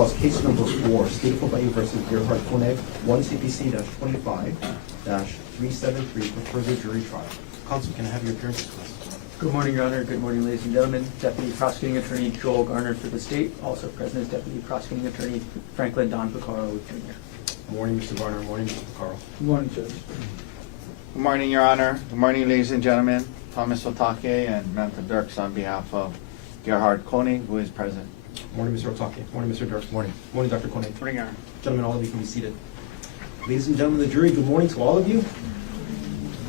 calls case number 4, State of Hawaii versus Gerhardt 1 CPC-25-373 for further jury trial. Counsel, can I have your appearance, please? Good morning, Your Honor. Good morning, ladies and gentlemen. Deputy Prosecuting Attorney Joel Garner for the state. Also present is Deputy Prosecuting Attorney Franklin Don Picaro Jr. Good morning, Mr. Garner. Morning, Mr. Picaro. Good morning, Judge. Good morning, Your Honor. Good morning, ladies and gentlemen. Thomas Otake and Manta Dirks on behalf of Gerhardt Koenig, who is present. Morning, Mr. Otake. Morning, Mr. Dirks. Morning. Morning, Dr. Koenig. Morning, Your Honor. Gentlemen, all of you can be seated. Ladies and gentlemen of the jury, good morning to all of you.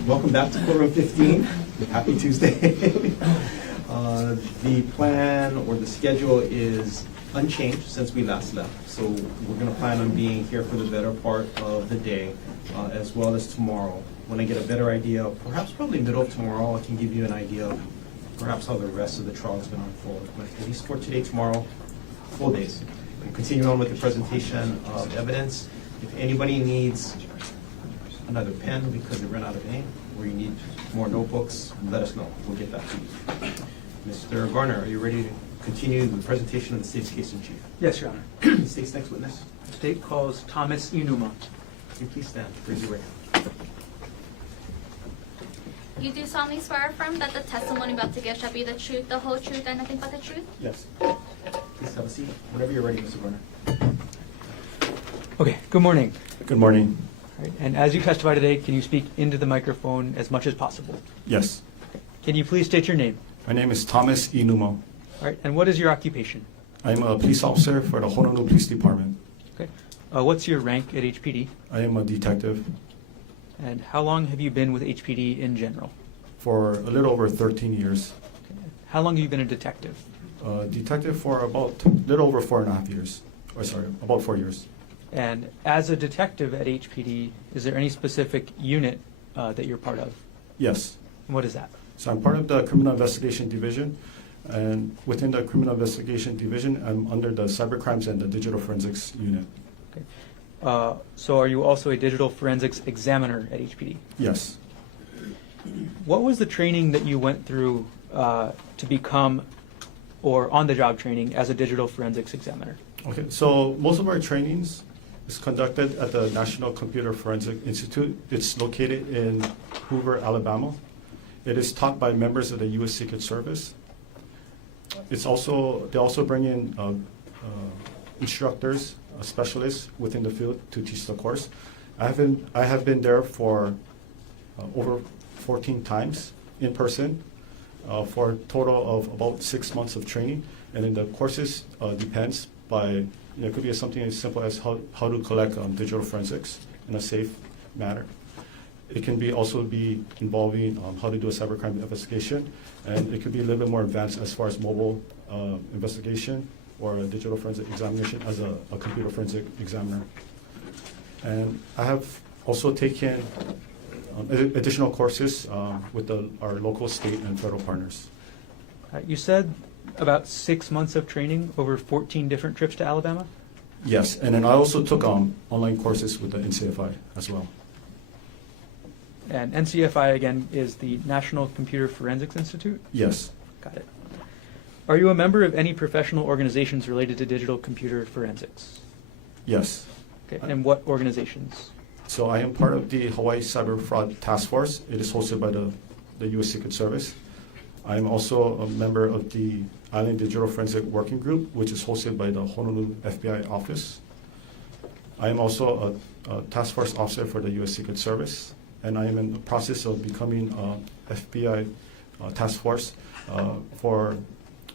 Welcome back to courtroom 15. Happy Tuesday. The plan or the schedule is unchanged since we last left. So we're going to plan on being here for the better part of the day, as well as tomorrow. When I get a better idea, perhaps probably middle of tomorrow, I can give you an idea of perhaps how the rest of the trial is going to unfold. But at least for today, tomorrow, full days. We'll continue on with the presentation of evidence. If anybody needs another pen because they ran out of ink, or you need more notebooks, let us know. We'll get that to you. Mr. Garner, are you ready to continue the presentation of the state's case in chief? Yes, Your Honor. The state's next witness. The state calls Thomas Inuma. Can you please stand? Raise your right hand. You do solemnly swear or affirm that the testimony about to give shall be the truth, the whole truth, and nothing but the truth? Yes. Please have a seat. Whenever you're ready, Mr. Garner. Okay, good morning. Good morning. All right, and as you testify today, can you speak into the microphone as much as possible? Yes. Can you please state your name? My name is Thomas Inumo. All right, and what is your occupation? I'm a police officer for the Honolulu Police Department. Okay. What's your rank at HPD? I am a detective And how long have you been with HPD in general? for a little over 13 years. Okay. How long have you been a detective? Detective for about a little over 4.5 years. Or sorry, about 4 years. And as a detective at HPD, is there any specific unit that you're part of? Yes. And what is that? So I'm part of the Criminal Investigation Division. And within the Criminal Investigation Division, I'm under the Cybercrimes and the Digital Forensics Unit. Okay. So are you also a digital forensics examiner at HPD? Yes. What was the training that you went through to become, or on-the-job training as a digital forensics examiner? Okay, so most of our trainings is conducted at the National Computer Forensic Institute. It's located in Hoover, Alabama. It is taught by members of the U.S. Secret Service. They also bring in instructors, specialists within the field to teach the course. I have been there for over 14 times in person for a total of about 6 months of training. And then the courses depends by, it could be something as simple as how to collect digital forensics in a safe manner. It can also be involving how to do a cybercrime investigation, and it could be a little bit more advanced as far as mobile investigation or a digital forensic examination as a computer forensic examiner. And I have also taken additional courses with our local, state, and federal partners. You said about 6 months of training over 14 different trips to Alabama? Yes, and then I also took online courses with the NCFI as well. And NCFI, again, is the National Computer Forensics Institute? Yes. Got it. Are you a member of any professional organizations related to digital computer forensics? Yes. Okay. And what organizations? So I am part of the Hawaii Cyber Fraud Task Force. It is hosted by the U.S. Secret Service. I am also a member of the Island Digital Forensic Working Group, which is hosted by the Honolulu FBI office. I am also a task force officer for the U.S. Secret Service, and I am in the process of becoming a FBI task force for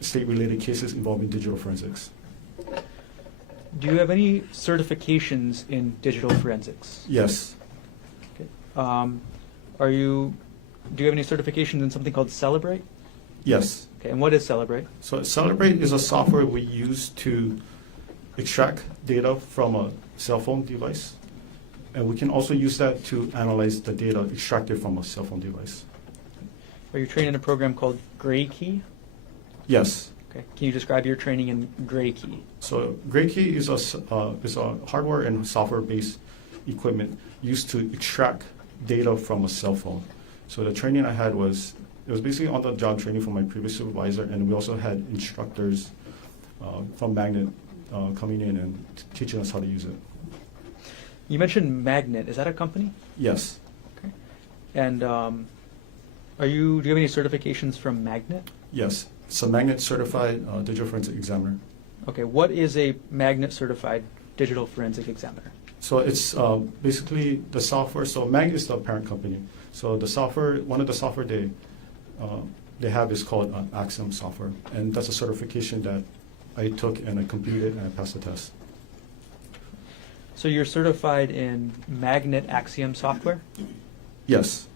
state-related cases involving digital forensics. Do you have any certifications in digital forensics? Yes. Okay. Do you have any certifications in something called Celebrate? Yes. Okay, and what is Celebrate? So Celebrate is a software we use to extract data from a cell phone device, and we can also use that to analyze the data extracted from a cell phone device. Are you trained in a program called Gray Key? Yes. Okay. Can you describe your training in Gray Key? So Gray Key is a hardware and software-based equipment used to extract data from a cell phone. So the training I had was basically on-the-job training from my previous supervisor, and we also had instructors from Magnet coming in and teaching us how to use it. You mentioned Magnet. Is that a company? Yes. Okay. And do you have any certifications from Magnet? Yes. It's a Magnet certified digital forensic examiner. Okay. What is a Magnet certified digital forensic examiner? So it's basically the software. So Magnet is the parent company. So the software, one of the software they have is called Axiom software, and that's a certification that I took and I completed and I passed the test. So you're certified in Magnet Axiom software? Yes.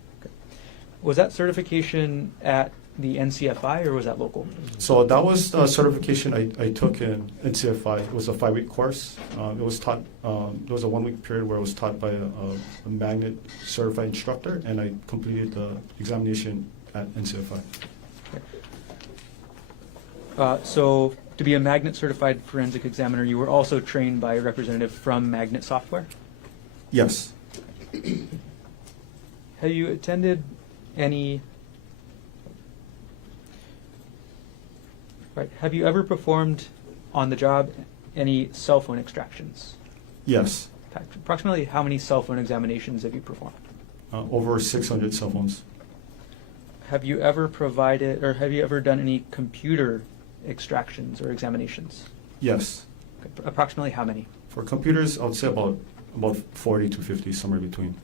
Was that certification at the NCFI or was that local? So that was the certification I took in NCFI. It was a 5-week course. It was taught. There was a 1-week period where it was taught by a Magnet certified instructor, and I completed the examination at NCFI. So to be a Magnet certified forensic examiner, you were also trained by a representative from Magnet Software? Yes. Have you attended any... Right. Have you ever performed on the job any cell phone extractions? Yes. Approximately how many cell phone examinations have you performed? Over 600 cell phones. Have you ever provided, or have you ever done any computer extractions or examinations? Yes. Okay. Approximately how many? For computers, I would say about 40 to 50, somewhere between.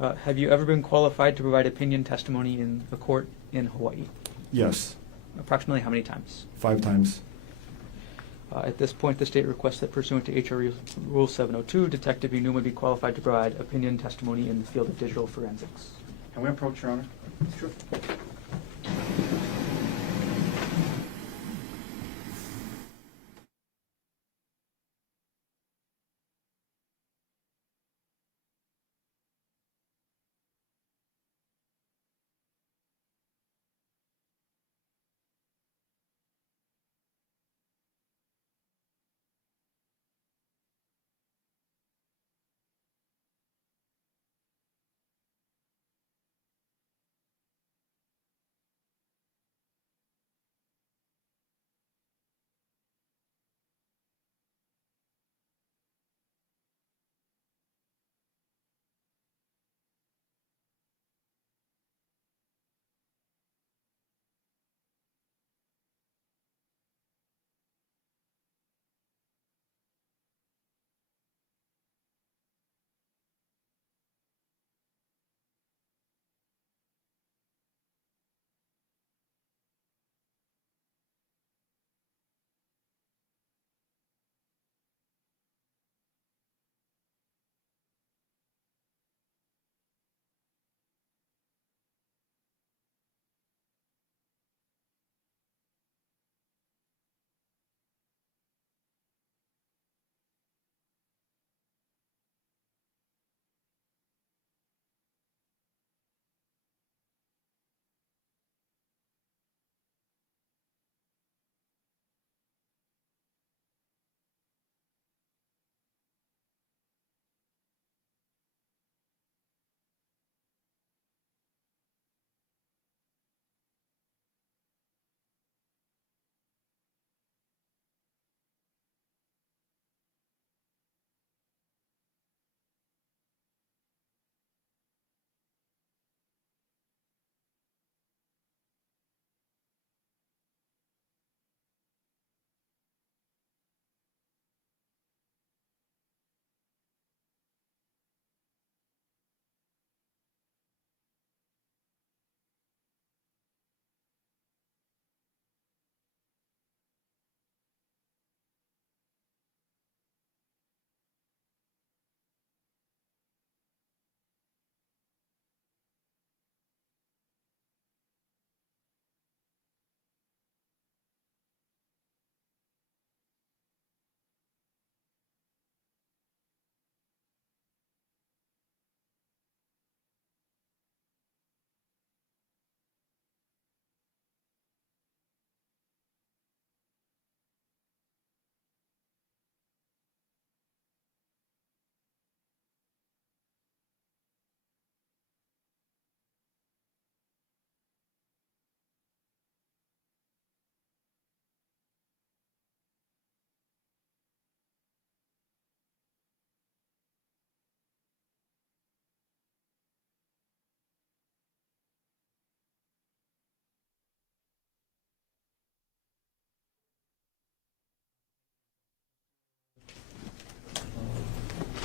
Have you ever been qualified to provide opinion testimony in a court in Hawaii? Yes. Approximately how many times? 5 times. At this point, the state requests that pursuant to HR Rule 702, Detective Inuma be qualified to provide opinion testimony in the field of digital forensics. Can we approach, Your Honor? Sure.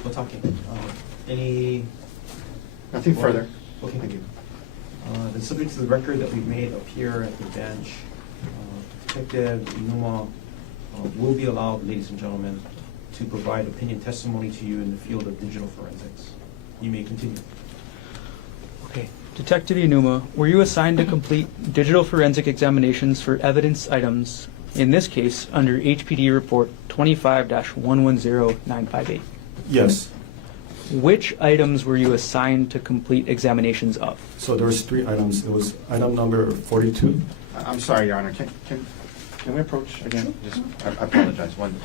Otake, any? Nothing further. Okay. Thank you. Then subject to the record that we've made up here at the bench, Detective Inuma will be allowed, ladies and gentlemen, to provide opinion testimony to you in the field of digital forensics. You may continue. Okay. Detective Inuma, were you assigned to complete digital forensic examinations for evidence items, in this case, under HPD Report 25-110958? Yes. Which items were you assigned to complete examinations of? So there was 3 items. It was item number 42. I'm sorry, Your Honor. Can we approach again? Just, I apologize. One.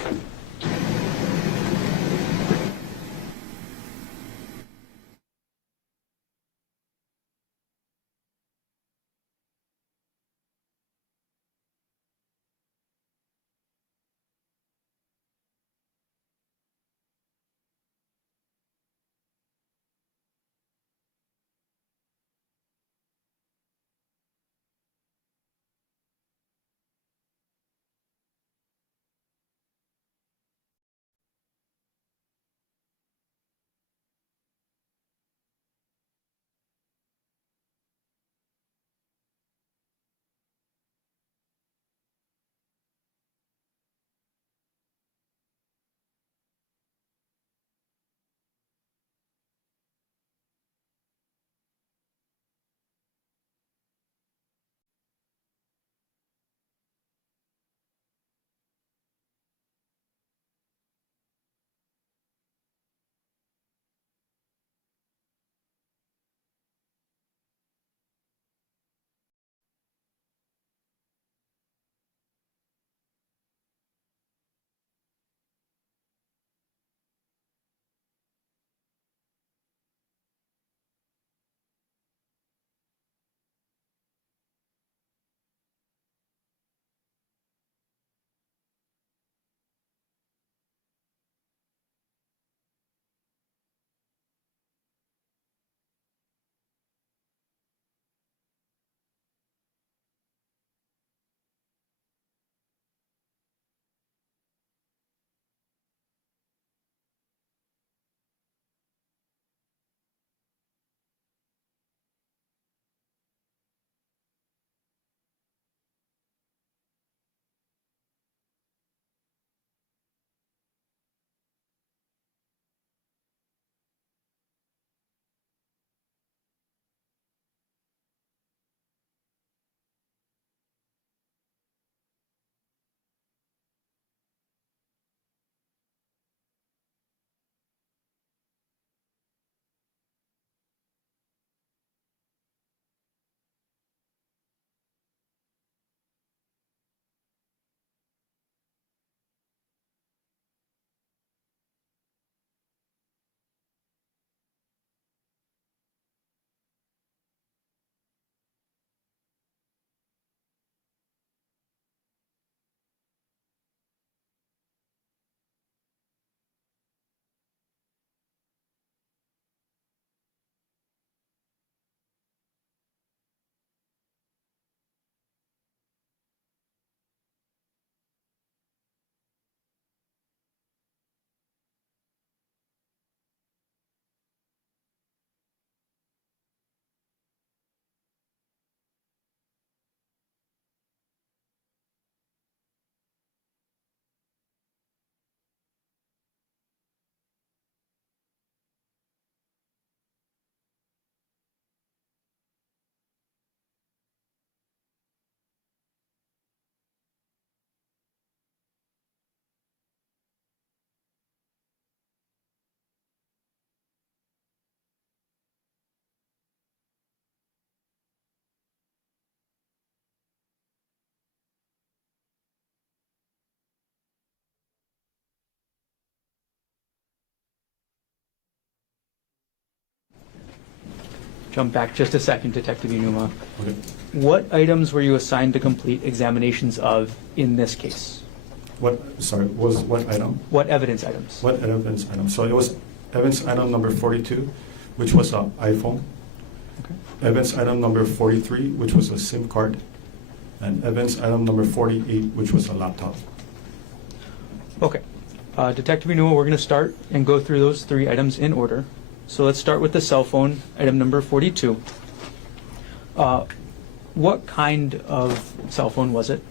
Jump back just a second, Detective Inuma. Okay. What items were you assigned to complete examinations of in this case? What item? What evidence items? What evidence item? So it was evidence item number 42, which was an iPhone. Okay. Evidence item number 43, which was a SIM card. And evidence item number 48, which was a laptop. Okay. Detective Inuma, we're going to start and go through those 3 items in order. So let's start with the cell phone, item number 42. What kind of cell phone was it?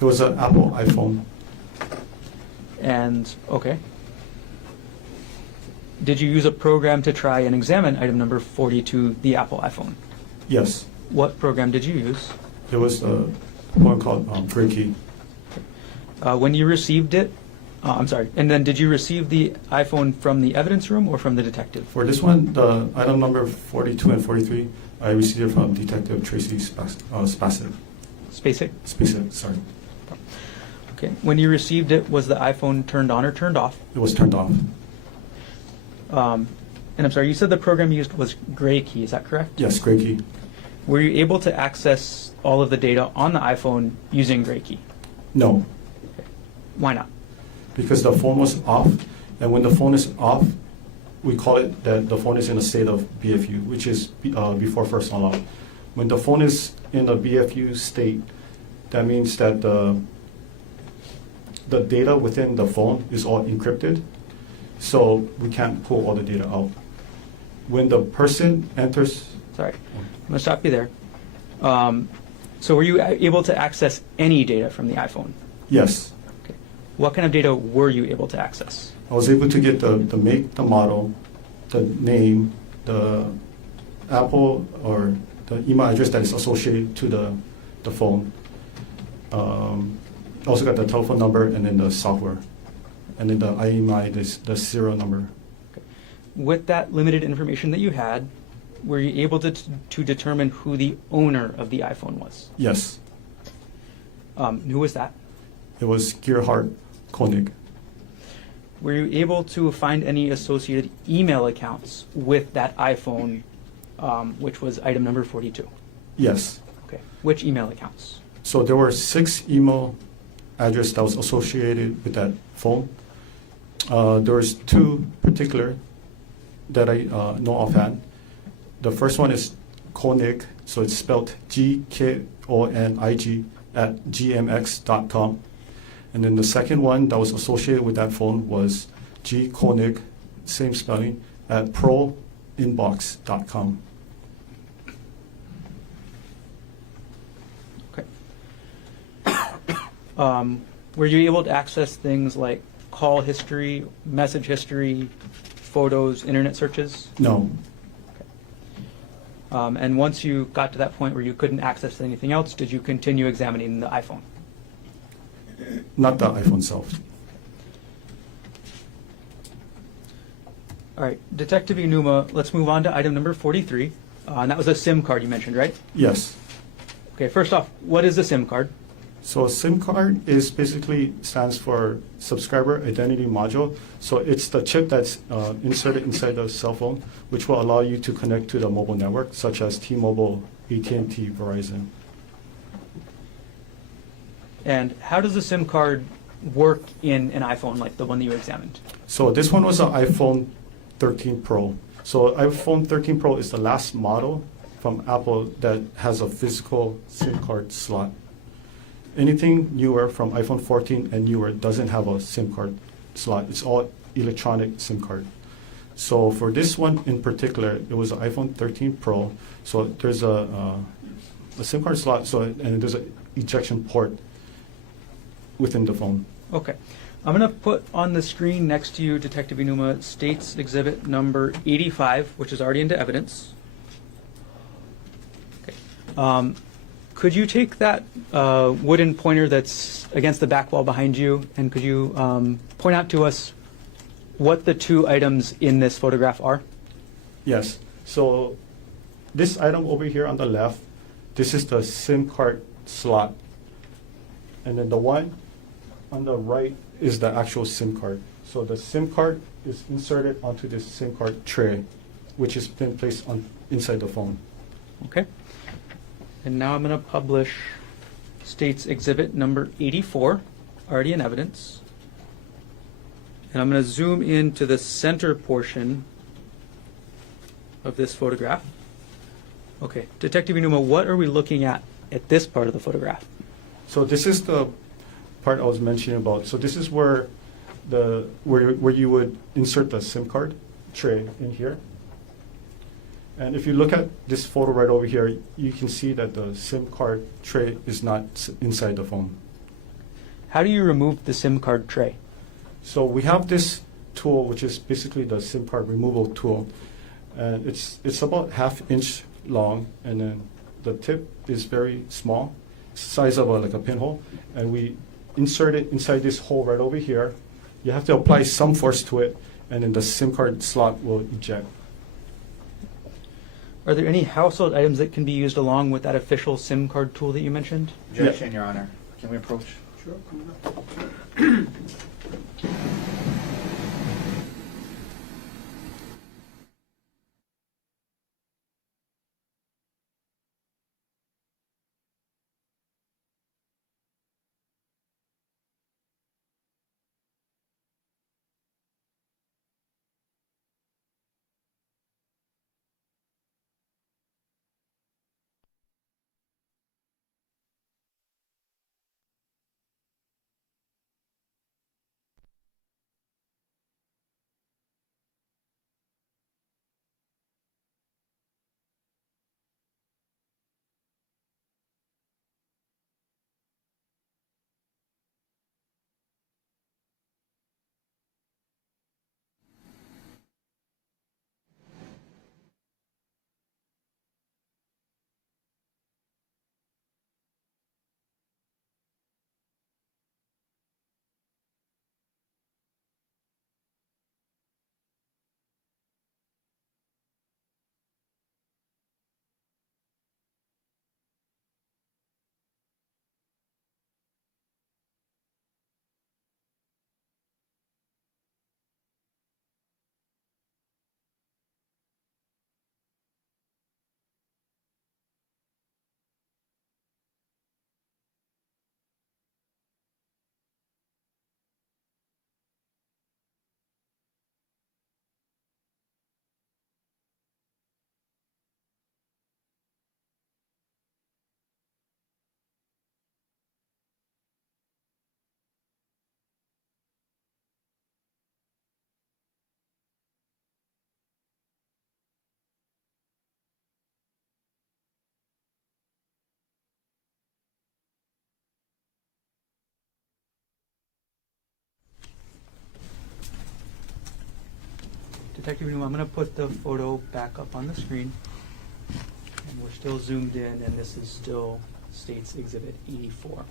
It was an Apple iPhone. And, okay. Did you use a program to try and examine item number 42, the Apple iPhone? Yes. What program did you use? It was one called Breaky. When you received it, I'm sorry, and then did you receive the iPhone from the evidence room or from the detective? For this one, the item number 42 and 43, I received it from Detective Tracy Spacek. Spacek? Sorry. Okay. When you received it, was the iPhone turned on or turned off? It was turned off. And I'm sorry, you said the program used was Gray Key, is that correct? Yes, Gray Key. Were you able to access all of the data on the iPhone using Gray Key? No, Why not? because the phone was off, and when the phone is off, we call it that the phone is in a state of BFU, which is before first unlock. When the phone is in a BFU state, that means that the data within the phone is all encrypted, so we can't pull all the data out. When the person enters, Sorry, I'm going to stop you there. So were you able to access any data from the iPhone? yes, Okay. What kind of data were you able to access? I was able to get the make, the model, the name, the Apple or the email address that is associated to the phone. Also got the telephone number and then the software. And then the IMEI, the serial number. With that limited information that you had, were you able to determine who the owner of the iPhone was? Yes, Who was that? it was Gerhardt Koenig. Were you able to find any associated email accounts with that iPhone, which was item number 42? Yes. Okay. Which email accounts? So there were 6 email address that was associated with that phone. There was 2 particular that I know offhand. The first one is Koenig, so it's spelled GKONIG at gmx.com. And then the second one that was associated with that phone was G Koenig, same spelling, at proinbox.com. Okay. Were you able to access things like call history, message history, photos, internet searches? No, And once you got to that point where you couldn't access anything else, did you continue examining the iPhone? not the iPhone itself. All right, Detective Inuma, let's move on to item number 43. And that was a SIM card you mentioned, right? Yes. Okay, first off, what is a SIM card? So a SIM card is basically stands for subscriber identity module. So it's the chip that's inserted inside the cell phone, which will allow you to connect to the mobile network, such as T-Mobile, AT&T, Verizon. And how does a SIM card work in an iPhone like the one that you examined? So this one was an iPhone 13 Pro. So iPhone 13 Pro is the last model from Apple that has a physical SIM card slot. Anything newer from iPhone 14 and newer doesn't have a SIM card slot. It's all electronic SIM card. So for this one in particular, it was an iPhone 13 Pro. So there's a SIM card slot, and there's an ejection port within the phone. Okay. I'm going to put on the screen next to you, Detective Inuma, State's Exhibit number 85, which is already into evidence. Okay. Could you take that wooden pointer that's against the back wall behind you, and could you point out to us what the 2 items in this photograph are? Yes. So this item over here on the left, this is the SIM card slot. And then the one on the right is the actual SIM card. So the SIM card is inserted onto this SIM card tray, which is then placed inside the phone. Okay. And now I'm going to publish State's Exhibit number 84, already in evidence. And I'm going to zoom into the center portion of this photograph. Okay, Detective Inuma, what are we looking at this part of the photograph? So this is the part I was mentioning about. So this is where where you would insert the SIM card tray in here. And if you look at this photo right over here, you can see that the SIM card tray is not inside the phone. How do you remove the SIM card tray? So we have this tool, which is basically the SIM card removal tool, and it's about 1/2 inch long, and then the tip is very small, size of like a pinhole, and we insert it inside this hole right over here. You have to apply some force to it, and then the SIM card slot will eject. Are there any household items that can be used along with that official SIM card tool that you mentioned? Objection, Your Honor. Can we approach? Sure, come on up. Detective Newman, I'm going to put the photo back up on the screen. And we're still zoomed in, and this is still State's Exhibit 84.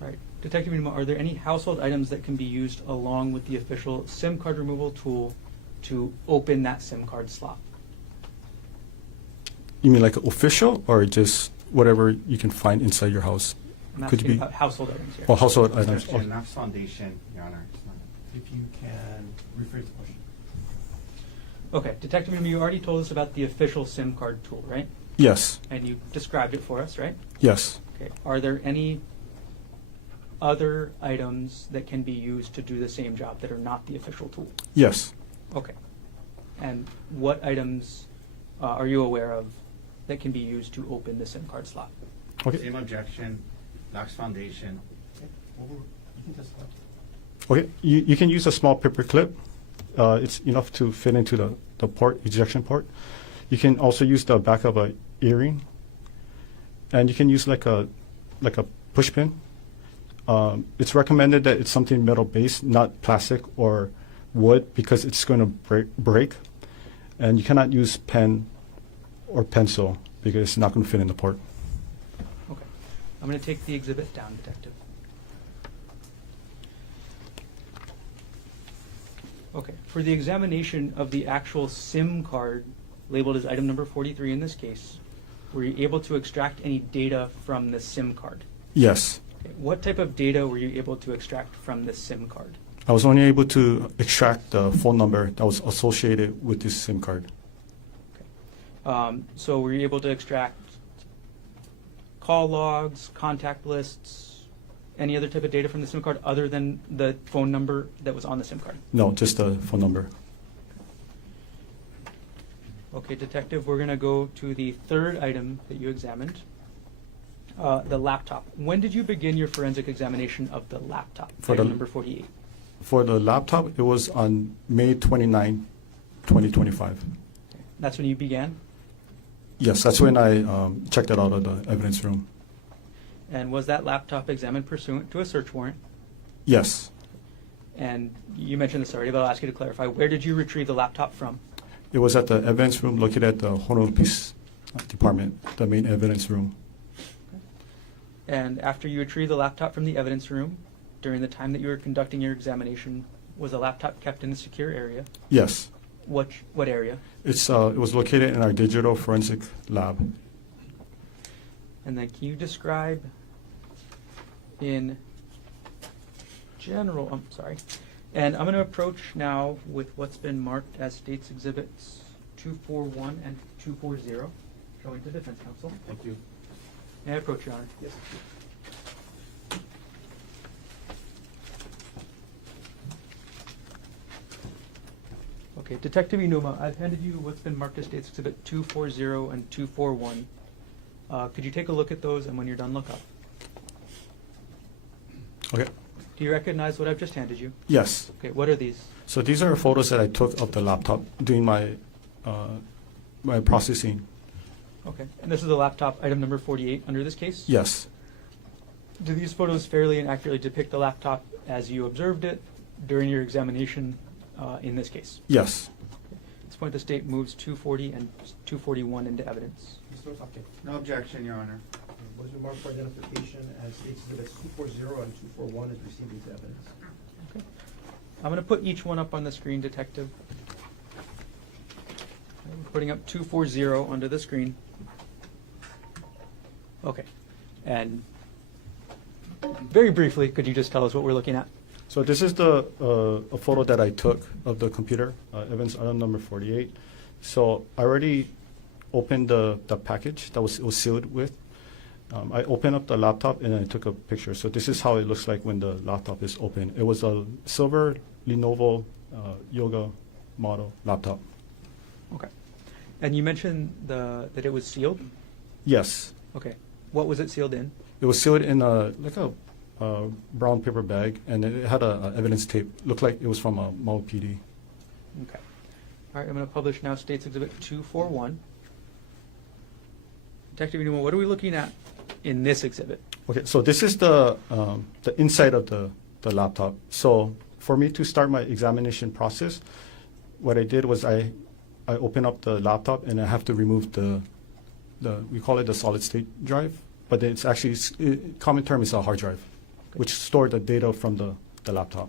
All right, Detective Newman, are there any household items that can be used along with the official SIM card removal tool to open that SIM card slot? You mean like official, or just whatever you can find inside your house? I'm Could asking be about household items here. or household items? Objection, Knox Foundation, Your Honor. It's not- If you can rephrase the question. Okay, Detective Newman, you already told us about the official SIM card tool, right? Yes, And you described it for us, right? yes. Okay. Are there any other items that can be used to do the same job that are not the official tool? Yes. Okay. And what items are you aware of that can be used to open the SIM card slot? Okay. Same objection, Knox Foundation. Okay, you can testify. Okay. You can use a small paper clip. It's enough to fit into the port, ejection port. You can also use the back of a earring, and you can use like a push pin. It's recommended that it's something metal based, not plastic or wood, because it's going to break. And you cannot use pen or pencil because it's not going to fit in the port. Okay. I'm going to take the exhibit down, Detective. Okay. For the examination of the actual SIM card labeled as item number 43 in this case, were you able to extract any data from the SIM card? Yes. Okay. What type of data were you able to extract from this SIM card? I was only able to extract the phone number that was associated with this SIM card. So were you able to extract call logs, contact lists, any other type of data from the SIM card other than the phone number that was on the SIM card? No, just the phone number. Okay, Detective, we're going to go to the third item that you examined. The laptop. When did you begin your forensic examination of the laptop? For Item the- number 48. For the laptop, it was on May 29, 2025. That's when you began? Yes, that's when I checked it out of the evidence room. And was that laptop examined pursuant to a search warrant? Yes, And you mentioned this already, but I'll ask you to clarify. Where did you retrieve the laptop from? it was at the evidence room located at the Honolulu Police Department, the main evidence room. And after you retrieved the laptop from the evidence room, during the time that you were conducting your examination, was the laptop kept in a secure area? Yes, What area? it was located in our digital forensic lab. And then can you describe in general, and I'm going to approach now with what's been marked as States Exhibits 241 and 240, showing to Defense Counsel. Thank you. May I approach, Your Honor? Yes. Okay, Detective Inuma, I've handed you what's been marked as States Exhibit 240 and 241. Could you take a look at those, and when you're done, look up? Okay. Do you recognize what I've just handed you? Yes. Okay, what are these? So these are photos that I took of the laptop during my my processing. Okay, and this is the laptop, item number 48 under this case? Yes. Do these photos fairly and accurately depict the laptop as you observed it during your examination in this case? Yes. At this point, the state moves 240 and 241 into evidence. Mr. Otake, No objection, Your Honor. was your mark for identification as States Exhibits 240 and 241 is received into evidence? Okay. I'm going to put each one up on the screen, Detective. I'm putting up 240 onto the screen. Okay. And very briefly, could you just tell us what we're looking at? So this is the a photo that I took of the computer, evidence item number 48. So I already opened the package that it was sealed with. I opened up the laptop and I took a picture. So this is how it looks like when the laptop is open. It was a silver Lenovo Yoga model laptop. Okay. And you mentioned that it was sealed? Yes, Okay. What was it sealed in? it was sealed in a brown paper bag, and it had a evidence tape. Looked like it was from a Mau PD. Okay. All right, I'm going to publish now States Exhibit 241. Detective Inuma, what are we looking at in this exhibit? Okay, so this is the inside of the laptop. So for me to start my examination process, what I did was I opened up the laptop and I have to remove the we call it the solid state drive, but it's actually common term is a hard drive, which stored the data from the laptop.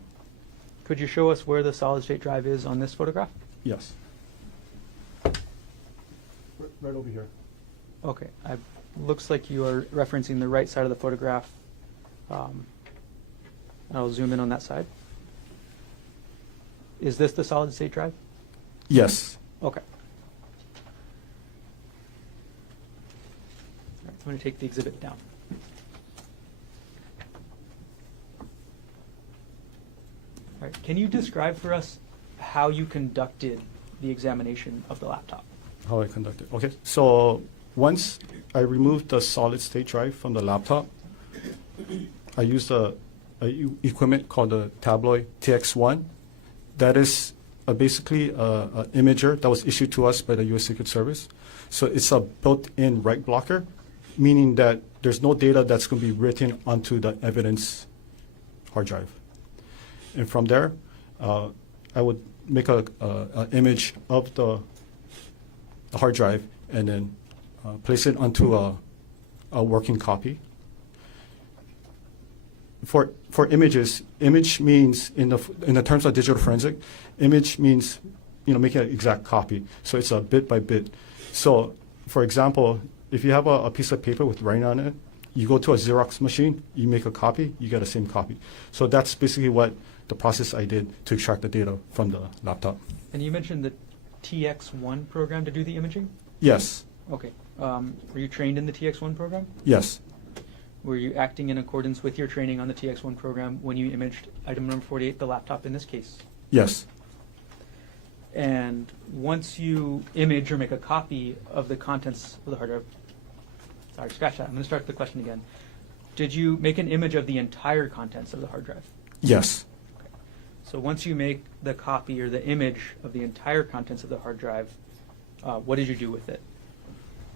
Could you show us where the solid state drive is on this photograph? Yes. Right over here. Okay. Looks like you are referencing the right side of the photograph. I'll zoom in on that side. Is this the solid state drive? Yes. Okay. All right, I'm going to take the exhibit down. All right, can you describe for us how you conducted the examination of the laptop? How I conducted. Okay, so once I removed the solid state drive from the laptop, I used a equipment called the Tabloid TX1. That is basically a imager that was issued to us by the U.S. Secret Service. So it's a built-in write blocker, meaning that there's no data that's going to be written onto the evidence hard drive. And from there, I would make an image of the hard drive and then place it onto a working copy. For images, image means in the terms of digital forensic, image means making an exact copy. So it's a bit by bit. So for example, if you have a piece of paper with writing on it, you go to a Xerox machine, you make a copy, you get the same copy. So that's basically what the process I did to extract the data from the laptop. And you mentioned the TX1 program to do the imaging? Yes. Okay. Were you trained in the TX1 program? Yes. Were you acting in accordance with your training on the TX1 program when you imaged item number 48, the laptop in this case? Yes. And once you image or make a copy of the contents of the hard drive, Sorry, scratch that. I'm going to start the question again. Did you make an image of the entire contents of the hard drive? Yes. So once you make the copy or the image of the entire contents of the hard drive, what did you do with it?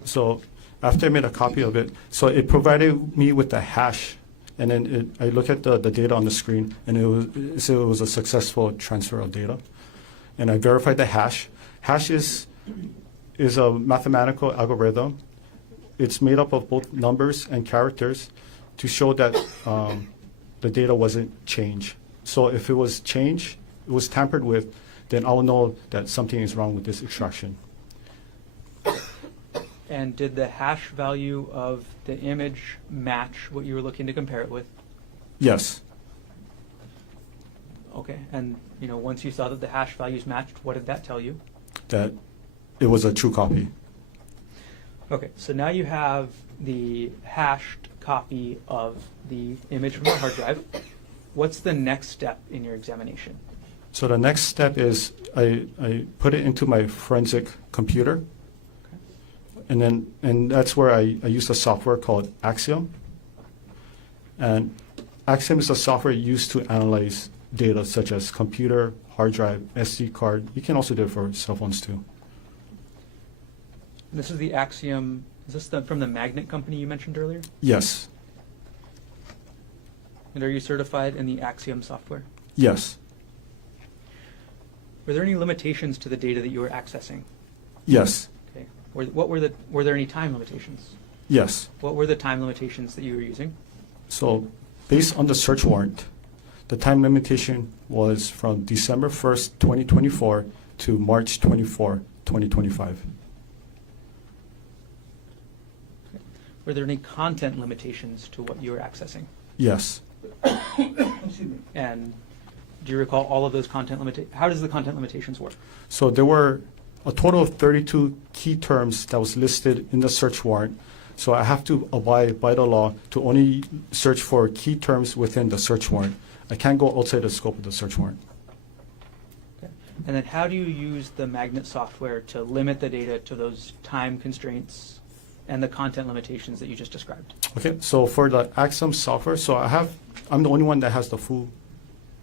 So after I made a copy of it, so it provided me with the hash, and then I look at the data on the screen, and it was a successful transfer of data, and I verified the hash. Hash is a mathematical algorithm. It's made up of both numbers and characters to show that the data wasn't changed. So if it was changed, it was tampered with, then I'll know that something is wrong with this extraction. And did the hash value of the image match what you were looking to compare it with? Yes. Okay. And once you saw that the hash values matched, what did that tell you? That it was a true copy. Okay. So now you have the hashed copy of the image from the hard drive. What's the next step in your examination? So the next step is I put it into my forensic computer, and that's where I use a software called Axiom. And Axiom is a software used to analyze data such as computer, hard drive, SD card. You can also do it for cell phones too. And this is the Axiom. Is this from the magnet company you mentioned earlier? Yes. And are you certified in the Axiom software? Yes. Were there any limitations to the data that you were accessing? Yes. Okay. Were there any time limitations? Yes. What were the time limitations that you were using? So based on the search warrant, the time limitation was from December 1st, 2024 to March 24, 2025. Were there any content limitations to what you were accessing? Yes. And do you recall all of those content limitations? How does the content limitations work? So there were a total of 32 key terms that was listed in the search warrant. So I have to abide by the law to only search for key terms within the search warrant. I can't go outside the scope of the search warrant. Okay. And then how do you use the magnet software to limit the data to those time constraints and the content limitations that you just described? Okay, so for the Axiom software, so I'm the only one that has the full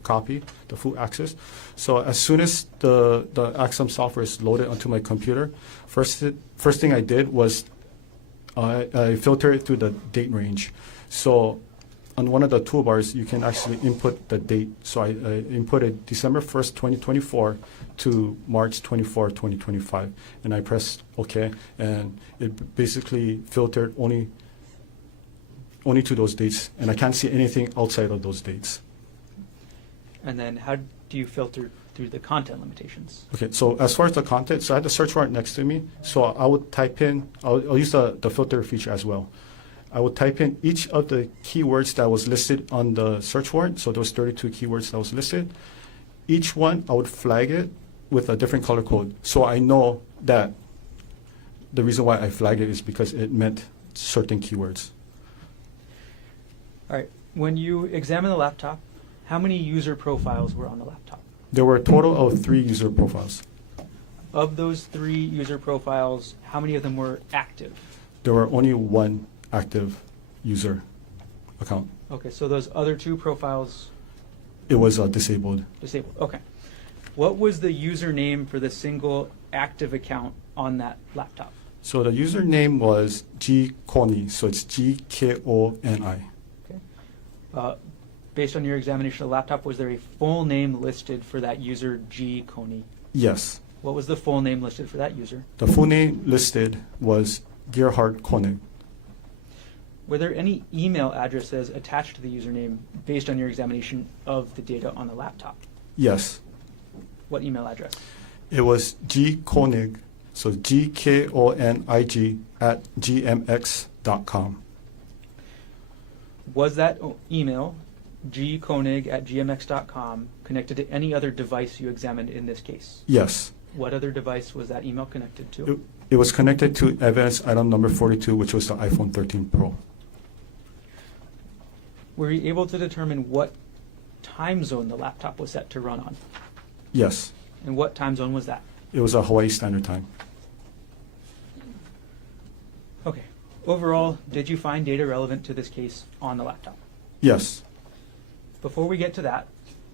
copy, the full access. So as soon as the Axiom software is loaded onto my computer, first thing I did was I filtered it through the date range. So on one of the toolbars, you can actually input the date. So I inputted December 1st, 2024 to March 24, 2025. And I pressed OK, and it basically filtered only to those dates. And I can't see anything outside of those dates. And then how do you filter through the content limitations? Okay, so as far as the content, so I had the search warrant next to me. So I would type in, I'll use the filter feature as well. I would type in each of the keywords that was listed on the search warrant. So those 32 keywords that was listed. Each one, I would flag it with a different color code. So I know that the reason why I flagged it is because it meant certain keywords. All right. When you examine the laptop, how many user profiles were on the laptop? There were a total of 3 user profiles. Of those 3 user profiles, how many of them were active? There were only 1 active user account. Okay, so those other 2 profiles It was disabled. disabled. Okay. What was the username for the single active account on that laptop? So the username was Gkoni, so it's Gkoni. Okay. Based on your examination of the laptop, was there a full name listed for that user, G. Coney? Yes. What was the full name listed for that user? The full name listed was Gerhardt Koenig. Were there any email addresses attached to the username based on your examination of the data on the laptop? Yes. What email address? It was Gkonig, so Gkonig at gmx.com. Was that email, gkonig@gmx.com, connected to any other device you examined in this case? Yes. What other device was that email connected to? It was connected to evidence item number 42, which was the iPhone 13 Pro. Were you able to determine what time zone the laptop was set to run on? Yes. And what time zone was that? It was a Hawaii Standard Time. Okay. overall, did you find data relevant to this case on the laptop? Yes. Before we get to that,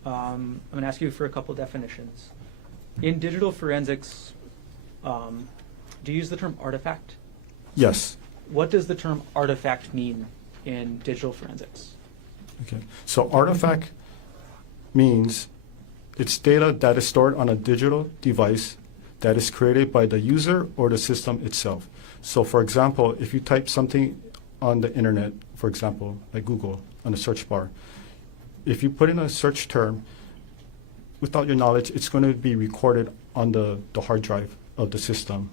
I'm going to ask you for a couple definitions. In digital forensics, do you use the term artifact? Yes. What does the term artifact mean in digital forensics? Okay. So artifact means it's data that is stored on a digital device that is created by the user or the system itself. So for example, if you type something on the internet, for example, like Google, on the search bar, if you put in a search term, without your knowledge, it's going to be recorded on the hard drive of the system.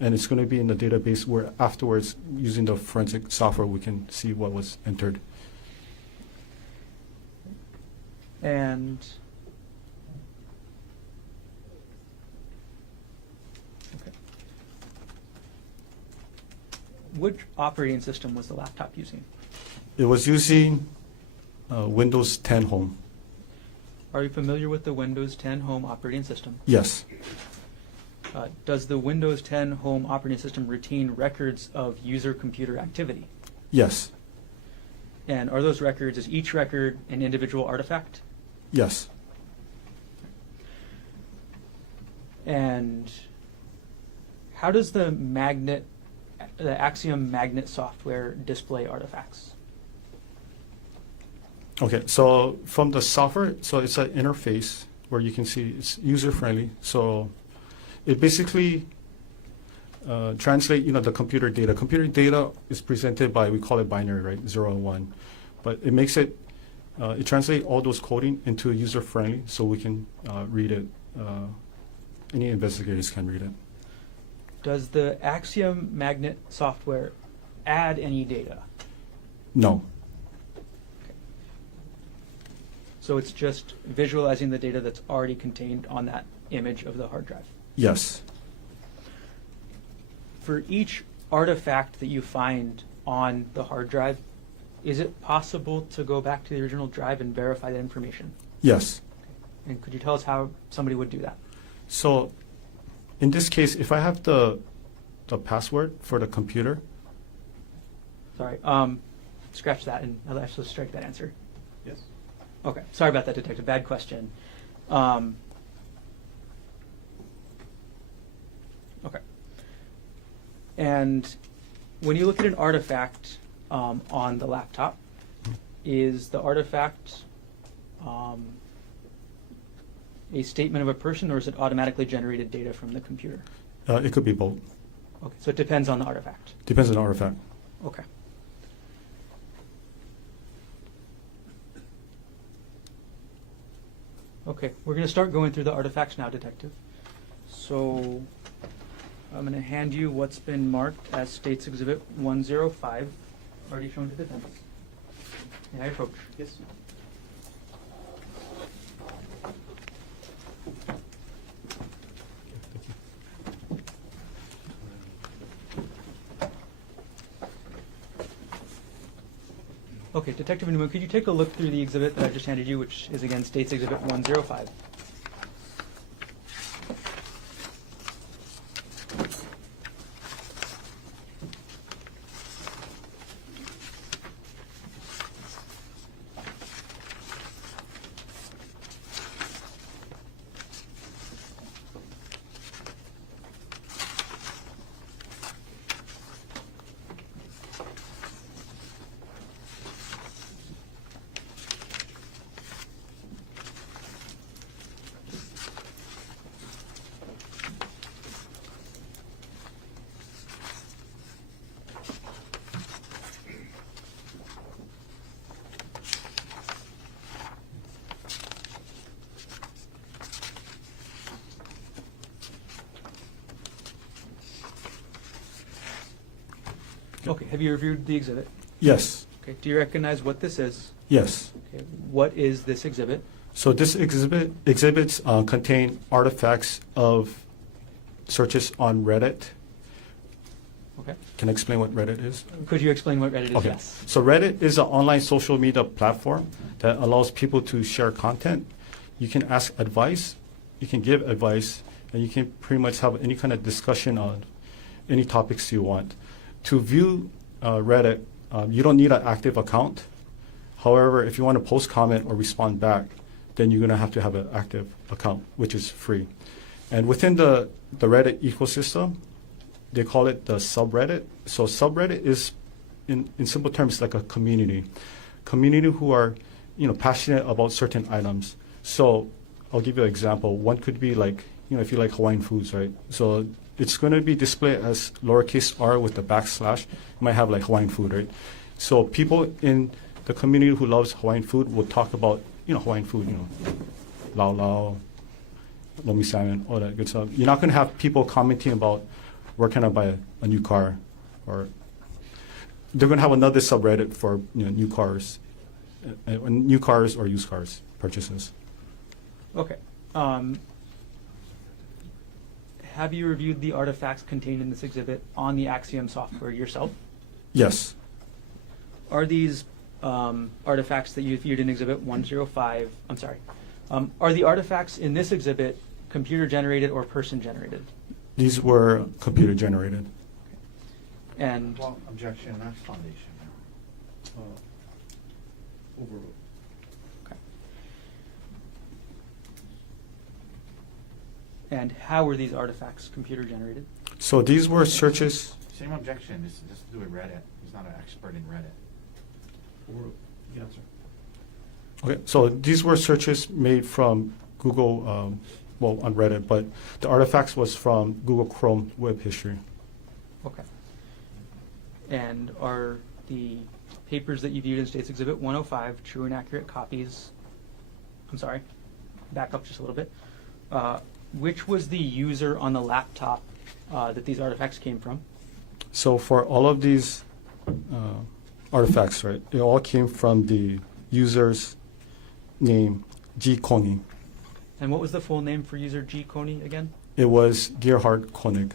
And it's going to be in the database where afterwards, using the forensic software, we can see what was entered. And okay. Which operating system was the laptop using? It was using Windows 10 Home. Are you familiar with the Windows 10 Home operating system? Yes. Does the Windows 10 Home operating system retain records of user computer activity? Yes. And are those records, is each record an individual artifact? Yes. And how does the Axiom magnet software display artifacts? Okay, so from the software, so it's an interface where you can see it's user-friendly. So it basically translates, the computer data. Computer data is presented by, we call it binary, right, 0 and 1. But it makes it, it translates all those coding into user-friendly so we can read it. Any investigators can read it. Does the Axiom magnet software add any data? No. So it's just visualizing the data that's already contained on that image of the hard drive. Yes. For each artifact that you find on the hard drive, is it possible to go back to the original drive and verify that information? Yes. And could you tell us how somebody would do that? So in this case, if I have the password for the computer. Sorry, scratch that and I'll actually strike that answer. Yes. Okay, sorry about that, Detective. Bad question. Okay. And when you look at an artifact on the laptop, is the artifact a statement of a person, or is it automatically generated data from the computer? It could be both. Okay, so it depends on the artifact. Depends on the artifact. Okay. Okay, we're going to start going through the artifacts now, Detective. So I'm going to hand you what's been marked as State's Exhibit 105, already shown to defense. May I approach? Yes. Okay, Detective Newman, could you take a look through the exhibit that I just handed you, which is again State's Exhibit 105? Okay, have you reviewed the exhibit? Yes. Okay, do you recognize what this is? Yes. Okay, what is this exhibit? So this exhibits contain artifacts of searches on Reddit. Okay. Can I explain what Reddit is? Could you explain what Reddit is? Okay. Yes. So Reddit is an online social media platform that allows people to share content. You can ask advice, you can give advice, and you can pretty much have any kind of discussion on any topics you want. To view Reddit, you don't need an active account. However, if you want to post comment or respond back, then you're going to have an active account, which is free. And within the Reddit ecosystem, they call it the subreddit. So subreddit is, in simple terms, like a community who are, passionate about certain items. So I'll give you an example. One could be like, if you like Hawaiian foods, right? So it's going to be displayed as lowercase r with the backslash. You might have like Hawaiian food, right? So people in the community who loves Hawaiian food will talk about, Hawaiian food, lau lau, lomi salmon, all that good stuff. You're not going to have people commenting about where can I buy a new car, or they're going to have another subreddit for new cars or used cars purchases. Okay. Have you reviewed the artifacts contained in this exhibit on the Axiom software yourself? Yes. Are these artifacts that you viewed in Exhibit 105, are the artifacts in this exhibit computer generated or person generated? These were computer generated. And Well, objection, that's foundation. Overruled. okay. And how were these artifacts computer generated? So these were searches. Same objection, this is to do with Reddit. He's not an expert in Reddit. Overruled. You can answer. Okay, so these were searches made from Google, on Reddit, but the artifacts was from Google Chrome web history. Okay. And are the papers that you viewed in States Exhibit 105 true and accurate copies? I'm sorry, back up just a little bit. Which was the user on the laptop that these artifacts came from? So for all of these artifacts, right, they all came from the user's name, G. Koenig. And what was the full name for user G. Koenig again? It was Gerhardt Koenig.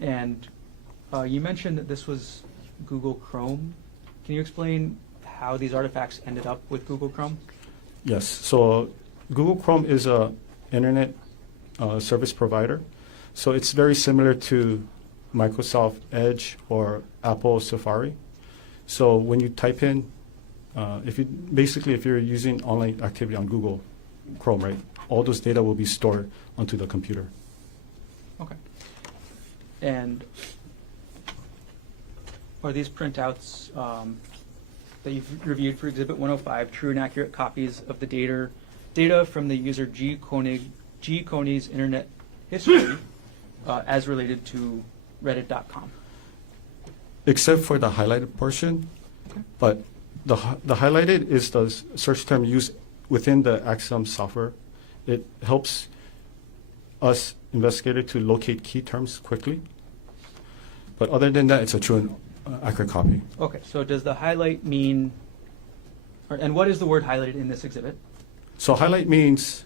And you mentioned that this was Google Chrome. Can you explain how these artifacts ended up with Google Chrome? Yes, so Google Chrome is a internet service provider. So it's very similar to Microsoft Edge or Apple Safari. So when you type in, if you're using online activity on Google Chrome, right, all those data will be stored onto the computer. Okay. And are these printouts that you've reviewed for Exhibit 105 true and accurate copies of the data from the user G. Koenig's internet history as related to Reddit.com? Except for the highlighted portion, but the highlighted is the search term used within the Axiom software. It helps us investigator to locate key terms quickly. But other than that, it's a true and accurate copy. Okay, so does the highlight mean, and what is the word highlighted in this exhibit? So highlight means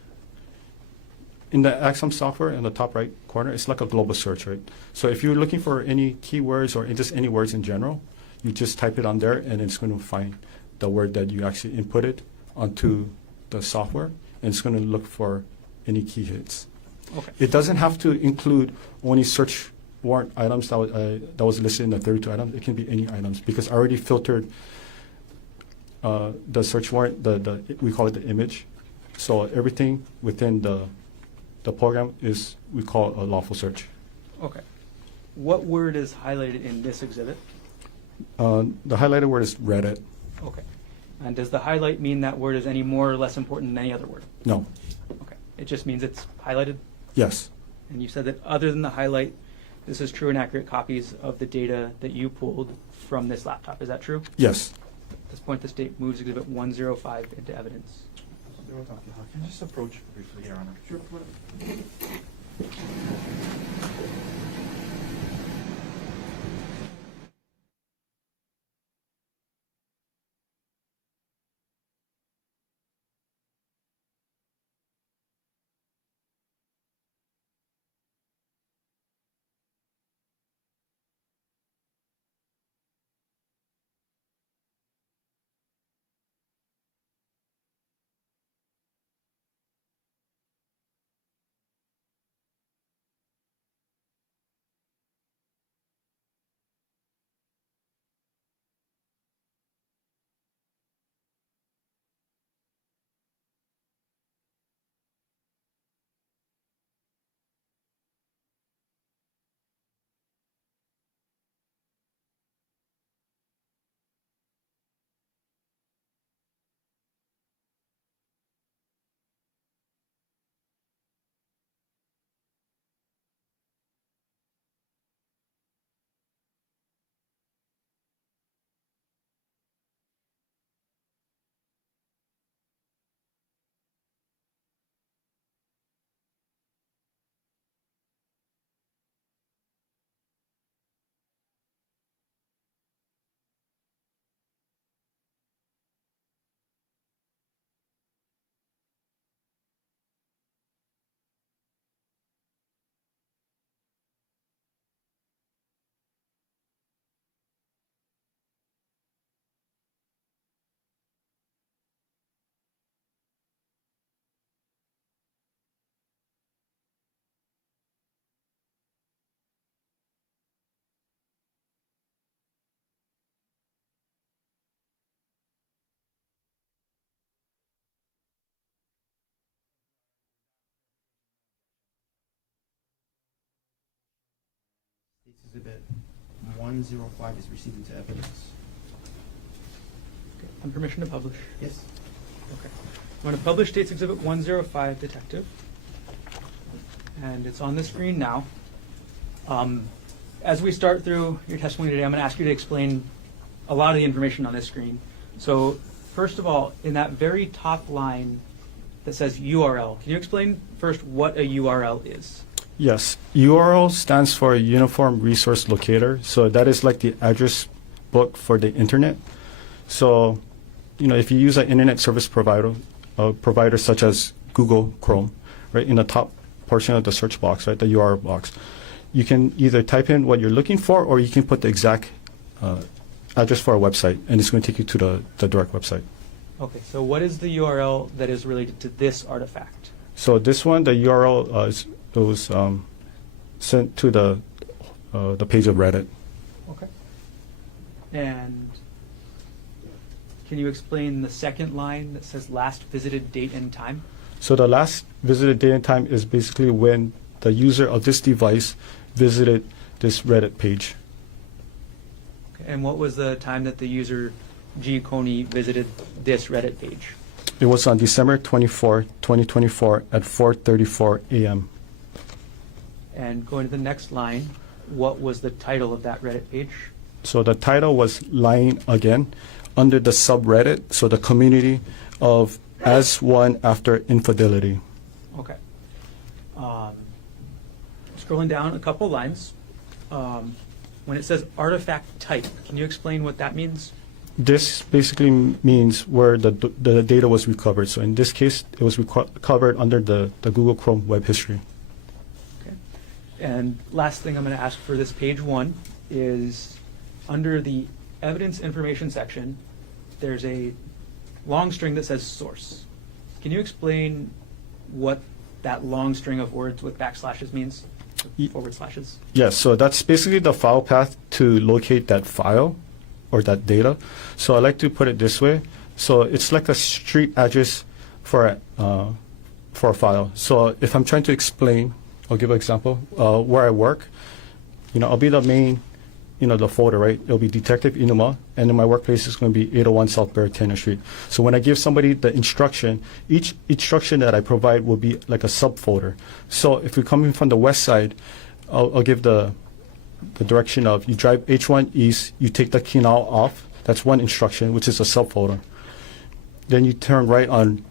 in the Axiom software in the top right corner, it's like a global search, right? So if you're looking for any keywords or just any words in general, you just type it on there and it's going to find the word that you actually inputted onto the software, and it's going to look for any key hits. Okay. It doesn't have to include only search warrant items that was listed in the 32 items. It can be any items because I already filtered the search warrant, we call it the image. So everything within the program is, we call a lawful search. Okay. What word is highlighted in this exhibit? The highlighted word is Reddit. Okay. And does the highlight mean that word is any more or less important than any other word? No. Okay. It just means it's highlighted? Yes. And you said that other than the highlight, this is true and accurate copies of the data that you pulled from this laptop. Is that true? Yes. At this point, the state moves Exhibit 105 into evidence. Can I just approach briefly, Your Honor? Sure. State's Exhibit 105 is received into evidence. Okay. And permission to publish. Yes. Okay. I'm going to publish State's Exhibit 105, Detective. And it's on the screen now. As we start through your testimony today, I'm going to ask you to explain a lot of the information on this screen. So, first of all, in that very top line that says URL, can you explain first what a URL is? Yes, URL stands for Uniform Resource Locator. So that is like the address book for the internet. So, if you use an internet service provider, such as Google Chrome, right, in the top portion of the search box, right, the URL box, you can either type in what you're looking for, or you can put the exact address for a website, and it's going to take you to the direct website. Okay, so what is the URL that is related to this artifact? So this one, the URL was sent to the page of Reddit. Okay. And can you explain the second line that says last visited date and time? So the last visited date and time is basically when the user of this device visited this Reddit page. Okay. And what was the time that the user G. Coney visited this Reddit page? It was on December 24, 2024 at 4:34 a.m. And going to the next line, what was the title of that Reddit page? So the title was Lying Again, under the subreddit, so the community of As One After Infidelity. Okay. Scrolling down a couple lines, when it says artifact type, can you explain what that means? This basically means where the data was recovered. So in this case, it was recovered under the Google Chrome web history. Okay. And last thing I'm going to ask for this page 1 is under the evidence information section, there's a long string that says source. Can you explain what that long string of words with backslashes means? Forward slashes? Yes, so that's basically the file path to locate that file or that data. So I like to put it this way. So it's like a street address for a file. So if I'm trying to explain, I'll give an example, where I work, I'll be the main, the folder, right? It'll be Detective Inuma, and then my workplace is going to be 801 South Baratena Street. So when I give somebody the instruction, each instruction that I provide will be like a subfolder. So if you're coming from the west side, I'll give the direction of you drive H1 east, you take the canal off. That's one instruction, which is a subfolder. Then you turn right on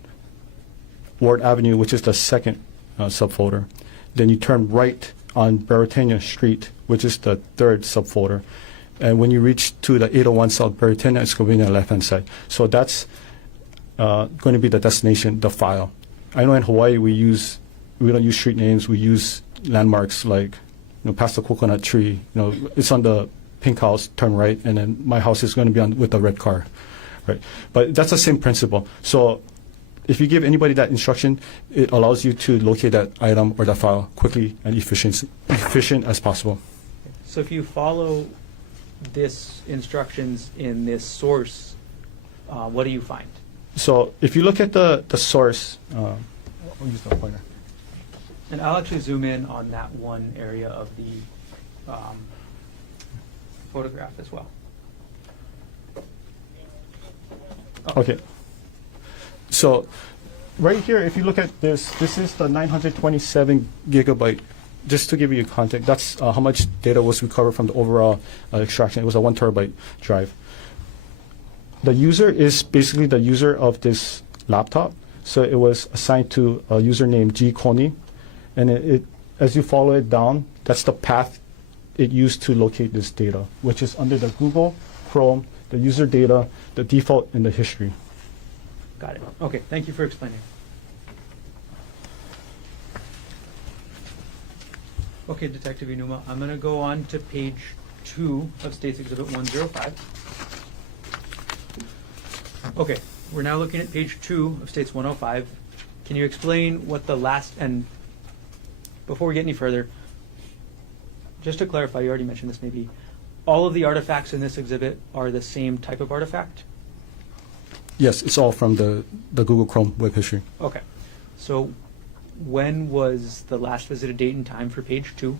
Ward Avenue, which is the second subfolder. Then you turn right on Baratena Street, which is the third subfolder. And when you reach to the 801 South Baratena, it's going to be on the left-hand side. So that's going to be the destination, the file. I know in Hawaii we don't use street names. We use landmarks like, past the coconut tree. It's on the pink house, turn right, and then my house is going to be on with the red car, right? But that's the same principle. So if you give anybody that instruction, it allows you to locate that item or that file quickly and efficient as possible. So if you follow this instructions in this source, what do you find? So if you look at the source, I'll use the pointer. And I'll actually zoom in on that one area of the photograph as well. Okay. So right here, if you look at this is the 927 gigabyte. Just to give you context, that's how much data was recovered from the overall extraction. It was a 1 terabyte drive. The user is basically the user of this laptop. So it was assigned to a user named G. Coney. And it as you follow it down, that's the path it used to locate this data, which is under the Google Chrome, the user data, the default, and the history. Got it. Okay, thank you for explaining. Okay, Detective Inuma, I'm going to go on to page 2 of State's Exhibit 105. Okay, we're now looking at page 2 of State's 105. Can you explain what the last, and before we get any further, just to clarify, you already mentioned this maybe, all of the artifacts in this exhibit are the same type of artifact? Yes, it's all from the Google Chrome web history. Okay. So when was the last visited date and time for page 2?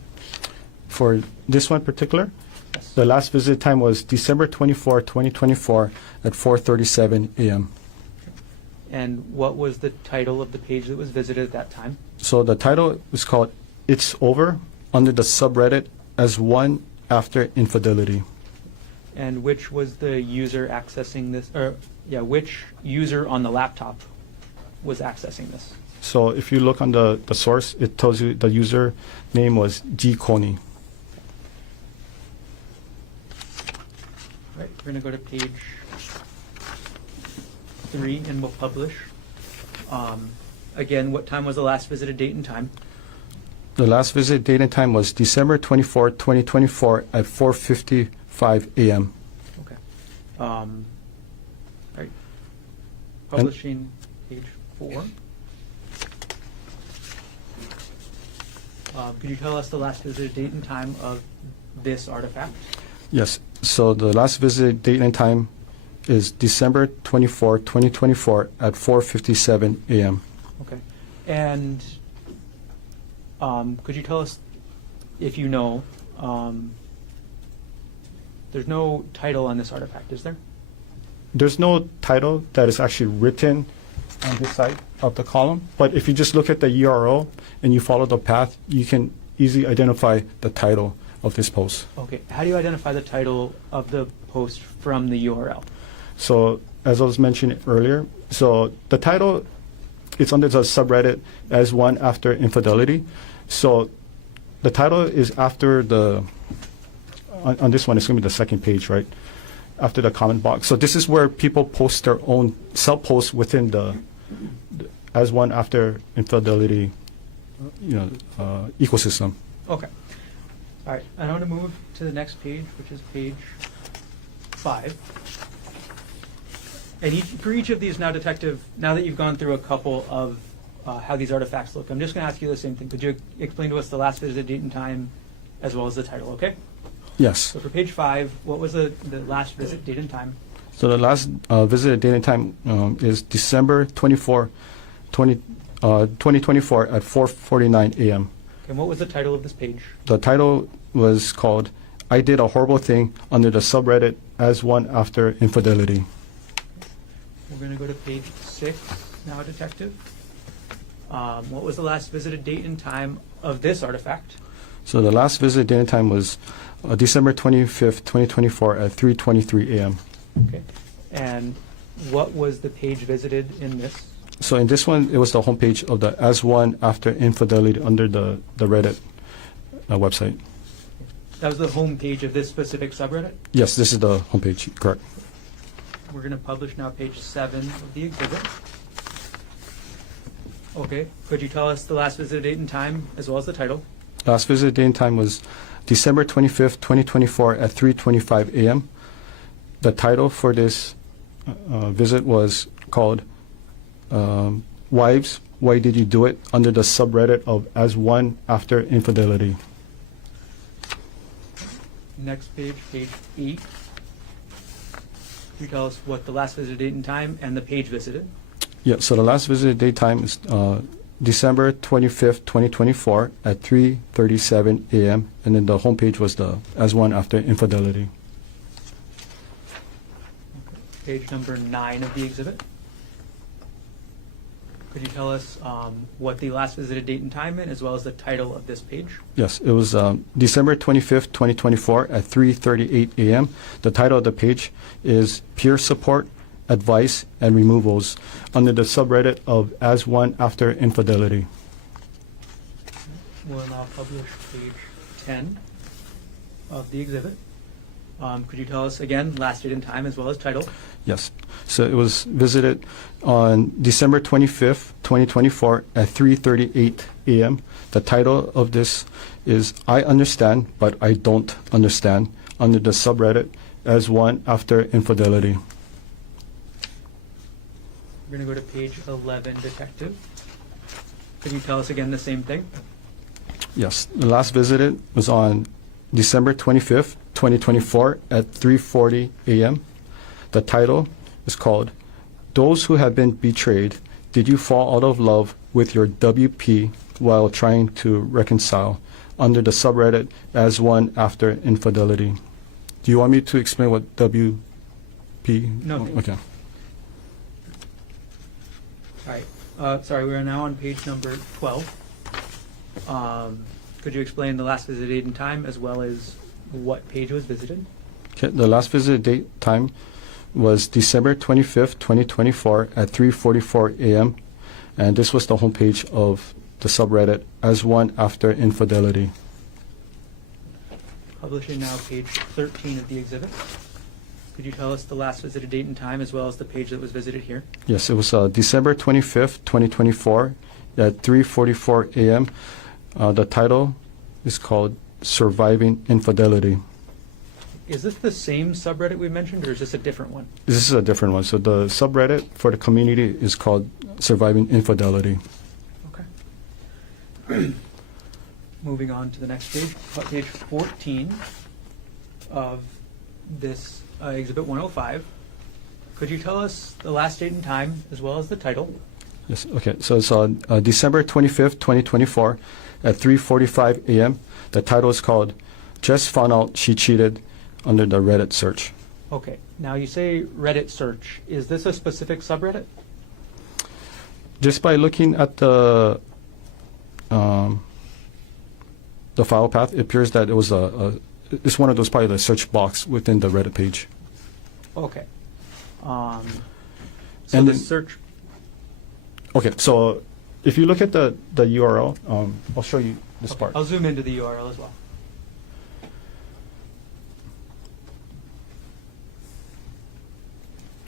For this one particular, Yes. the last visit time was December 24, 2024 at 4:37 a.m. And what was the title of the page that was visited at that time? So the title is called It's Over under the subreddit as one after infidelity. And which was the user accessing this, which user on the laptop was accessing this? So if you look on the source, it tells you the user name was G. Coney. Right, we're gonna go to page 3 and we'll publish. Again, what time was the last visited date and time? The last visit date and time was December 24, 2024 at 4:55 a.m. Okay. Right. Publishing page 4. Could you tell us the last visited date and time of this artifact? Yes. So the last visit date and time is December 24, 2024 at 4:57 a.m. Okay. And could you tell us, if you know, there's no title on this artifact, is there? There's no title that is actually written on this side of the column, but if you just look at the URL and you follow the path, you can easily identify the title of this post. Okay. How do you identify the title of the post from the URL? So as I was mentioning earlier, so the title, it's under the subreddit as one after infidelity. So the title is after on this one, it's going to be the second page, right? After the comment box. So this is where people post their own self-posts within the as one after infidelity, ecosystem. Okay. All right. I want to move to the next page, which is page 5. And for each of these now, Detective, now that you've gone through a couple of how these artifacts look, I'm just going to ask you the same thing. Could you explain to us the last visit date and time as well as the title, okay? Yes. So for page 5, what was the last visit date and time? So the last visited date and time is December 24, 2024 at 4:49 a.m. Okay, and what was the title of this page? The title was called I Did a Horrible Thing under the subreddit as one after infidelity. We're going to go to page 6 now, Detective. What was the last visited date and time of this artifact? So the last visit date and time was December 25th, 2024 at 3:23 a.m. Okay. And what was the page visited in this? So in this one, it was the homepage of the as one after infidelity under the Reddit website. That was the home page of this specific subreddit? Yes, this is the homepage, correct. We're going to publish now page 7 of the exhibit. Okay. Could you tell us the last visit date and time as well as the title? Last visit date and time was December 25th, 2024 at 3:25 a.m. The title for this visit was called Wives, Why Did You Do It? Under the subreddit of As One After Infidelity. Next page, page 8. Could you tell us what the last visit date and time and the page visited? Yeah, so the last visit date time is December 25th, 2024 at 3:37 a.m. And then the homepage was the As One After Infidelity. Page number 9 of the exhibit. Could you tell us what the last visited date and time is, as well as the title of this page? Yes, it was December 25th, 2024 at 3:38 a.m. The title of the page is Peer Support, Advice, and Removals under the subreddit of As One After Infidelity. We'll now publish page 10 of the exhibit. Could you tell us again last date and time as well as title? Yes. So it was visited on December 25th, 2024 at 3:38 a.m. The title of this is I Understand, But I Don't Understand under the subreddit As One After Infidelity. We're going to go to page 11, Detective. Could you tell us again the same thing? Yes. The last visited was on December 25th, 2024 at 3:40 a.m. The title is called Those Who Have Been Betrayed, Did You Fall Out of Love with Your WP While Trying to Reconcile under the subreddit as one after infidelity. Do you want me to explain what WP? No. Okay. All right. Sorry, we are now on page number 12. Could you explain the last visit date and time as well as what page was visited? Okay. The last visit date time was December 25th, 2024 at 3:44 a.m. And this was the homepage of the subreddit as one after infidelity. Publishing now page 13 of the exhibit. Could you tell us the last visited date and time as well as the page that was visited here? Yes, it was December 25th, 2024 at 3:44 a.m. The title is called Surviving Infidelity. Is this the same subreddit we mentioned, or is this a different one? This is a different one. So the subreddit for the community is called Surviving Infidelity. Okay. Moving on to the next page, page 14 of this exhibit 105. Could you tell us the last date and time as well as the title? Yes. Okay. So it's on December 25th, 2024 at 3:45 a.m. The title is called Just Found Out She Cheated under the Reddit search. Okay. Now you say Reddit search. Is this a specific subreddit? Just by looking at the file path, it appears that it was it's one of those probably the search box within the Reddit page. Okay. So And the then- search. Okay, so if you look at the URL, I'll show you this Okay, part. I'll zoom into the URL as well.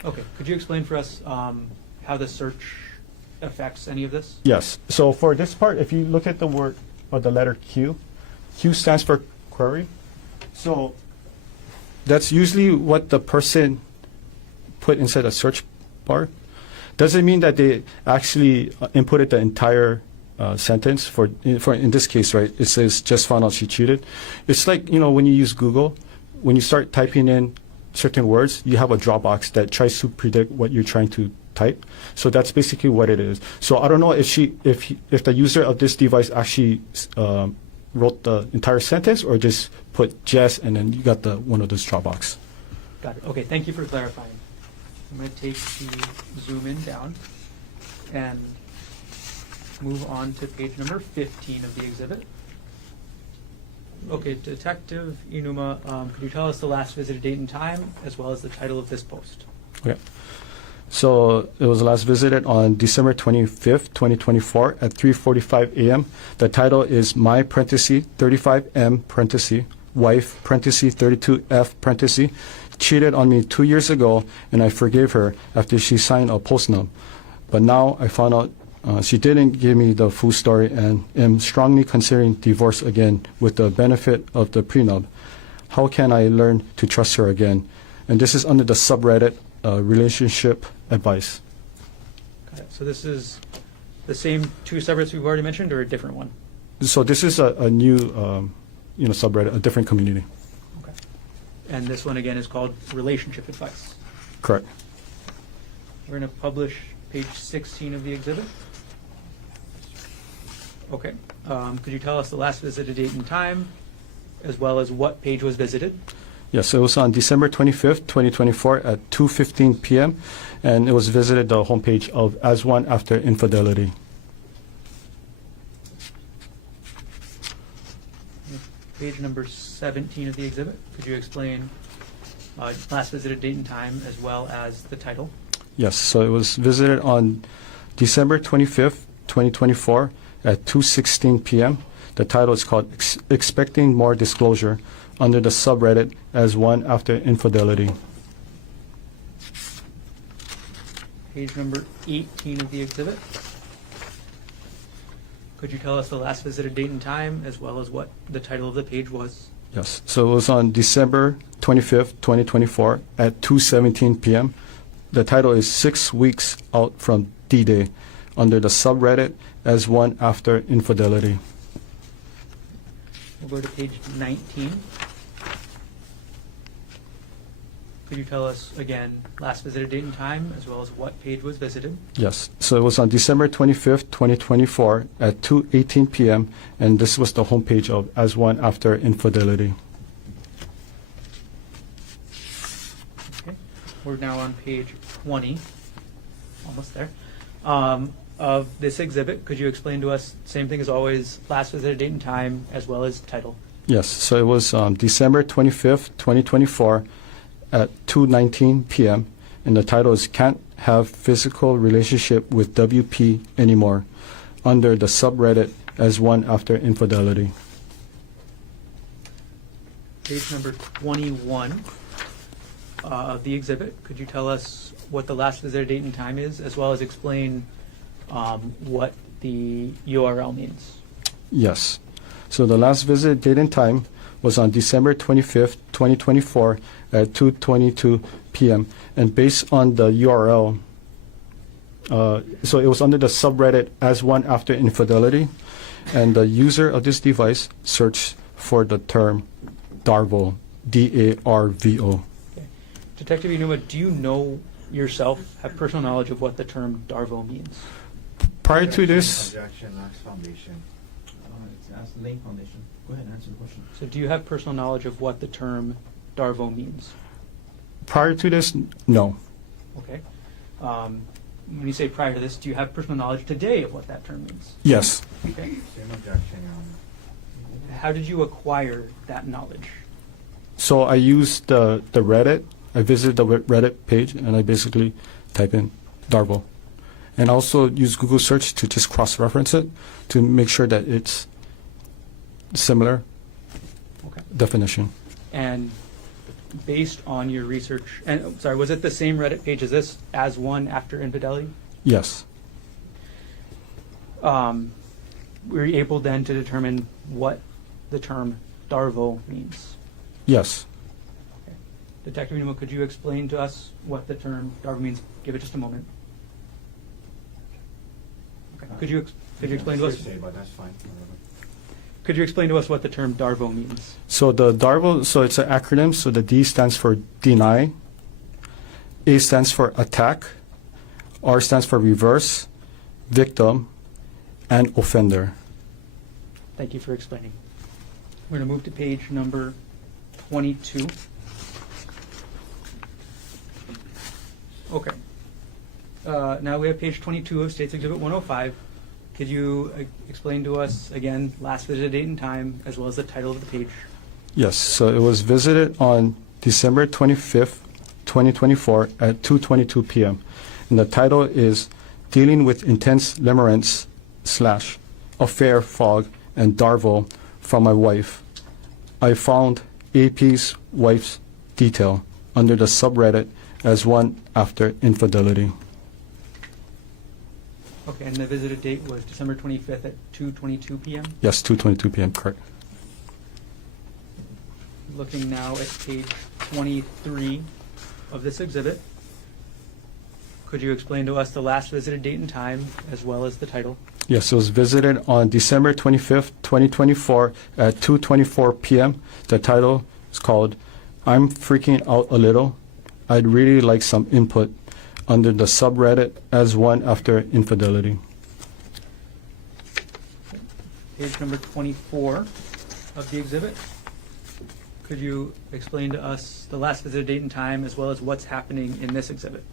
Okay. Could you explain for us how the search affects any of this? Yes. So for this part, if you look at the word or the letter Q, Q stands for query. So that's usually what the person put inside a search bar. Doesn't mean that they actually inputted the entire sentence. For in this case, right? It says just found out she cheated. It's like, you know, when you use Google, when you start typing in certain words, you have a drop box that tries to predict what you're trying to type. So that's basically what it is. So I don't know if the user of this device actually wrote the entire sentence or just put just and then you got one of those drop box. Got it. Okay. Thank you for clarifying. I'm going to take the zoom in down and move on to page number 15 of the exhibit. Okay, Detective Inuma, could you tell us the last visited date and time as well as the title of this post? Okay. So it was last visited on December 25th, 2024 at 3:45 a.m. The title is My parenthesis 35M parenthesis wife parenthesis 32F parenthesis cheated on me 2 years ago and I forgave her after she signed a postnum. But now I found out she didn't give me the full story and am strongly considering divorce again with the benefit of the prenup. How can I learn to trust her again? And this is under the subreddit relationship advice. Got it. So this is the same two subreddits we've already mentioned or a different one? So this is a new subreddit, a different community. Okay. And this one again is called Relationship Advice. Correct. We're going to publish page 16 of the exhibit. Okay. Could you tell us the last visited date and time as well as what page was visited? Yes, it was on December 25th, 2024 at 2:15 p.m. and it was visited the homepage of As One After Infidelity. Page number 17 of the exhibit. Could you explain last visited date and time as well as the title? Yes, so it was visited on December 25th, 2024 at 2:16 p.m. The title is called Expecting More Disclosure under the subreddit As One After Infidelity. Page number 18 of the exhibit. Could you tell us the last visited date and time as well as what the title of the page was? Yes, so it was on December 25th, 2024 at 2:17 p.m. The title is 6 Weeks Out from D-Day under the subreddit As One After Infidelity. We'll go to page 19. Could you tell us again last visited date and time, as well as what page was visited? Yes. So it was on December 25th, 2024 at 2:18 p.m. and this was the homepage of As One After Infidelity. Okay. We're now on page 20, almost there, of this exhibit. Could you explain to us, same thing as always, last visited date and time, as well as title? Yes. So it was December 25th, 2024 at 2:19 p.m. and the title is Can't Have Physical Relationship with WP Anymore under the subreddit As One After Infidelity. Page number 21 of the exhibit. Could you tell us what the last visited date and time is, as well as explain what the URL means? Yes. So the last visit date and time was on December 25th, 2024 at 2:22 p.m. And based on the URL, so it was under the subreddit As One After Infidelity, and the user of this device searched for the term DARVO, D-A-R-V-O. Okay. Detective Inuma, do you know yourself, have personal knowledge of what the term DARVO means? Prior to this, Objection, Knox Foundation. It's asked the Lane Foundation. Go ahead and answer the question. So do you have personal knowledge of what the term DARVO means? no. Okay. When you say prior to this, do you have personal knowledge today of what that term means? Yes. Okay. Same objection, Your Honor. How did you acquire that knowledge? So I used the Reddit. I visited the Reddit page and I basically type in DARVO. And also use Google search to just cross-reference it to make sure that it's similar Okay. definition. And based on your research, and sorry, was it the same Reddit page as this, As One After Infidelity? Yes. Were you able then to determine what the term DARVO means? Yes. Okay. Detective Inuma, could you explain to us what the term DARVO means? Give it just a moment. Okay. Could you explain to us? But that's fine. Could you explain to us what the term DARVO means? So the DARVO, so it's an acronym. So the D stands for deny, A stands for attack, R stands for reverse, victim, and offender. Thank you for explaining. We're going to move to page number 22. Okay. Now we have page 22 of State's Exhibit 105. Could you explain to us, again, last visited date and time, as well as the title of the page? Yes, so it was visited on December 25th, 2024 at 2:22 p.m. And the title is Dealing with Intense Limerence / Affair Fog and DARVO from My Wife. I found AP's wife's detail under the subreddit As One After Infidelity. Okay, and the visited date was December 25th at 2:22 p.m.? Yes, 2:22 p.m., correct. Looking now at page 23 of this exhibit. Could you explain to us the last visited date and time, as well as the title? Yes, it was visited on December 25th, 2024 at 2:24 p.m. The title is called I'm Freaking Out a Little. I'd really like some input under the subreddit As One After Infidelity. Page number 24 of the exhibit. Could you explain to us the last visited date and time, as well as what's happening in this exhibit?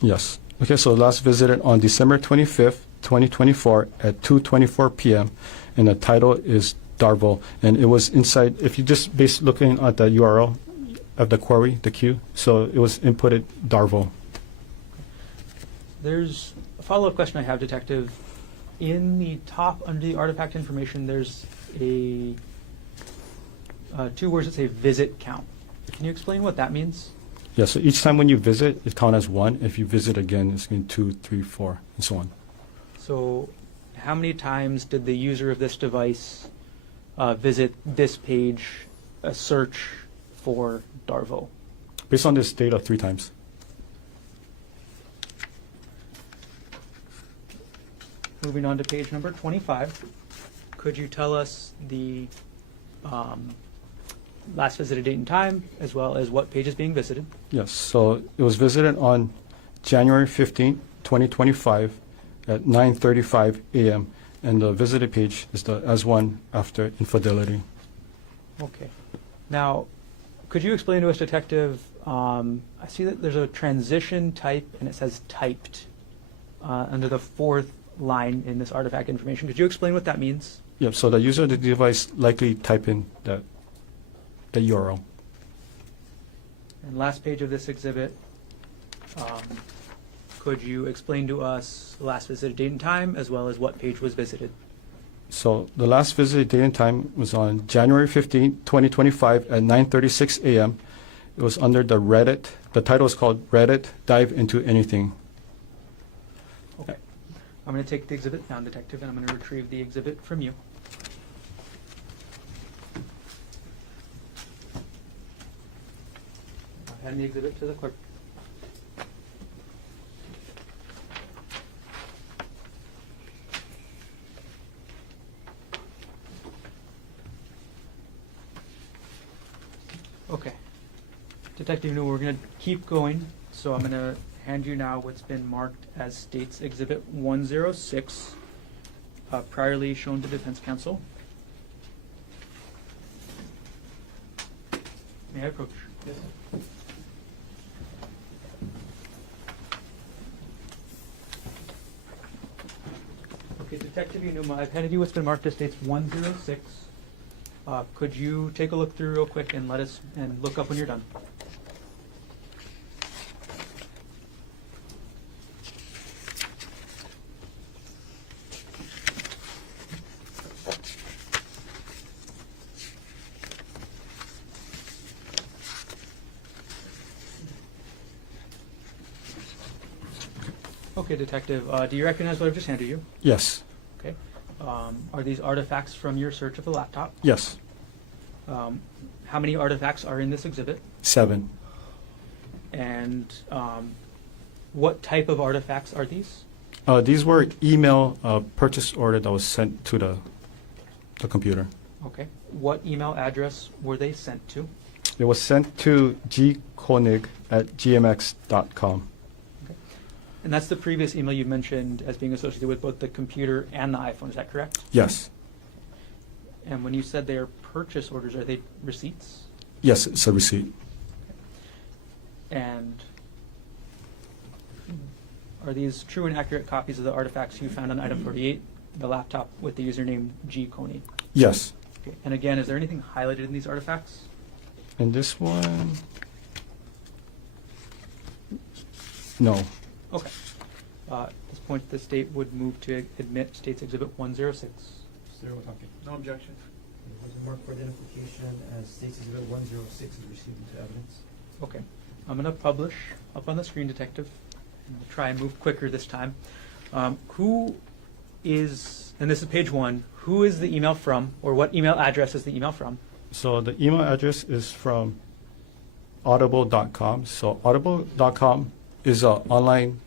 Yes. Okay, so last visited on December 25th, 2024 at 2:24 p.m. and the title is DARVO. And it was inside, if you just looking at the URL of the query, the queue, so it was inputted DARVO. There's a follow-up question I have, Detective. In the top, under the artifact information, there's a two words that say visit count. Can you explain what that means? Yeah, so each time when you visit, it counts as 1. If you visit again, it's going to be 2, 3, 4, and so on. So how many times did the user of this device visit this page, search for DARVO? Based on this data, 3 times. Moving on to page number 25, could you tell us the last visited date and time, as well as what page is being visited. Yes, so it was visited on January 15th, 2025 at 9:35 a.m. And the visited page is the S1 after infidelity. Okay. Now, could you explain to us, Detective, I see that there's a transition type and it says typed under the fourth line in this artifact information. Could you explain what that means? Yep, so the user of the device likely type in the URL. And last page of this exhibit, could you explain to us the last visited date and time, as well as what page was visited? So the last visited date and time was on January 15th, 2025 at 9:36 a.m. It was under the Reddit. The title is called Reddit Dive Into Anything. Okay. I'm going to take the exhibit down, Detective, and I'm going to retrieve the exhibit from you. I'll hand the exhibit to the clerk. Okay. Detective New, we're going to keep going, so I'm going to hand you now what's been marked as State's Exhibit 106, priorly shown to Defense Counsel. May I approach? Yes. Okay, Detective Unuma, I've handed you what's been marked as State's 106. Could you take a look through real quick and look up when you're done? Okay, Detective, do you recognize what I've just handed you? Yes. Okay. Are these artifacts from your search of the laptop? Yes. How many artifacts are in this exhibit? 7. And what type of artifacts are these? These were email purchase order that was sent to the computer. Okay. What email address were they sent to? It was sent to gkoenig@gmx.com. Okay. And that's the previous email you mentioned as being associated with both the computer and the iPhone, is that correct? Yes. And when you said they are purchase orders, are they receipts? Yes, it's a receipt. And are these true and accurate copies of the artifacts you found on item 48, the laptop with the username gkoenig? Yes. Okay. And again, is there anything highlighted in these artifacts? And this one, no. Okay. At this point, the state would move to admit State's Exhibit 106. No objection. It was marked for identification as State's Exhibit 106 is received into evidence. Okay. I'm going to publish up on the screen, Detective. And we'll try and move quicker this time. Who is, and this is page 1, who is the email from, or what email address is the email from? So the email address is from audible.com. So audible.com is an online,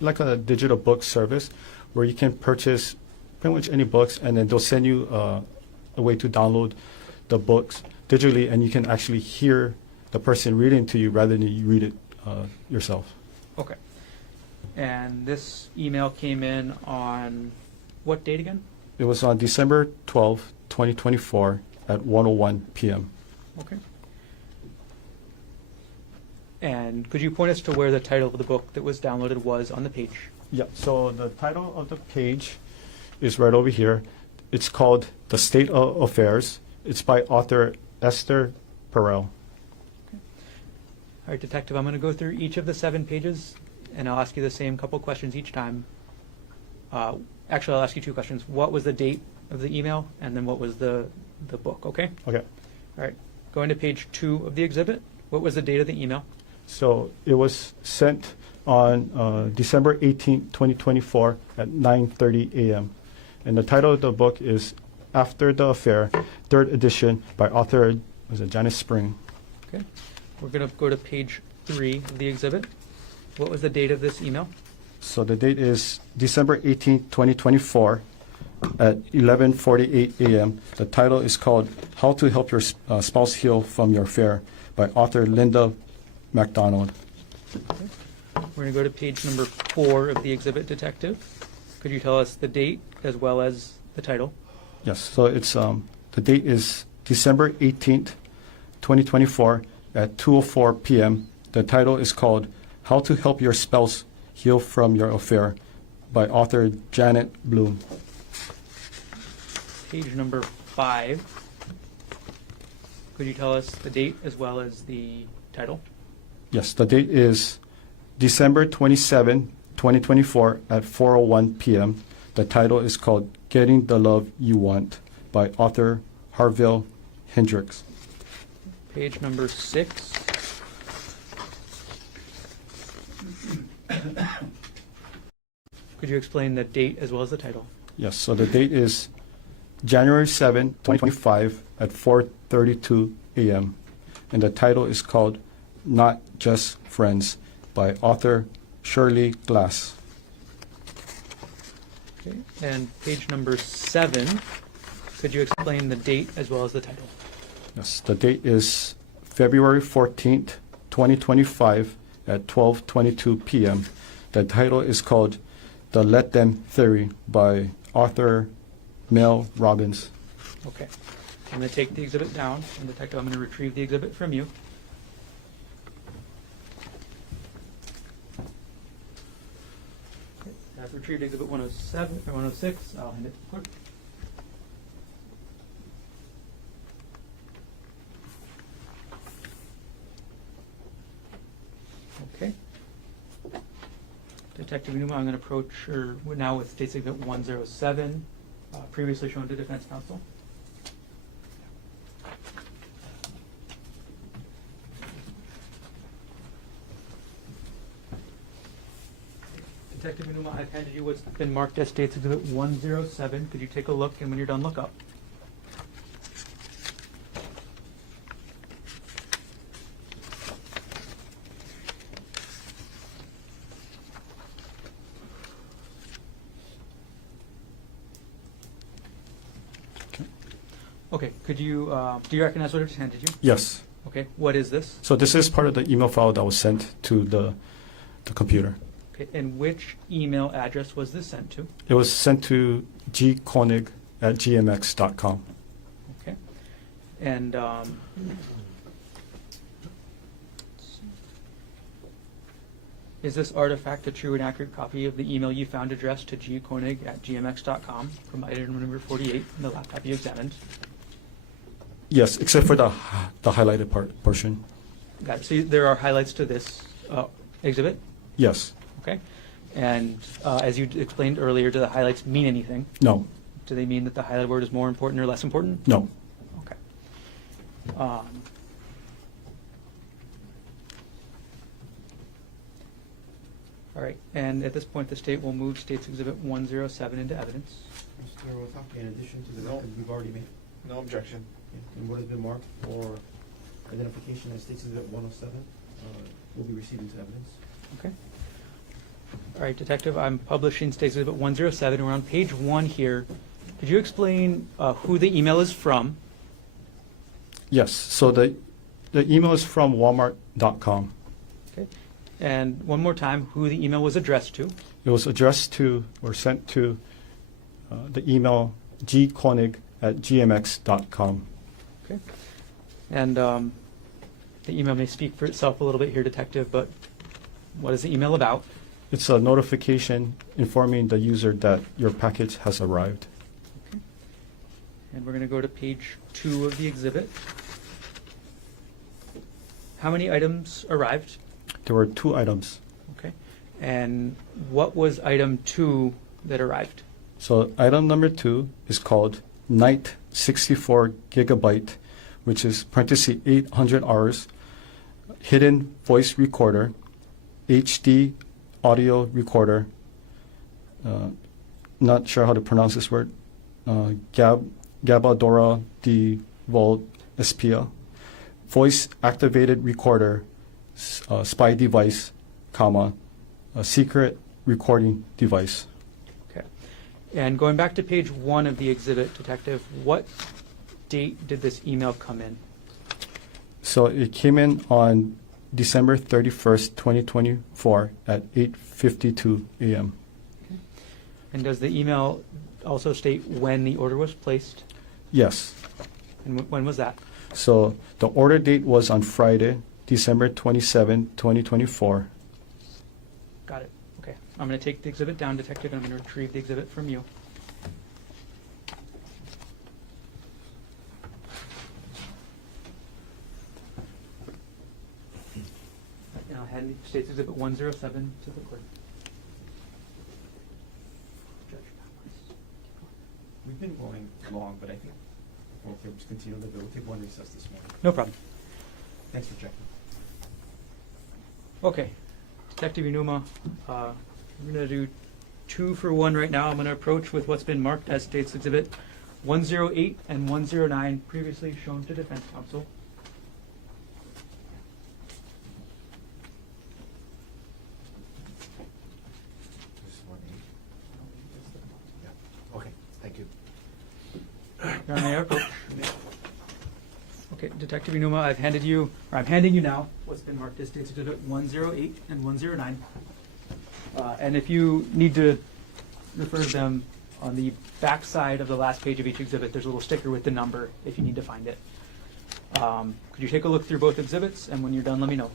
like a digital book service where you can purchase pretty much any books, and then they'll send you a way to download the books digitally, and you can actually hear the person reading to you rather than you read it yourself. Okay. And this email came in on what date again? It was on December 12th, 2024 at 1:01 p.m. Okay. And could you point us to where the title of the book that was downloaded was on the page? Yeah, so the title of the page is right over here. It's called The State of Affairs. It's by author Esther Perel. All right, Detective, I'm going to go through each of the 7 pages, and I'll ask you the same couple questions each time. Actually, I'll ask you 2 questions. What was the date of the email, and then what was the book, okay? Okay. All right, going to page 2 of the exhibit. What was the date of the email? So it was sent on December 18th, 2024 at 9:30 a.m. And the title of the book is After the Affair, 3rd edition by author, was it Janice Spring? Okay. We're going to go to page 3 of the exhibit. What was the date of this email? So the date is December 18th, 2024 at 11:48 a.m. The title is called How to Help Your Spouse Heal from Your Affair by author Linda MacDonald. We're going to go to page number 4 of the exhibit, Detective. Could you tell us the date as well as the title? Yes, so it's the date is December 18th, 2024 at 2:04 p.m. The title is called How to Help Your Spouse Heal from Your Affair by author Janet Bloom. Page number 5. Could you tell us the date as well as the title? Yes, the date is December 27, 2024 at 4:01 p.m. The title is called Getting the Love You Want by author Harville Hendricks. Page number 6. Could you explain the date as well as the title? Yes, so the date is January 7, 2025 at 4:32 a.m. And the title is called Not Just Friends by author Shirley Glass. Okay. And page number 7. Could you explain the date as well as the title? Yes, the date is February 14th, 2025 at 12:22 p.m. The title is called The Let Them Theory by author Mel Robbins. Okay. I'm going to take the exhibit down, and Detective, I'm going to retrieve the exhibit from you. Okay. I've retrieved exhibit 107 or 106. I'll hand it to the clerk. Okay. Detective Numa, I'm going to approach her now with State's Exhibit 107, previously shown to defense counsel. Detective Numa, I've handed you what's been marked as State's Exhibit 107. Could you take a look, and when you're done, look up? Okay, could you, do you recognize what I just handed you? Yes. Okay, what is this? So this is part of the email file that was sent to the computer. Okay, and which email address was this sent to? It was sent to gkoenig@gmx.com. Okay, and is this artifact a true and accurate copy of the email you found addressed to gkoenig@gmx.com, provided in number 48 in the laptop you examined? Yes, except for the highlighted portion. Got it. So there are highlights to this exhibit? Yes. Okay. And as you explained earlier, do the highlights mean anything? No. Do they mean that the highlighted word is more important or less important? No. Okay. All right. And at this point, the state will move State's Exhibit 107 into evidence. Mr. Otake, in addition to the No. record we've already made, No objection. and what has been marked for identification as State's Exhibit 107 will be received into evidence. Okay. All right, Detective, I'm publishing State's Exhibit 107. We're on page 1 here. Could you explain who the email is from? Yes. So the email is from Walmart.com. Okay. And one more time, who the email was addressed to? It was addressed to or sent to the email gkoenig@gmx.com. Okay. And the email may speak for itself a little bit here, Detective, but what is the email about? It's a notification informing the user that your package has arrived. Okay. And we're going to go to page 2 of the exhibit. How many items arrived? There were 2 items. Okay. And what was item 2 that arrived? So item number 2 is called Night 64 gigabyte, which is parenthesis 800 hours, hidden voice recorder, HD audio recorder, not sure how to pronounce this word, Gabadora de Vol Espia, voice activated recorder, spy device, comma, a secret recording device. Okay. And going back to page 1 of the exhibit, Detective, what date did this email come in? So it came in on December 31st, 2024 at 8:52 a.m. And does the email also state when the order was placed? Yes. And when was that? So the order date was on Friday, December 27, 2024. Got it. Okay. I'm going to take the exhibit down, Detective, and I'm going to retrieve the exhibit from you. And I'll hand State's Exhibit 107 to the clerk. We've been going long, but I think we'll just continue the bill. We'll take one recess this morning. No problem. Thanks for checking. Okay. Detective Inuma, I'm going to do 2 for 1 right now. I'm going to approach with what's been marked as State's Exhibit 108 and 109, previously shown to Defense Counsel. Yeah. Okay, thank you. Your Honor, may I approach? Okay, Detective Inuma, I'm handing you now what's been marked as State's Exhibit 108 and 109. And if you need to refer to them, on the back side of the last page of each exhibit, there's a little sticker with the number if you need to find it. Could you take a look through both exhibits, and when you're done, let me know.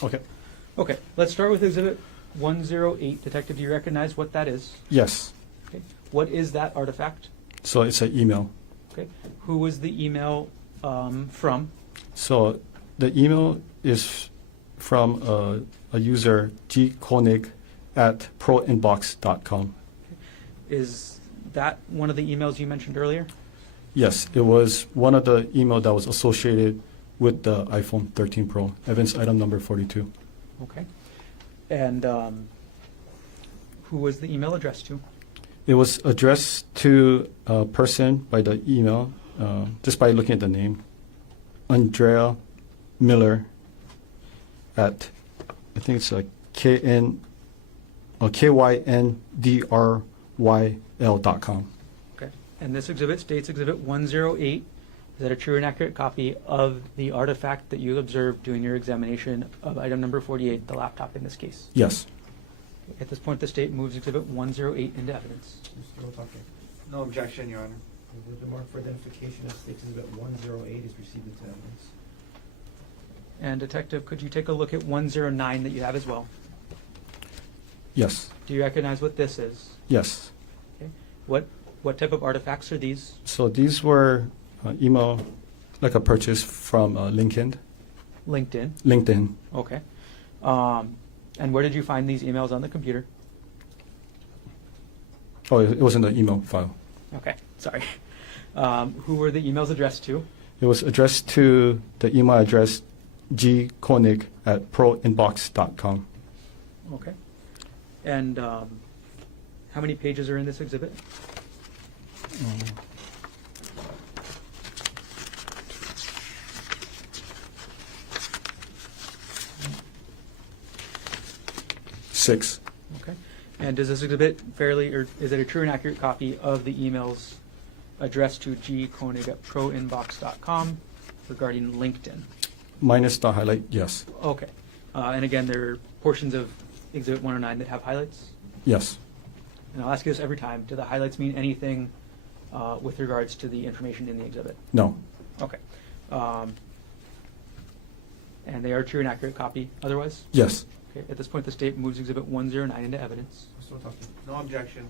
Okay. Okay, let's start with Exhibit 108. Detective, do you recognize what that is? Yes. Okay. What is that artifact? So it's an email. Okay. Who was the email from? So the email is from a user, gkoenig at proinbox.com. Is that one of the emails you mentioned earlier? Yes, it was one of the email that was associated with the iPhone 13 Pro, evidence item number 42. Okay. And who was the email addressed to? It was addressed to a person by the email, just by looking at the name, Andrea Miller at, I think it's KYNDRYL.com. Okay. And this exhibit states Exhibit 108. Is that a true and accurate copy of the artifact that you observed during your examination of item number 48, the laptop in this case? Yes. At this point, the state moves Exhibit 108 into evidence. Mr. Otake. No objection, Your Honor. It will be marked for identification as State's Exhibit 108 is received into evidence. And Detective, could you take a look at 109 that you have as well? Yes. Do you recognize what this is? Yes. Okay. What type of artifacts are these? So these were email, like a purchase from LinkedIn. LinkedIn. Okay. And where did you find these emails on the computer? Oh, it was in the email file. Okay, sorry. Who were the emails addressed to? It was addressed to the email address gkoenig at proinbox.com. Okay. And how many pages are in this exhibit? Six. Okay. And does this exhibit or is it a true and accurate copy of the emails addressed to gkoenig at proinbox.com regarding LinkedIn? Minus the highlight, yes. Okay. And again, there are portions of Exhibit 109 that have highlights? Yes. And I'll ask you this every time. Do the highlights mean anything with regards to the information in the exhibit? No. Okay. And they are a true and accurate copy otherwise? Yes. Okay. At this point, the state moves Exhibit 109 into evidence. Mr. Otake. No objection.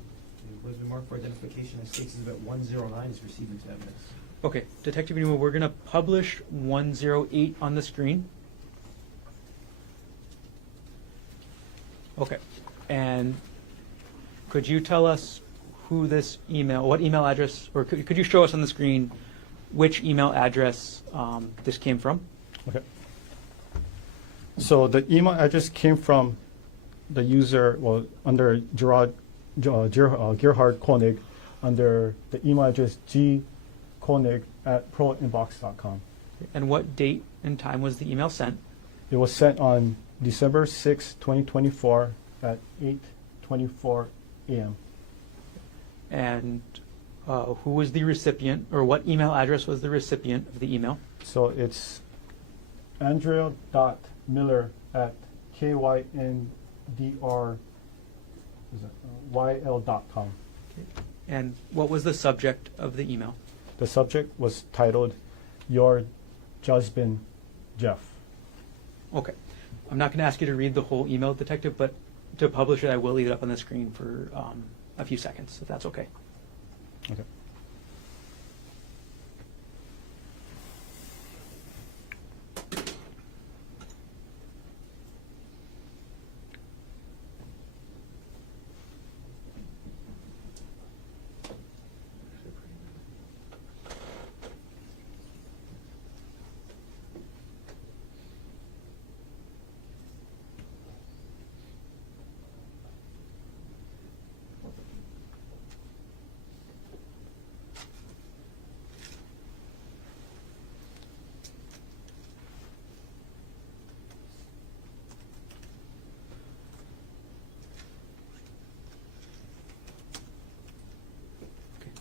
It will be marked for identification as State's Exhibit 109 is received into evidence. Okay. Detective Inuma, we're going to publish 108 on the screen. Okay. And could you tell us who this email, what email address, or could you show us on the screen which email address this came from? Okay. So the email address came from the user, well, under Gerhardt Koenig, under the email address gkoenig@proinbox.com. And what date and time was the email sent? It was sent on December 6, 2024 at 8:24 a.m. And who was the recipient, or what email address was the recipient of the email? So it's andrea.miller@kyndryl.com. And what was the subject of the email? The subject was titled, "Your Judgment, Jeff." Okay. I'm not going to ask you to read the whole email, Detective, but to publish it, I will leave it up on the screen for a few seconds, if that's okay. Okay.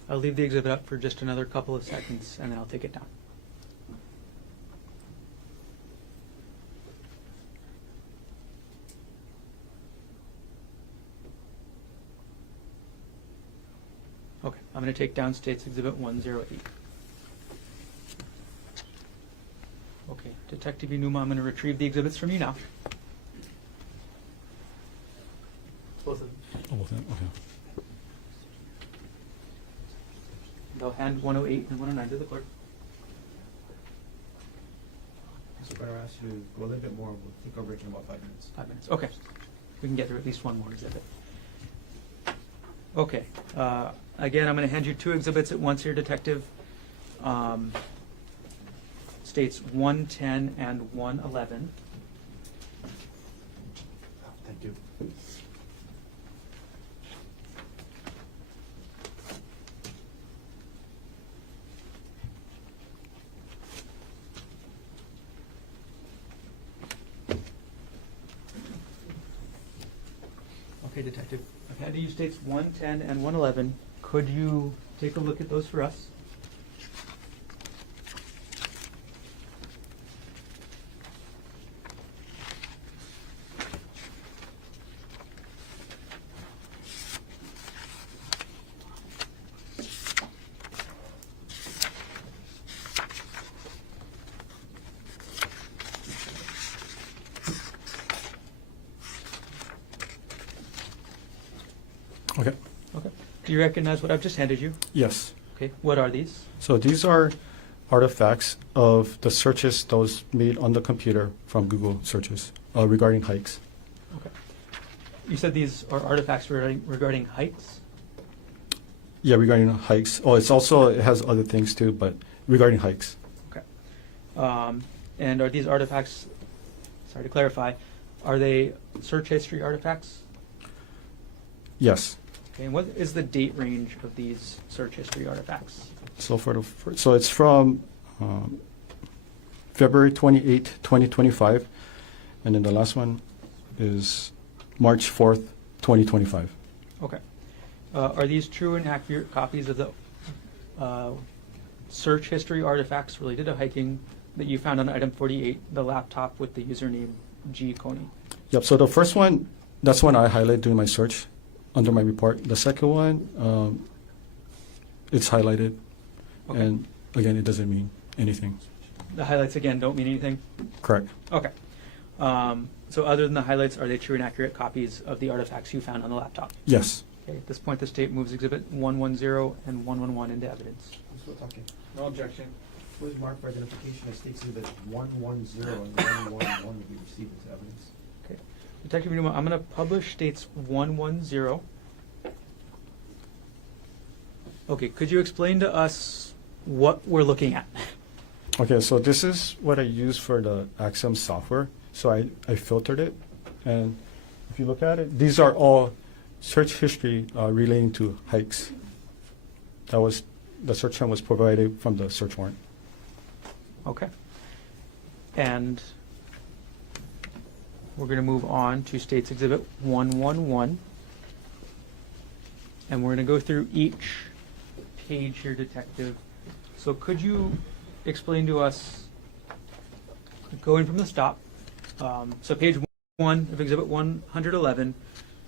I'll leave the exhibit up for just another couple of seconds, and then I'll take it down. Okay, I'm going to take down State's Exhibit 108. Okay, Detective Inuma, I'm going to retrieve the exhibits from you now. Both of them. Oh, okay. They'll hand 108 and 109 to the clerk. So I'm gonna ask you to go a little bit more, we'll take a break in about 5 minutes. 5 minutes. Okay. We can get through at least one more exhibit. Okay. Again, I'm going to hand you two exhibits at once here, Detective. States 110 and 111. Thank you. Okay, Detective. I've handed you States 110 and 111. Could you take a look at those for us? Okay. Okay. Do you recognize what I've just handed you? Yes. Okay. What are these? So these are artifacts of the searches that was made on the computer from Google searches regarding hikes. Okay. You said these are artifacts regarding hikes? Yeah, regarding hikes. Oh, it has other things too, but regarding hikes. Okay. And are these artifacts, sorry to clarify, are they search history artifacts? Yes. Okay, and what is the date range of these search history artifacts? So so it's from February 28, 2025, and then the last one is March 4th, 2025. Okay. Are these true and accurate copies of the search history artifacts related to hiking that you found on item 48, the laptop with the username G. Coney? Yep. So the first one, that's one I highlighted during my search under my report. The second one, it's highlighted, Okay. and again, it doesn't mean anything. The highlights, again, don't mean anything? Correct. Okay. So other than the highlights, are they true and accurate copies of the artifacts you found on the laptop? Yes. Okay. At this point, the state moves Exhibit 110 and 111 into evidence. Ms. Watake, No objection. please mark for identification as State's Exhibit 110 and 111 will be received into evidence. Okay. Detective Numa, I'm going to publish States 110. Okay, could you explain to us what we're looking at? Okay, so this is what I use for the Axiom software. So I filtered it, and if you look at it, these are all search history relating to hikes. That was, the search term was provided from the search warrant. Okay. And we're going to move on to State's Exhibit 111. And we're going to go through each page here, Detective. So could you explain to us, going from the top, so page 1 of Exhibit 111,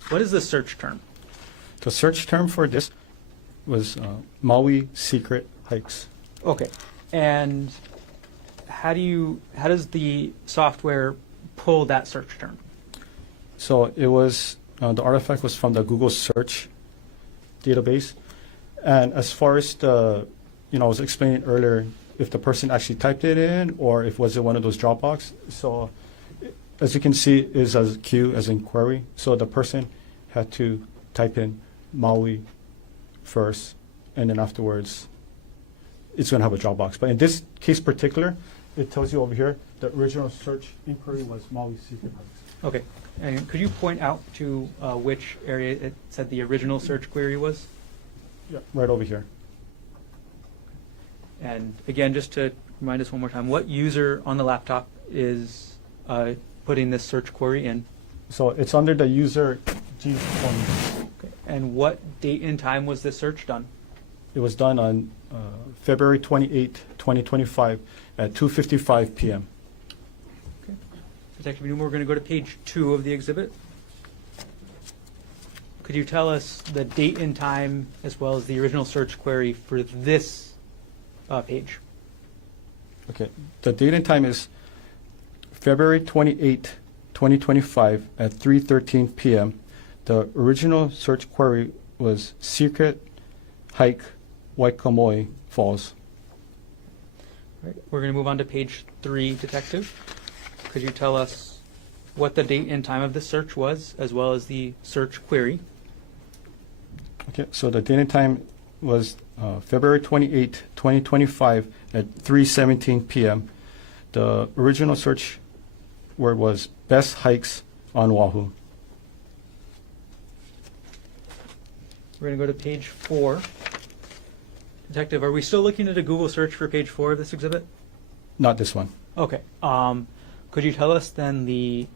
what is the search term? The search term for this was Maui secret hikes. Okay. And how does the software pull that search term? So it was, the artifact was from the Google search database. And as far as the, I was explaining earlier, if the person actually typed it in or if was it one of those Dropbox. So as you can see, is as Q as in query. So the person had to type in Maui first, and then afterwards it's going to have a Dropbox. But in this case particular, it tells you over here, the original search inquiry was Maui secret hikes. Okay. And could you point out to which area it said the original search query was? Yeah, right over here. And again, just to remind us one more time, what user on the laptop is putting this search query in? So it's under the user G20. Okay. And what date and time was this search done? It was done on February 28, 2025 at 2:55 p.m. Okay. Detective Newman, we're going to go to page 2 of the exhibit. Could you tell us the date and time as well as the original search query for this page? Okay. The date and time is February 28, 2025 at 3:13 p.m. The original search query was secret hike Waikamoi Falls. All right. We're going to move on to page 3, Detective. Could you tell us what the date and time of the search was as well as the search query? Okay, so the date and time was February 28, 2025 at 3:17 p.m. The original search word was best hikes on Oahu. We're going to go to page 4. Detective, are we still looking at a Google search for page 4 of this exhibit? Not this one. Okay. Could you tell us then the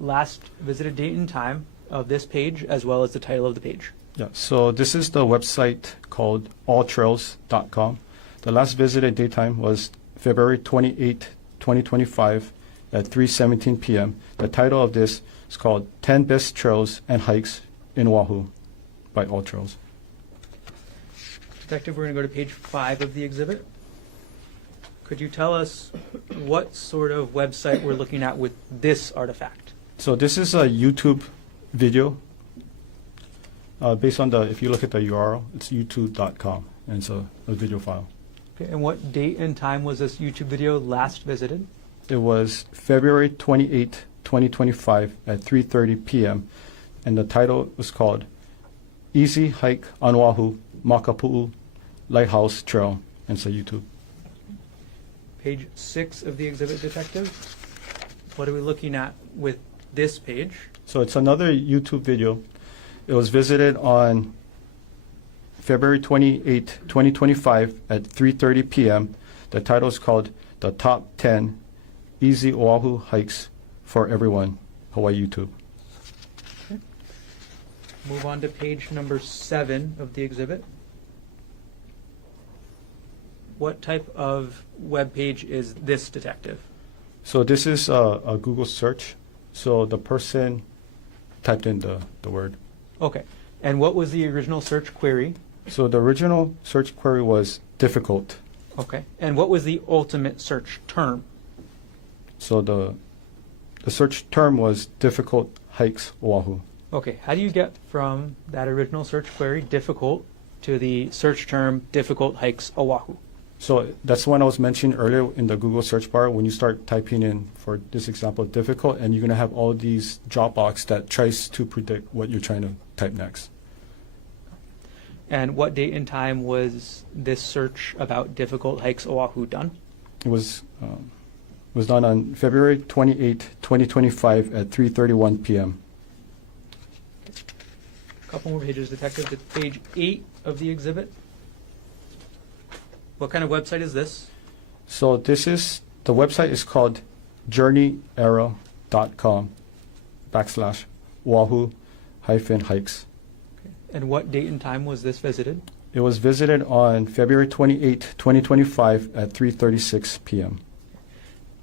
last visited date and time of this page as well as the title of the page? Yeah, so this is the website called alltrails.com. The last visited daytime was February 28, 2025 at 3:17 p.m. The title of this is called 10 Best Trails and Hikes in Oahu by All Trails. Detective, we're going to go to page 5 of the exhibit. Could you tell us what sort of website we're looking at with this artifact? So this is a YouTube video based on the, if you look at the URL, it's youtube.com, and it's a video file. Okay, and what date and time was this YouTube video last visited? It was February 28, 2025 at 3:30 p.m. and the title was called Easy Hike on Oahu, Makapu'u Lighthouse Trail, and it's a YouTube. Page 6 of the exhibit, Detective. What are we looking at with this page? So it's another YouTube video. It was visited on February 28, 2025 at 3:30 p.m. The title is called The Top 10 Easy Oahu Hikes for Everyone, Hawaii YouTube. Okay. Move on to page number 7 of the exhibit. What type of web page is this, Detective? So this is a Google search. So the person typed in the word. Okay. And what was the original search query? So the original search query was difficult. Okay. And what was the ultimate search term? So the search term was difficult hikes Oahu. Okay. How do you get from that original search query, difficult, to the search term, difficult hikes Oahu? So that's one I was mentioning earlier in the Google search bar. When you start typing in, for this example, difficult, and you're going to have all these drop box that tries to predict what you're trying to type next. And what date and time was this search about difficult hikes Oahu done? It was done on February 28, 2025 at 3:31 p.m. Couple more pages, Detective, to page 8 of the exhibit. What kind of website is this? So the website is called journeyarrow.com/Wahoo-hikes. And what date and time was this visited? It was visited on February 28, 2025 at 3:36 p.m.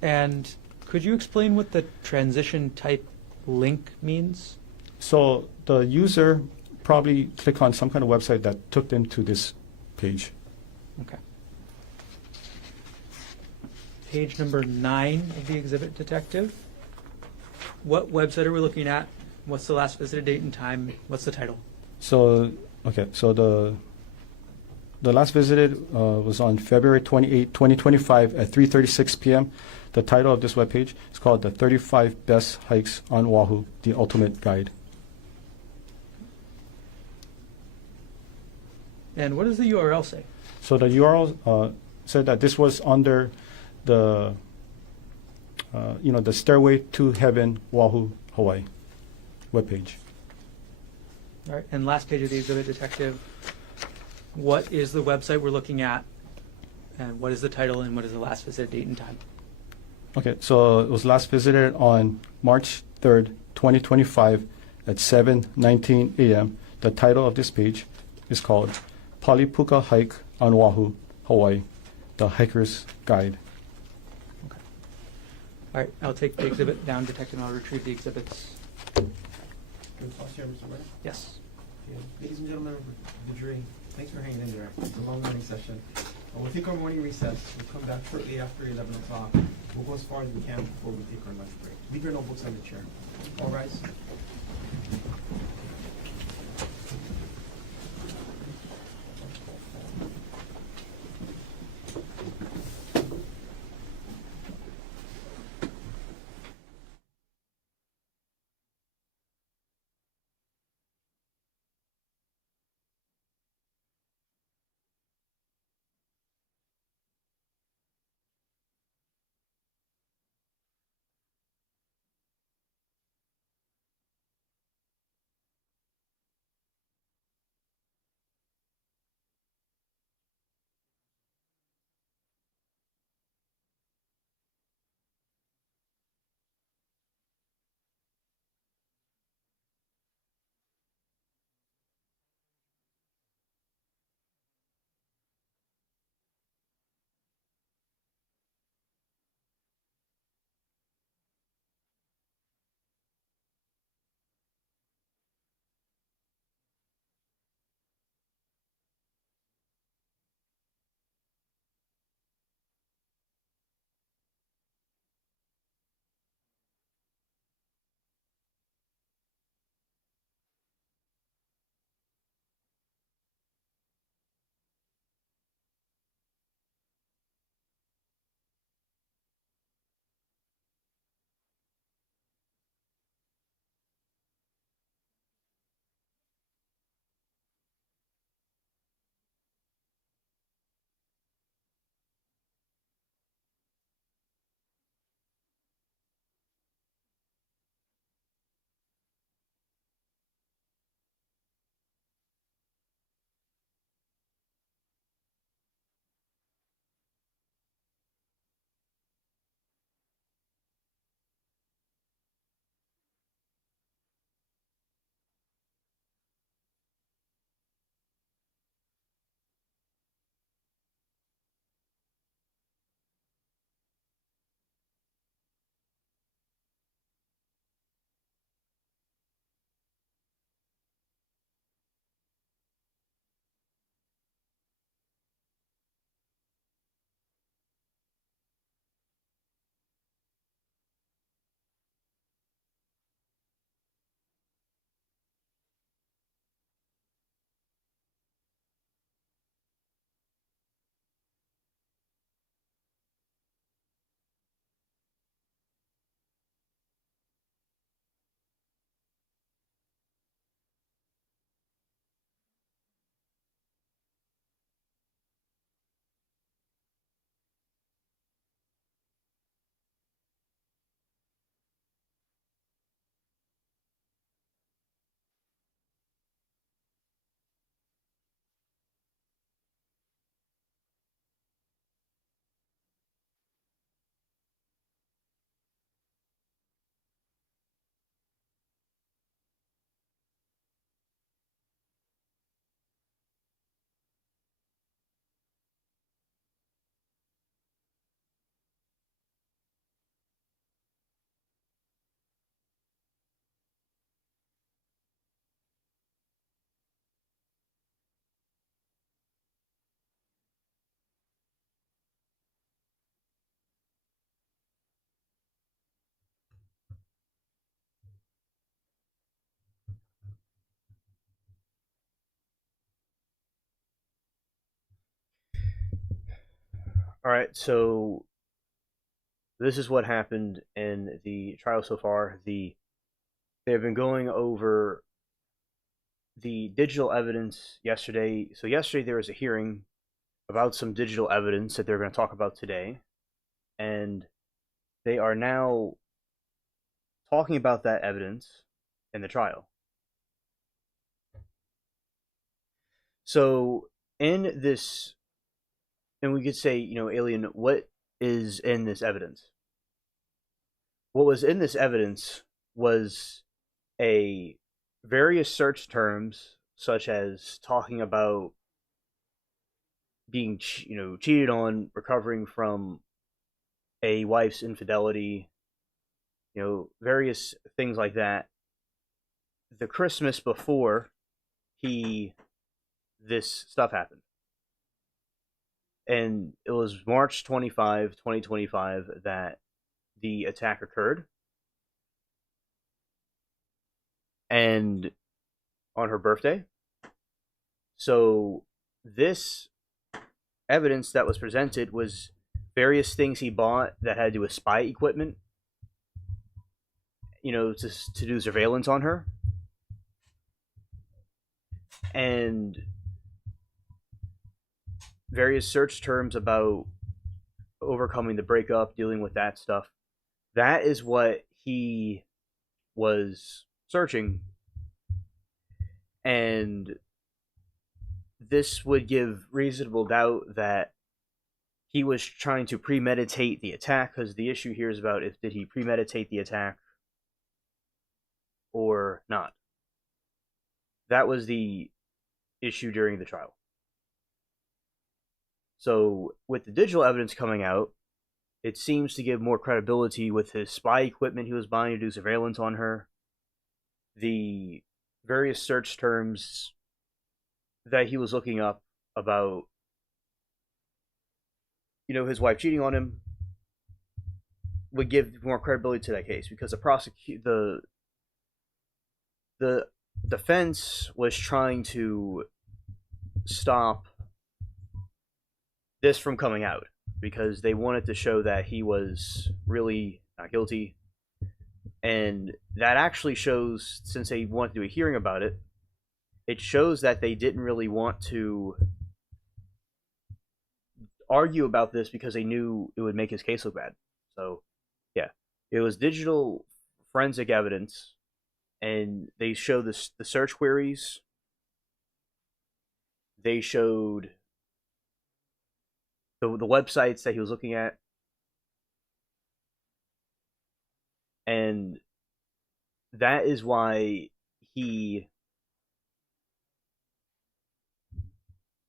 And could you explain what the transition type link means? So the user probably clicked on some kind of website that took them to this page. Okay. Page number 9 of the exhibit, Detective. What website are we looking at? What's the last visited date and time? What's the title? So the last visited was on February 28, 2025 at 3:36 p.m. The title of this webpage is called The 35 Best Hikes on Oahu, The Ultimate Guide. And what does the URL say? So the URL said that this was under the the Stairway to Heaven Oahu, Hawaii webpage. All right, and last page of the exhibit, Detective. What is the website we're looking at? And what is the title and what is the last visited date and time? Okay, so it was last visited on March 3rd, 2025 at 7:19 a.m. The title of this page is called Palipuka Hike on Oahu, Hawaii, The Hiker's Guide. Okay. All right, I'll take the exhibit down, Detective, and I'll retrieve the exhibits. Can we pause here, Mr. Mayor? Yes. Okay. Ladies and gentlemen of the jury, thanks for hanging in there. It's a long morning session. We'll take our morning recess. We'll come back shortly after 11 o'clock. We'll go as far as we can before we take our lunch break. Leave your notebooks on the chair. All rise. All right, so this is what happened in the trial so far. They've been going over the digital evidence yesterday. So yesterday there was a hearing about some digital evidence that they're going to talk about today, and they are now talking about that evidence in the trial. So in this, and we could say, Alien, what is in this evidence? What was in this evidence was a various search terms, such as talking about being, cheated on, recovering from a wife's infidelity, various things like that. The Christmas before this stuff happened. And it was March 25, 2025 that the attack occurred. And on her birthday. So this evidence that was presented was various things he bought that had to do with spy equipment, to do surveillance on her. And various search terms about overcoming the breakup, dealing with that stuff. That is what he was searching. And this would give reasonable doubt that he was trying to premeditate the attack, because the issue here is about did he premeditate the attack or not. That was the issue during the trial. So with the digital evidence coming out, it seems to give more credibility with his spy equipment he was buying to do surveillance on her, the various search terms that he was looking up about, his wife cheating on him, would give more credibility to that case, because the defense was trying to stop this from coming out, because they wanted to show that he was really not guilty. And that actually shows, since they wanted to do a hearing about it, it shows that they didn't really want to argue about this because they knew it would make his case look bad. So, yeah, it was digital forensic evidence, and they showed the search queries. They showed the websites that he was looking at, and that is why he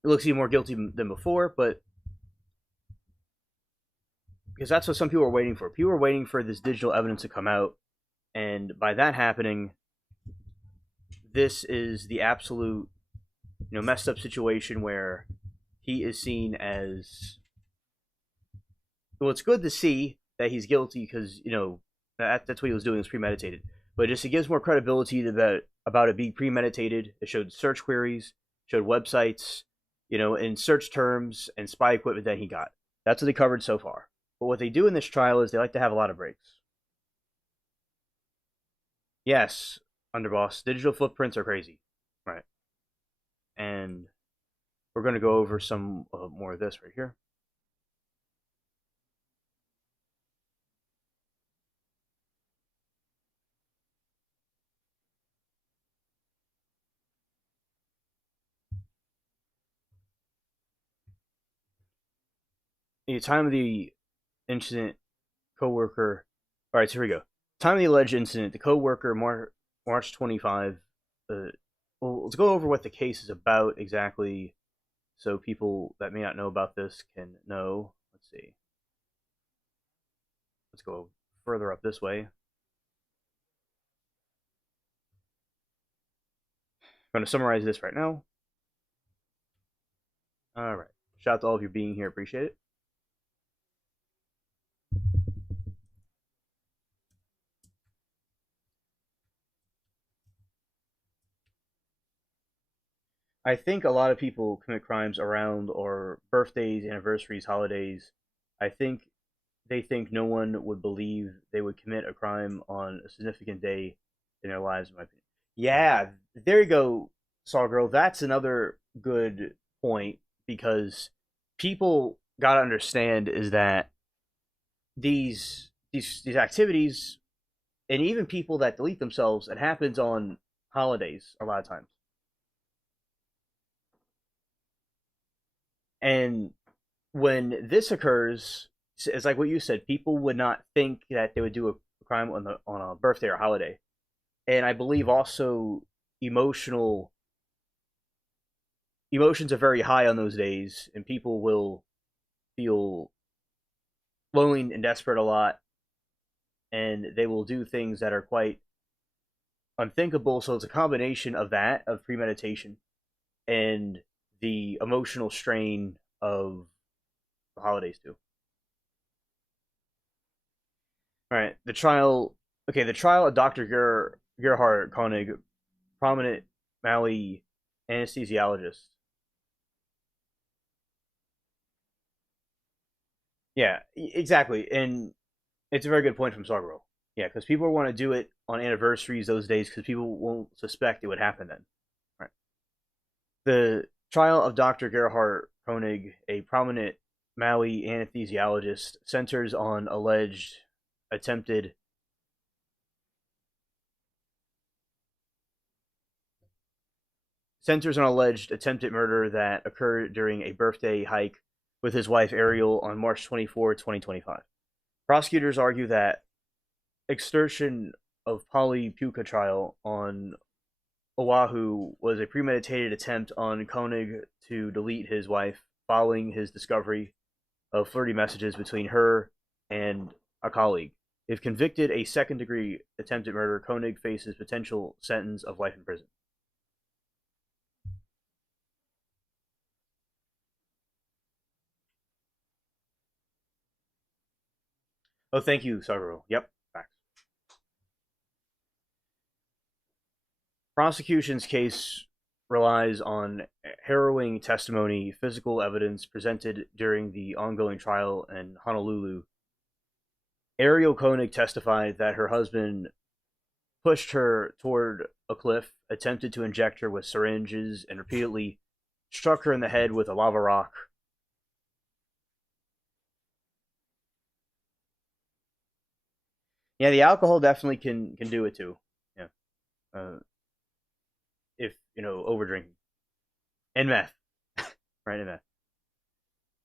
looks even more guilty than before. But because that's what some people are waiting for. People are waiting for this digital evidence to come out, and by that happening, this is the absolute, messed up situation where he is seen as, well, it's good to see that he's guilty, because that's what he was doing, was premeditated. But just it gives more credibility to about it being premeditated. It showed search queries, showed websites, and search terms and spy equipment that he got. That's what they covered so far. But what they do in this trial is they like to have a lot of breaks. Yes, underboss, digital footprints are crazy, right? And we're going to go over some more of this right here. At the time of the incident, coworker. All right, so here we go. Time of the alleged incident, the coworker, March 25. Well, let's go over what the case is about exactly, so people that may not know about this can know. Let's see. Let's go further up this way. I'm going to summarize this right now. All right. Shout out to all of you being here. Appreciate it. I think a lot of people commit crimes around or birthdays, anniversaries, holidays, I think they think no one would believe they would commit a crime on a significant day in their lives, in my opinion. Yeah, there you go, Saw Girl. That's another good point because people gotta understand is that these activities and even people that delete themselves, it happens on holidays a lot of times. And when this occurs, it's like what you said. People would not think that they would do a crime on a birthday or holiday, and I believe also emotional emotions are very high on those days, and people will feel lonely and desperate a lot, and they will do things that are quite unthinkable. So it's a combination of that, of premeditation, and the emotional strain of the holidays too. All right, the trial. Okay, the trial of Dr. Gerhardt Koenig, prominent Maui anesthesiologist. Yeah, exactly, and it's a very good point from Sargro. Yeah, because people want to do it on anniversaries those days because people won't suspect it would happen then. Right. The trial of Dr. Gerhardt Koenig, a prominent Maui anesthesiologist, attempted centers on alleged attempted murder that occurred during a birthday hike with his wife Ariel on March 24, 2025. Prosecutors argue that extortion of Polly Puka trial on Oahu was a premeditated attempt on Koenig to delete his wife following his discovery of flirty messages between her and a colleague. If convicted a second-degree attempted murder, Koenig faces potential sentence of life in prison. Oh, thank you, Sargaro. Yep, facts. Prosecution's case relies on harrowing testimony, physical evidence presented during the ongoing trial in Honolulu. Ariel Koenig testified that her husband pushed her toward a cliff, attempted to inject her with syringes, and repeatedly struck her in the head with a lava rock. Yeah, the alcohol definitely can do it too. Yeah, if over drinking and meth, right? And meth.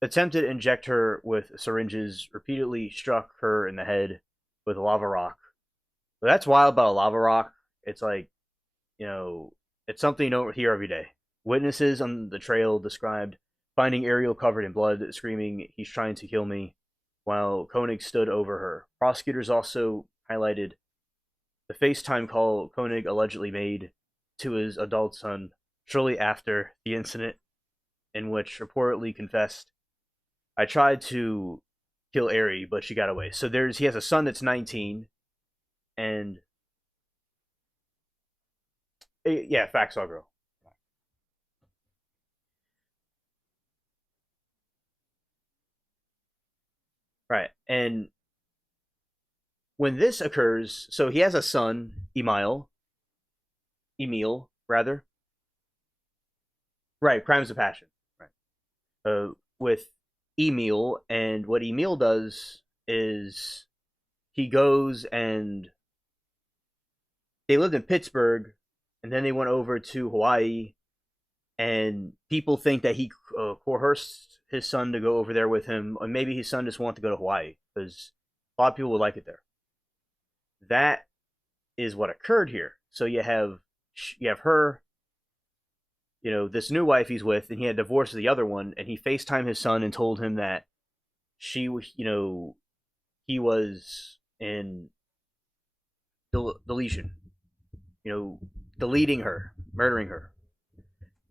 Attempted to inject her with syringes, repeatedly struck her in the head with a lava rock. But that's wild about a lava rock. It's like, it's something you don't hear every day. Witnesses on the trail described finding Ariel covered in blood, screaming, "He's trying to kill me," while Koenig stood over her. Prosecutors also highlighted the FaceTime call Koenig allegedly made to his adult son shortly after the incident, in which reportedly confessed, "I tried to kill Ari, but she got away." So he has a son that's 19, and yeah, facts all grow. Right, and when this occurs, so he has a son, Emil, rather. Right, crimes of passion. Right, with Emil, and what Emil does is he goes and they lived in Pittsburgh, and then they went over to Hawaii, and people think that he coerced his son to go over there with him, or maybe his son just wanted to go to Hawaii because a lot of people would like it there. That is what occurred here. So you have her, this new wife he's with, and he had divorced the other one, and he FaceTimed his son and told him that he was in deletion, deleting her, murdering her.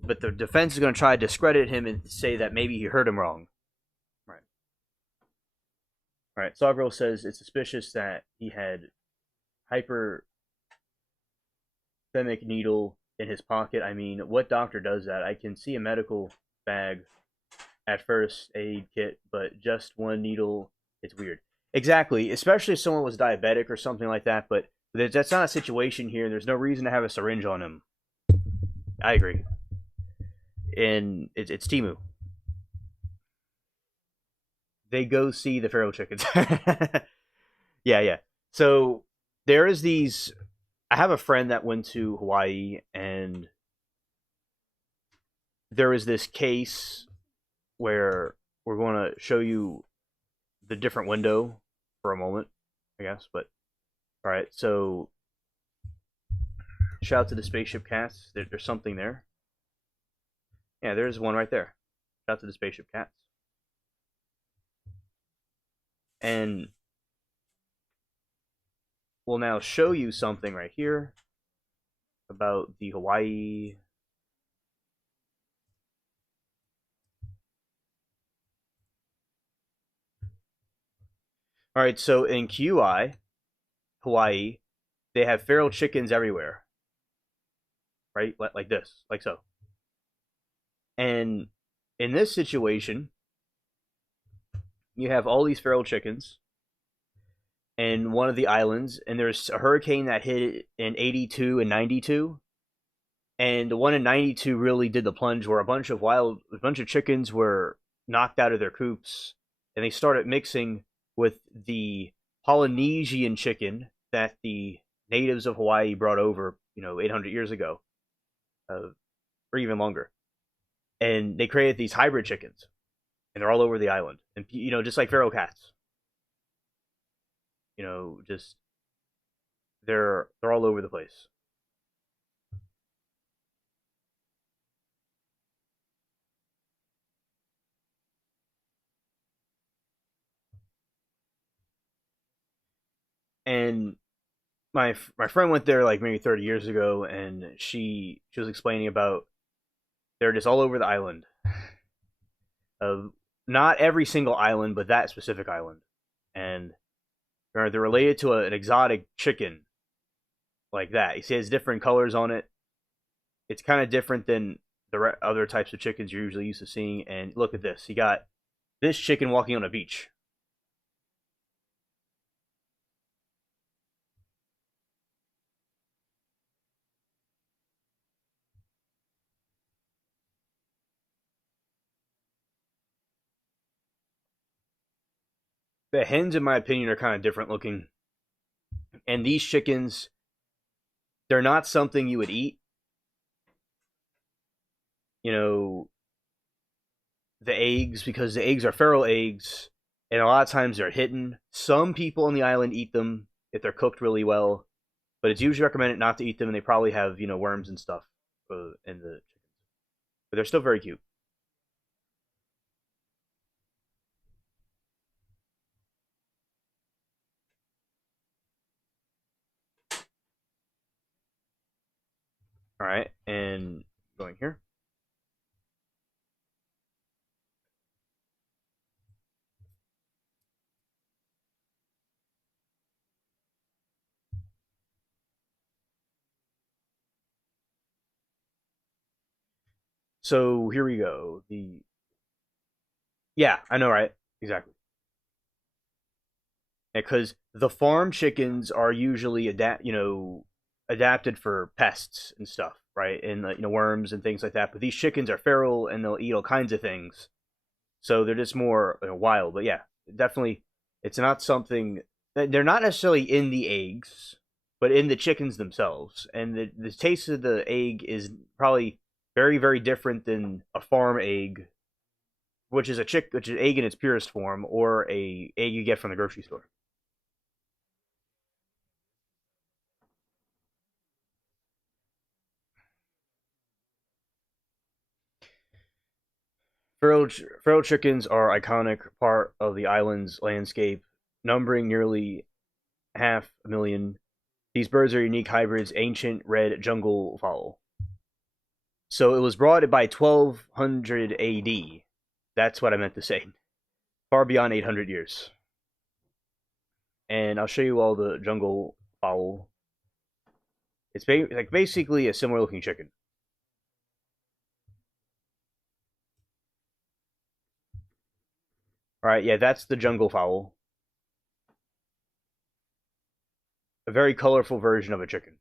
But the defense is going to try to discredit him and say that maybe he heard him wrong. Right. Right. Sawgirl says it's suspicious that he had hyperthermic needle in his pocket. I mean, what doctor does that? I can see a medical bag at first aid kit, but just one needle, it's weird. Exactly, especially if someone was diabetic or something like that, but that's not a situation here. There's no reason to have a syringe on him. I agree. And it's Timu. They go see the feral chickens. Yeah. So there is these. I have a friend that went to Hawaii, and there is this case where we're going to show you the different window for a moment, I guess. But all right, so shout out to the spaceship cats. There's something there. Yeah, there's one right there. Shout out to the spaceship cats. And we'll now show you something right here about the Hawaii. All right, so in QI, Hawaii, they have feral chickens everywhere, right? Like this, like so. And in this situation, you have all these feral chickens in one of the islands, and there's a hurricane that hit it in 82 and 92. And the one in 92 really did the plunge where a bunch of chickens were knocked out of their coops, and they started mixing with the Polynesian chicken that the natives of Hawaii brought over, 800 years ago, or even longer. And they created these hybrid chickens, and they're all over the island. And, just like feral cats. Just they're all over the place. And my friend went there like maybe 30 years ago, and she was explaining about they're just all over the island. Not every single island, but that specific island, and they're related to an exotic chicken like that. You see, it has different colors on it. It's kind of different than the other types of chickens you're usually used to seeing. And look at this. You got this chicken walking on a beach. The hens, in my opinion, are kind of different looking. And these chickens, they're not something you would eat. The eggs, because the eggs are feral eggs, and a lot of times they're hidden. Some people on the island eat them if they're cooked really well, but it's usually recommended not to eat them, and they probably have, worms and stuff in the chickens. But they're still very cute. All right, and going here. So here we go. Yeah, I know, right? Exactly. Because the farm chickens are usually adapted for pests and stuff, right? And worms and things like that. But these chickens are feral and they'll eat all kinds of things, so they're just more wild. But yeah, definitely, it's not something. They're not necessarily in the eggs, but in the chickens themselves. And the taste of the egg is probably very, very different than a farm egg, which is which is egg in its purest form, or a egg you get from the grocery store. Feral chickens are iconic part of the island's landscape, numbering nearly 500,000. These birds are unique hybrids, ancient red jungle fowl. So it was brought by 1200 AD. That's what I meant to say. Far beyond 800 years. And I'll show you all the jungle fowl. It's basically a similar looking chicken. All right, yeah, that's the jungle fowl. A very colorful version of a chicken.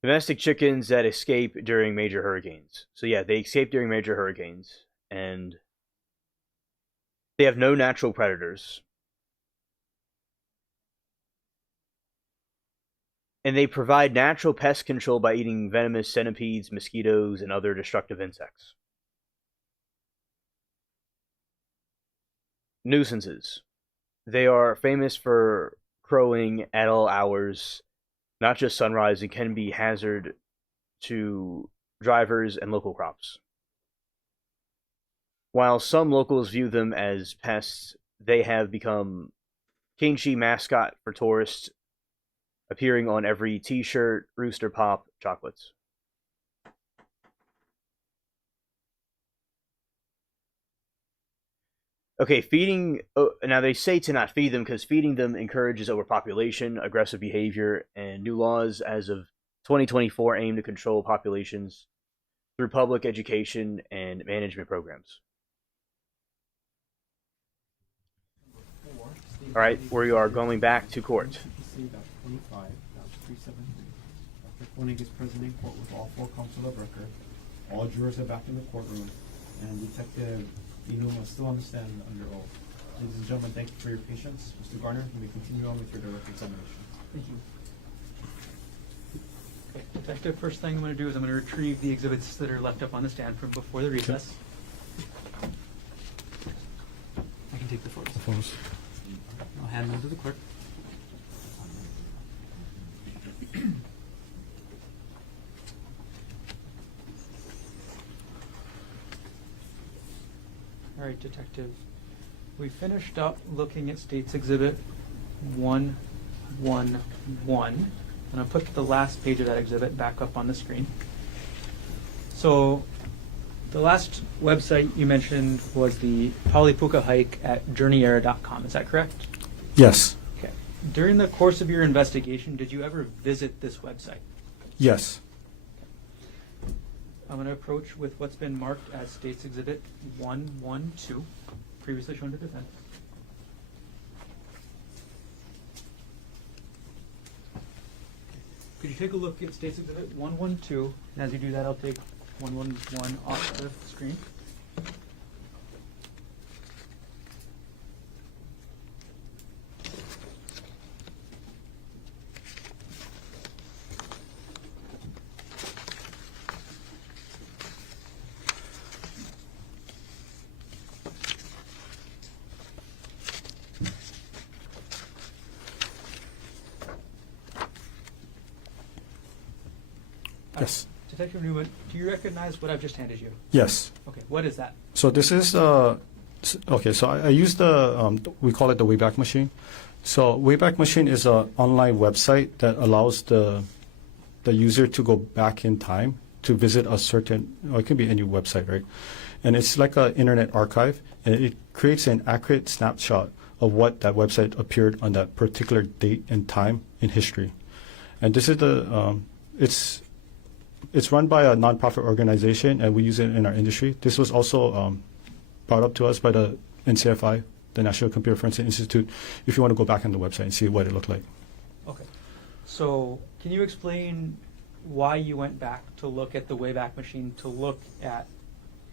Domestic chickens that escape during major hurricanes. So yeah, they escape during major hurricanes, and they have no natural predators. And they provide natural pest control by eating venomous centipedes, mosquitoes, and other destructive insects. Nuisances. They are famous for crowing at all hours, not just sunrise, and can be hazard to drivers and local crops. While some locals view them as pests, they have become Kingshi mascot for tourists, appearing on every t-shirt, Rooster Pop, chocolates. Okay, feeding. Now they say to not feed them because feeding them encourages overpopulation, aggressive behavior, and new laws as of 2024 aim to control populations through public education and management programs. All right, we are going back to court. Dr. Koenig is present in court with all 4 counsel of record. All jurors are back in the courtroom, and Detective Inuma is still on the stand under oath. Ladies and gentlemen, thank you for your patience. Mr. Garner, you may continue on with your direct examination. Thank you. Okay, Detective, first thing I'm going to do is I'm going to retrieve the exhibits that are left up on the stand from before the recess. I can take the photos. I'll hand them to the clerk. All right, Detective. We finished up looking at State's Exhibit 111. And I'll put the last page of that exhibit back up on the screen. So the last website you mentioned was the Polypuka hike at journeyera.com. Is that correct? Yes. Okay. During the course of your investigation, did you ever visit this website? Yes. I'm going to approach with what's been marked as State's Exhibit 112, previously shown to defense. Could you take a look at State's Exhibit 112? And as you do that, I'll take 111 off the screen. Yes. Detective Newman, do you recognize what I've just handed you? Yes. Okay, what is that? So this is okay. So I use the we call it the Wayback Machine. So Wayback Machine is an online website that allows the user to go back in time to visit a certain, or it can be any website, right? And it's like an internet archive, and it creates an accurate snapshot of what that website appeared on that particular date and time in history. And this is the it's run by a nonprofit organization, and we use it in our industry. This was also brought up to us by the NCFI, the National Computer Forensic Institute, if you want to go back on the website and see what it looked like. Okay. So can you explain why you went back to look at the Wayback Machine to look at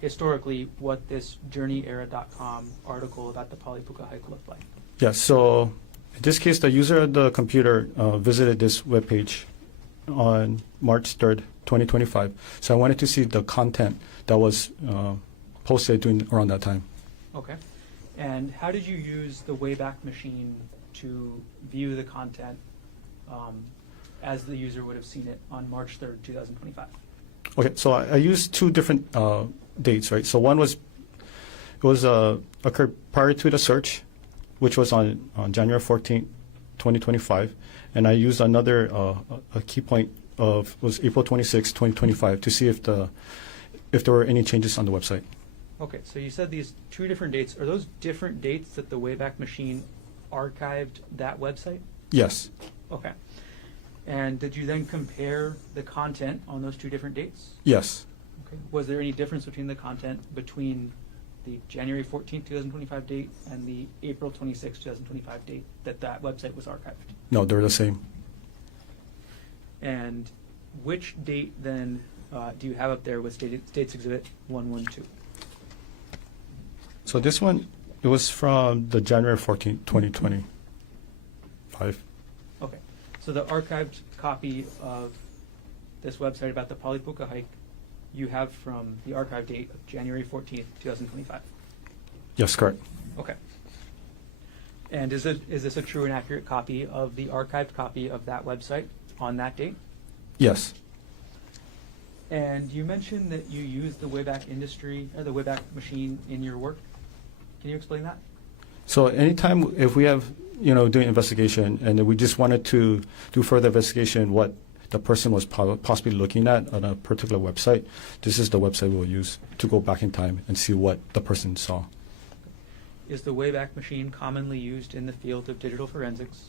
historically what this journeyera.com article about the Polypuka hike looked like? Yeah, so in this case, the user of the computer visited this webpage on March 3rd, 2025. So I wanted to see the content that was posted around that time. Okay. And how did you use the Wayback Machine to view the content as the user would have seen it on March 3rd, 2025? Okay, so I used 2 different dates, right? So one was, occurred prior to the search, which was on January 14th, 2025. And I used another a key point was April 26, 2025, to see if there were any changes on the website. Okay, so you said these two different dates. Are those different dates that the Wayback Machine archived that website? Yes. Okay. And did you then compare the content on those two different dates? Yes. Okay. Was there any difference between the content between the January 14th, 2025 date and the April 26th, 2025 date that website was archived? No, they're the same. And which date then do you have up there with States Exhibit 112? So this one, it was from the January 14th, 2025. Okay. So the archived copy of this website about the Polypuka hike you have from the archive date of January 14th, 2025. Yes, correct. Okay. And is this a true and accurate copy of the archived copy of that website on that date? Yes. And you mentioned that you use the Wayback Machine in your work. Can you explain that? So anytime if we have, doing investigation and we just wanted to do further investigation what the person was possibly looking at on a particular website, this is the website we'll use to go back in time and see what the person saw. Is the Wayback Machine commonly used in the field of digital forensics?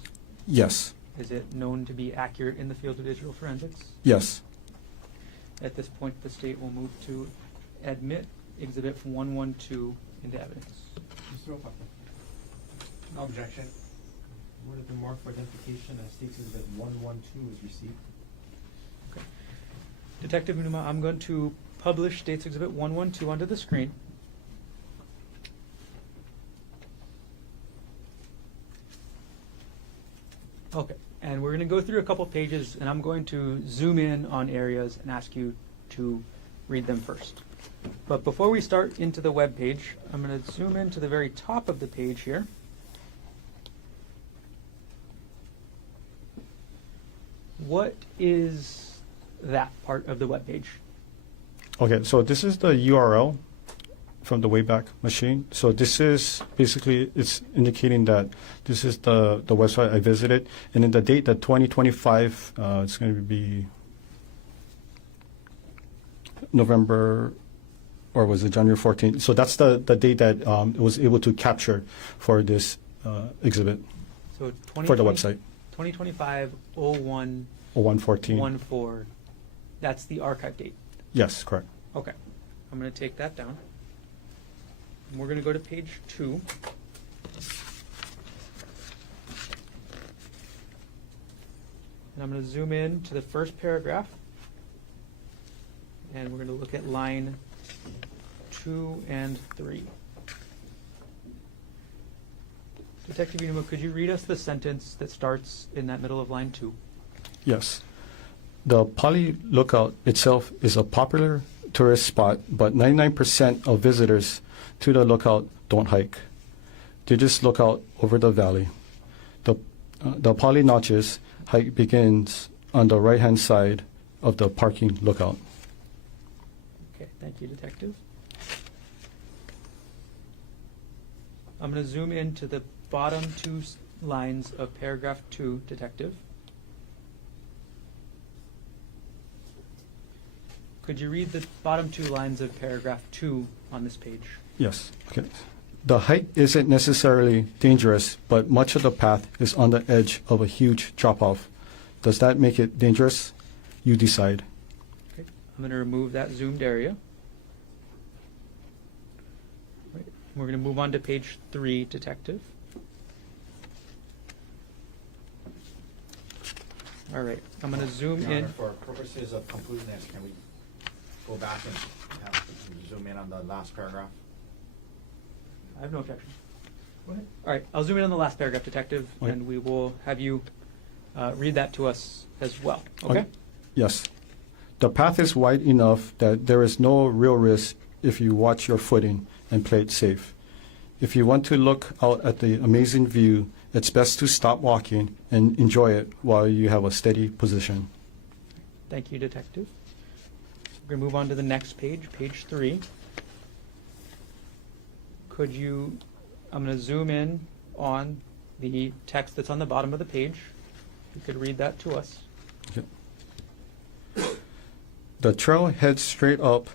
Yes. Is it known to be accurate in the field of digital forensics? Yes. At this point, the state will move to admit Exhibit 112 into evidence. Mr. O'Connor. No objection. Word have been marked for identification as States Exhibit 112 is received. Okay. Detective Numa, I'm going to publish States Exhibit 112 onto the screen. Okay, and we're going to go through a couple pages, and I'm going to zoom in on areas and ask you to read them first. But before we start into the web page, I'm going to zoom in to the very top of the page here. What is that part of the web page? Okay, so this is the URL from the Wayback Machine. So this is basically, it's indicating that this is the website I visited. And in the date, the 2025, it's going to be November, or was it January 14th? So that's the date that it was able to capture for this exhibit, So for the website. 2025 01 0114. 14. That's the archive date. Yes, correct. Okay. I'm going to take that down. And we're going to go to page 2. And I'm going to zoom in to the first paragraph. And we're going to look at line 2 and 3. Detective Unuma, could you read us the sentence that starts in that middle of line 2? Yes. The Poly Lookout itself is a popular tourist spot, but 99% of visitors to the lookout don't hike. They just look out over the valley. The Poly Notches hike begins on the right-hand side of the parking lookout. Okay, thank you, Detective. I'm going to zoom into the bottom 2 lines of paragraph 2, Detective. Could you read the bottom 2 lines of paragraph 2 on this page? Yes. Okay. The hike isn't necessarily dangerous, but much of the path is on the edge of a huge drop-off. Does that make it dangerous? You decide. Okay, I'm going to remove that zoomed area. Right. We're going to move on to page 3, Detective. All right, I'm going to zoom Your in. Honor, for purposes of completeness, can we go back and zoom in on the last paragraph? I have no objection. Go ahead. All right, I'll zoom in on the last paragraph, Detective, Okay. and we will have you read that to us as well. Okay? Yes. The path is wide enough that there is no real risk if you watch your footing and play it safe. If you want to look out at the amazing view, it's best to stop walking and enjoy it while you have a steady position. Thank you, Detective. We're going to move on to the next page, page 3. Could you, I'm going to zoom in on the text that's on the bottom of the page. You could read that to us. Okay. The trail heads straight up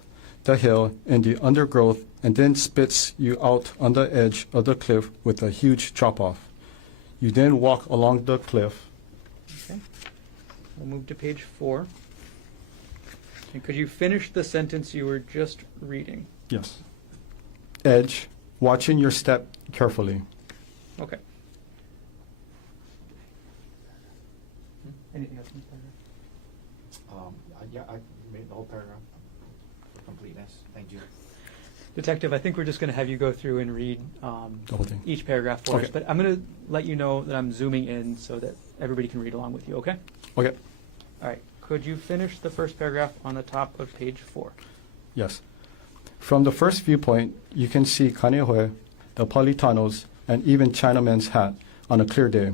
the hill in the undergrowth and then spits you out on the edge of the cliff with a huge drop-off. You then walk along the cliff. Okay. We'll move to page 4. And could you finish the sentence you were just reading? Yes. Edge, watching your step carefully. Okay. Anything else in this paragraph? Yeah, I made the whole paragraph for completeness. Thank you. Detective, I think we're just going to have you go through and read The whole thing. each paragraph for us, Okay. but I'm going to let you know that I'm zooming in so that everybody can read along with you, okay? Okay. All right. Could you finish the first paragraph on the top of page 4? Yes. From the first viewpoint, you can see Kaneohe, the Politanos, and even Chinaman's hat on a clear day.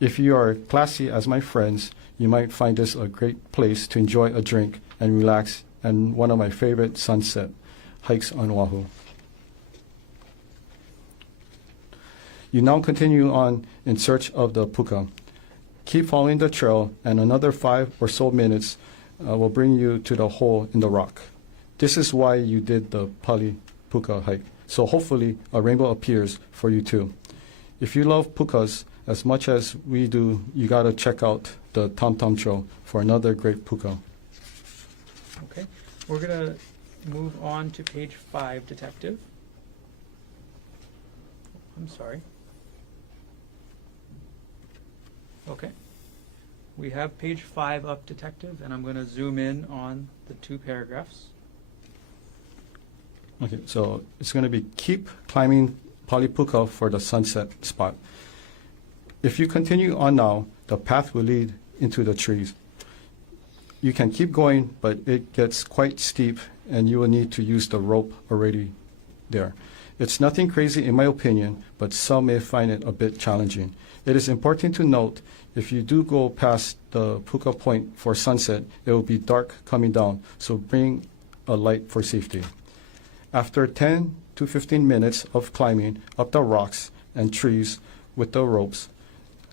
If you are classy as my friends, you might find this a great place to enjoy a drink and relax, and one of my favorite sunset hikes on Oahu. You now continue on in search of the puka. Keep following the trail, and another 5 or so minutes will bring you to the hole in the rock. This is why you did the Pali Puka hike, so hopefully a rainbow appears for you too. If you love pukas as much as we do, you gotta check out the Tom Tom Trail for another great puka. Okay. We're going to move on to page 5, Detective. I'm sorry. Okay. We have page 5 up, Detective, and I'm going to zoom in on the 2 paragraphs. Okay, so it's going to be keep climbing Palipuka for the sunset spot. If you continue on now, the path will lead into the trees. You can keep going, but it gets quite steep and you will need to use the rope already there. It's nothing crazy in my opinion, but some may find it a bit challenging. It is important to note, if you do go past the Puka Point for sunset, it will be dark coming down, so bring a light for safety. After 10 to 15 minutes of climbing up the rocks and trees with the ropes,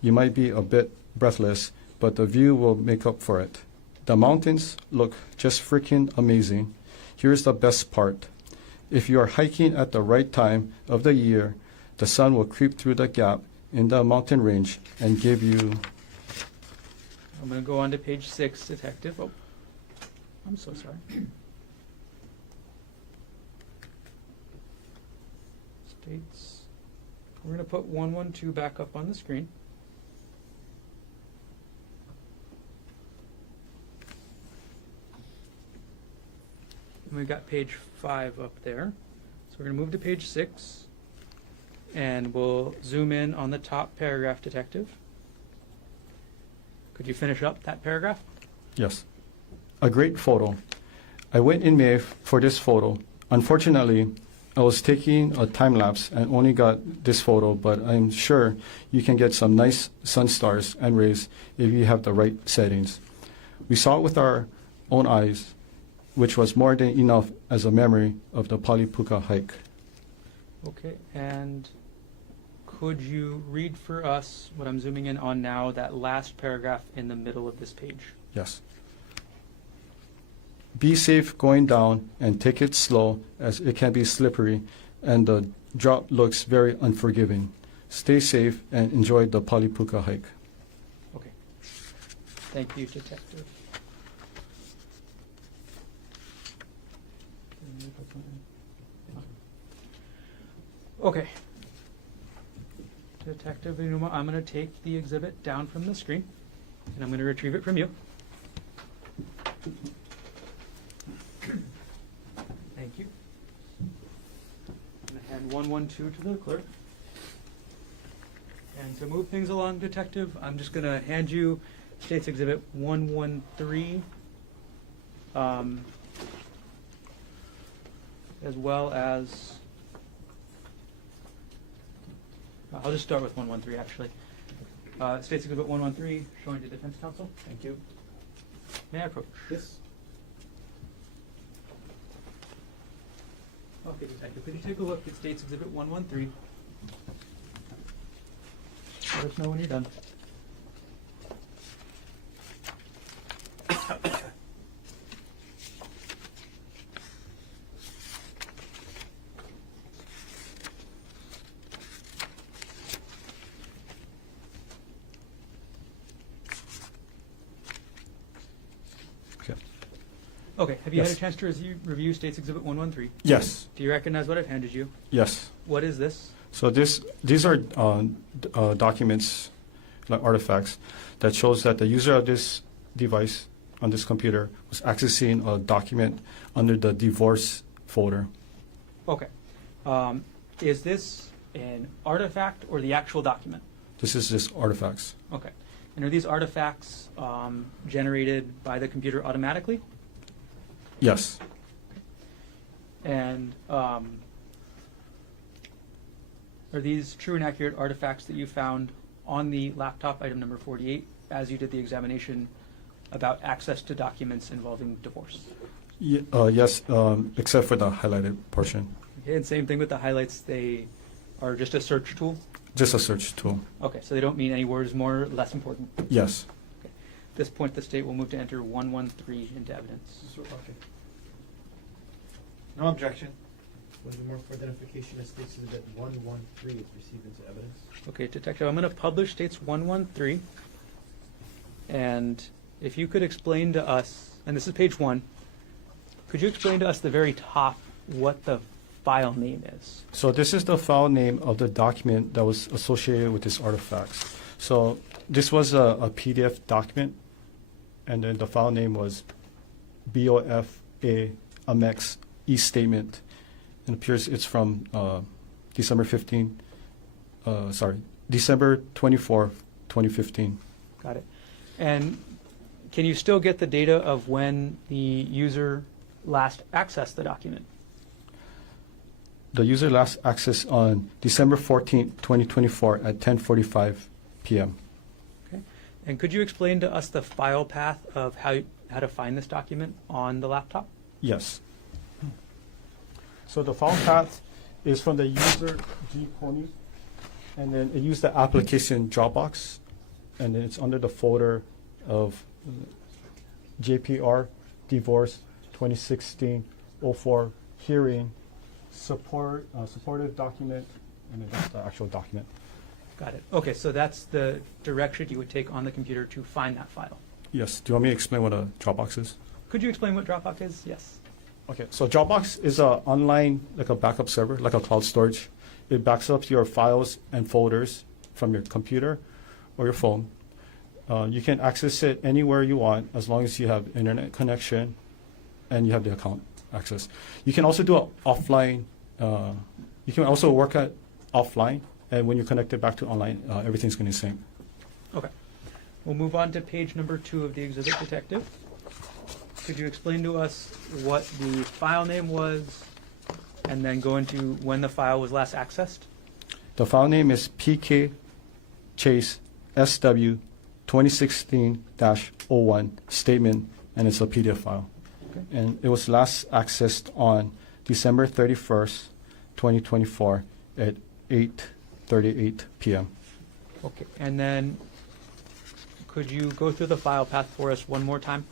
you might be a bit breathless, but the view will make up for it. The mountains look just freaking amazing. Here's the best part. If you are hiking at the right time of the year, the sun will creep through the gap in the mountain range and give you... I'm going to go on to page 6, Detective. Oh, I'm so sorry. States. We're going to put 112 back up on the screen. And we've got page 5 up there. So we're going to move to page 6. And we'll zoom in on the top paragraph, Detective. Could you finish up that paragraph? Yes. A great photo. I went in May for this photo. Unfortunately, I was taking a time lapse and only got this photo, but I'm sure you can get some nice sun stars and rays if you have the right settings. We saw it with our own eyes, which was more than enough as a memory of the Palipuka hike. Okay, and could you read for us what I'm zooming in on now, that last paragraph in the middle of this page? Yes. Be safe going down and take it slow, as it can be slippery and the drop looks very unforgiving. Stay safe and enjoy the Palipuka hike. Okay. Thank you, Detective. Okay. Detective Inuma, I'm going to take the exhibit down from the screen, and I'm going to retrieve it from you. Thank you. I'm going to hand 112 to the clerk. And to move things along, Detective, I'm just going to hand you State's Exhibit 113, as well as... I'll just start with 113, actually. State's Exhibit 113, showing to Defense Counsel. Thank you. May I approach? Yes. Okay, Detective, could you take a look at State's Exhibit 113? Let us know when you're done. Okay, have you had Yes. a chance to review State's Exhibit 113? Yes. Do you recognize what I've handed you? Yes. What is this? So these are documents, like artifacts, that shows that the user of this device on this computer was accessing a document under the divorce folder. Okay. Is this an artifact or the actual document? This is just artifacts. Okay. And are these artifacts generated by the computer automatically? Yes. And are these true and accurate artifacts that you found on the laptop, item number 48, as you did the examination about access to documents involving divorce? Yes, except for the highlighted portion. Okay, and same thing with the highlights, they are just a search tool? Just a search tool. Okay, so they don't mean any word is more or less important. Yes. At this point, the state will move to enter 113 into evidence. Okay. No objection. Would the more for identification as State's Exhibit 113 is received into evidence? Okay, Detective, I'm going to publish States 113. And if you could explain to us, and this is page 1, could you explain to us the very top what the file name is? So this is the file name of the document that was associated with this artifacts. So this was a PDF document, and then the file name was BOFA Amex e-statement. It appears it's from December 24, 2015. Got it. And can you still get the data of when the user last accessed the document? The user last accessed on December 14, 2024 at 10:45 p.m. Okay. And could you explain to us the file path of how to find this document on the laptop? Yes. So the file path is from the user G-Pony, and then it used the application Dropbox, and then it's under the folder of JPR Divorce 2016-04 Hearing Supportive Document, and then that's the actual document. Got it. Okay, so that's the direction you would take on the computer to find that file. Yes. Do you want me to explain what a Dropbox is? Could you explain what Dropbox is? Yes. Okay, so Dropbox is a online, like a backup server, like a cloud storage. It backs up your files and folders from your computer or your phone. You can access it anywhere you want as long as you have internet connection and you have the account access. You can also do it offline. You can also work at offline, and when you connect it back to online, everything's going to sync. Okay. We'll move on to page number 2 of the exhibit, Detective. Could you explain to us what the file name was and then go into when the file was last accessed? The file name is PK Chase SW 2016-01 statement, and it's a PDF file. Okay. And it was last accessed on December 31st, 2024 at 8:38 p.m. Okay. And then could you go through the file path for us one more time?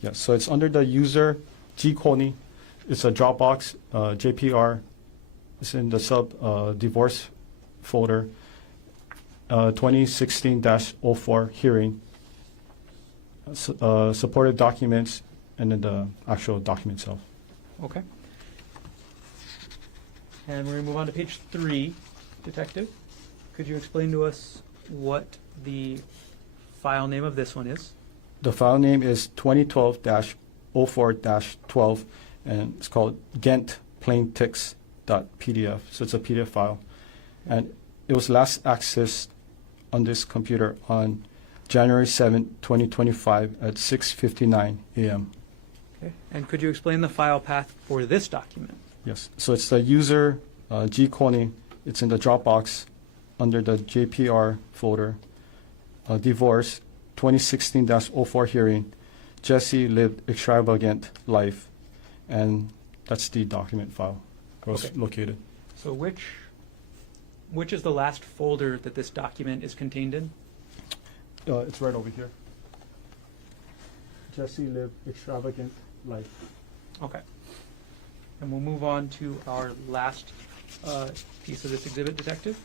Yes, so it's under the user G-Coney. It's a Dropbox JPR. It's in the divorce folder. 2016-04 hearing. Supported documents, and then the actual document itself. Okay. And we're going to move on to page 3, Detective. Could you explain to us what the file name of this one is? The file name is 2012-04-12, and it's called gentplaintext.pdf. So it's a PDF file. And it was last accessed on this computer on January 7, 2025 at 6:59 a.m. Okay. And could you explain the file path for this document? Yes. So it's the user G-Coney. It's in the Dropbox under the JPR folder. Divorce 2016-04 hearing. Jesse lived extravagant life, and that's the document file where it's Okay. located. So which is the last folder that this document is contained in? It's right over here. Jesse lived extravagant life. Okay. And we'll move on to our last piece of this exhibit, Detective.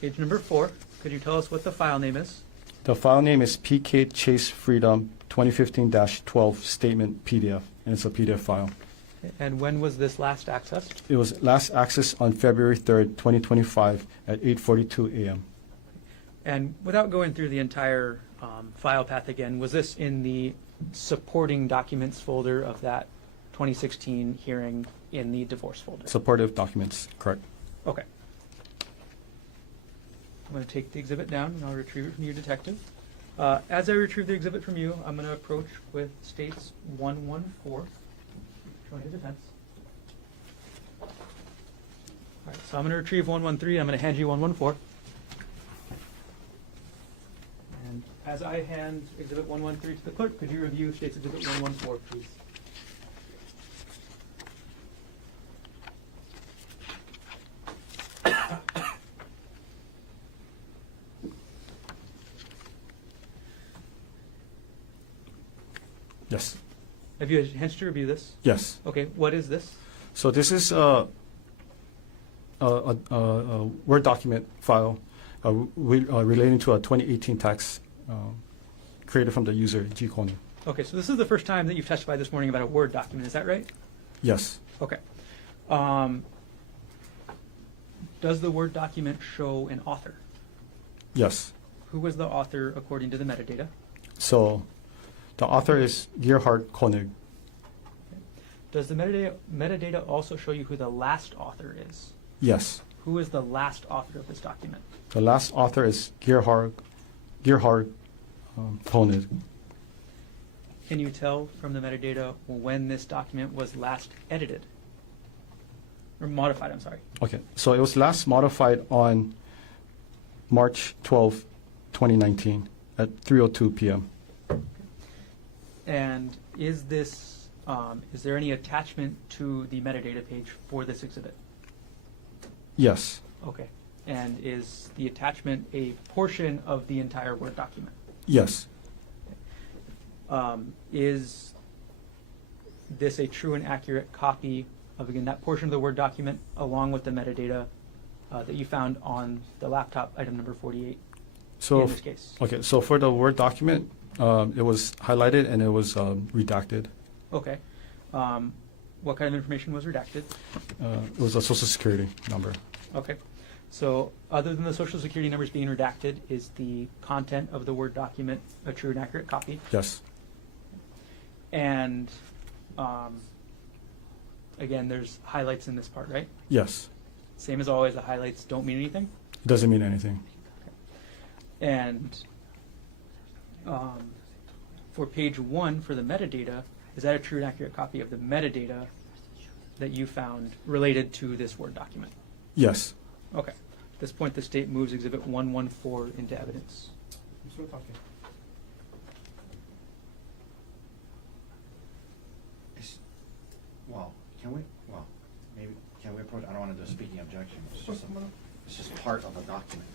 Page number 4. Could you tell us what the file name is? The file name is PK Chase Freedom 2015-12 statement PDF, and it's a PDF file. And when was this last accessed? It was last accessed on February 3rd, 2025 at 8:42 a.m. And without going through the entire file path again, was this in the supporting documents folder of that 2016 hearing in the divorce folder? Supportive documents, correct. Okay. I'm going to take the exhibit down and I'll retrieve it from you, detective. As I retrieve the exhibit from you, I'm going to approach with states 114, showing your defense. All right, so I'm going to retrieve 113. I'm going to hand you 114. And as I hand exhibit 113 to the clerk, could you review states exhibit 114, please? Yes. Have you had a chance to review this? Yes. Okay, what is this? So this is a Word document file relating to a 2018 tax created from the user G. Coney. Okay, so this is the first time that you've testified this morning about a Word document, is that right? Yes. Okay. Does the Word document show an author? Yes. Who was the author according to the metadata? So the author is Gerhardt Koenig. Does the metadata also show you who the last author is? Yes. Who is the last author of this document? The last author is Gerhardt Koenig. Can you tell from the metadata when this document was last edited? Or modified, I'm sorry. Okay. So it was last modified on March 12, 2019 at 3:02 p.m. And is this, is there any attachment to the metadata page for this exhibit? Yes. Okay. And is the attachment a portion of the entire Word document? Yes. Is this a true and accurate copy of, again, that portion of the Word document along with the metadata that you found on the laptop, item number 48 So in this case? okay. So for the Word document, it was highlighted and it was redacted. Okay. What kind of information was redacted? It was a Social Security number. Okay. So other than the Social Security numbers being redacted, is the content of the Word document a true and accurate copy? Yes. And again, there's highlights in this part, right? Yes. Same as always, the highlights don't mean anything. It doesn't mean anything. And for page 1 for the metadata, is that a true and accurate copy of the metadata that you found related to this Word document? Yes. Okay. At this point, the state moves exhibit 114 into evidence. Mr. Otake. Well, maybe, can we approach, I don't want to do a speaking objection. Of course. It's just part of the document.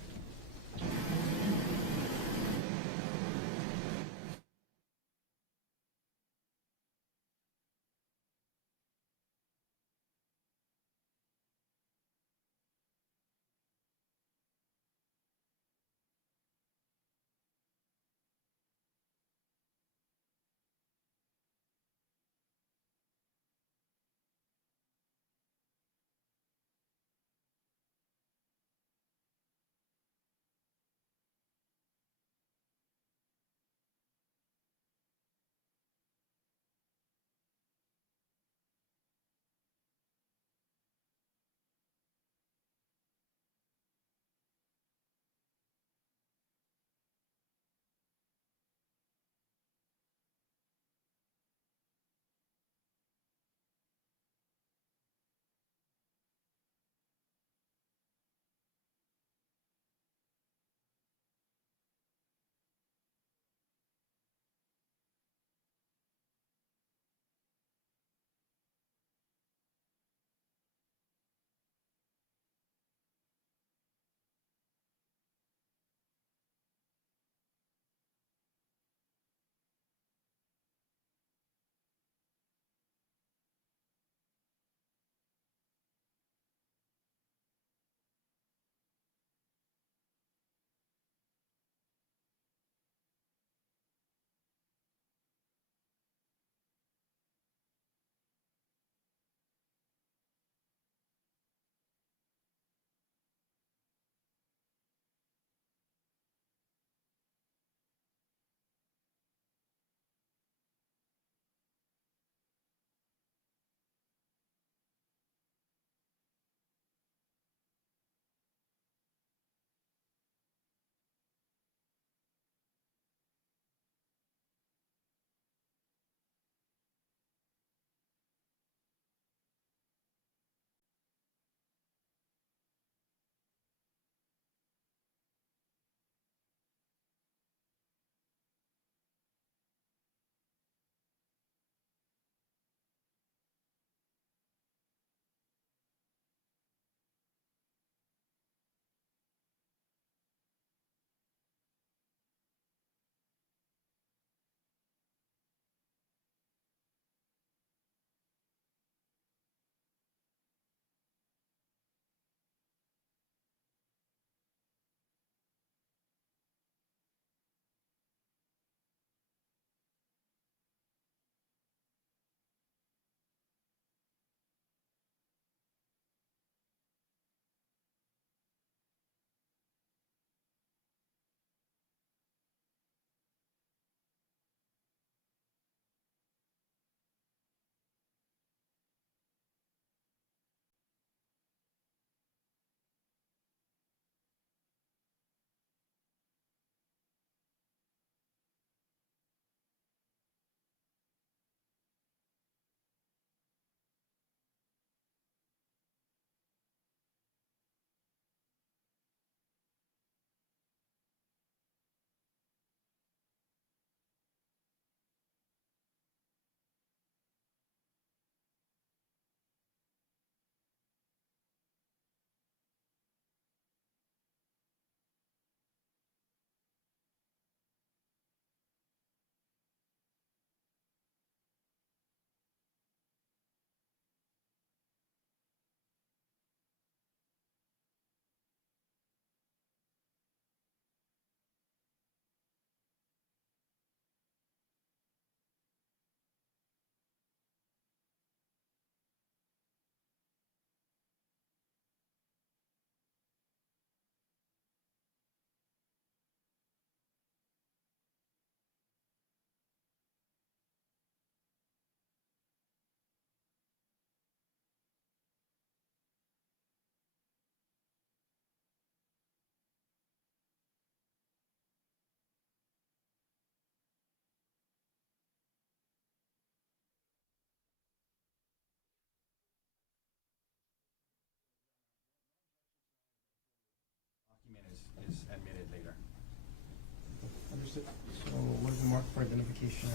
mark for identification,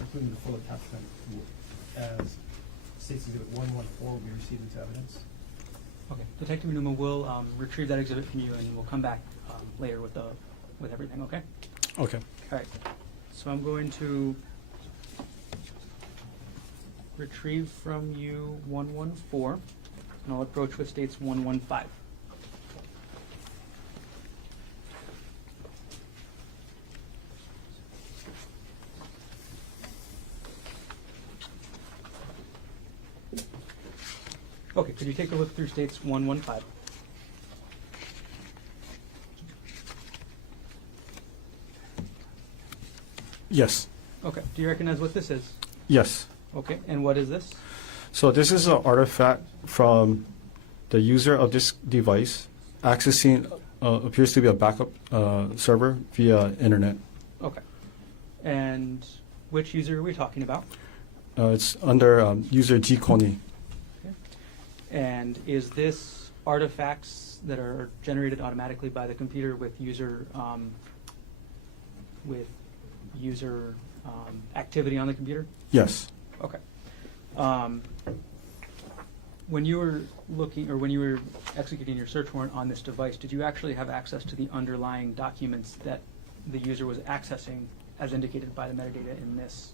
including the full attachment, as State's Exhibit 114 will be received into evidence. Okay. Detective Numa will retrieve that exhibit from you, and we'll come back later with everything. Okay. Okay. All right. So I'm going to retrieve from you 114, and I'll approach with State's 115. Okay, could you take a look through State's 115? Yes. Okay. Do you recognize what this is? Yes. Okay. And what is this? So this is an artifact from the user of this device accessing appears to be a backup server via internet. Okay. And which user are we talking about? It's under user G Coney. Okay. And is this artifacts that are generated automatically by the computer with user activity on the computer? Yes. Okay. When you were looking, or when you were executing your search warrant on this device, did you actually have access to the underlying documents that the user was accessing, as indicated by the metadata in this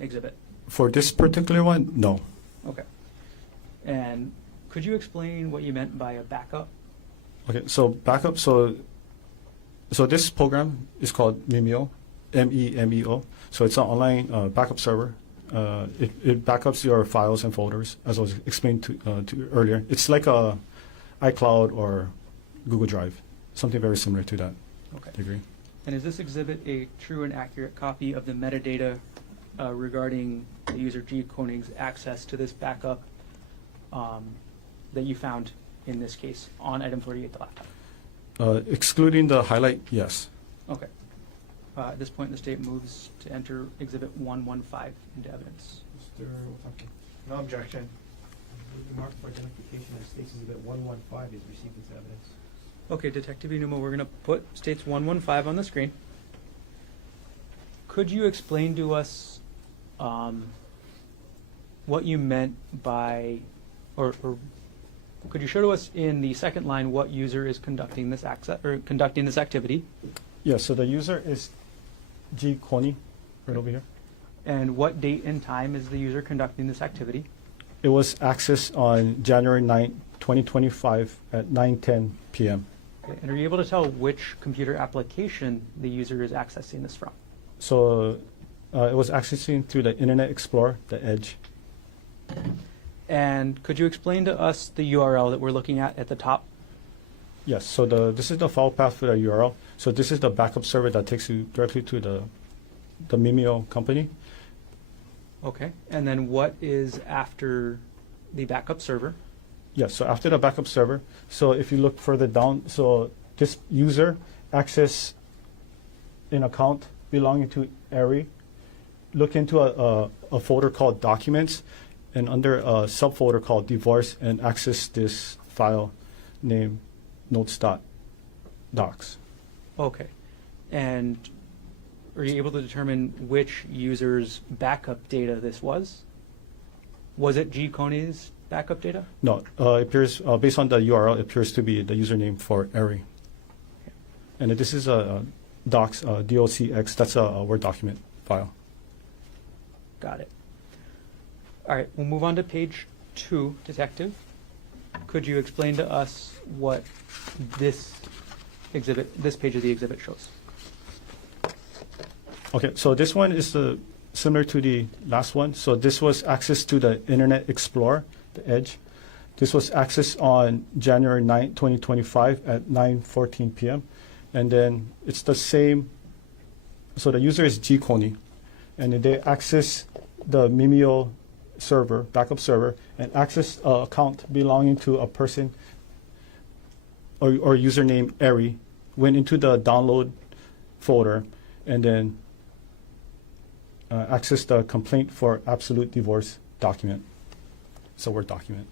exhibit? For this particular one, no. Okay. And could you explain what you meant by a backup? Okay, so backup. So this program is called Mimeo, MEMEO. So it's an online backup server. It backups your files and folders, as I was explained to you earlier. It's like a iCloud or Google Drive, something very similar to that Okay. degree. And is this exhibit a true and accurate copy of the metadata regarding the user G Koenig's access to this backup that you found in this case on item 48, the laptop? Excluding the highlight, yes. Okay. At this point, the state moves to enter exhibit 115 into evidence. Mr. Otake. No objection. The mark for identification as State's Exhibit 115 is received into evidence. Okay, Detective Inuma, we're going to put states 115 on the screen. Could you explain to us what you meant by, or could you show to us in the second line what user is conducting this conducting this activity, Yeah, so the user is G Coney, right over here. and what date and time is the user conducting this activity? It was accessed on January 9th, 2025 at 9:10 p.m. Okay, and are you able to tell which computer application the user is accessing this from? So it was accessing through the Internet Explorer, the Edge. And could you explain to us the URL that we're looking at the top? Yes, so this is the file path for the URL. So this is the backup server that takes you directly to the Mimeo company. Okay. And then what is after the backup server? Yes, so after the backup server, so if you look further down, so this user access an account belonging to Ari, look into a folder called Documents, and under a subfolder called Divorce, and access this file named notes.docs. Okay. And are you able to determine which user's backup data this was? Was it G. Coney's backup data? No, it appears, based on the URL, it appears to be the username for Ari. And this is a docs, docx, that's a Word document file. Got it. All right, we'll move on to page 2, Detective. Could you explain to us what this page of the exhibit shows? Okay, so this one is similar to the last one. So this was access to the Internet Explorer, the Edge. This was accessed on January 9, 2025 at 9:14 p.m. And then it's the same, so the user is G. Coney, and they access the Mimeo server, backup server, and access an account belonging to a person or username Ari, went into the download folder, and then access the complaint for absolute divorce document. It's a Word document.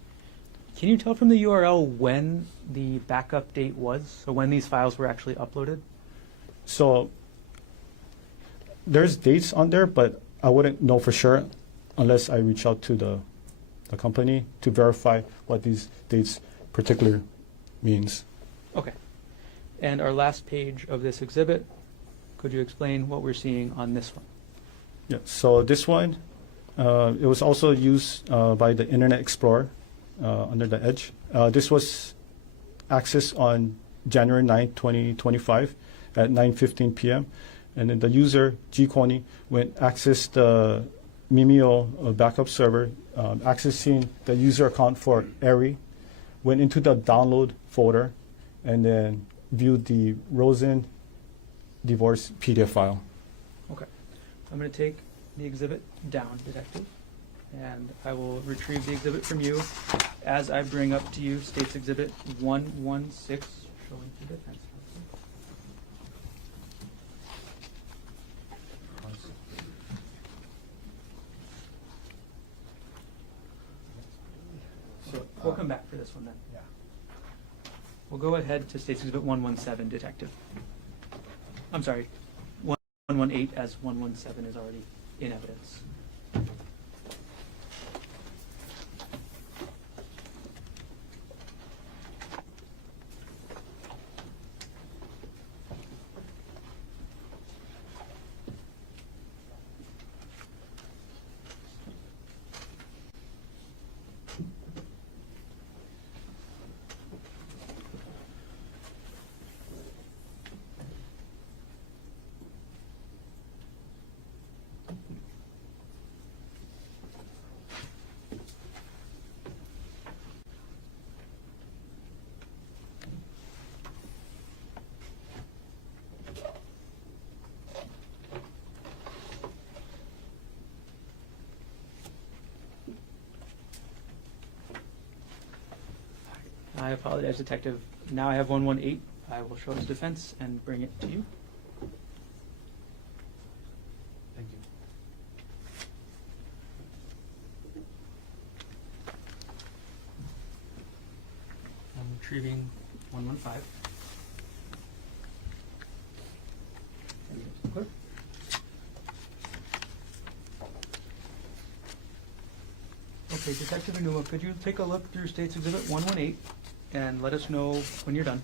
Can you tell from the URL when the backup date was, so when these files were actually uploaded? So there's dates on there, but I wouldn't know for sure unless I reach out to the company to verify what these dates particular means. Okay. And our last page of this exhibit, could you explain what we're seeing on this one? Yeah, so this one, it was also used by the Internet Explorer under the Edge. This was accessed on January 9, 2025 at 9:15 p.m. And then the user, G. Coney, went access the Mimeo backup server, accessing the user account for Airy, went into the download folder, and then viewed the Rosen divorce PDF file. Okay. I'm going to take the exhibit down, Detective, and I will retrieve the exhibit from you as I bring up to you State's Exhibit 116, showing to defense counsel. So, We'll come back for this one then. Yeah. We'll go ahead to State's Exhibit 117, Detective. I'm sorry, 118, as 117 is already in evidence. I apologize, Detective. Now I have 118. I will show its defense and bring it to you. Thank you. I'm retrieving 115. Clerk. Okay, Detective Anuma, could you take a look through State's Exhibit 118 and let us know when you're done?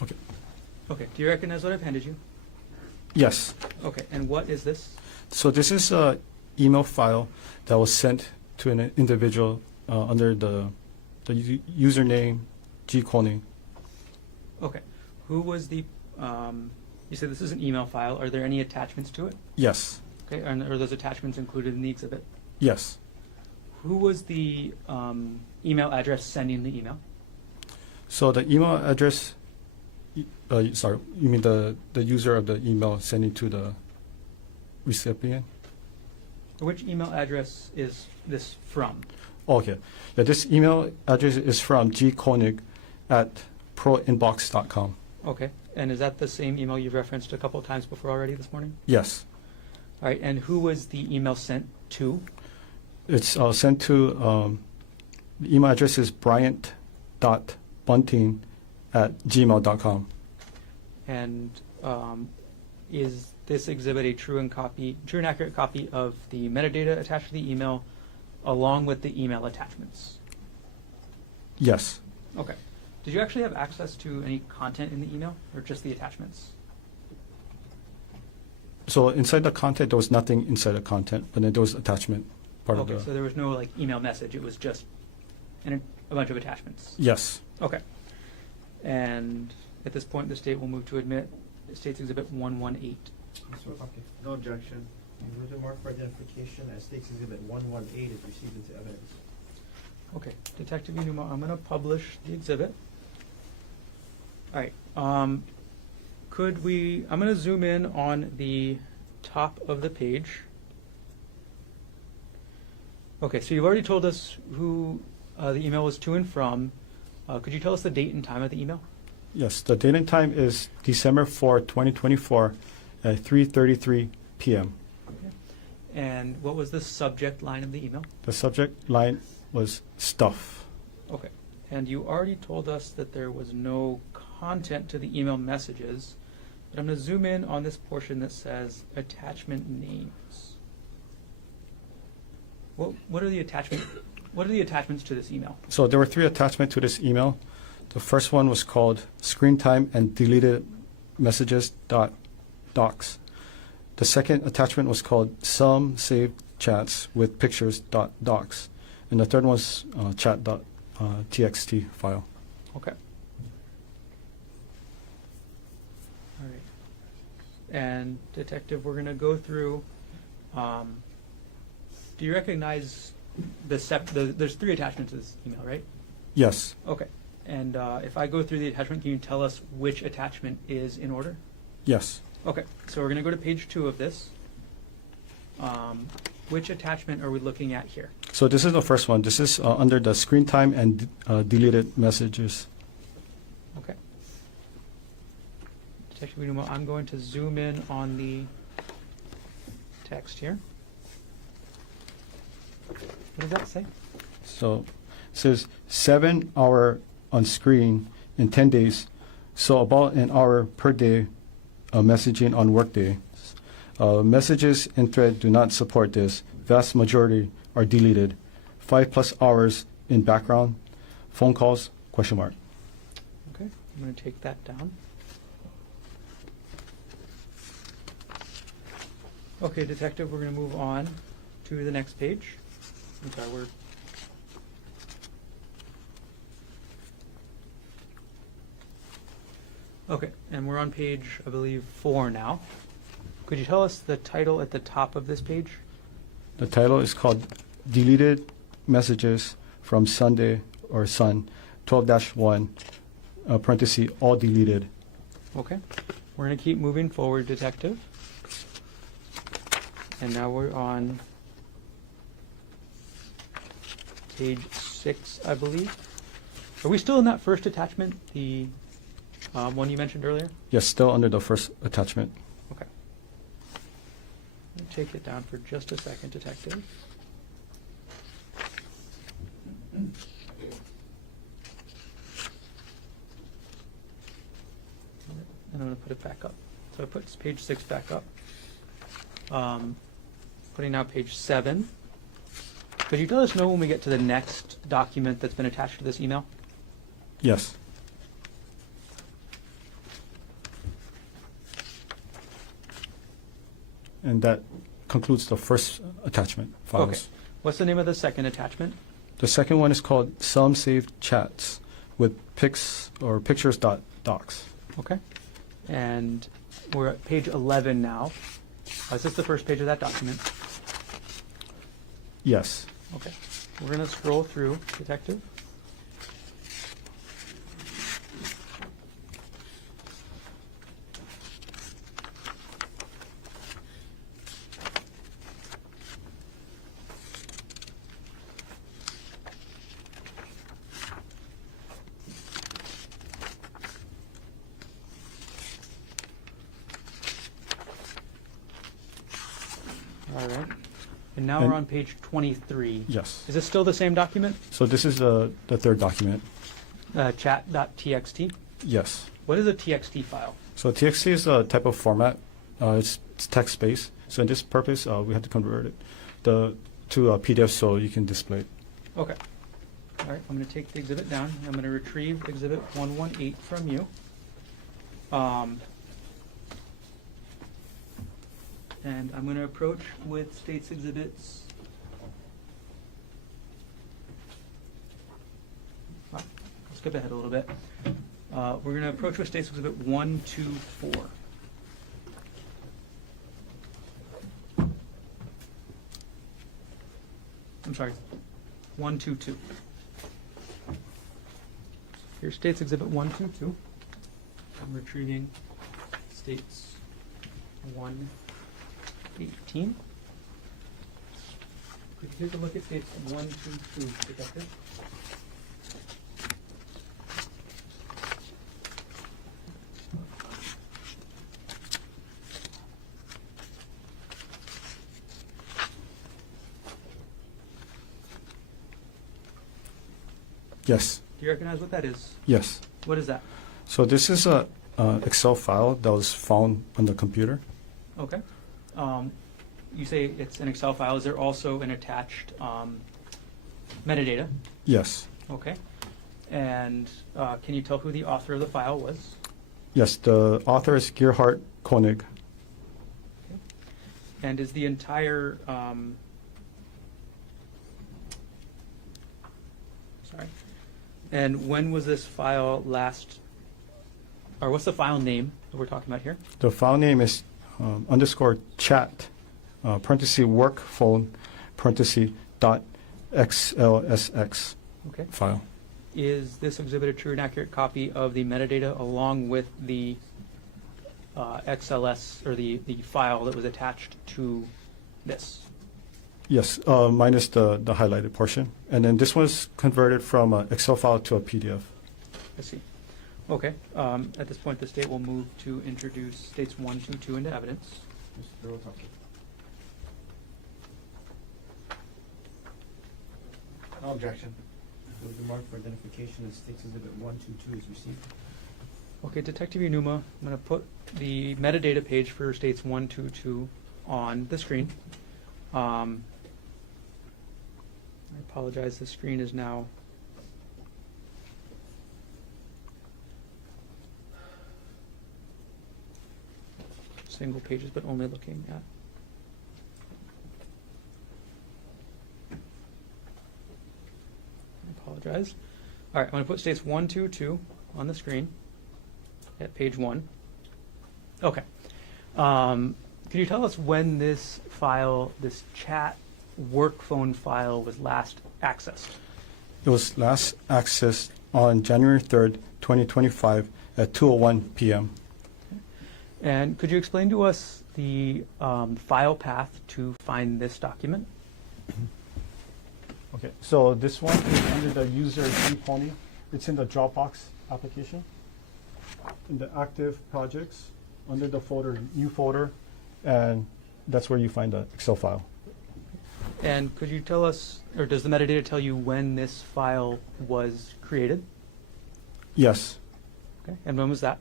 Okay. Okay, do you recognize what I've handed you? Yes. Okay, and what is this? So this is an email file that was sent to an individual under the username G. Coney. Okay, who was the, you said this is an email file. Are there any attachments to it? Yes. Okay, and are those attachments included in the exhibit? Yes. Who was the email address sending the email? So the email address, sorry, you mean the user of the email sending to the recipient? Which email address is this from? Okay. Yeah, this email address is from gkoenig@proinbox.com. Okay, and is that the same email you've referenced a couple of times before already this morning? Yes. All right, and who was the email sent to? It's sent to, the email address is bryant.bunting@gmail.com. And is this exhibit a true and accurate copy of the metadata attached to the email along with the email attachments? Yes. Okay. Did you actually have access to any content in the email or just the attachments? So inside the content, there was nothing inside the content, but then there was attachment part Okay, of the. so there was no like email message. It was just a bunch of attachments. Yes. Okay. And at this point, the state will move to admit State's Exhibit 118. Mr. Otake. No objection. And with the mark for identification as State's Exhibit 118 is received into evidence. Okay, Detective Inuma, I'm going to publish the exhibit. All right. I'm going to zoom in on the top of the page. Okay, so you've already told us who the email was to and from. Could you tell us the date and time of the email? Yes. The date and time is December 4, 2024 at 3:33 p.m. Okay. And what was the subject line of the email? The subject line was stuff. Okay. And you already told us that there was no content to the email messages, but I'm going to zoom in on this portion that says attachment names. What are the attachments to this email? So there were 3 attachments to this email. The first one was called screen time and deleted messages docs. The second attachment was called some saved chats with pictures docs. And the third one was chat.txt file. Okay. All right. And Detective, we're going to go through. Do you recognize there's 3 attachments to this email, right? Yes. Okay. And if I go through the attachment, can you tell us which attachment is in order? Yes. Okay. So we're going to go to page 2 of this. Which attachment are we looking at here? So this is the first one. This is under the screen time and deleted messages. Okay. Detective Udumo, I'm going to zoom in on the text here. What does that say? So it says 7 hour on screen in 10 days. So about an hour per day messaging on workday. Messages in thread do not support this. Vast majority are deleted. 5+ hours in background. Phone calls, ? Okay. I'm going to take that down. Okay, Detective, we're going to move on to the next page. Okay, Okay, and we're on page, I believe, 4 now. Could you tell us the title at the top of this page? The title is called Deleted Messages from Sunday or Sun 12-1, parenthesis, all deleted. Okay. We're going to keep moving forward, Detective. And now we're on page 6, I believe. Are we still in that first attachment, the one you mentioned earlier? Yes, still under the first attachment. Okay. Let me take it down for just a second, Detective. And I'm going to put it back up. So I put page 6 back up. Putting now page 7. Could you let us know when we get to the next document that's been attached to this email? Yes. And that concludes the first attachment files. Okay. What's the name of the second attachment? The second one is called Some Saved Chats with pics or pictures docs. Okay. And we're at page 11 now. Is this the first page of that document? Yes. Okay. We're going to scroll through, Detective. All right. And now we're on page 23. Yes. Is this still the same document? So this is the third document. Chat.txt? Yes. What is a TXT file? So TXT is a type of format. It's text-based. So in this purpose, we have to convert it to a PDF so you can display it. Okay. All right, I'm going to take the exhibit down. I'm going to retrieve exhibit 118 from you. And I'm going to approach with states exhibits. I'll skip ahead a little bit. We're going to approach with states exhibit 1, 2, 4. I'm sorry, 1, 2, 2. Here's states exhibit 1, 2, 2. I'm retrieving states 118. Could you take a look at states 1, 2, 2, Detective? Yes. Do you recognize what that is? Yes. What is that? So this is a Excel file that was found on the computer. Okay. You say it's an Excel file. Is there also an attached metadata? Yes. Okay. And can you tell who the author of the file was? Yes, the author is Gerhardt Koenig. And is the entire sorry. And when was this file last, or what's the file name that we're talking about here? The file name is underscore chat, parenthesis work phone, parenthesis dot xlsx Okay. file. Is this exhibit a true and accurate copy of the metadata along with the XLS or the file that was attached to this? Yes, minus the highlighted portion. And then this was converted from an Excel file to a PDF. I see. Okay. At this point, the state will move to introduce states 1, 2, 2 into evidence. Mr. Otake. No objection. Will be marked for identification as State's Exhibit 122 is received. Okay, Detective Unuma, I'm going to put the metadata page for states 1, 2, 2 on the screen. I apologize, the screen is now single pages, but only looking at. I apologize. All right, I'm going to put states 1, 2, 2 on the screen at page 1. Okay. Can you tell us when this file, this chat work phone file, was last accessed? It was last accessed on January 3rd, 2025 at 2:01 p.m. And could you explain to us the file path to find this document? Okay, so this one is under the user Pony. It's in the Dropbox application. In the active projects, under the folder, new folder, and that's where you find the Excel file. And could you tell us, or does the metadata tell you when this file was created? Yes, Okay, and when was that?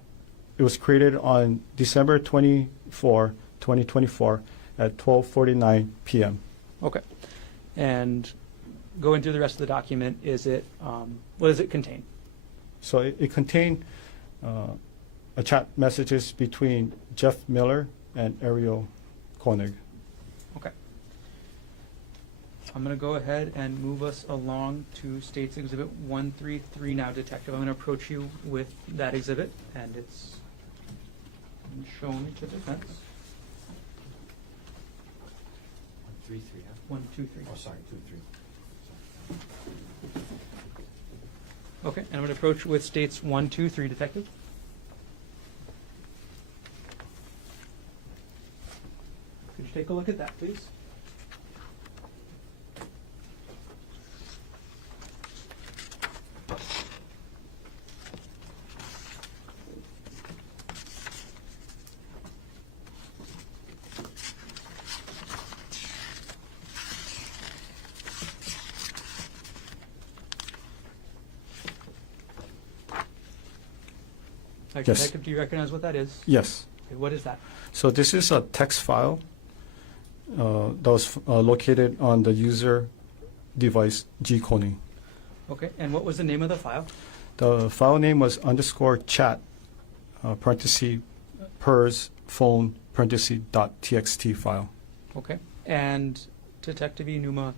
it was created on December 24, 2024 at 12:49 p.m. Okay. And going through the rest of the document, is it, what does it contain? So it contained a chat messages between Jeff Miller and Ariel Koenig. Okay. I'm going to go ahead and move us along to States Exhibit 133 now, Detective. I'm going to approach you with that exhibit, and it's been shown to defense. 1, 3, 3, huh? 1, 2, 3. Oh, sorry, 2, 3. Okay, and I'm going to approach with States 1, 2, 3, Detective. Could you take a look at that, please? Yes. Detective, do you recognize what that is? Yes. Okay, what is that? So this is a text file that was located on the user device G Koenig. Okay, and what was the name of the file? The file name was underscore chat, parenthesis, pers, phone, parenthesis, dot txt file. Okay, and Detective Enuma,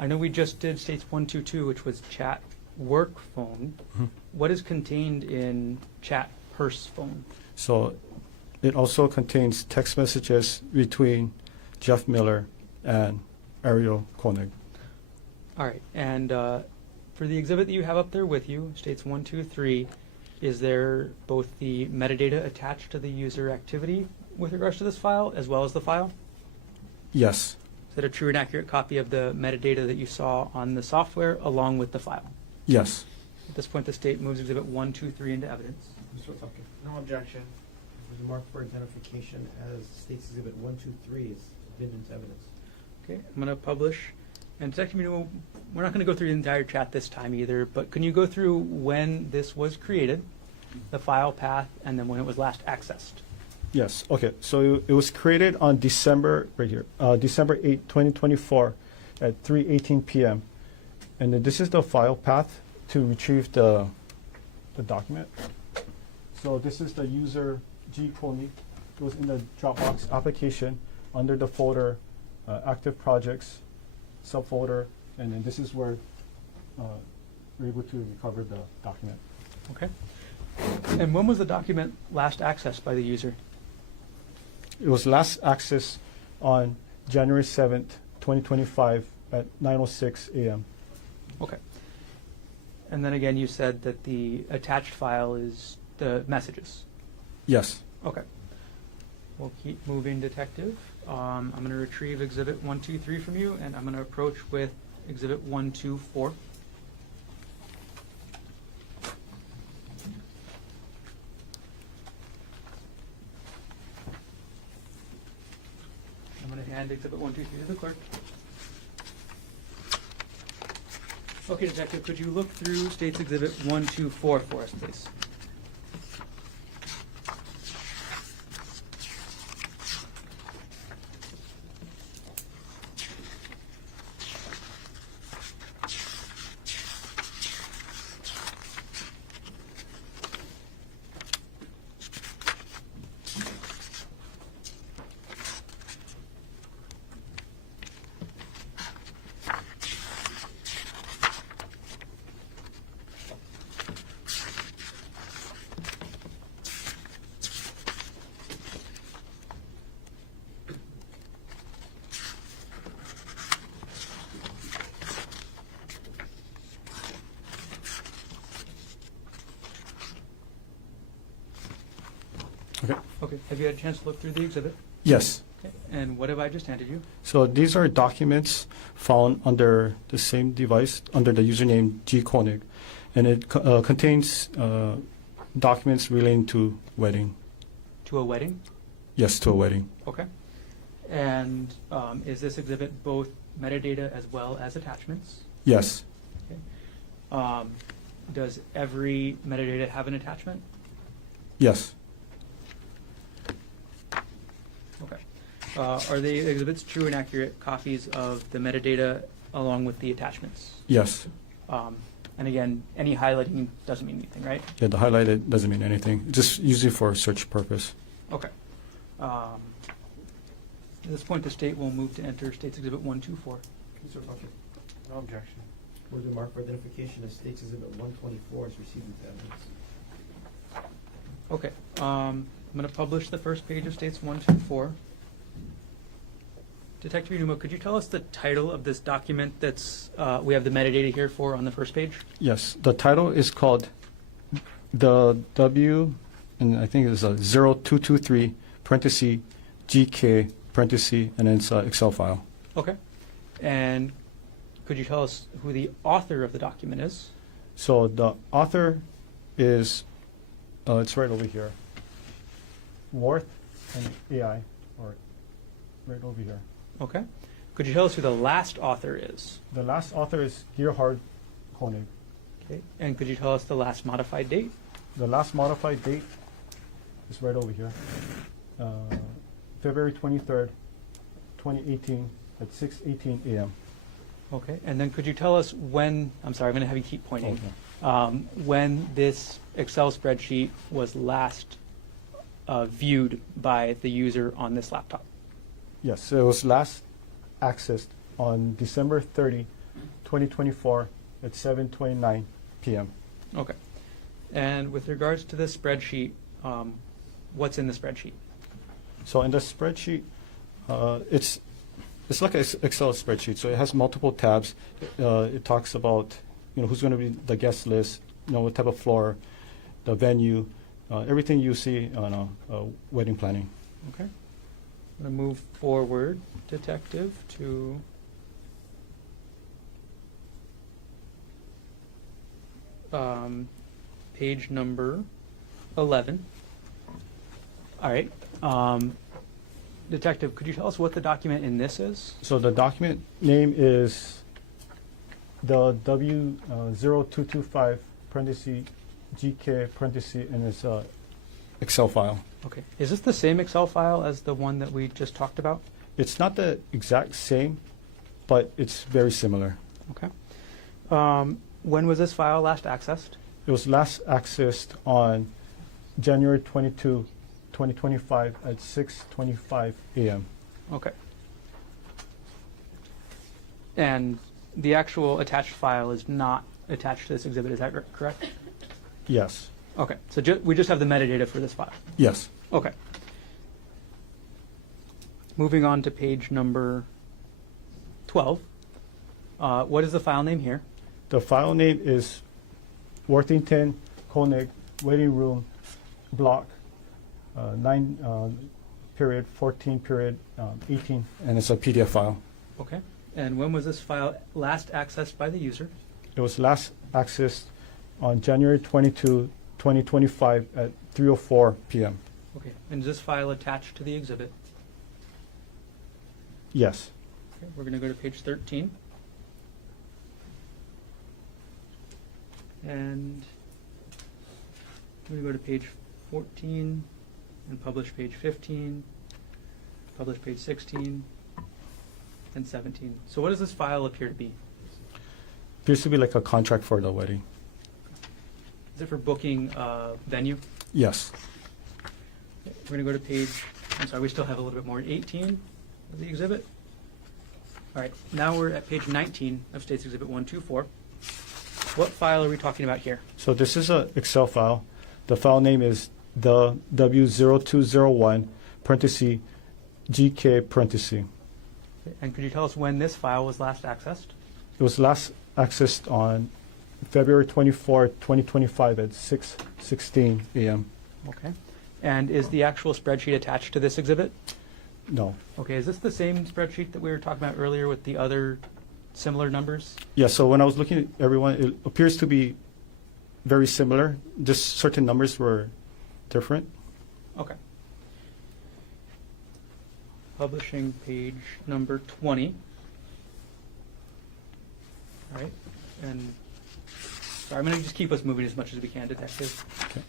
I know we just did States 122, which was chat work phone. Mhm. What is contained in chat purse phone? So it also contains text messages between Jeff Miller and Ariel Koenig. All right, and for the exhibit that you have up there with you, States 123, is there both the metadata attached to the user activity with regards to this file as well as the file? Yes. Is that a true and accurate copy of the metadata that you saw on the software along with the file? Yes. At this point, the state moves exhibit 123 into evidence. Mr. Otake. No objection. Will be marked for identification as State's Exhibit 123 is admitted into evidence. Okay, I'm going to publish, And Detective Minimo, we're not going to go through the entire chat this time either, but can you go through when this was created, the file path, and then when it was last accessed? Yes. Okay. So it was created on December right here, December 8, 2024, at 3:18 p.m. And then this is the file path to retrieve the document. So this is the user G Koenig. It was in the Dropbox application under the folder active projects subfolder, and then this is where we're able to recover the document. Okay. And when was the document last accessed by the user? It was last accessed on January 7th, 2025 at 9:06 a.m. Okay. And then again, you said that the attached file is the messages. Yes. Okay. We'll keep moving, Detective. I'm going to retrieve Exhibit 123 from you, and I'm going to approach with Exhibit 124. I'm going to hand Exhibit 123 to the clerk. Okay, Detective, could you look through State's Exhibit 124 for us, please? Okay. Okay, have you had a chance to look through the exhibit? Yes. Okay. And what have I just handed you? So these are documents found under the same device under the username G Koenig, and it contains documents relating to wedding. To a wedding? Yes, to a wedding. Okay. And is this exhibit both metadata as well as attachments? Yes. Okay. Does every metadata have an attachment? Yes. Okay. Are the exhibits true and accurate copies of the metadata along with the attachments? Yes. And again, any highlighting doesn't mean anything, right? Yeah, the highlighted doesn't mean anything. Just usually for search purpose. Okay. At this point, the state will move to enter State's Exhibit 124. Mr. Puckett. No objection. Order marked for identification as State's Exhibit 124 is received into evidence. Okay. I'm going to publish the first page of State's 124. Detective Unuma, could you tell us the title of this document that's we have the metadata here for on the first page? Yes. The title is called the W, and I think it's a 0223 parenthesis GK parenthesis, and then it's an Excel file. Okay. And could you tell us who the author of the document is? So the author is, it's right over here. Worth and AI, or right over here. Okay. Could you tell us who the last author is? The last author is Gerhardt Koenig. Okay. And could you tell us the last modified date? The last modified date is right over here. February 23rd, 2018 at 6:18 a.m. Okay. And then could you tell us when, I'm sorry, I'm going to have you keep pointing, when this Excel spreadsheet was last viewed by the user on this laptop? Yes, so it was last accessed on December 30, 2024 at 7:29 p.m. Okay. And with regards to this spreadsheet, what's in the spreadsheet? So in the spreadsheet, it's like an Excel spreadsheet. So it has multiple tabs. It talks about who's going to be the guest list, what type of floor, the venue, everything you see on a wedding planning. Okay. I'm going to move forward, Detective, to page number 11. All right. Detective, could you tell us what the document in this is? So the document name is the W0225 parenthesis GK parenthesis and it's a Excel file. Okay. Is this the same Excel file as the one that we just talked about? It's not the exact same, but it's very similar. Okay. When was this file last accessed? It was last accessed on January 22, 2025 at 6:25 a.m. Okay. And the actual attached file is not attached to this exhibit, is that correct? Yes. Okay, so we just have the metadata for this file. Yes. Okay. Moving on to page number 12. What is the file name here? The file name is Worthington Koenig Waiting Room Block 9 period 14 period 18, and it's a PDF file. Okay. And when was this file last accessed by the user? It was last accessed on January 22, 2025 at 3:04 p.m. Okay. And is this file attached to the exhibit? Yes. Okay. We're going to go to page 13. And we're going to go to page 14 and publish page 15, publish page 16, and 17. So what does this file appear to be? Appears to be like a contract for the wedding. Is it for booking venue? Yes. We're going to go to page, I'm sorry, we still have a little bit more, 18 of the exhibit. All right, now we're at page 19 of State's Exhibit 124. What file are we talking about here? So this is an Excel file. The file name is the W0201 parenthesis GK parenthesis. And could you tell us when this file was last accessed? It was last accessed on February 24, 2025 at 6:16 a.m. Okay. And is the actual spreadsheet attached to this exhibit? No. Okay, is this the same spreadsheet that we were talking about earlier with the other similar numbers? Yeah, so when I was looking at everyone, it appears to be very similar. Just certain numbers were different. Okay. Publishing page number 20. All right. And sorry, I'm going to just keep us moving as much as we can, Detective. Okay.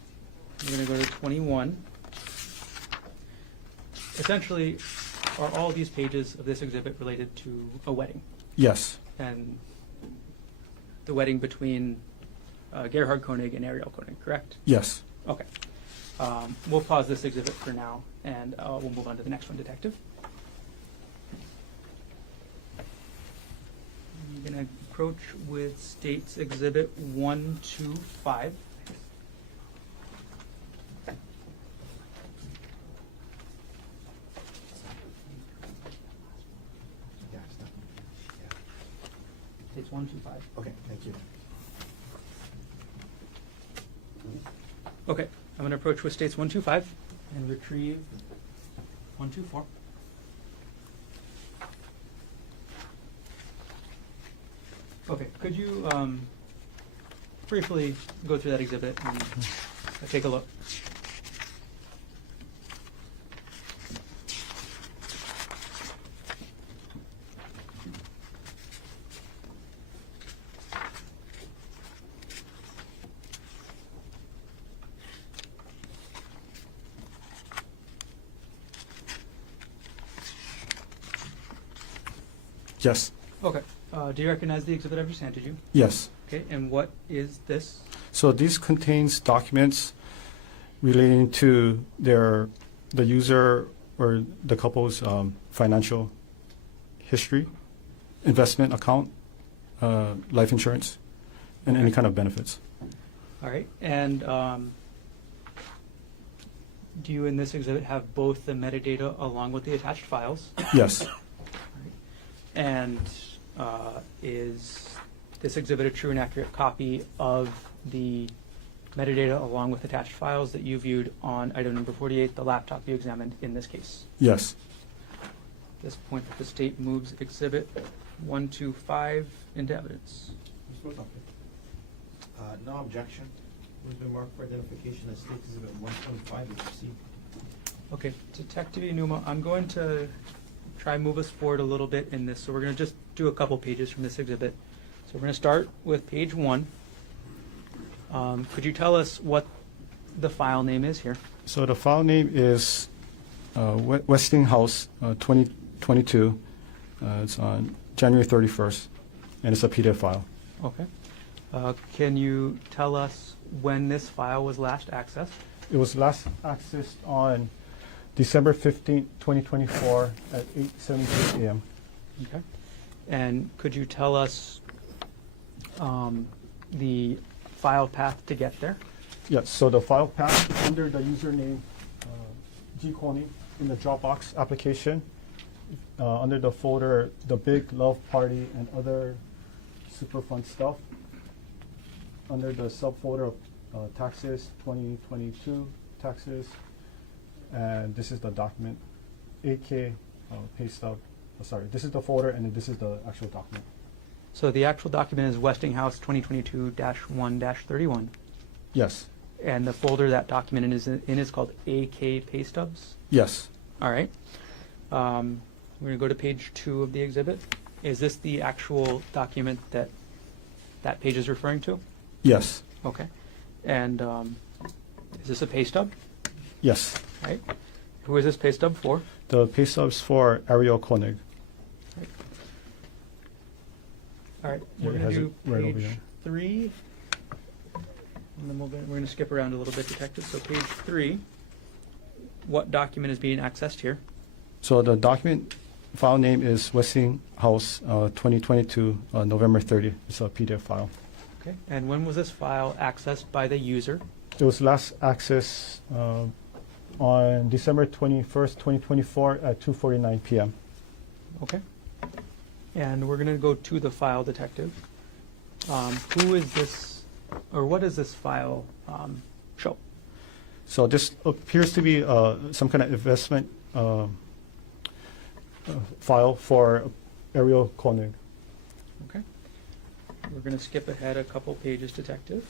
We're going to go to 21. Essentially, are all these pages of this exhibit related to a wedding? Yes. And the wedding between Gerhardt Koenig and Ariel Koenig, correct? Yes. Okay. We'll pause this exhibit for now, and we'll move on to the next one, Detective. I'm going to approach with State's Exhibit 125. Yeah, stop. State's 125. Okay, thank you. Okay, I'm going to approach with States 125 and retrieve 124. Okay, could you briefly go through that exhibit and take a look? Yes. Okay. Do you recognize the exhibit I've just handed you? Yes. Okay, and what is this? So this contains documents relating to the user or the couple's financial history, investment account, life insurance, and any kind of benefits. All right, and do you in this exhibit have both the metadata along with the attached files? Yes. And is this exhibit a true and accurate copy of the metadata along with attached files that you viewed on item number 48, the laptop you examined in this case? Yes. At this point, the state moves exhibit 125 into evidence. No objection. Where's been marked for identification as State Exhibit 125 is received. Okay, Detective Inuma, I'm going to try and move us forward a little bit in this. So we're going to just do a couple pages from this exhibit. So we're going to start with page 1. Could you tell us what the file name is here? So the file name is Westinghouse 2022. It's on January 31st, and it's a PDF file. Okay. Can you tell us when this file was last accessed? It was last accessed on December 15th, 2024 at 8:17 a.m. Okay. And could you tell us the file path to get there? Yes, so the file path under the username G. Coney in the Dropbox application, under the folder The Big Love Party and Other Super Fun Stuff, under the subfolder of taxes, 2022 taxes, and this is the document, AK pay stub. Sorry, this is the folder and then this is the actual document. So the actual document is Westinghouse 2022-1-31. Yes. And the folder that document is in is called AK pay stubs. Yes. All right. We're going to go to page 2 of the exhibit. Is this the actual document that that page is referring to? Yes. Okay. And is this a pay stub? Yes. Right. Who is this pay stub for? The pay stubs for Ariel Koenig. All right. Yeah, We're it going has to it do right over page here. 3. And then we're going to skip around a little bit, detective. So page 3. What document is being accessed here? So the document file name is Westinghouse 2022 November 30. It's a PDF file. Okay. And when was this file accessed by the user? It was last accessed on December 21st, 2024 at 2:49 p.m. Okay. And we're going to go to the file, detective. Who is this, or what does this file show? So this appears to be some kind of investment file for Ariel Koenig. Okay. We're going to skip ahead a couple pages, detective.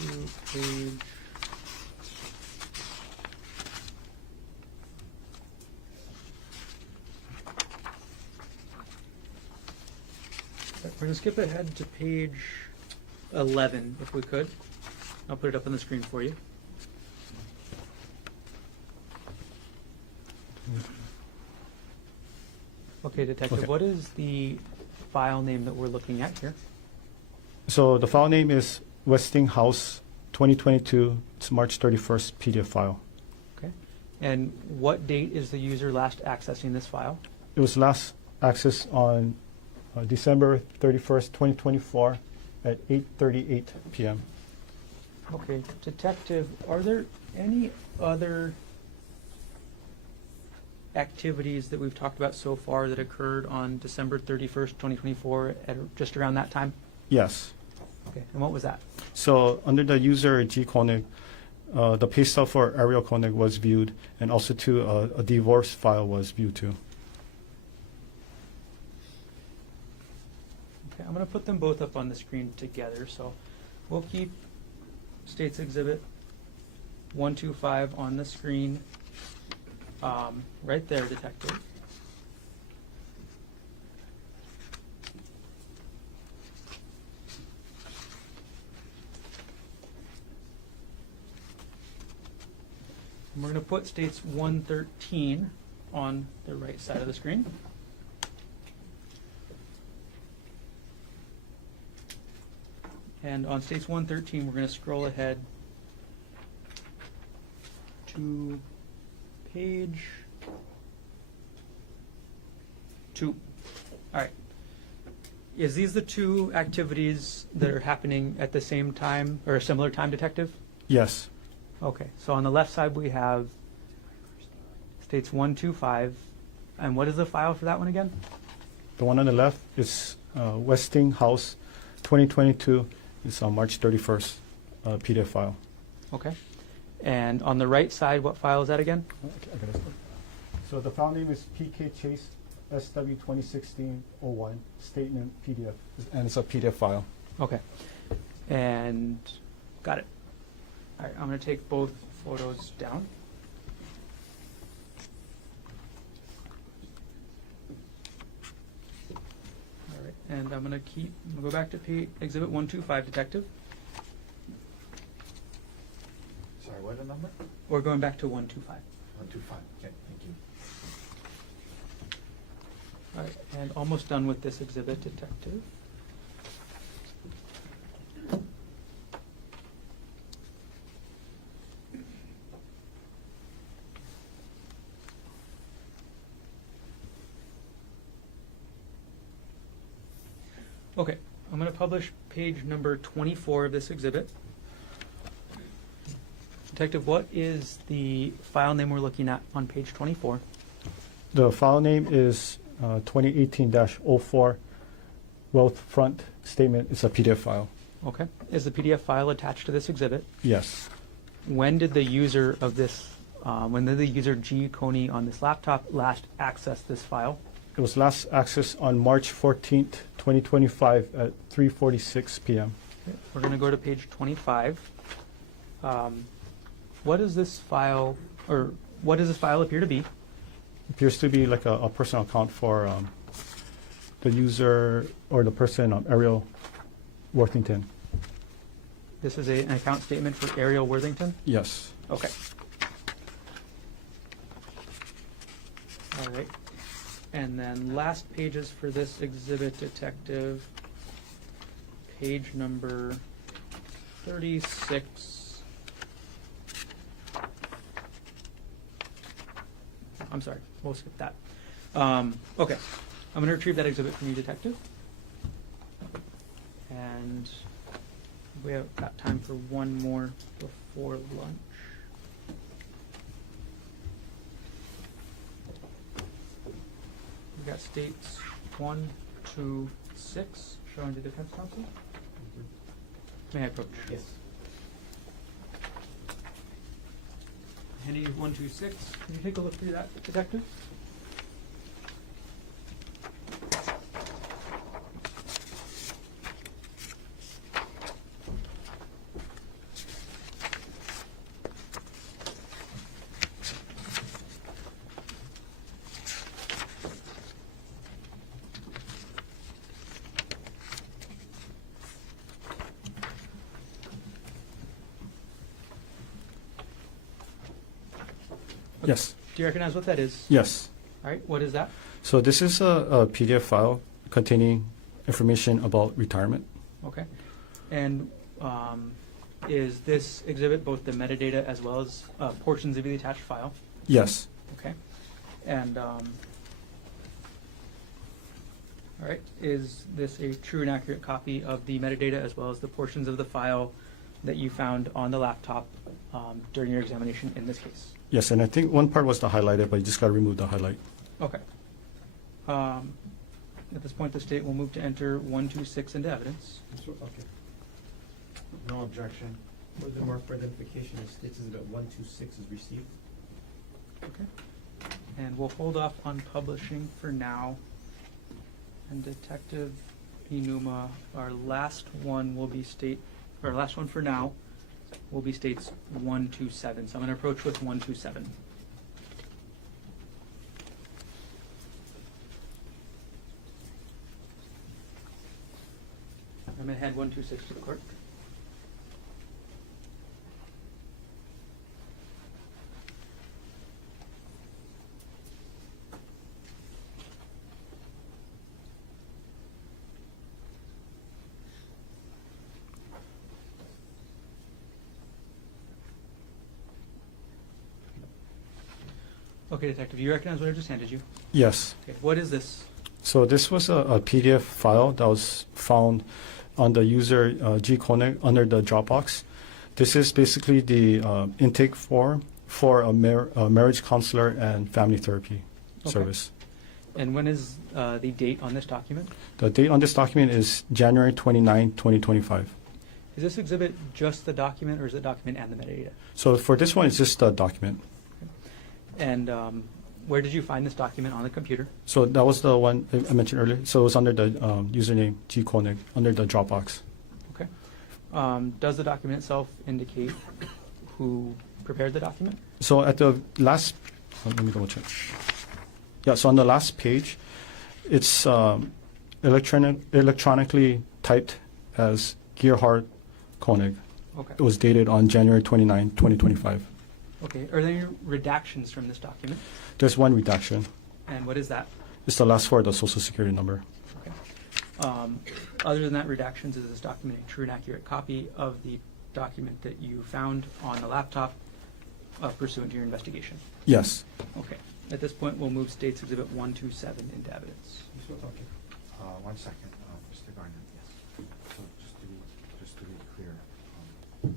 To page... We're going to skip ahead to page 11, if we could. I'll put it up on the screen for you. Okay, detective, Okay. what is the file name that we're looking at here? So the file name is Westinghouse 2022. It's March 31st PDF file. Okay. And what date is the user last accessing this file? It was last accessed on December 31st, 2024 at 8:38 p.m. Okay, detective, are there any other activities that we've talked about so far that occurred on December 31st, 2024 at just around that time? Yes. Okay, and what was that? So under the user G. Koenig, the pay stub for Ariel Koenig was viewed, and also too a divorce file was viewed too. Okay, I'm going to put them both up on the screen together, so we'll keep States Exhibit 125 on the screen right there, detective. And we're going to put States 113 on the right side of the screen. And on States 113, we're going to scroll ahead to page 2. All right. Is these the two activities that are happening at the same time or a similar time, detective? Yes. Okay. So on the left side, we have States 125. And what is the file for that one again? The one on the left is Westinghouse 2022. It's on March 31st PDF file. Okay. And on the right side, what file is that again? Okay, I got it. So the file name is PK Chase SW 2016-01 statement PDF, and it's a PDF file. Okay. And got it. All right, I'm going to take both photos down. And I'm gonna go back to Exhibit 125, Detective. Sorry, what the number? We're going back to 125. 125. Okay, thank you. All right, and almost done with this exhibit, Detective. Okay, I'm going to publish page number 24 of this exhibit. Detective, what is the file name we're looking at on page 24? The file name is 2018-04 Wealth Front Statement. It's a PDF file. Okay. Is the PDF file attached to this exhibit? Yes. When did the user of this, when did the user G. Coney on this laptop last access this file? It was last accessed on March 14th, 2025 at 3:46 p.m. Okay, we're going to go to page 25. What does this file, or what does this file appear to be? Appears to be like a personal account for the user or the person, Ariel Worthington. This is an account statement for Ariel Worthington? Yes. Okay. All right. And then last pages for this exhibit, Detective, page number 36. I'm sorry, we'll skip that. Okay, I'm going to retrieve that exhibit from you, Detective. And we have got time for one more before lunch. We got states 1, 2, 6 showing to defense counsel. May I approach? Yes. Henry 1, 2, 6. Can you take a look through that, Detective? Yes. Do you recognize what that is? Yes. All right, what is that? So this is a PDF file containing information about retirement. Okay. And is this exhibit both the metadata as well as portions of the attached file? Yes. Okay. And all right, is this a true and accurate copy of the metadata as well as the portions of the file that you found on the laptop during your examination in this case? Yes, and I think one part was the highlighted, but you just got to remove the highlight. Okay. At this point, the state will move to enter 1, 2, 6 into evidence. Okay. No objection. Furthermore, for identification, it states that 126 is received. Okay. And we'll hold off on publishing for now. And Detective Enuma, our last one for now will be states 1, 2, 7. So I'm going to approach with 1, 2, 7. I'm going to hand 1, 2, 6 to the clerk. Okay, Detective, you recognize what I just handed you? Yes. Okay, what is this? So this was a PDF file that was found on the user G. Koenig under the Dropbox. This is basically the intake form for a marriage counselor and family therapy service. And when is the date on this document? The date on this document is January 29, 2025. Is this exhibit just the document, or is it document and the metadata? So for this one, it's just a document. And where did you find this document on the computer? So that was the one I mentioned earlier. So it was under the username G. Koenig, under the Dropbox. Okay. Does the document itself indicate who prepared the document? So at the last, let me double check. Yeah, so on the last page, it's electronically typed as Gerhardt Koenig. Okay. It was dated on January 29, 2025. Okay. Are there any redactions from this document? There's one redaction. And what is that? It's the last four of the social security number. Okay. Other than that, redactions, is this document a true and accurate copy of the document that you found on the laptop pursuant to your investigation? Yes. Okay. At this point, we'll move States Exhibit 127 into evidence. Mr. Otake. 1 second, Mr. Garner. Yes. So just to be clear, I'm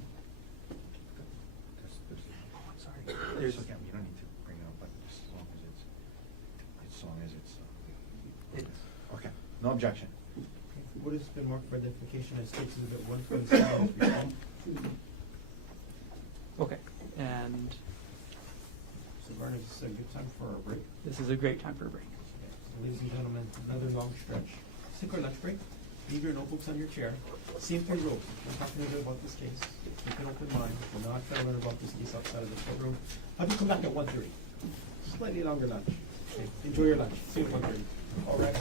sorry. there's, There's, again, you don't need to bring it up, but just as long as it's, it's, okay, no objection. What has been marked for identification as States Exhibit 127 is resolved. okay. And So Garner, is this a good time for a break? this is a great time for a break. Ladies and gentlemen, another long stretch. Let's take our lunch break. Leave your notebooks on your chair. Same three rules. We're talking a bit about this case. Keep an open mind. We're not going to learn about this case outside of the courtroom. Have you come back at 1:30? Slightly longer lunch. Okay. Enjoy your lunch. See you at 1:30. All right.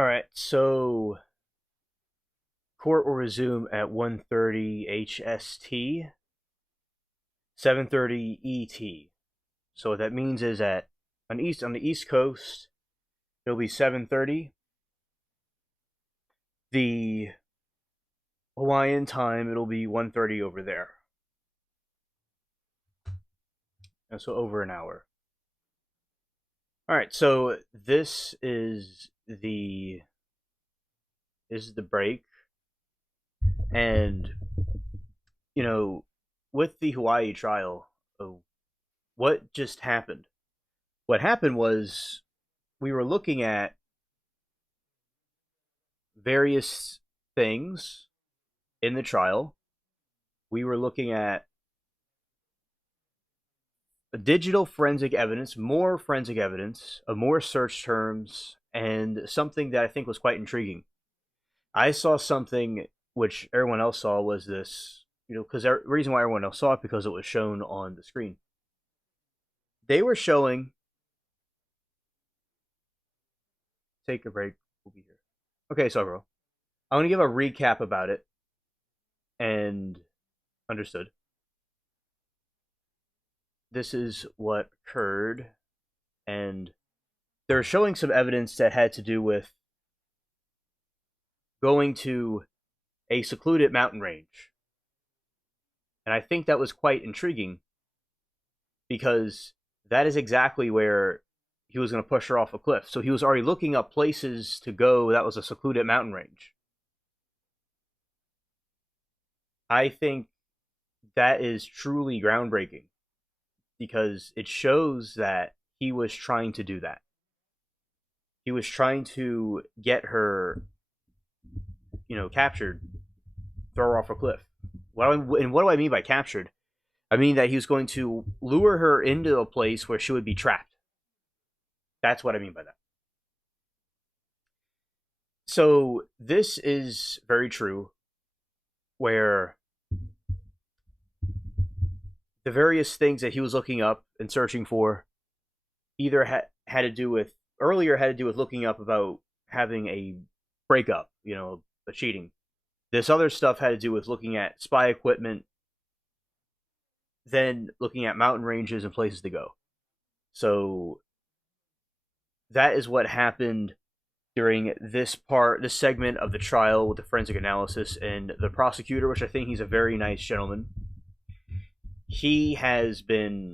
All right, so court will resume at 1:30 HST, 7:30 ET. So what that means is on the East Coast, it'll be 7:30. The Hawaiian time, it'll be 1:30 over there. And so over an hour. All right, so this is the break, and with the Hawaii trial, what just happened? What happened was we were looking at various things in the trial. We were looking at digital forensic evidence, more forensic evidence, more search terms, and something that I think was quite intriguing. I saw something which everyone else saw was this, because the reason why everyone else saw it because it was shown on the screen. They were showing. Take a break. We'll be here. Okay, so bro, I'm gonna give a recap about it. And understood. This is what occurred, and they're showing some evidence that had to do with going to a secluded mountain range. And I think that was quite intriguing because that is exactly where he was going to push her off a cliff. So he was already looking up places to go that was a secluded mountain range. I think that is truly groundbreaking because it shows that he was trying to do that. He was trying to get her, captured, throw her off a cliff. And what do I mean by captured? I mean that he was going to lure her into a place where she would be trapped. That's what I mean by that. So this is very true, where the various things that he was looking up and searching for either had to do with looking up about having a breakup, a cheating. This other stuff had to do with looking at spy equipment, then looking at mountain ranges and places to go. So that is what happened during this segment of the trial with the forensic analysis and the prosecutor, which I think he's a very nice gentleman. He and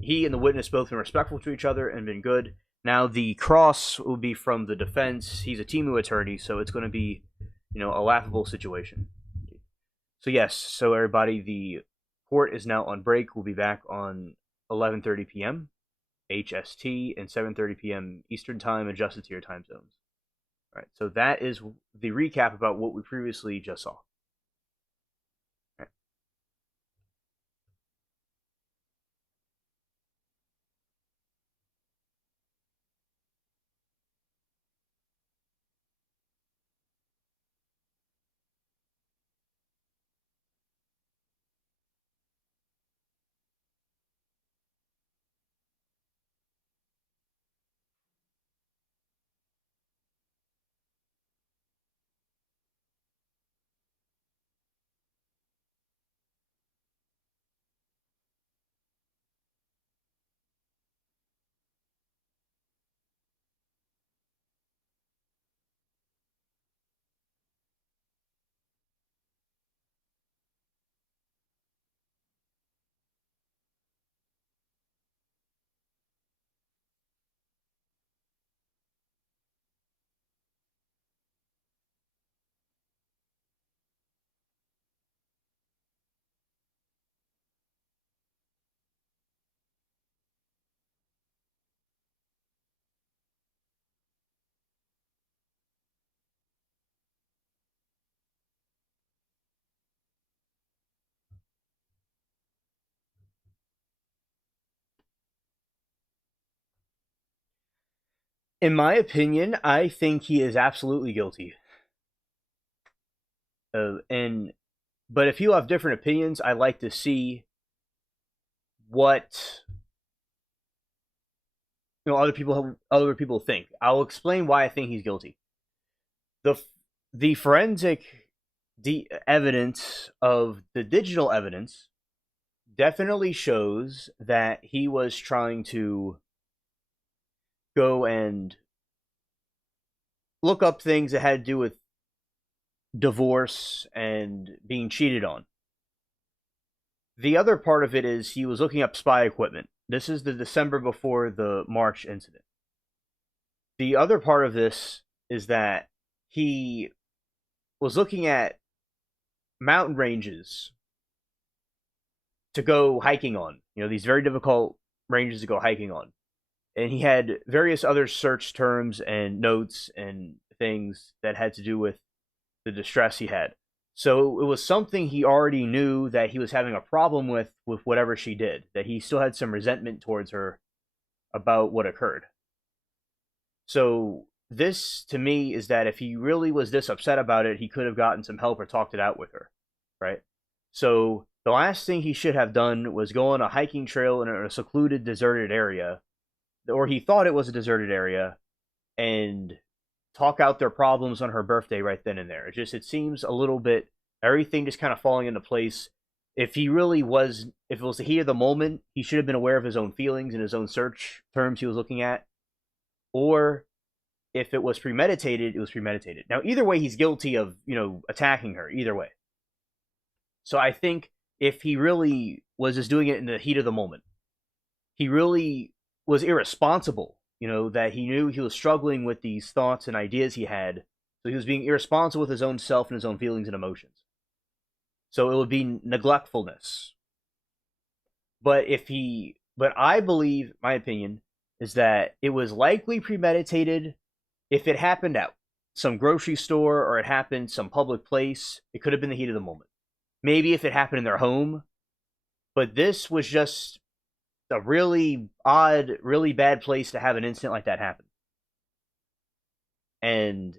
the witness both been respectful to each other and been good. Now the cross will be from the defense. He's a TEMU attorney, so it's going to be, a laughable situation. So yes, so everybody, the court is now on break. We'll be back on 11:30 p.m. HST and 7:30 p.m. Eastern Time, adjusted to your time zones. All right, so that is the recap about what we previously just saw. In my opinion, I think he is absolutely guilty. But if you have different opinions, I'd like to see what other people think. I'll explain why I think he's guilty. the forensic evidence of the digital evidence definitely shows that he was trying to go and look up things that had to do with divorce and being cheated on. The other part of it is he was looking up spy equipment. This is the December before the March incident. The other part of this is that he was looking at mountain ranges to go hiking on. These very difficult ranges to go hiking on. And he had various other search terms and notes and things that had to do with the distress he had. So it was something he already knew that he was having a problem with whatever she did, that he still had some resentment towards her about what occurred. So this, to me, is that if he really was this upset about it, he could have gotten some help or talked it out with her, right? So the last thing he should have done was go on a hiking trail in a secluded, deserted area, or he thought it was a deserted area, and talk out their problems on her birthday right then and there. It seems a little bit, everything just kind of falling into place. If it was the heat of the moment, he should have been aware of his own feelings and his own search terms he was looking at. Or if it was premeditated, it was premeditated. Now, either way, he's guilty of, attacking her, either way. So I think if he really was just doing it in the heat of the moment, he really was irresponsible, that he knew he was struggling with these thoughts and ideas he had. So he was being irresponsible with his own self and his own feelings and emotions. So it would be neglectfulness. But I believe, my opinion, is that it was likely premeditated if it happened at some grocery store or it happened some public place. It could have been the heat of the moment. Maybe if it happened in their home. But this was just a really odd, really bad place to have an incident like that happen. And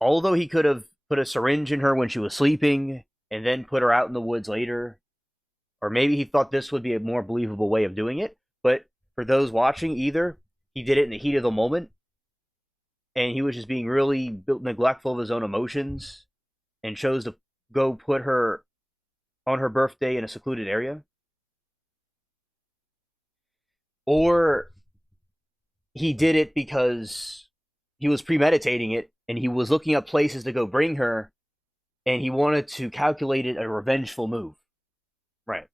although he could have put a syringe in her when she was sleeping and then put her out in the woods later, or maybe he thought this would be a more believable way of doing it, but for those watching, either he did it in the heat of the moment and he was just being really neglectful of his own emotions and chose to go put her on her birthday in a secluded area, or he did it because he was premeditating it and he was looking up places to go bring her and he wanted to calculate it a revengeful move. Right.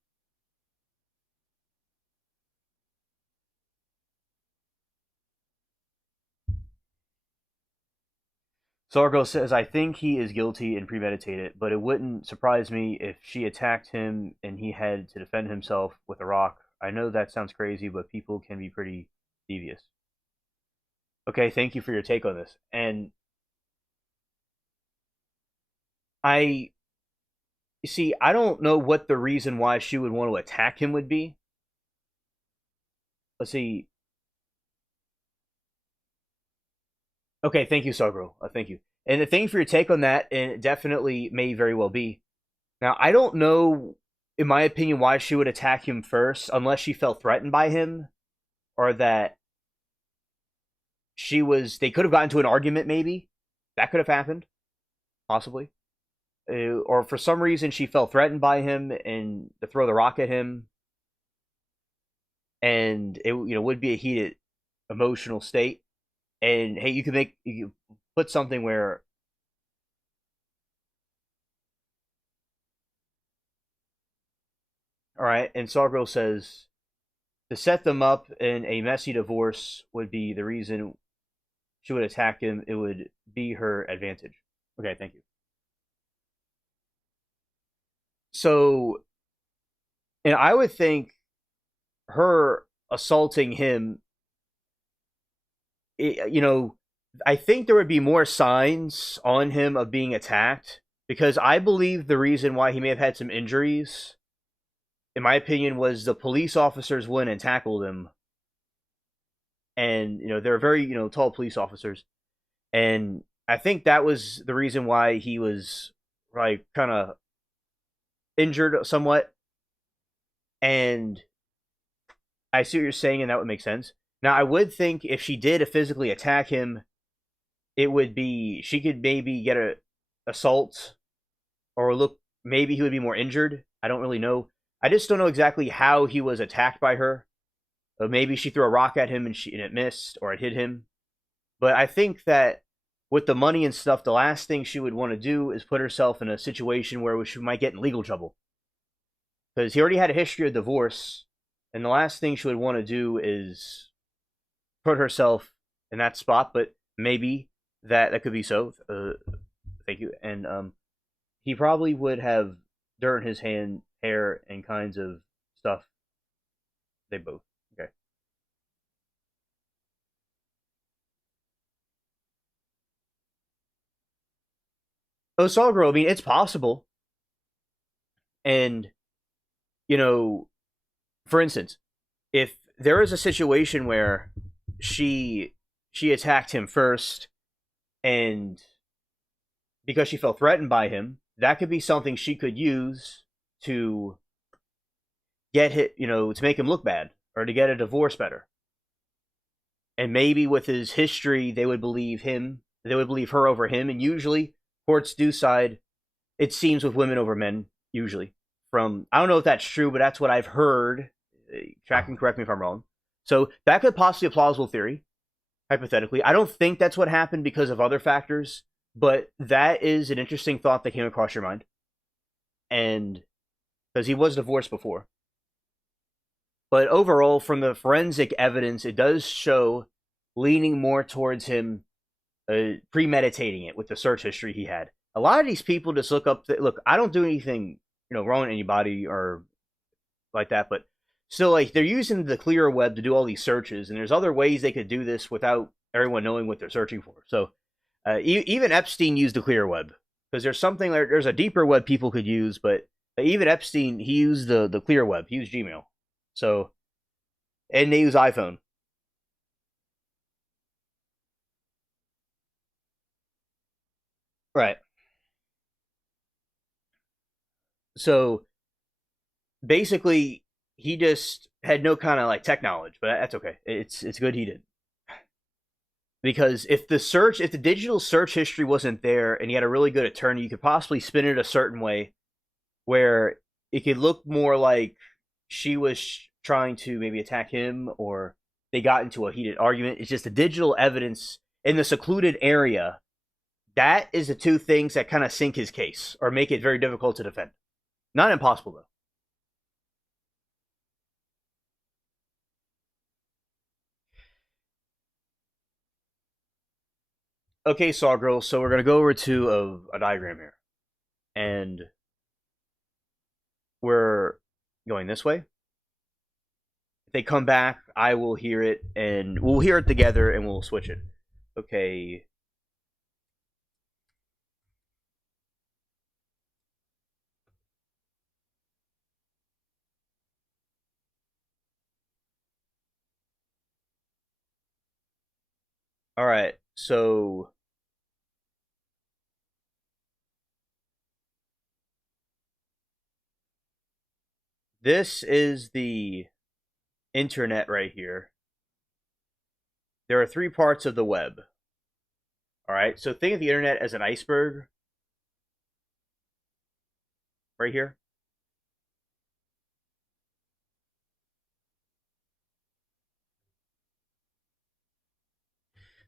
Sargo says, I think he is guilty and premeditated, but it wouldn't surprise me if she attacked him and he had to defend himself with a rock. I know that sounds crazy, but people can be pretty devious. Okay, thank you for your take on this. And I don't know what the reason why she would want to attack him would be. Let's see. Okay, thank you, Sargo. Thank you. And thank you for your take on that, and it definitely may very well be. Now, I don't know, in my opinion, why she would attack him first, unless she felt threatened by him, or that they could have gotten into an argument, maybe. That could have happened, possibly. Or for some reason she felt threatened by him and to throw the rock at him. And it would be a heated emotional state. And hey, you could put something where all right, and Sargrill says to set them up in a messy divorce would be the reason she would attack him. It would be her advantage. Okay, thank you. So, and I would think her assaulting him, I think there would be more signs on him of being attacked, because I believe the reason why he may have had some injuries, in my opinion, was the police officers went and tackled him. And, they're very, tall police officers. And I think that was the reason why he was, like, kind of injured somewhat. And I see what you're saying, and that would make sense. Now, I would think if she did physically attack him, it would be she could maybe get a assault, or look, maybe he would be more injured. I don't really know. I just don't know exactly how he was attacked by her. Maybe she threw a rock at him and it missed, or it hit him. But I think that with the money and stuff, the last thing she would want to do is put herself in a situation where she might get in legal trouble. Because he already had a history of divorce, and the last thing she would want to do is put herself in that spot. But maybe that could be so. Thank you. And he probably would have dirt in his hair and kinds of stuff. They both. Okay. Osagro, I mean, it's possible. And, you know, for instance, if there is a situation where she attacked him first, and because she felt threatened by him, that could be something she could use to get hit, to make him look bad, or to get a divorce better. And maybe with his history, they would believe her over him, and usually courts do side, it seems, with women over men, usually. I don't know if that's true, but that's what I've heard. Track and correct me if I'm wrong. So that could possibly be a plausible theory, hypothetically. I don't think that's what happened because of other factors, but that is an interesting thought that came across your mind. And because he was divorced before. But overall, from the forensic evidence, it does show leaning more towards him premeditating it with the search history he had. A lot of these people just look, I don't do anything, wrong to anybody or like that, but still, like, they're using the clear web to do all these searches, and there's other ways they could do this without everyone knowing what they're searching for. So even Epstein used the clear web, because there's a deeper web people could use, but even Epstein, he used the clear web. He used Gmail. So, and they use iPhone. Right. So basically, he just had no kind of like tech knowledge, but that's okay. It's good he did. Because if the digital search history wasn't there and he had a really good attorney, you could possibly spin it a certain way where it could look more like she was trying to maybe attack him, or they got into a heated argument. It's just the digital evidence in the secluded area. That is the two things that kind of sink his case or make it very difficult to defend. Not impossible, though. Okay, Saw Girl, so we're going to go over to a diagram here. And we're going this way. If they come back, I will hear it, and we'll hear it together, and we'll switch it. Okay. All right, so this is the internet right here. There are 3 parts of the web. All right, so think of the internet as an iceberg right here.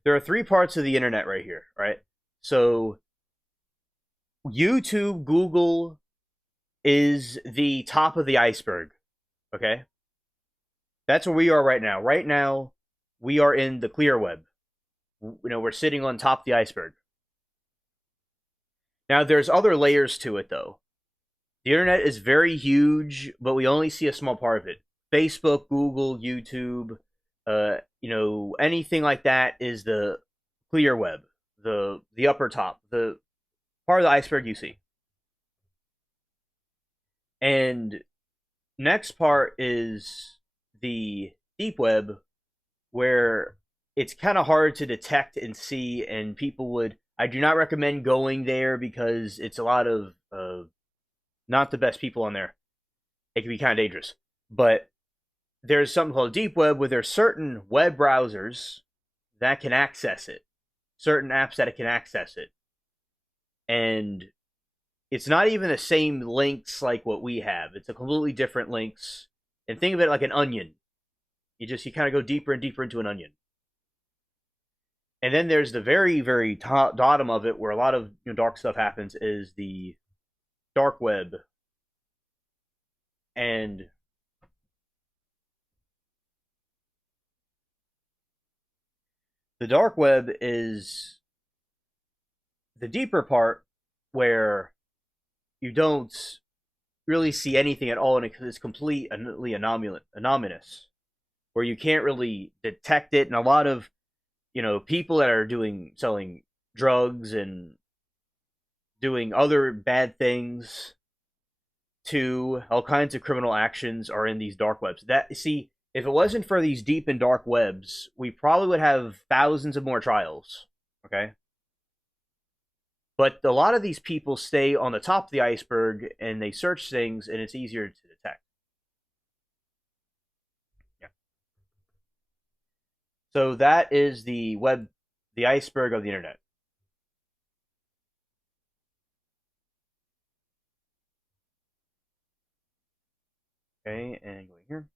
There are 3 parts of the internet right here, right? So YouTube, Google is the top of the iceberg, okay? That's where we are right now. Right now, we are in the clear web. We're sitting on top of the iceberg. Now, there's other layers to it, though. The internet is very huge, but we only see a small part of it. Facebook, Google, YouTube, anything like that is the clear web, the upper top, the part of the iceberg you see. And next part is the deep web, where it's kind of hard to detect and see, and I do not recommend going there because it's a lot of not the best people on there. It can be kind of dangerous. But there's something called deep web, where there's certain web browsers that can access it. certain apps that it can access it. And it's not even the same links like what we have. It's a completely different links. And think of it like an onion. You kind of go deeper and deeper into an onion. And then there's the very, very top bottom of it where a lot of dark stuff happens is the dark web. And the dark web is the deeper part where you don't really see anything at all, and it's completely anonymous, where you can't really detect it. And a lot of people that are selling drugs and doing other bad things to all kinds of criminal actions are in these dark webs. If it wasn't for these deep and dark webs, we probably would have thousands of more trials. Okay? But a lot of these people stay on the top of the iceberg and they search things, and it's easier to detect. Yeah. So that is the iceberg of the internet. Okay, and going here.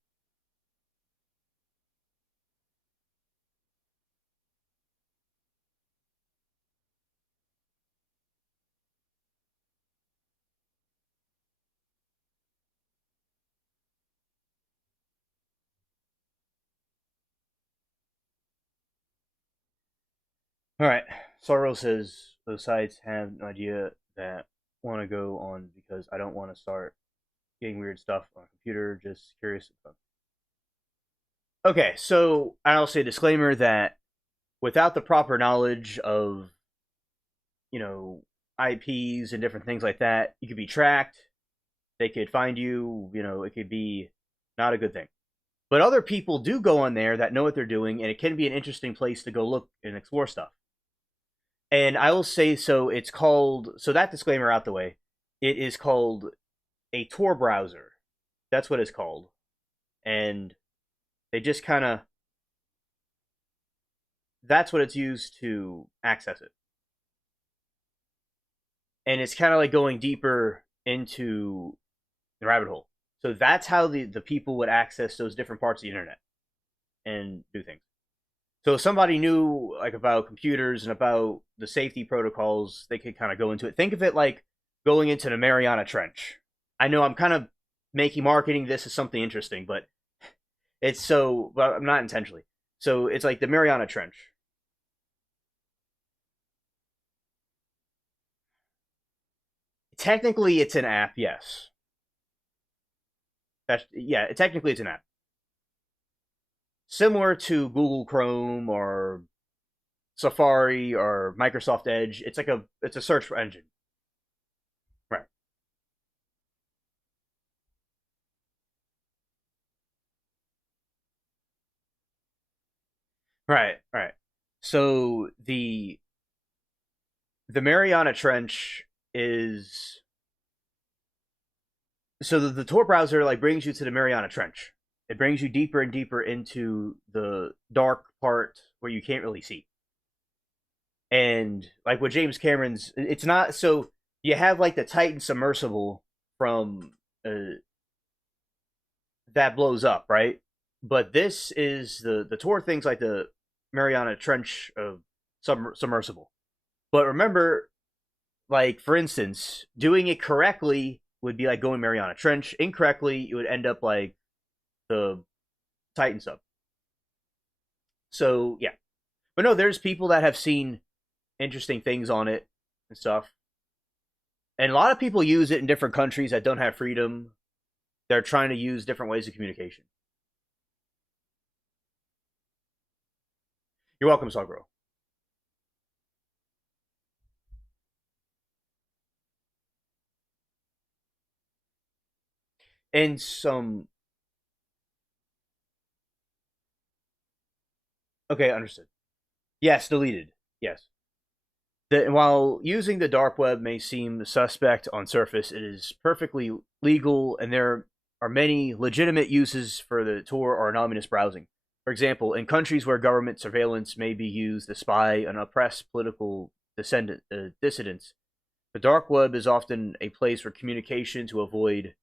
Alright, Sorrel says those sites have an idea that want to go on because I don't want to start getting weird stuff on a computer, just curious. Okay, so I'll say a disclaimer that without the proper knowledge of, IPs and different things like that, you could be tracked, they could find you, it could be not a good thing. But other people do go on there that know what they're doing, and it can be an interesting place to go look and explore stuff. And I will say, so that disclaimer out the way, it is called a Tor browser. That's what it's called. And they just that's what it's used to access it. And it's kind of like going deeper into the rabbit hole. So that's how the people would access those different parts of the internet and do things. So if somebody knew about computers and about the safety protocols, they could kind of go into it. Think of it like going into the Mariana Trench. I know I'm kind of marketing this as something interesting, but I'm not intentionally. So it's like the Mariana Trench. Technically, it's an app, yes. Technically it's an app. Similar to Google Chrome or Safari or Microsoft Edge, it's a search engine. Right. Right. So the Mariana Trench is the Tor browser brings you to the Mariana Trench. It brings you deeper and deeper into the dark part where you can't really see. And with James Cameron's, it's not so you have the Titan submersible from that blows up, right? But this is the Tor things like the Mariana Trench submersible. But remember, for instance, doing it correctly would be like going Mariana Trench. Incorrectly, it would end up like the Titan sub. So yeah, but no, there's people that have seen interesting things on it and stuff, and a lot of people use it in different countries that don't have freedom. They're trying to use different ways of communication. You're welcome, Sogro. And some. Okay, understood. Yes, deleted. Yes. While using the dark web may seem suspect on surface, it is perfectly legal, and there are many legitimate uses for the Tor or anonymous browsing. For example, in countries where government surveillance may be used to spy on oppressed political dissidents, the dark web is often a place for communication to avoid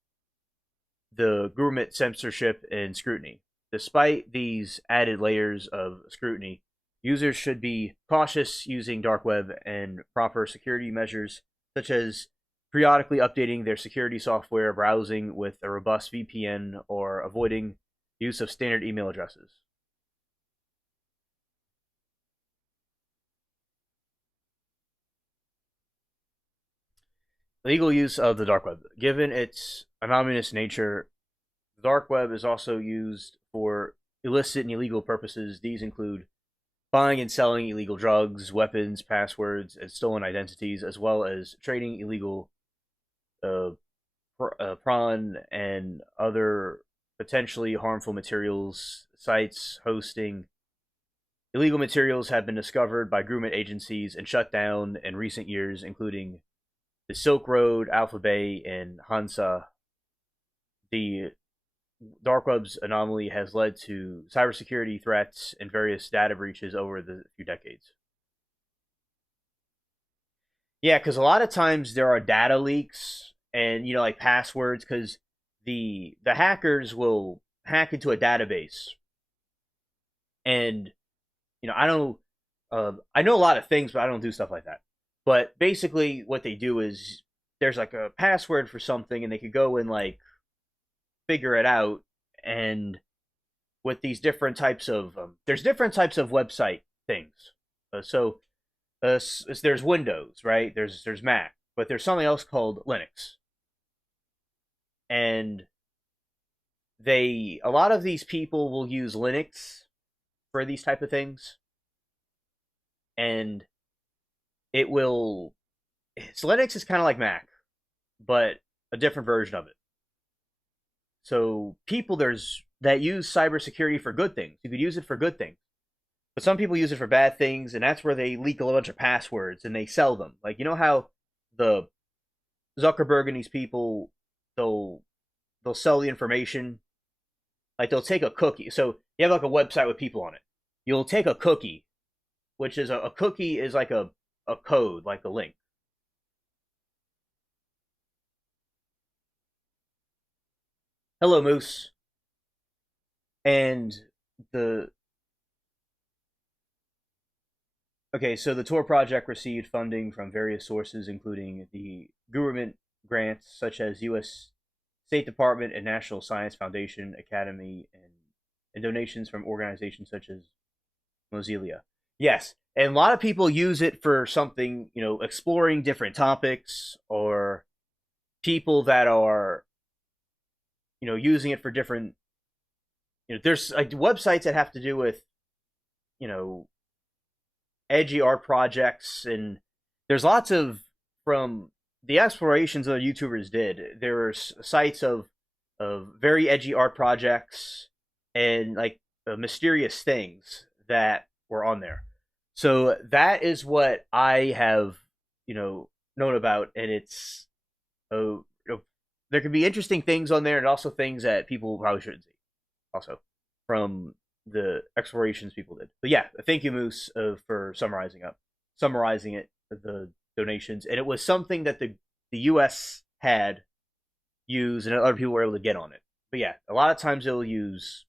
the government censorship and scrutiny. Despite these added layers of scrutiny, users should be cautious using dark web and proper security measures, such as periodically updating their security software, browsing with a robust VPN, or avoiding use of standard email addresses. Legal use of the dark web. Given its anonymous nature, the dark web is also used for illicit and illegal purposes. These include buying and selling illegal drugs, weapons, passwords, and stolen identities, as well as trading illegal prawn and other potentially harmful materials. Sites hosting illegal materials have been discovered by government agencies and shut down in recent years, including the Silk Road, Alphabet, and Hansa. The dark web's anomaly has led to cybersecurity threats and various data breaches over the few decades. Yeah, because a lot of times there are data leaks and, like passwords, because the hackers will hack into a database. And, I know a lot of things, but I don't do stuff like that. But basically what they do is there's like a password for something, and they could go and like figure it out. And with these different types of there's different types of website things. There's Windows, right? There's Mac, but there's something else called Linux. And a lot of these people will use Linux for these type of things. And Linux is kind of like Mac, but a different version of it. So people that use cybersecurity for good things. You could use it for good things. But some people use it for bad things, and that's where they leak a bunch of passwords and they sell them. Like, how the Zuckerberg and these people, they'll sell the information. Like, they'll take a cookie. So you have like a website with people on it. You'll take a cookie, which is a cookie is like a code, like a link. Hello, Moose. And so the Tor project received funding from various sources, including the government grants such as U.S. State Department and National Science Foundation Academy, and donations from organizations such as Mozilla. Yes, and a lot of people use it for something, exploring different topics, or people that are, using it for different, there's like websites that have to do with, edgy art projects, and there's lots of, from the explorations that YouTubers did, there were sites of very edgy art projects and like mysterious things that were on there. So that is what I have, known about, and it's there can be interesting things on there, and also things that people probably shouldn't see. Also, from the explorations people did. But yeah, thank you, Moose, for summarizing it, the donations, and it was something that the U.S. had used, and other people were able to get on it. But yeah, a lot of times they'll use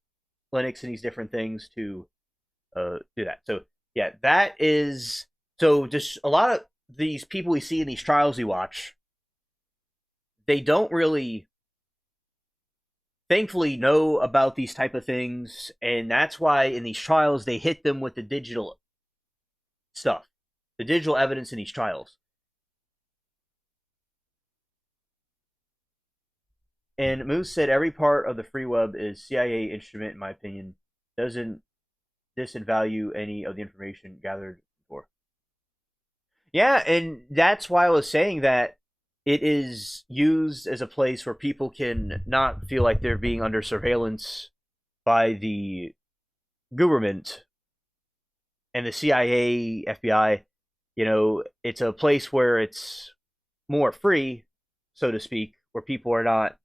Linux and these different things to do that. So yeah, that is just a lot of these people we see in these trials we watch. They don't really, thankfully, know about these type of things, and that's why in these trials they hit them with the digital stuff, the digital evidence in these trials. And Moose said every part of the free web is CIA instrument, in my opinion. Doesn't disvalue any of the information gathered before. Yeah, and that's why I was saying that it is used as a place where people can not feel like they're being under surveillance by the government and the CIA, FBI. It's a place where it's more free, so to speak, where people are not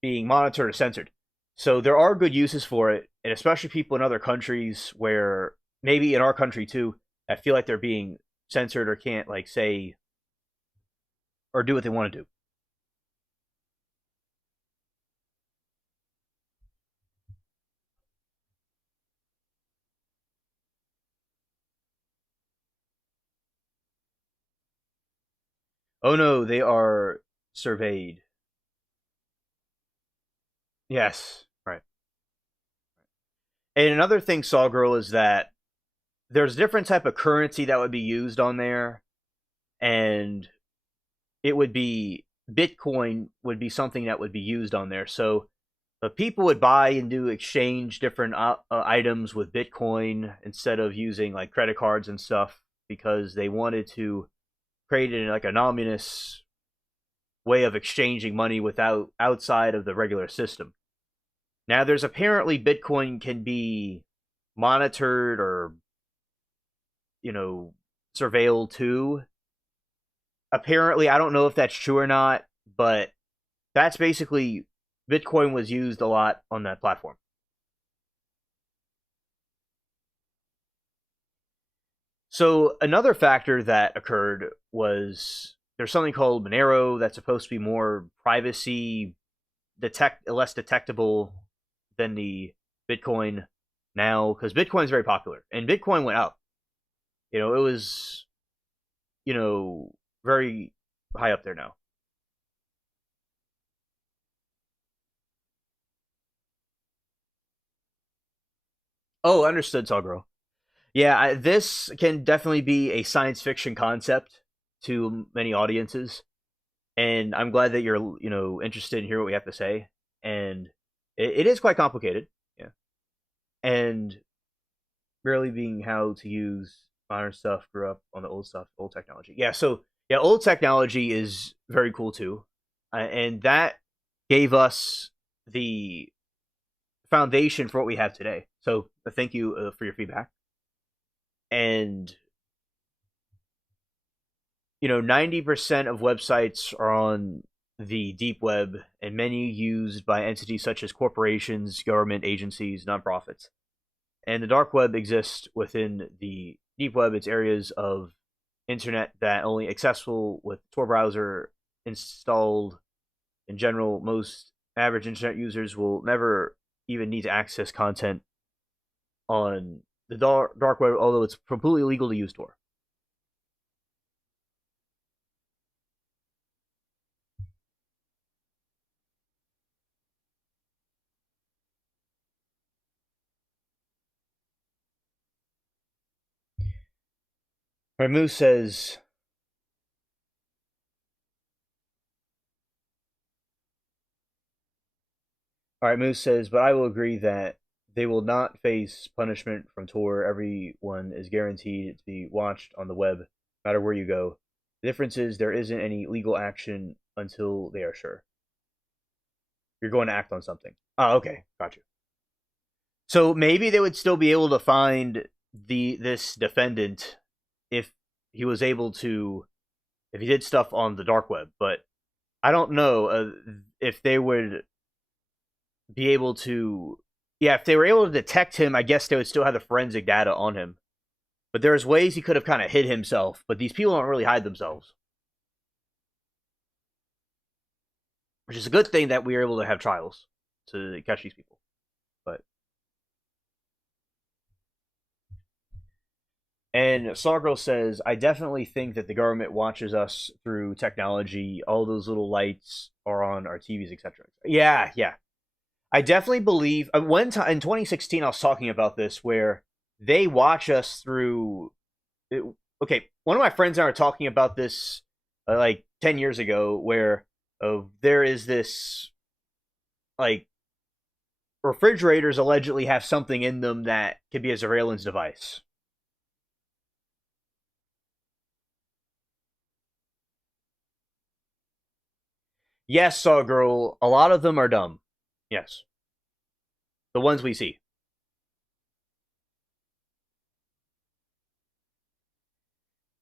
being monitored or censored. So there are good uses for it, and especially people in other countries where maybe in our country too, that feel like they're being censored or can't like say or do what they want to do. Oh no, they are surveyed. Yes, right. And another thing, Saw Girl, is that there's different type of currency that would be used on there, and it would be Bitcoin would be something that would be used on there. So people would buy and do exchange different items with Bitcoin instead of using like credit cards and stuff because they wanted to create an like anonymous way of exchanging money without outside of the regular system. Now there's apparently Bitcoin can be monitored or surveilled too. Apparently, I don't know if that's true or not, but that's basically Bitcoin was used a lot on that platform. So another factor that occurred was there's something called Monero that's supposed to be more privacy less detectable than the Bitcoin now because Bitcoin is very popular and Bitcoin went up. It was very high up there now. Oh, understood, Sogro. Yeah, this can definitely be a science fiction concept to many audiences, and I'm glad that you're interested in hearing what we have to say. And it is quite complicated, yeah. And really being how to use modern stuff, grew up on the old stuff, old technology. Yeah, so yeah, old technology is very cool too, and that gave us the foundation for what we have today. So thank you for your feedback. And 90% of websites are on the deep web, and many used by entities such as corporations, government agencies, nonprofits. And the dark web exists within the deep web. It's areas of internet that only accessible with Tor browser installed. In general, most average internet users will never even need to access content on the dark web, although it's completely illegal to use Tor. Ramu says, all right, Moose says, but I will agree that they will not face punishment from Tor. Everyone is guaranteed to be watched on the web, no matter where you go. The difference is there isn't any legal action until they are sure. You're going to act on something. Oh, okay. Got you. So maybe they would still be able to find this defendant if he was able to, if he did stuff on the dark web. But I don't know if they would be able to. Yeah, if they were able to detect him, I guess they would still have the forensic data on him. But there's ways he could have kind of hid himself. But these people don't really hide themselves. Which is a good thing that we were able to have trials to catch these people. But and Sawgirl says, I definitely think that the government watches us through technology. All those little lights are on our TVs, etc. Yeah, yeah. I definitely believe one time in 2016 I was talking about this where they watch us through. Okay, one of my friends and I were talking about this like 10 years ago, where there is this like refrigerators allegedly have something in them that could be a surveillance device. Yes, Saw Girl, a lot of them are dumb. Yes. The ones we see.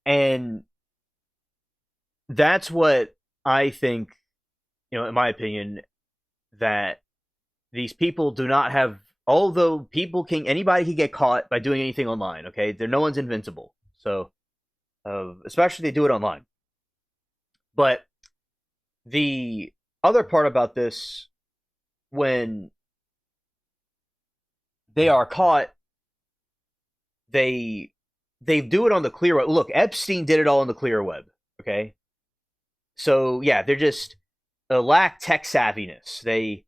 And that's what I think, in my opinion, that these people do not have. Although anybody can get caught by doing anything online. Okay, no one's invincible. So, especially they do it online. But the other part about this, when they are caught, they do it on the clear web. Look, Epstein did it all on the clear web. Okay, so yeah, they're just lack tech savviness. They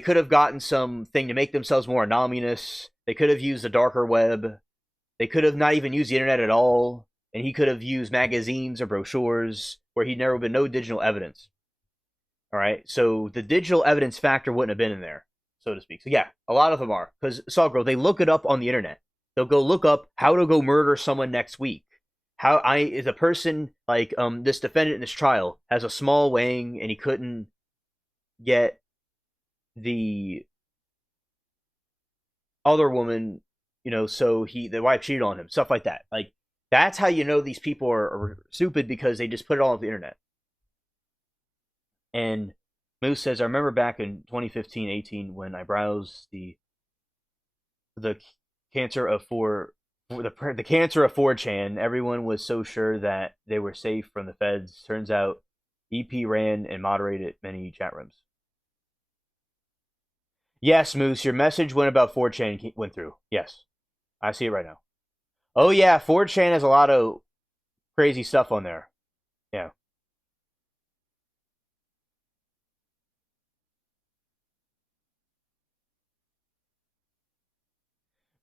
could have gotten something to make themselves more anonymous. They could have used the darker web. They could have not even used the internet at all, and he could have used magazines or brochures where he'd never been no digital evidence. All right, so the digital evidence factor wouldn't have been in there, so to speak. So yeah, a lot of them are, because Sawgirl, they look it up on the internet. They'll go look up how to go murder someone next week. Is a person like this defendant in this trial has a small wang and he couldn't get the other woman, so the wife cheated on him, stuff like that. Like, that's how you know these people are stupid, because they just put it all on the internet. And Moose says, I remember back in 2015-18 when I browsed the cancer of the cancer of 4chan, everyone was so sure that they were safe from the feds. Turns out EP ran and moderated many chat rooms. Yes, Moose, your message when about 4chan went through. Yes, I see it right now. Oh yeah, 4chan has a lot of crazy stuff on there. Yeah.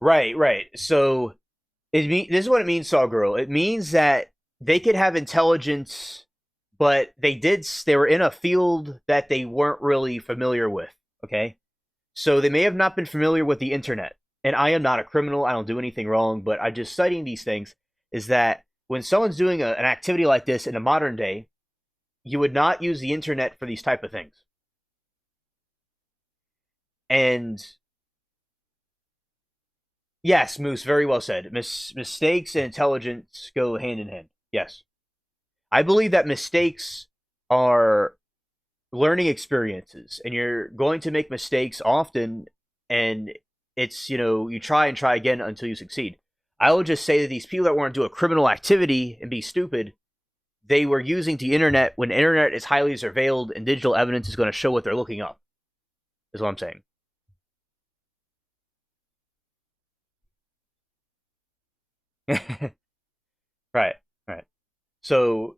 Right. So this is what it means, Sawgirl. It means that they could have intelligence, but they were in a field that they weren't really familiar with. Okay, so they may have not been familiar with the internet. And I am not a criminal. I don't do anything wrong. But I just studying these things is that when someone's doing an activity like this in a modern day, you would not use the internet for these type of things. And yes, Moose, very well said. Mistakes and intelligence go hand in hand. Yes. I believe that mistakes are learning experiences, and you're going to make mistakes often, and it's, you try and try again until you succeed. I will just say that these people that want to do a criminal activity and be stupid, they were using the internet when the internet is highly surveilled and digital evidence is going to show what they're looking up, is what I'm saying. Right. So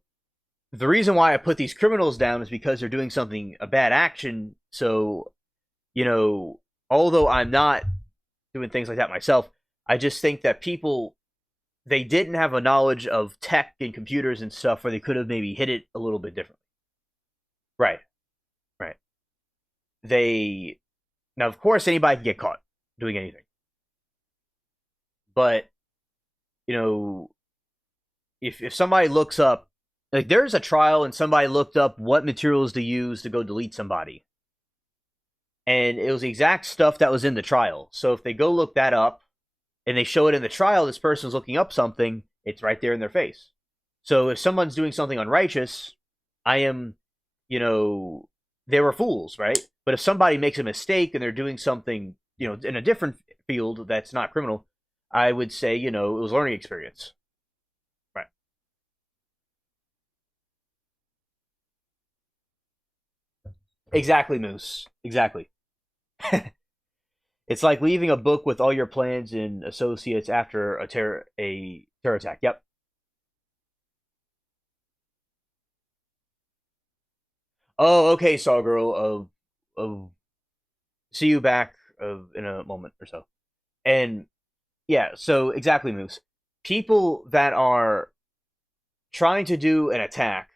the reason why I put these criminals down is because they're doing a bad action. So, although I'm not doing things like that myself, I just think that people, they didn't have a knowledge of tech and computers and stuff where they could have maybe hit it a little bit differently. Right. Now, of course, anybody can get caught doing anything. But, if somebody looks up, like, there's a trial and somebody looked up what materials to use to go delete somebody. And it was the exact stuff that was in the trial. So if they go look that up and they show it in the trial, this person's looking up something, it's right there in their face. So if someone's doing something unrighteous, they were fools, right? But if somebody makes a mistake and they're doing something, in a different field that's not criminal, I would say, it was a learning experience. Right. Exactly, Moose. Exactly. It's like leaving a book with all your plans and associates after a terror attack. Yep. Oh, okay, Sawgirl. See you back in a moment or so. And yeah, so exactly, Moose. People that are trying to do an attack,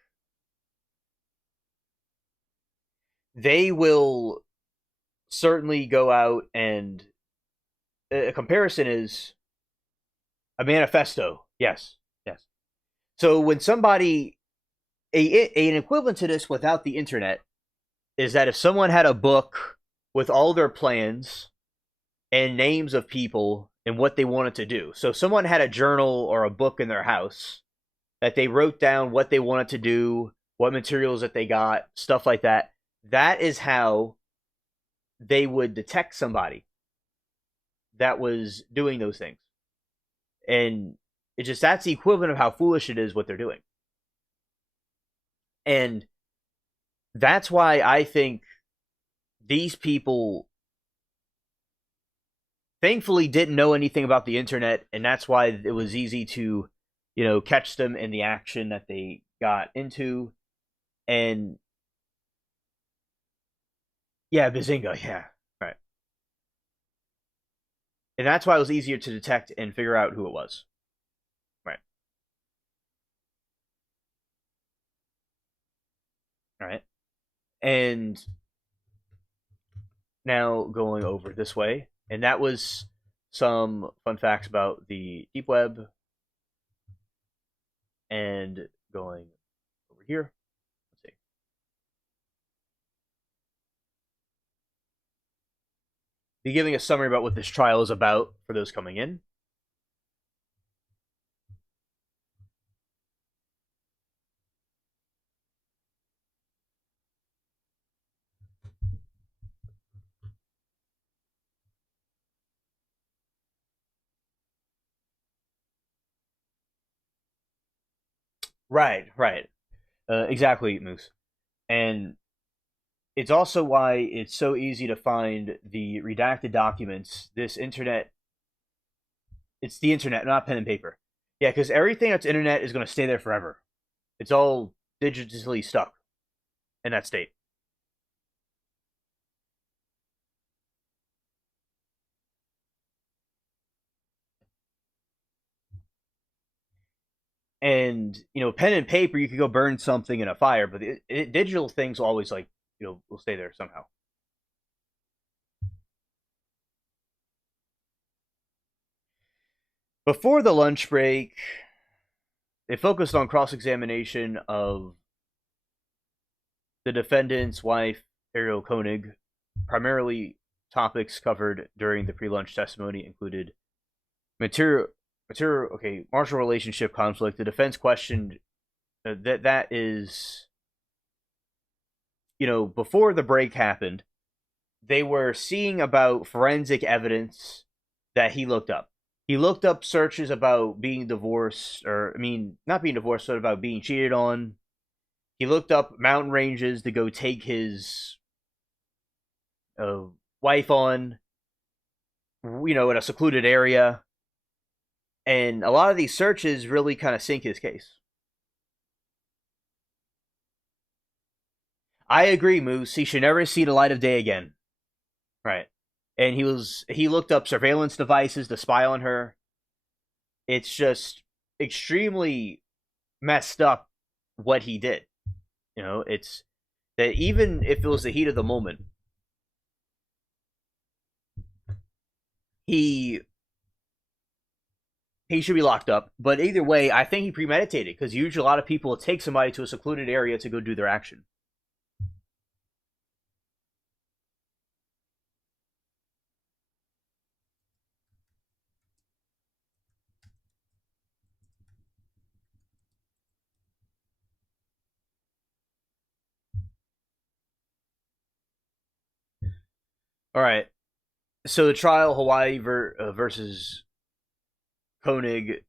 they will certainly go out, and a comparison is a manifesto. Yes. So when somebody, an equivalent to this without the internet, is that if someone had a book with all their plans and names of people and what they wanted to do. So if someone had a journal or a book in their house that they wrote down what they wanted to do, what materials that they got, stuff like that. That is how they would detect somebody that was doing those things. And it just, that's the equivalent of how foolish it is what they're doing. And that's why I think these people thankfully didn't know anything about the internet, and that's why it was easy to, catch them in the action that they got into. And yeah, Bazinga, yeah, right. And that's why it was easier to detect and figure out who it was. Right. All right. And now going over this way, and that was some fun facts about the deep web. And going over here, let's see. Be giving a summary about what this trial is about for those coming in. Right. Exactly, Moose. And it's also why it's so easy to find the redacted documents. It's the internet, not pen and paper. Yeah, because everything that's internet is going to stay there forever. It's all digitally stuck in that state. And pen and paper, you could go burn something in a fire, but digital things will always will stay there somehow. Before the lunch break, they focused on cross-examination of the defendant's wife, Ariel Koenig. Primarily, topics covered during the pre-lunch testimony included marital relationship conflict. The defense questioned that is, before the break happened, they were seeing about forensic evidence that he looked up. He looked up searches about being divorced, not being divorced, but about being cheated on. He looked up mountain ranges to go take his wife on, in a secluded area. And a lot of these searches really kind of sink his case. I agree, Moose. He should never see the light of day again. Right. And he looked up surveillance devices to spy on her. It's just extremely messed up what he did. It's that even if it was the heat of the moment, he should be locked up. But either way, I think he premeditated, because usually a lot of people take somebody to a secluded area to go do their action. All right. So the trial, Hawaii versus Koenig,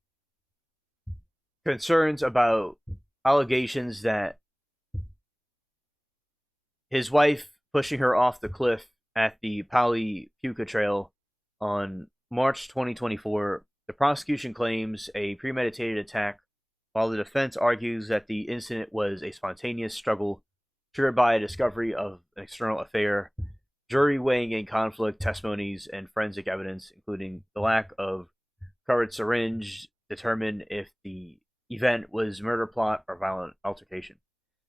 concerns about allegations that his wife pushing her off the cliff at the Pauli Puka Trail on March 2024. The prosecution claims a premeditated attack, while the defense argues that the incident was a spontaneous struggle triggered by a discovery of an external affair. Jury weighing in conflict testimonies and forensic evidence, including the lack of covered syringe, determined if the event was murder plot or violent altercation.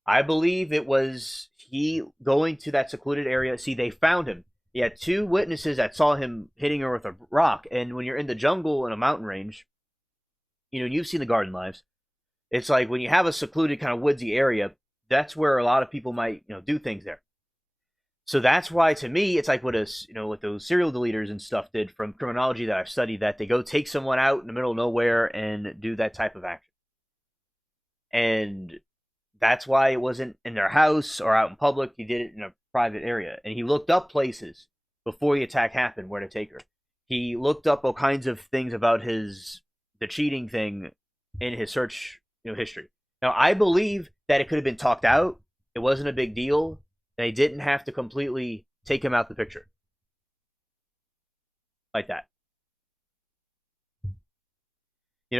I believe it was he going to that secluded area. See, they found him. He had two witnesses that saw him hitting her with a rock. And when you're in the jungle in a mountain range, you've seen the Garden Lives. It's like when you have a secluded kind of woodsy area, that's where a lot of people might, do things there. So that's why, to me, it's like what what those serial deleters and stuff did from criminology that I've studied, that they go take someone out in the middle of nowhere and do that type of action. And that's why it wasn't in their house or out in public. He did it in a private area. And he looked up places before the attack happened where to take her. He looked up all kinds of things about the cheating thing in his search history. Now I believe that it could have been talked out. It wasn't a big deal. They didn't have to completely take him out the picture like that.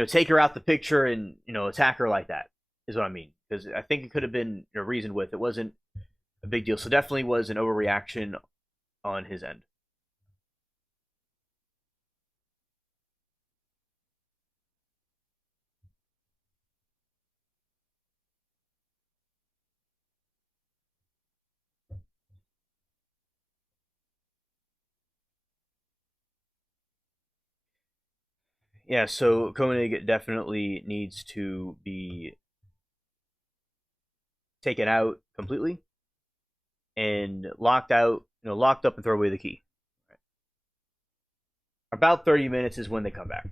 Take her out the picture and attack her like that is what I mean. Because I think it could have been reasoned with. It wasn't a big deal. So definitely was an overreaction on his end. Yeah, so Koenig definitely needs to be taken out completely and locked out, locked up and throw away the key. About 30 minutes is when they come back.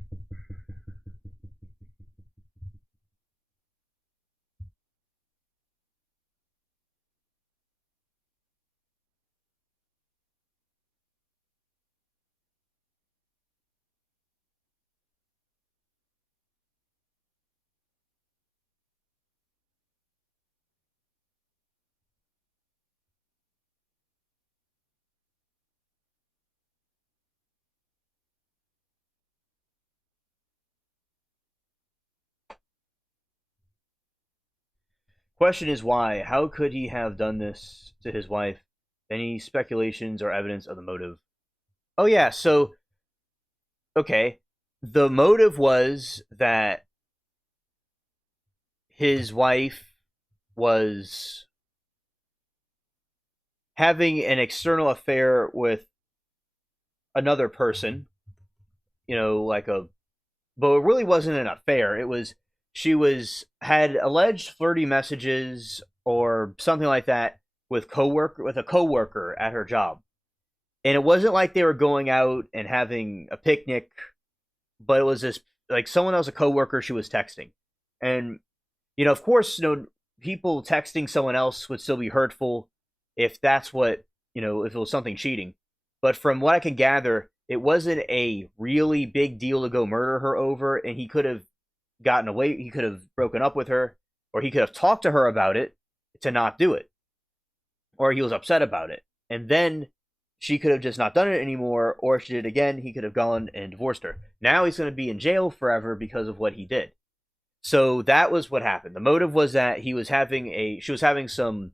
Question is why? How could he have done this to his wife? Any speculations or evidence of the motive? Oh yeah, so okay. The motive was that his wife was having an external affair with another person, like but it really wasn't an affair. It was had alleged flirty messages or something like that with a coworker at her job. And it wasn't like they were going out and having a picnic, but it was this like someone else, a coworker, she was texting. And of course, people texting someone else would still be hurtful if that's what, if it was something cheating. But from what I can gather, it wasn't a really big deal to go murder her over, and he could have gotten away, he could have broken up with her, or he could have talked to her about it to not do it. Or he was upset about it. And then she could have just not done it anymore, or if she did it again, he could have gone and divorced her. Now he's going to be in jail forever because of what he did. So that was what happened. The motive was that she was having some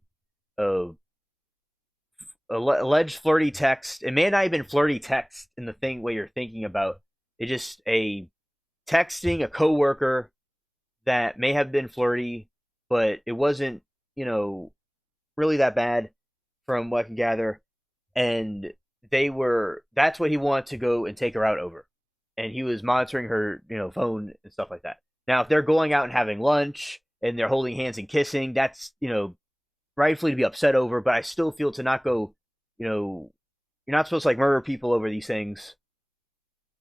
alleged flirty text. It may not have been flirty text in the thing where you're thinking about. It's just a texting a coworker that may have been flirty, but it wasn't, really that bad from what I can gather. And that's what he wanted to go and take her out over. And he was monitoring her, phone and stuff like that. Now, if they're going out and having lunch and they're holding hands and kissing, that's, rightfully to be upset over, but I still feel to not go, you're not supposed to murder people over these things.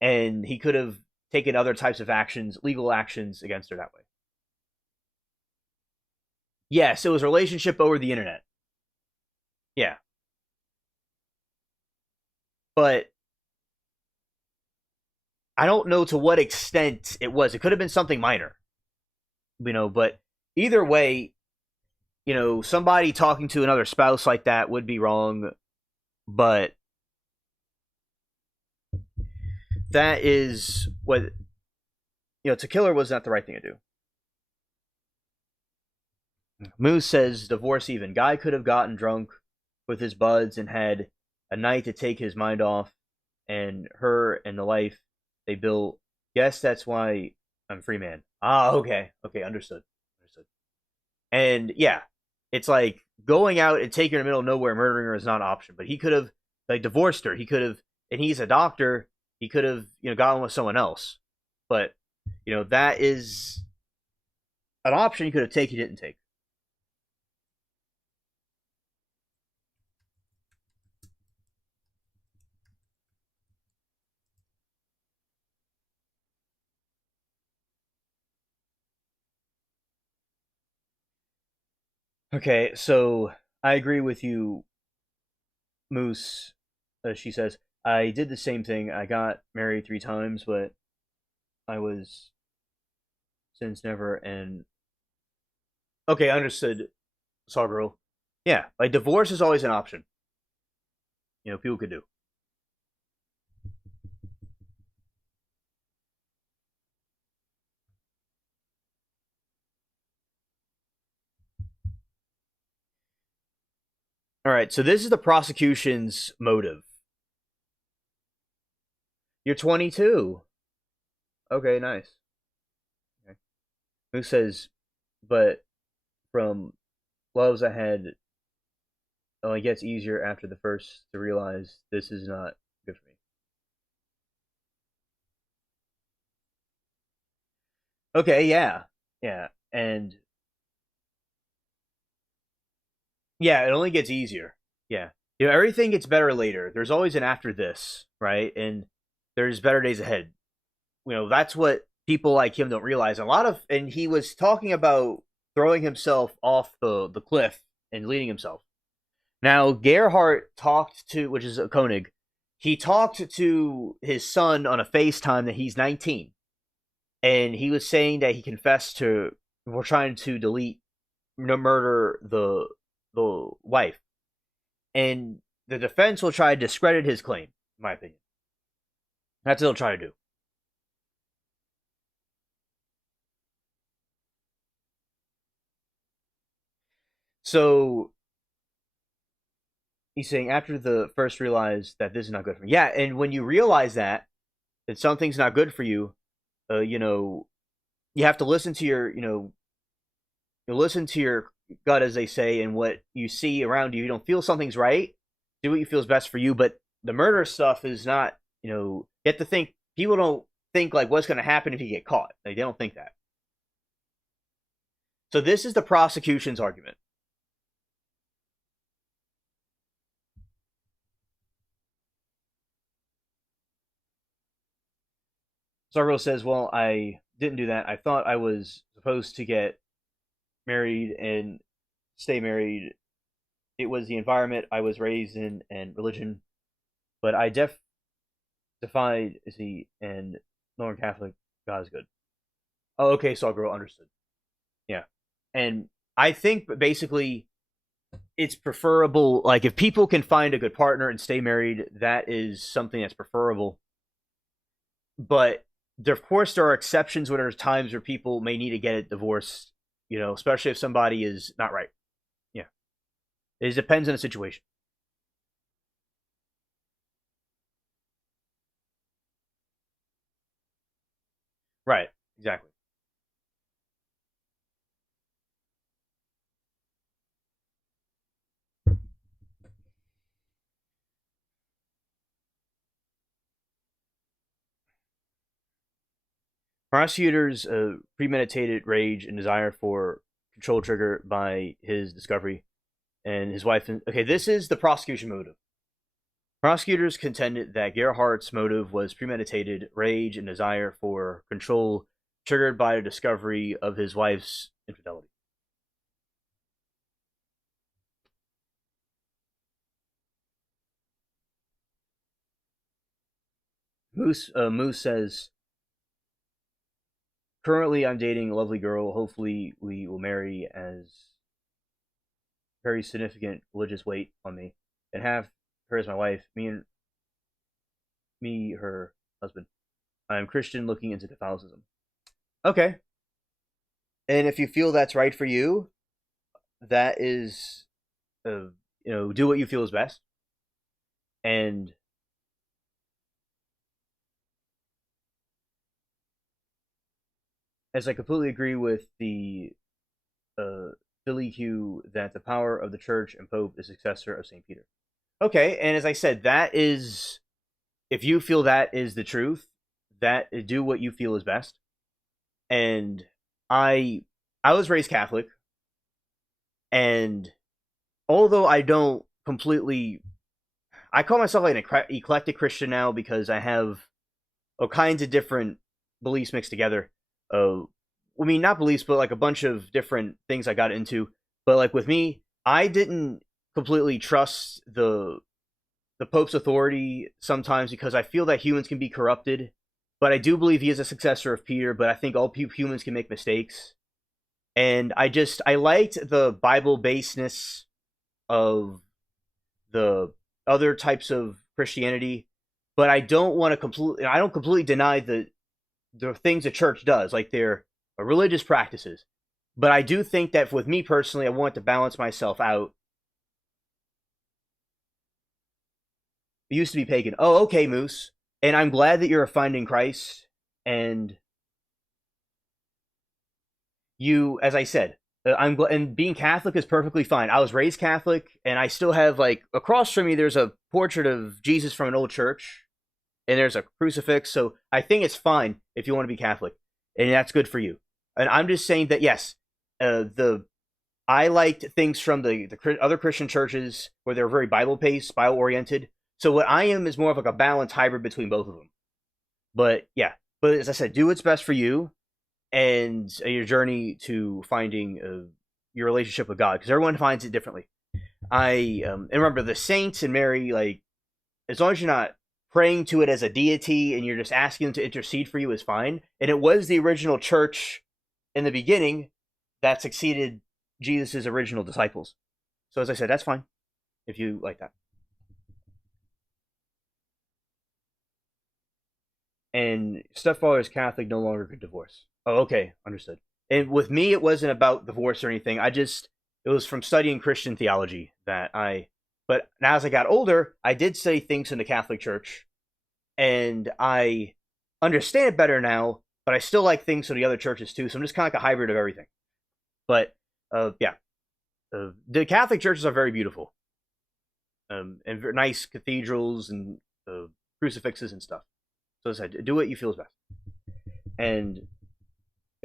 And he could have taken other types of actions, legal actions against her that way. Yes, it was a relationship over the internet. Yeah. But I don't know to what extent it was. It could have been something minor. But either way, somebody talking to another spouse like that would be wrong, but that is what, to kill her was not the right thing to do. Moose says divorce even. Guy could have gotten drunk with his buds and had a night to take his mind off, and her and the life they built. Guess that's why I'm free man. Ah, okay. Okay, understood. And yeah, it's like going out and taking her in the middle of nowhere, murdering her is not an option. But he could have divorced her. He could have, and he's a doctor. He could have gotten with someone else. But that is an option he could have taken. He didn't take. Okay, so I agree with you, Moose. she says, I did the same thing. I got married 3 times, but I was since never. And okay, understood, Saw Girl. Yeah, like divorce is always an option. People could do. All right, so this is the prosecution's motive. You're 22. Okay, nice. Okay. Who says, but from loves I had, it only gets easier after the first to realize this is not good for me. Okay, yeah. Yeah, and yeah, it only gets easier. Yeah. Everything gets better later. There's always an after this, right? And there's better days ahead. That's what people like him don't realize. And he was talking about throwing himself off the cliff and leading himself. Now, Gerhardt talked to, which is a Koenig, he talked to his son on a FaceTime that he's 19. And he was saying that he confessed to, we're trying to murder the wife. And the defense will try to discredit his claim, in my opinion. That's what they'll try to do. So he's saying after the first realize that this is not good for me. Yeah, and when you realize that something's not good for you, you have to listen to you listen to your gut, as they say, and what you see around you. You don't feel something's right, do what you feel is best for you. But the murder stuff is not, you have to think, people don't think like what's going to happen if you get caught. Like, they don't think that. So this is the prosecution's argument. Sargo says, well, I didn't do that. I thought I was supposed to get married and stay married. It was the environment I was raised in and religion. But I defied and Northern Catholic, God is good. Oh, okay, Sargo, understood. Yeah. And I think basically it's preferable, like if people can find a good partner and stay married, that is something that's preferable. But of course, there are exceptions when there's times where people may need to get a divorce, especially if somebody is not right. Yeah. It depends on the situation. Right. Exactly. Prosecutors' premeditated rage and desire for control triggered by his discovery and his wife. Okay, this is the prosecution motive. Prosecutors contended that Gerhardt's motive was premeditated rage and desire for control triggered by the discovery of his wife's infidelity. Moose says, currently I'm dating a lovely girl. Hopefully we will marry, as very significant religious weight on me, and have her as my wife. Me, her husband. I am Christian looking into Catholicism. Okay. And if you feel that's right for you, that is, do what you feel is best. And as I completely agree with the Philly Hugh that the power of the church and Pope is successor of St. Peter. Okay, and as I said, that is, if you feel that is the truth, that do what you feel is best. And I was raised Catholic, and although I don't completely, I call myself like an eclectic Christian now because I have all kinds of different beliefs mixed together. Not beliefs, but like a bunch of different things I got into. But like with me, I didn't completely trust the the Pope's authority sometimes because I feel that humans can be corrupted, but I do believe he is a successor of Peter, but I think all humans can make mistakes. And I liked the Bible basedness of the other types of Christianity, but I don't completely deny the things the church does, like their religious practices. But I do think that with me personally, I want to balance myself out. It used to be pagan. Oh, okay, Moose. And I'm glad that you're finding Christ. And you, as I said, and being Catholic is perfectly fine. I was raised Catholic, and I still have, like, across from me, there's a portrait of Jesus from an old church, and there's a crucifix. So I think it's fine if you want to be Catholic, and that's good for you. And I'm just saying that yes, I liked things from the other Christian churches where they're very Bible-paced, Bible-oriented. So what I am is more of like a balanced hybrid between both of them. But yeah, but as I said, do what's best for you and your journey to finding your relationship with God, because everyone finds it differently. And remember, the saints and Mary, like, as long as you're not praying to it as a deity and you're just asking them to intercede for you, is fine. And it was the original church in the beginning that succeeded Jesus' original disciples. So as I said, that's fine if you like that. And stepfather is Catholic, no longer could divorce. Oh, okay, understood. And with me, it wasn't about divorce or anything. It was from studying Christian theology but now as I got older, I did study things in the Catholic Church, and I understand it better now, but I still like things from the other churches too, so I'm just kind of like a hybrid of everything. But, yeah. The Catholic churches are very beautiful. And very nice cathedrals and crucifixes and stuff. So as I said, do what you feel is best. And,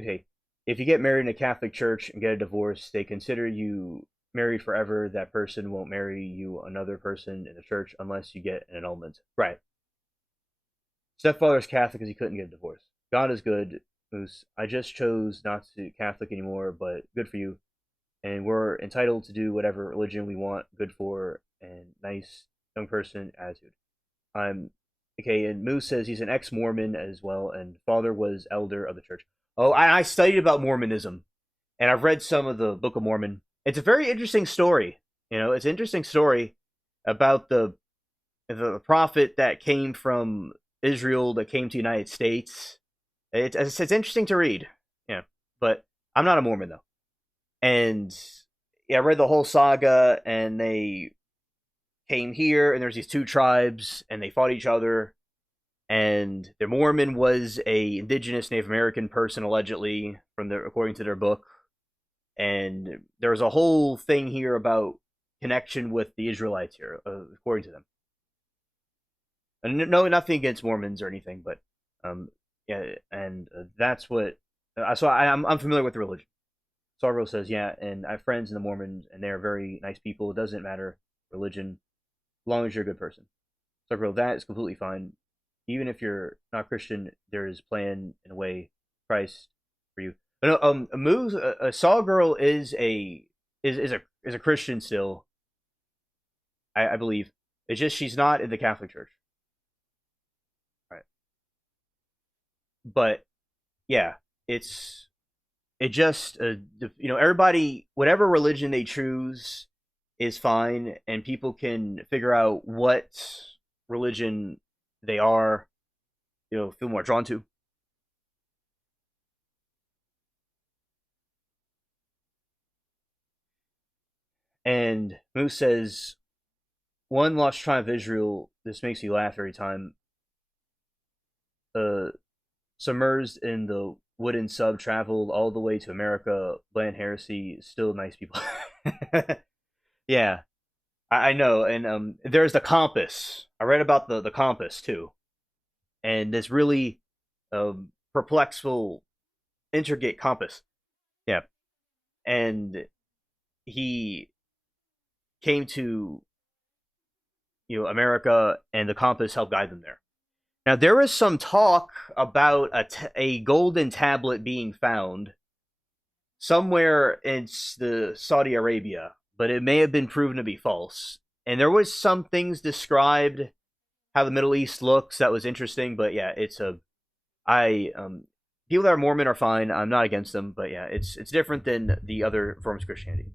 okay, if you get married in a Catholic church and get a divorce, they consider you married forever. That person won't marry you another person in the church unless you get an annulment. Right. Stepfather is Catholic because he couldn't get a divorce. God is good, Moose. I just chose not to be Catholic anymore, but good for you. And we're entitled to do whatever religion we want, good for, and nice young person attitude. Okay, and Moose says he's an ex-Mormon as well, and father was elder of the church. Oh, I studied about Mormonism, and I've read some of the Book of Mormon. It's a very interesting story. It's an interesting story about the prophet that came from Israel that came to the United States. It's interesting to read. Yeah, but I'm not a Mormon though. And yeah, I read the whole saga, and they came here, and there's these two tribes, and they fought each other. And the Mormon was a indigenous Native American person, allegedly, according to their book. And there's a whole thing here about connection with the Israelites here, according to them. And no, nothing against Mormons or anything, but yeah, and that's what. So I'm familiar with the religion. Sarvo says, yeah, and I have friends in the Mormons, and they're very nice people. It doesn't matter religion, as long as you're a good person. Sarvo, that is completely fine. Even if you're not Christian, there is plan in a way Christ for you. But no, a Saw Girl is a Christian still. I believe. It's just she's not in the Catholic Church. Right. But yeah, it just everybody, whatever religion they choose is fine, and people can figure out what religion they are, feel more drawn to. And Moose says, one lost tribe of Israel, this makes me laugh every time. Submerged in the wooden sub, traveled all the way to America, bland heresy, still nice people. Yeah, I know. And there's the compass. I read about the compass too. And this really perplexful, intricate compass. Yeah. And he came to America, and the compass helped guide them there. Now, there is some talk about a golden tablet being found somewhere in the Saudi Arabia, but it may have been proven to be false. and there was some things described how the Middle East looks that was interesting, but yeah, it's a people that are Mormon are fine. I'm not against them, but yeah, it's different than the other forms of Christianity.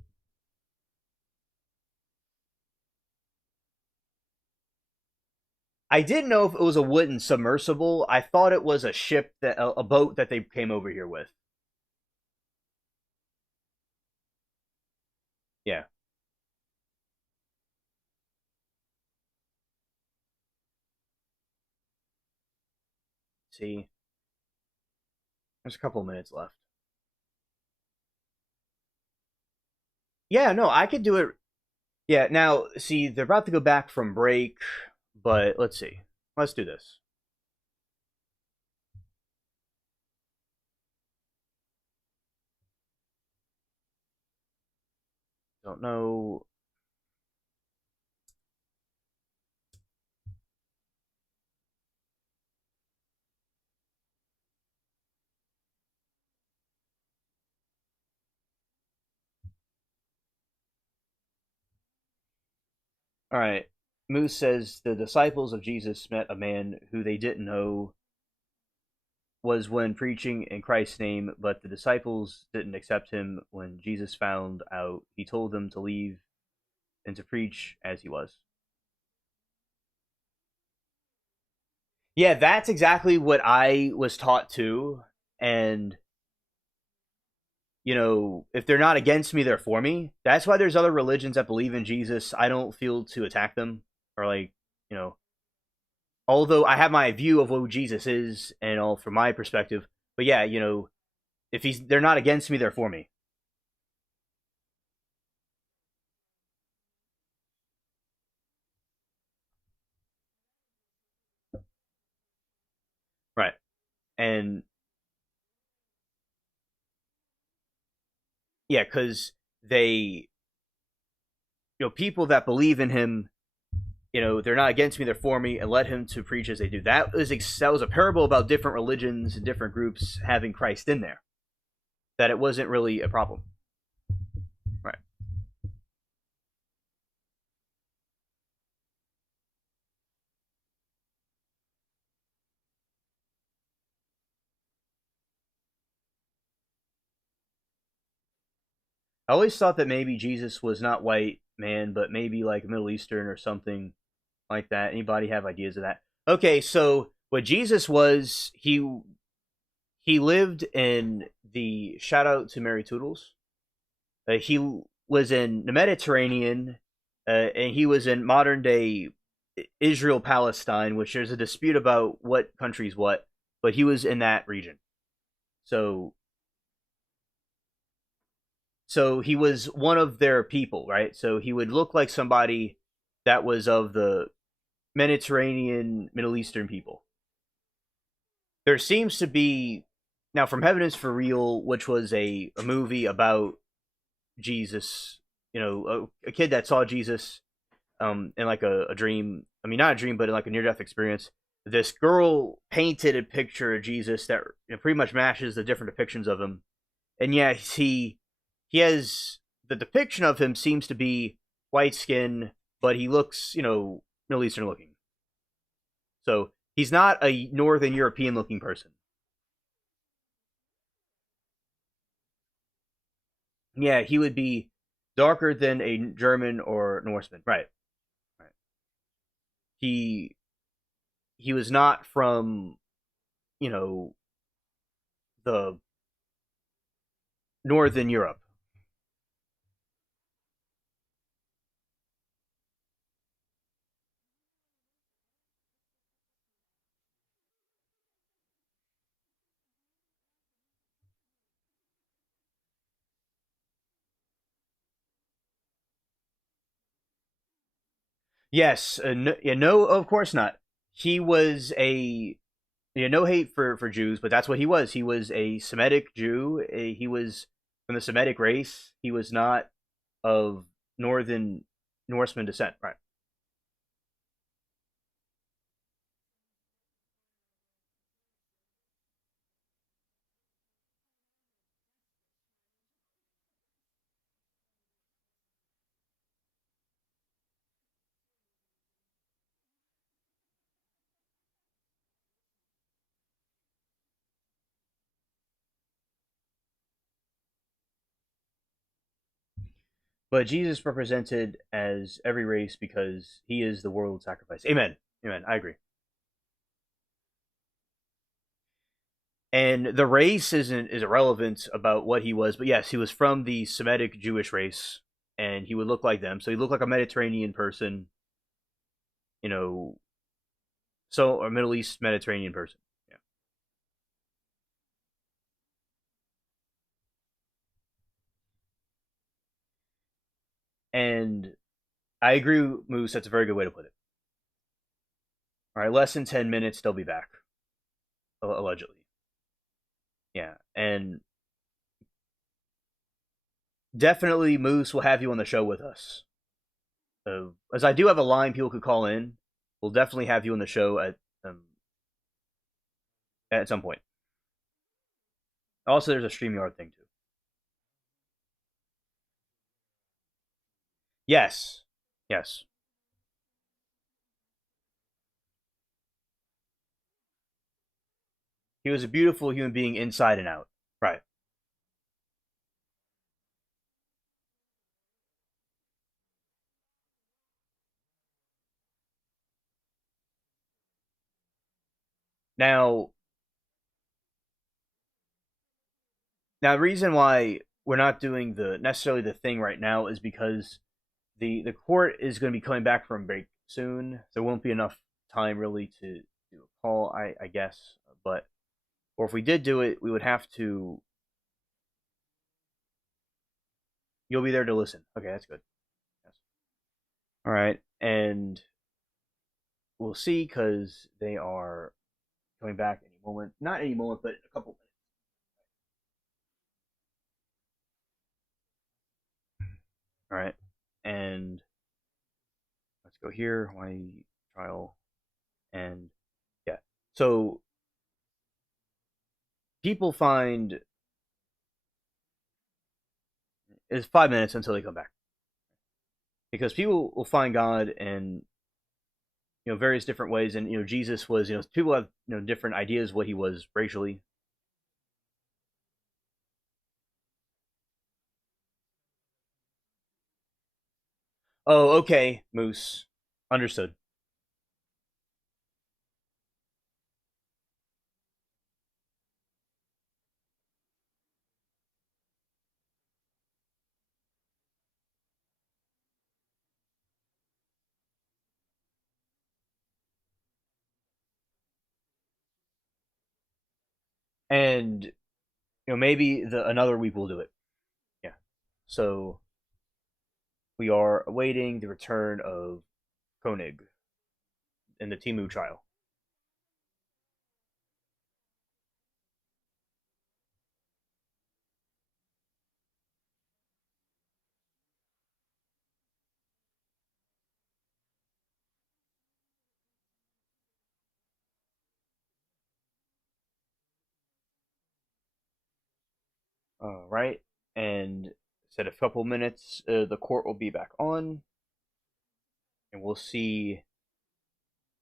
I didn't know if it was a wooden submersible. I thought it was a ship that a boat that they came over here with. Yeah. See, there's a couple of minutes left. Yeah, no, I could do it. Yeah, now see, they're about to go back from break, but let's see. Let's do this. Don't know. All right. Moose says the disciples of Jesus met a man who they didn't know was when preaching in Christ's name, but the disciples didn't accept him. When Jesus found out, he told them to leave and to preach as he was. Yeah, that's exactly what I was taught too. And, if they're not against me, they're for me. That's why there's other religions that believe in Jesus. I don't feel to attack them or, like, although I have my view of who Jesus is and all from my perspective. But yeah, if they're not against me, they're for me. Right. And yeah, because they, people that believe in him, they're not against me, they're for me, and let him to preach as they do. That was a parable about different religions and different groups having Christ in there. That it wasn't really a problem. Right. I always thought that maybe Jesus was not white man, but maybe like Middle Eastern or something like that. Anybody have ideas of that? Okay, so what Jesus was, he lived in the shout out to Mary Toodles. He was in the Mediterranean, and he was in modern day Israel Palestine, which there's a dispute about what country's what, but he was in that region. So he was one of their people, right? So he would look like somebody that was of the Mediterranean, Middle Eastern people. There seems to be now From Heaven is for Real, which was a movie about Jesus, a kid that saw Jesus in like a dream. I mean, not a dream, but in like a near death experience. This girl painted a picture of Jesus that pretty much matches the different depictions of him. And yeah, he has the depiction of him seems to be white skin, but he looks, Middle Eastern looking. So he's not a Northern European looking person. Yeah, he would be darker than a German or Norseman. Right. Right. He was not from, the Northern Europe. Yes, no, yeah, no, of course not. He was no hate for Jews, but that's what he was. He was a Semitic Jew. He was from the Semitic race. He was not of Northern Norseman descent. Right. but Jesus represented as every race because he is the world sacrifice. Amen. Amen. I agree. And the race is irrelevant about what he was, but yes, he was from the Semitic Jewish race, and he would look like them. So he looked like a Mediterranean person, you know, so a Middle East Mediterranean person. Yeah. And I agree, Moose. That's a very good way to put it. All right, less than 10 minutes, they'll be back, allegedly. Yeah, and definitely Moose will have you on the show with us. As I do have a line people could call in, we'll definitely have you on the show at some point. Also, there's a StreamYard thing too. Yes, yes. He was a beautiful human being inside and out. Right. Now, the reason why we're not doing necessarily the thing right now is because the court is going to be coming back from break soon. There won't be enough time really to do a call, I guess. But or if we did do it, we would have to. You'll be there to listen. Okay, that's good. Yes. All right, and we'll see because they are coming back any moment. Not any moment, but a couple minutes. All right, and let's go here. Why trial? And yeah, so people find it's 5 minutes until they come back because people will find God in various different ways, and Jesus was people have different ideas what he was racially. Oh, okay, Moose, understood. And maybe another week we'll do it. Yeah. So we are awaiting the return of Koenig in the Timu trial. All right, and said a couple minutes, the court will be back on, and we'll see.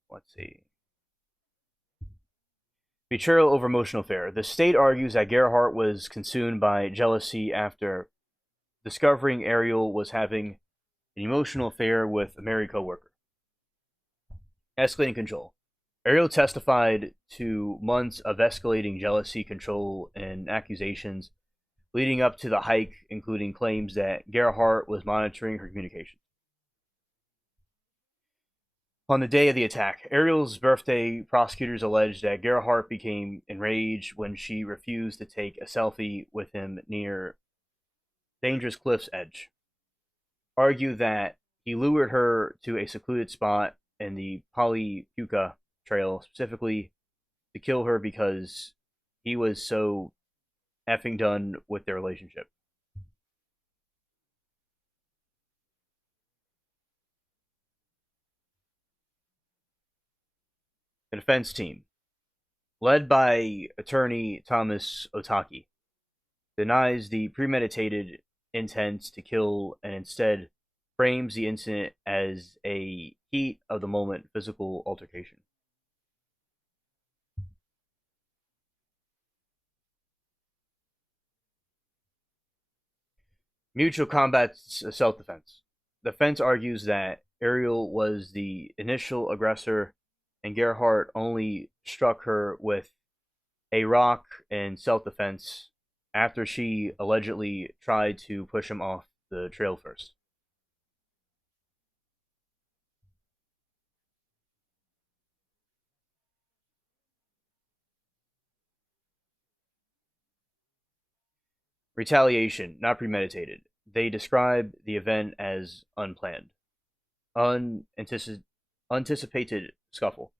Let's see. Betrayal over emotional affair. The state argues that Gerhardt was consumed by jealousy after discovering Ariel was having an emotional affair with a married coworker. Escalating control. Ariel testified to months of escalating jealousy, control, and accusations leading up to the hike, including claims that Gerhardt was monitoring her communications. On the day of the attack, Ariel's birthday, prosecutors alleged that Gerhardt became enraged when she refused to take a selfie with him near dangerous cliff's edge. Argued that he lured her to a secluded spot in the Polypuka Trail specifically to kill her because he was so effing done with their relationship. The defense team, led by attorney Thomas Otaki, denies the premeditated intent to kill and instead frames the incident as a heat of the moment physical altercation. Mutual combat self-defense. The defense argues that Ariel was the initial aggressor and Gerhardt only struck her with a rock in self-defense after she allegedly tried to push him off the trail first. Retaliation, not premeditated. They describe the event as unplanned, unanticipated scuffle,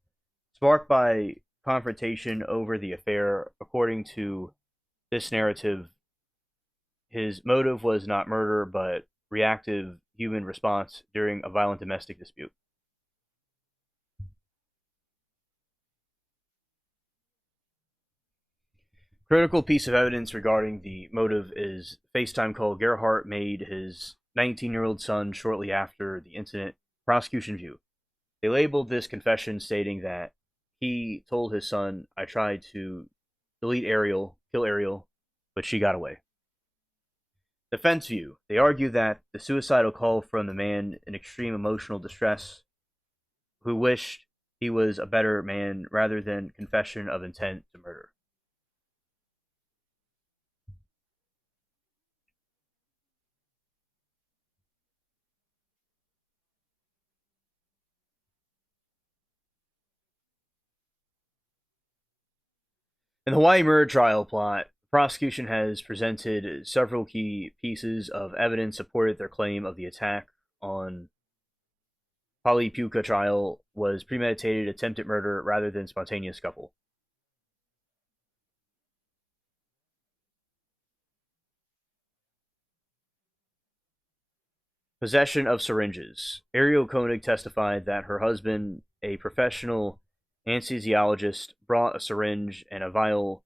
sparked by confrontation over the affair. According to this narrative, his motive was not murder, but reactive human response during a violent domestic dispute. Critical piece of evidence regarding the motive is FaceTime call Gerhardt made his 19-year-old son shortly after the incident. Prosecution view. They labeled this confession stating that he told his son, I tried to delete Ariel, kill Ariel, but she got away. Defense view. They argue that the suicidal call from the man in extreme emotional distress who wished he was a better man rather than confession of intent to murder. In the Hawaii murder trial plot, the prosecution has presented several key pieces of evidence supported their claim of the attack on Puka trial was premeditated attempted murder rather than spontaneous scuffle. Possession of syringes. Ariel Koenig testified that her husband, a professional anesthesiologist, brought a syringe and a vial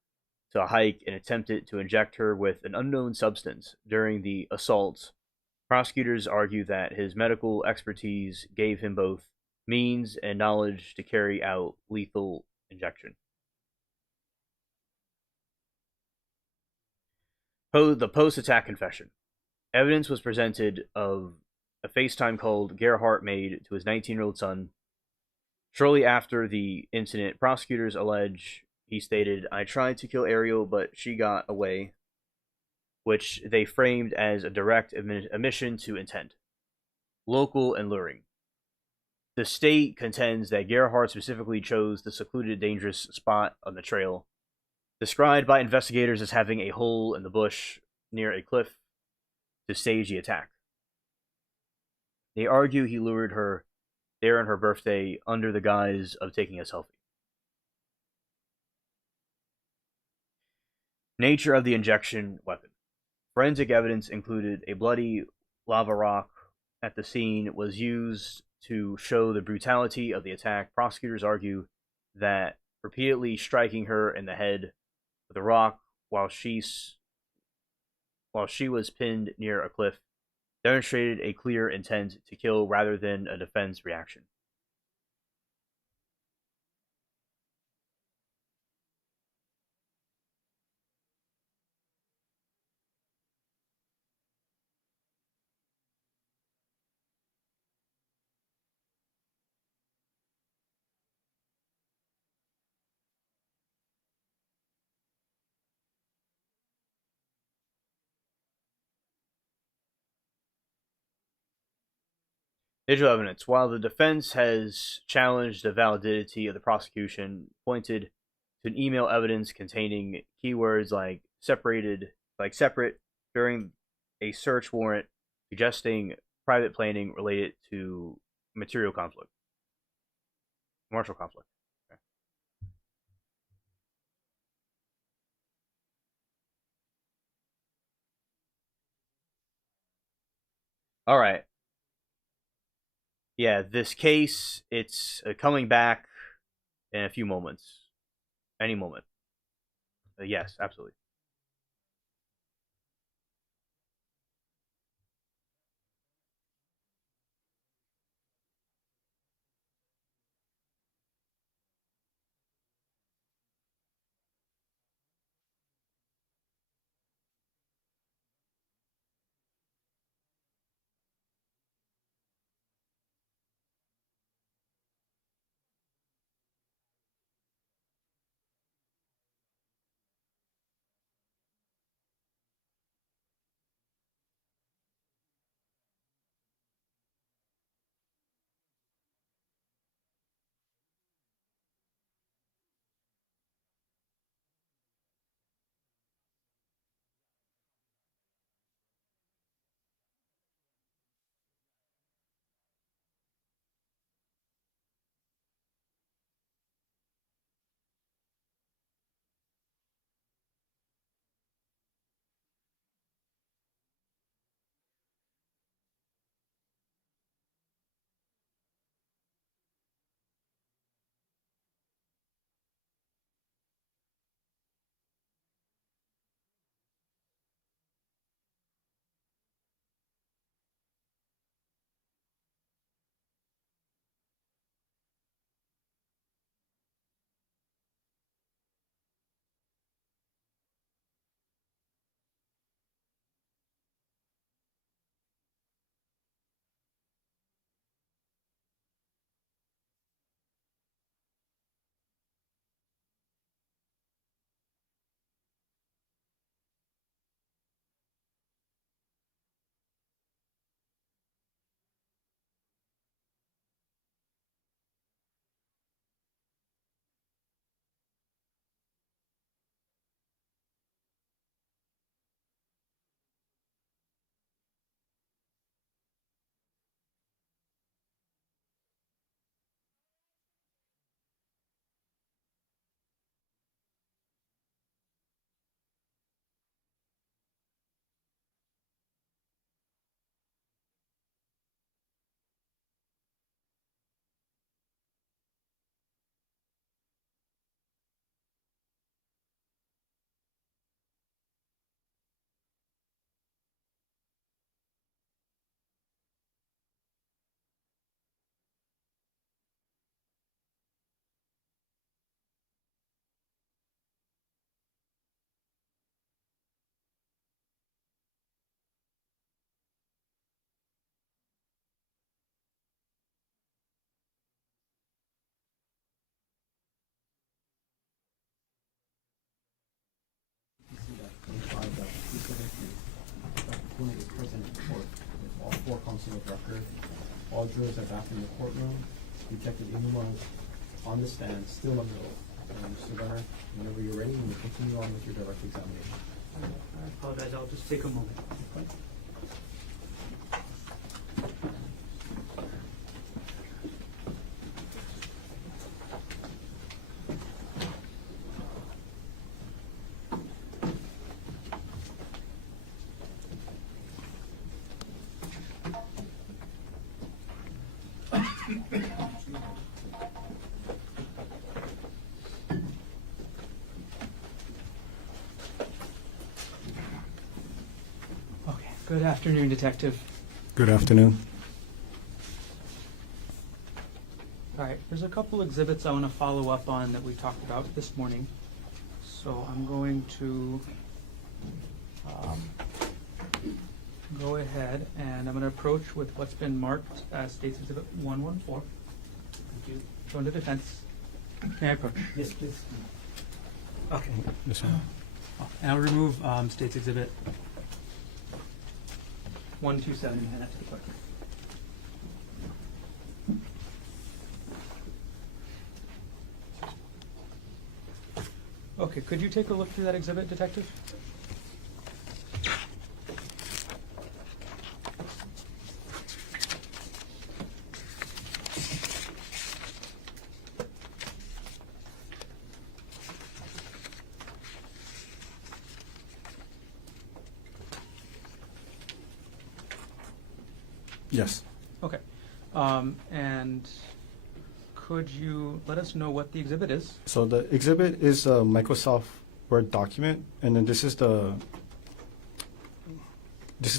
to a hike and attempted to inject her with an unknown substance during the assault. Prosecutors argue that his medical expertise gave him both means and knowledge to carry out lethal injection. The post-attack confession. Evidence was presented of a FaceTime call Gerhardt made to his 19-year-old son. Shortly after the incident, prosecutors allege he stated, I tried to kill Ariel, but she got away, which they framed as a direct admission to intent. Local and luring. The state contends that Gerhardt specifically chose the secluded, dangerous spot on the trail, described by investigators as having a hole in the bush near a cliff, to stage the attack. They argue he lured her there on her birthday under the guise of taking a selfie. Nature of the injection weapon. Forensic evidence included a bloody lava rock at the scene was used to show the brutality of the attack. Prosecutors argue that repeatedly striking her in the head with a rock while she was pinned near a cliff demonstrated a clear intent to kill rather than a defense reaction. Digital evidence. While the defense has challenged the validity of the prosecution, pointed to an email evidence containing keywords like separate during a search warrant, suggesting private planning related to martial conflict. Okay. All right. Yeah, this case, it's coming back in a few moments. Any moment. Yes, absolutely. before counsel of record. All jurors are back in the courtroom. Detective Inuma is on the stand, still under oath. Mr. Gunner, whenever you're ready, you may continue on with your direct examination. I apologize, I'll just take a moment. Okay, good afternoon, Detective. Good afternoon. All right, there's a couple exhibits I want to follow up on that we talked about this morning. So I'm going to go ahead and I'm going to approach with what's been marked as State's Exhibit 114. Thank you. Shown to defense. May I approach? Yes, please. Okay. Yes, sir. And I'll remove State's Exhibit 127 and hand that to the clerk. Okay, could you take a look through that exhibit, Detective? Yes. Okay. And could you let us know what the exhibit is? So the exhibit is a Microsoft Word document, and then this is the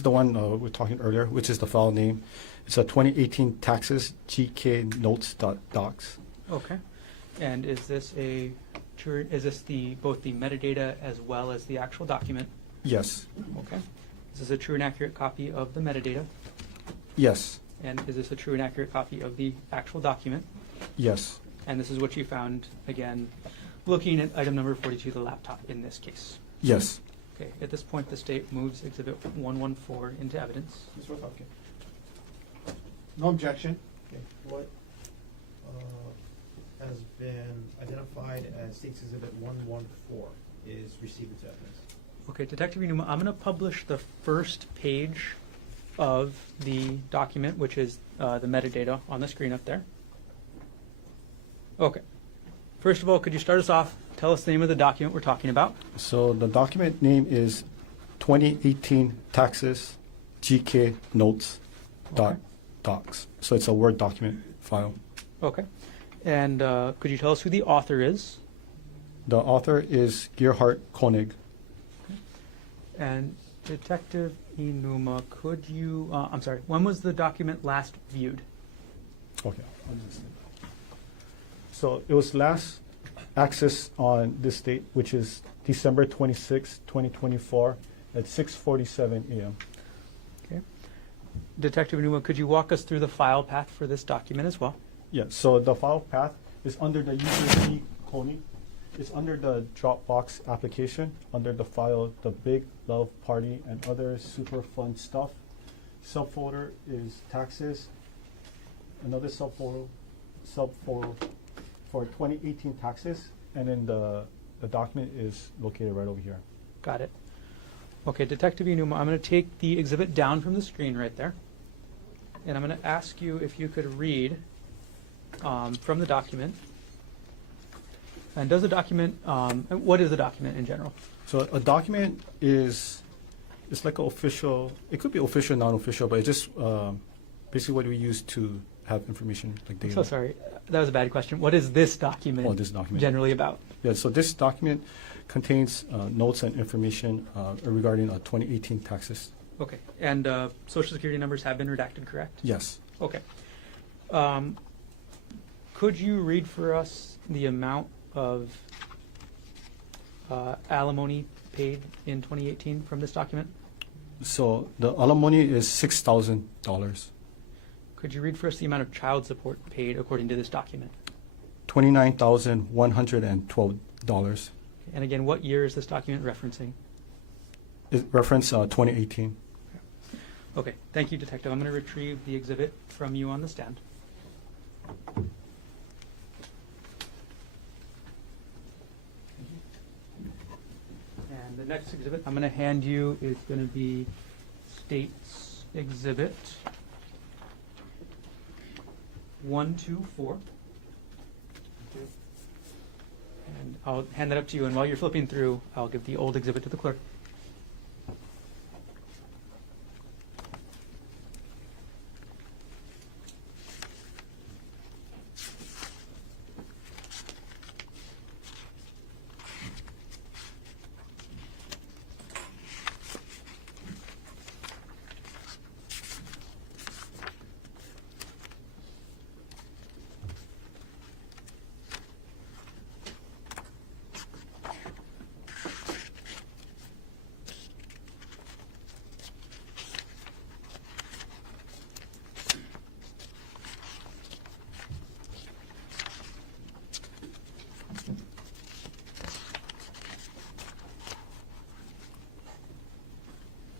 one we were talking earlier, which is the file name. It's a 2018 taxes GK notes.docs. Okay. And is this both the metadata as well as the actual document? Yes. Okay. Is this a true and accurate copy of the metadata? Yes. And is this a true and accurate copy of the actual document? Yes. And this is what you found, again, looking at item number 42, the laptop in this case. Yes. Okay, at this point, the state moves Exhibit 114 into evidence. Mr. Okay. No objection. Okay. What has been identified as State's Exhibit 114 is received into evidence. Okay, Detective Inuma, I'm going to publish the first page of the document, which is the metadata on the screen up there. Okay. First of all, could you start us off? Tell us the name of the document we're talking about. So the document name is 2018 taxes GK notes Okay. docs. So it's a Word document file. Okay. And could you tell us who the author is? The author is Gerhardt Koenig. And Detective Inuma, could you, I'm sorry, when was the document last viewed? Okay. So it was last accessed on this date, which is December 26, 2024 at 6:47 a.m. Okay. Detective Inuma, could you walk us through the file path for this document as well? Yeah, so the file path is under the user key Koenig. It's under the Dropbox application, under the file, the Big Love Party and other super fun stuff. Subfolder is taxes. Another subfolder for 2018 taxes, and then the document is located right over here. Got it. Okay, Detective Inuma, I'm going to take the exhibit down from the screen right there, and I'm going to ask you if you could read from the document. And does the document, what is the document in general? So a document is, it's like an official, it could be official, non-official, but it's just basically what we use to have information like data. So sorry, that was a bad question. What is this document, Oh, this document. generally about? Yeah, so this document contains notes and information regarding 2018 taxes. Okay, and Social Security numbers have been redacted, correct? Yes. Okay. Could you read for us the amount of alimony paid in 2018 from this document? So the alimony is $6,000. Could you read for us the amount of child support paid according to this document? $29,112. And again, what year is this document referencing? It reference 2018. Okay, thank you, Detective. I'm going to retrieve the exhibit from you on the stand. And the next exhibit I'm going to hand you is going to be State's Exhibit 124. And I'll hand that up to you, and while you're flipping through, I'll give the old exhibit to the clerk.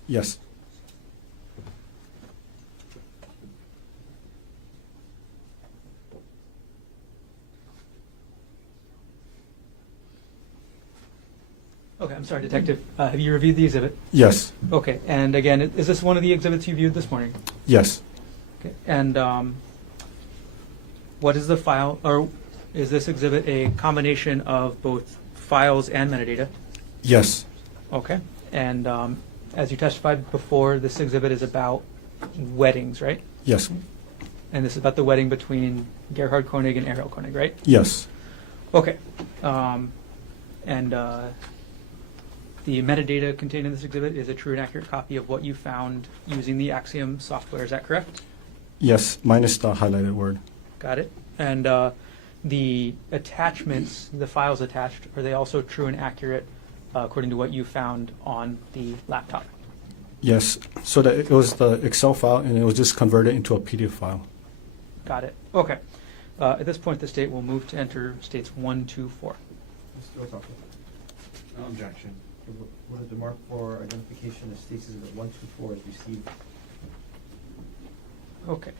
Yes. Okay, I'm sorry, Detective. Have you reviewed the exhibit? Yes. Okay, and again, is this one of the exhibits you viewed this morning? Yes. Okay, and what is the file, or is this exhibit a combination of both files and metadata? Yes. Okay, and as you testified before, this exhibit is about weddings, right? Yes. And this is about the wedding between Gerhardt Koenig and Errol Koenig, right? Yes. Okay, and the metadata contained in this exhibit is a true and accurate copy of what you found using the Axiom software. Is that correct? Yes. Minus the highlighted word. Got it. And the attachments, the files attached, are they also true and accurate according to what you found on the laptop? Yes. So that it was the Excel file, and it was just converted into a PDF file. Got it. Okay. At this point, the state will move to enter states 1, 2, 4. Mr. Otake. No objection. What is the mark for identification of State's Exhibit 124 is received? Okay.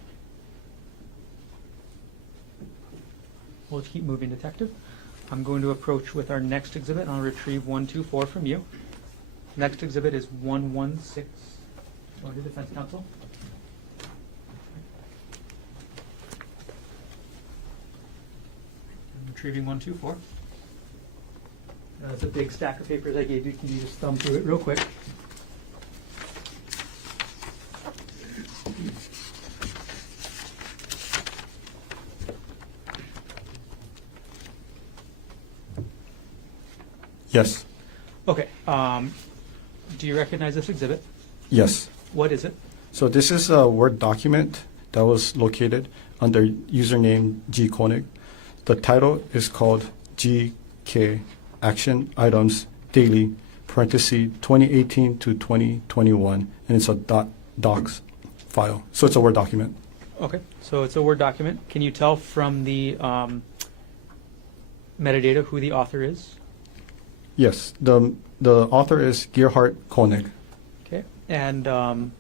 We'll keep moving, Detective. I'm going to approach with our next exhibit, and I'll retrieve 124 from you. Next exhibit is 116. Go to Defense Counsel. I'm retrieving 124. It's a big stack of papers I gave you. Can you just thumb through it real quick? Yes. Okay. Do you recognize this exhibit? Yes. What is it? So this is a Word document that was located under username G Koenig. The title is called GK Action Items Daily, parenthesis 2018 to 2021, and it's a docs file. So it's a Word document. Okay. So it's a Word document. Can you tell from the metadata who the author is? Yes. The author is Gerhardt Koenig. Okay. And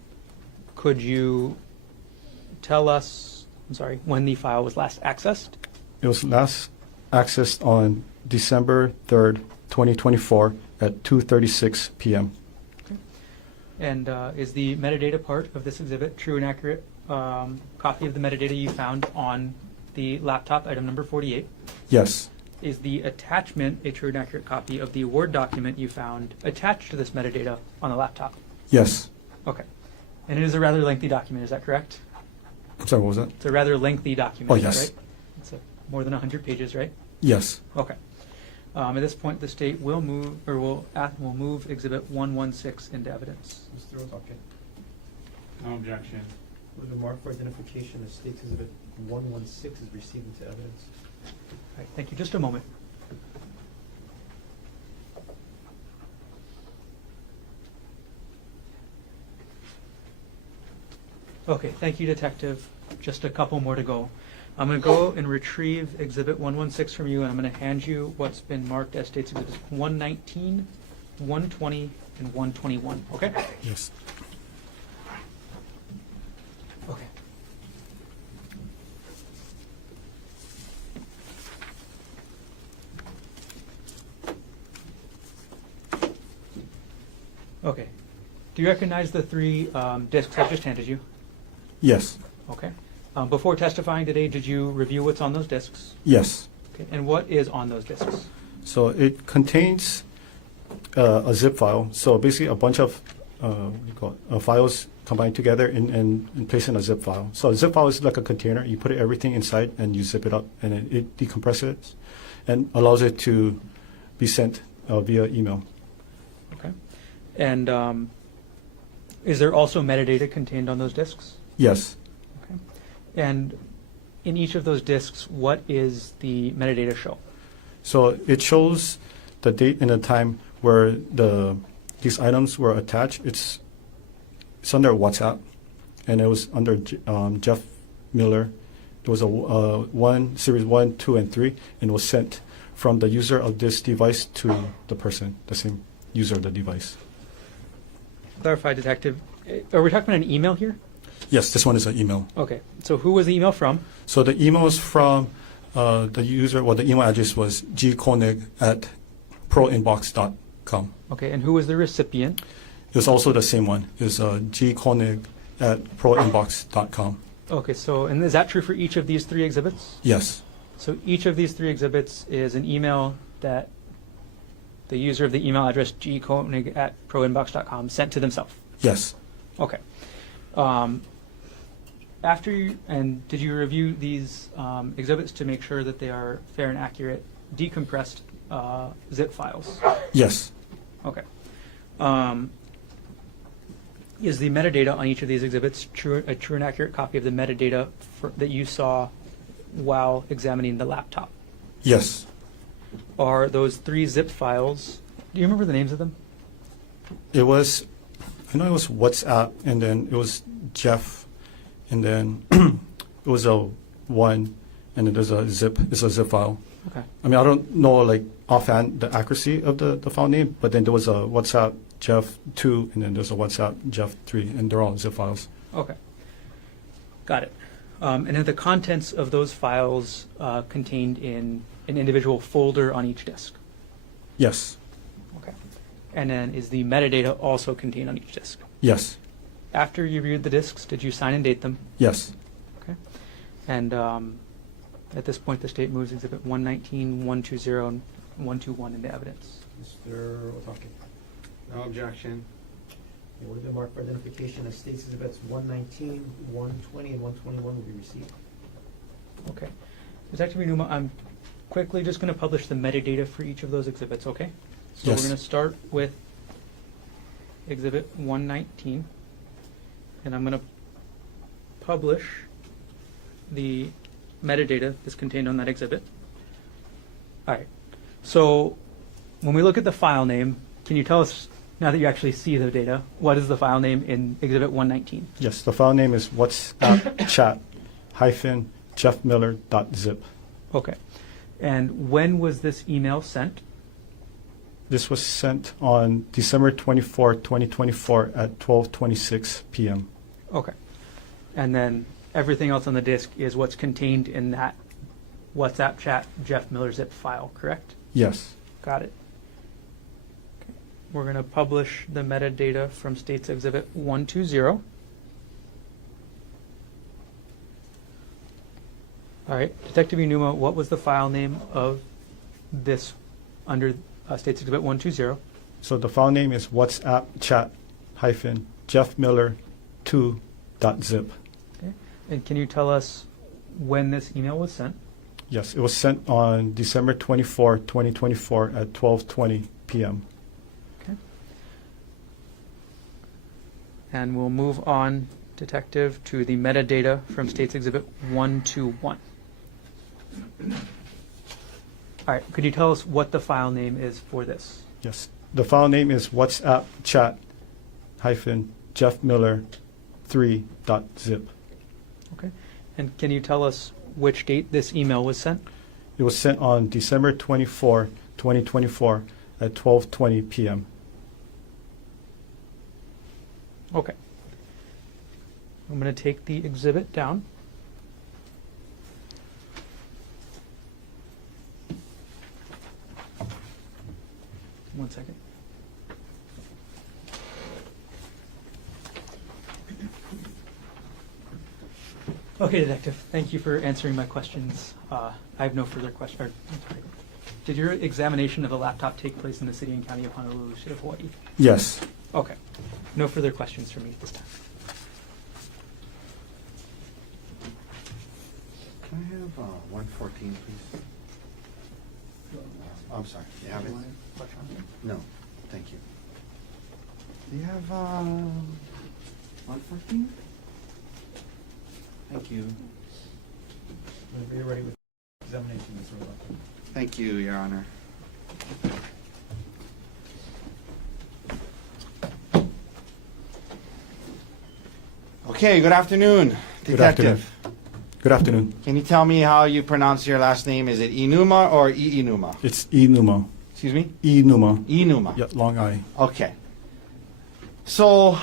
could you tell us, I'm sorry, when the file was last accessed? It was last accessed on December 3rd, 2024 at 2:36 p.m. Okay. And is the metadata part of this exhibit true and accurate copy of the metadata you found on the laptop, item number 48? Yes. Is the attachment a true and accurate copy of the Word document you found attached to this metadata on the laptop? Yes. Okay. And it is a rather lengthy document, is that correct? I'm sorry, what was that? It's a rather lengthy document, Oh, is that yes. right? It's more than 100 pages, right? Yes. Okay. At this point, the state will move, or will move Exhibit 116 into evidence. Mr. Otake. No objection. What is the mark for identification of State's Exhibit 116 is received into evidence? All right, thank you. Just a moment. Okay, thank you, Detective. Just a couple more to go. I'm going to go and retrieve Exhibit 116 from you, and I'm going to hand you what's been marked as State's Exhibits 119, 120, and 121. Okay? Yes. Okay. Do you recognize the three discs I just handed you? Yes. Okay. Before testifying today, did you review what's on those discs? Yes. Okay. And what is on those discs? So it contains a zip file. So basically a bunch of what do you call it, files combined together and placed in a zip file. So a zip file is like a container. You put everything inside and you zip it up, and it decompresses it and allows it to be sent via email. Okay. And is there also metadata contained on those discs? Yes. Okay. And in each of those discs, what is the metadata show? So it shows the date and the time where these items were attached. It's under WhatsApp, and it was under Jeff Miller. It was a series 1, 2, and 3, and it was sent from the user of this device to the person, the same user of the device. Clarify, Detective. Are we talking about an email here? Yes, this one is an email. Okay. So who was the email from? So the email is from the user, well, the email address was gkoenig@proinbox.com. Okay. And who was the recipient? It was also the same one. It's gkoenig@proinbox.com. Okay. So, and is that true for each of these three exhibits? Yes. So each of these three exhibits is an email that the user of the email address gkoenig@proinbox.com sent to themselves. Yes. Okay. Did you review these exhibits to make sure that they are fair and accurate, decompressed zip files? Yes. Okay. Is the metadata on each of these exhibits a true and accurate copy of the metadata that you saw while examining the laptop? Yes. Are those three zip files, do you remember the names of them? It was, I know it was WhatsApp, and then it was Jeff, and then it was a one, and then there's it's a zip file. Okay. I mean, I don't know like offhand the accuracy of the file name, but then there was a WhatsApp Jeff 2, and then there's a WhatsApp Jeff 3, and they're all zip files. Okay. Got it. And are the contents of those files contained in an individual folder on each disk? Yes. Okay. And then is the metadata also contained on each disk? Yes. After you reviewed the disks, did you sign and date them? Yes. Okay. And at this point, the state moves Exhibit 119, 120, and 121 into evidence. Mr. Otake. No objection. The order to mark for identification of states exhibits 119, 120, and 121 will be received. Okay. Detective Numa, I'm quickly just going to publish the metadata for each of those exhibits, okay? So Yes. we're going to start with Exhibit 119, and I'm going to publish the metadata that's contained on that exhibit. All right. So when we look at the file name, can you tell us, now that you actually see the data, what is the file name in Exhibit 119? Yes. The file name is WhatsApp chat -jeffmiller.zip. Okay. And when was this email sent? This was sent on December 24, 2024 at 12:26 p.m. Okay. And then everything else on the disk is what's contained in that WhatsApp chat Jeff Miller zip file, correct? Yes. Got it. Okay. We're going to publish the metadata from States Exhibit 120. All right. Detective Unuma, what was the file name of this under States Exhibit 120? So the file name is WhatsApp chat -jeffmiller2.zip. Okay. And can you tell us when this email was sent? Yes, it was sent on December 24, 2024 at 12:20 p.m. Okay. And we'll move on, Detective, to the metadata from States Exhibit 121. All right, could you tell us what the file name is for this? Yes, the file name is WhatsApp chat -jeffmiller3.zip. Okay. And can you tell us which date this email was sent? It was sent on December 24, 2024 at 12:20 p.m. Okay. I'm going to take the exhibit down. One second. Okay, Detective, thank you for answering my questions. I have no further questions. Did your examination of the laptop take place in the city and county of Honolulu, state of Hawaii? Yes. Okay. No further questions for me at this time. Can I have 114, please? I'm sorry. You have it? No, thank you. Do you have 114? Thank you. Whenever you're ready with examination, Mr. Roboto. Thank you, Your Honor. Okay, good afternoon, Good Detective. Good afternoon. Can you tell me how you pronounce your last name? Is it Inuma or Iinuma? It's Inuma. Excuse me? Inuma. Inuma. Yeah, long I. Okay. So,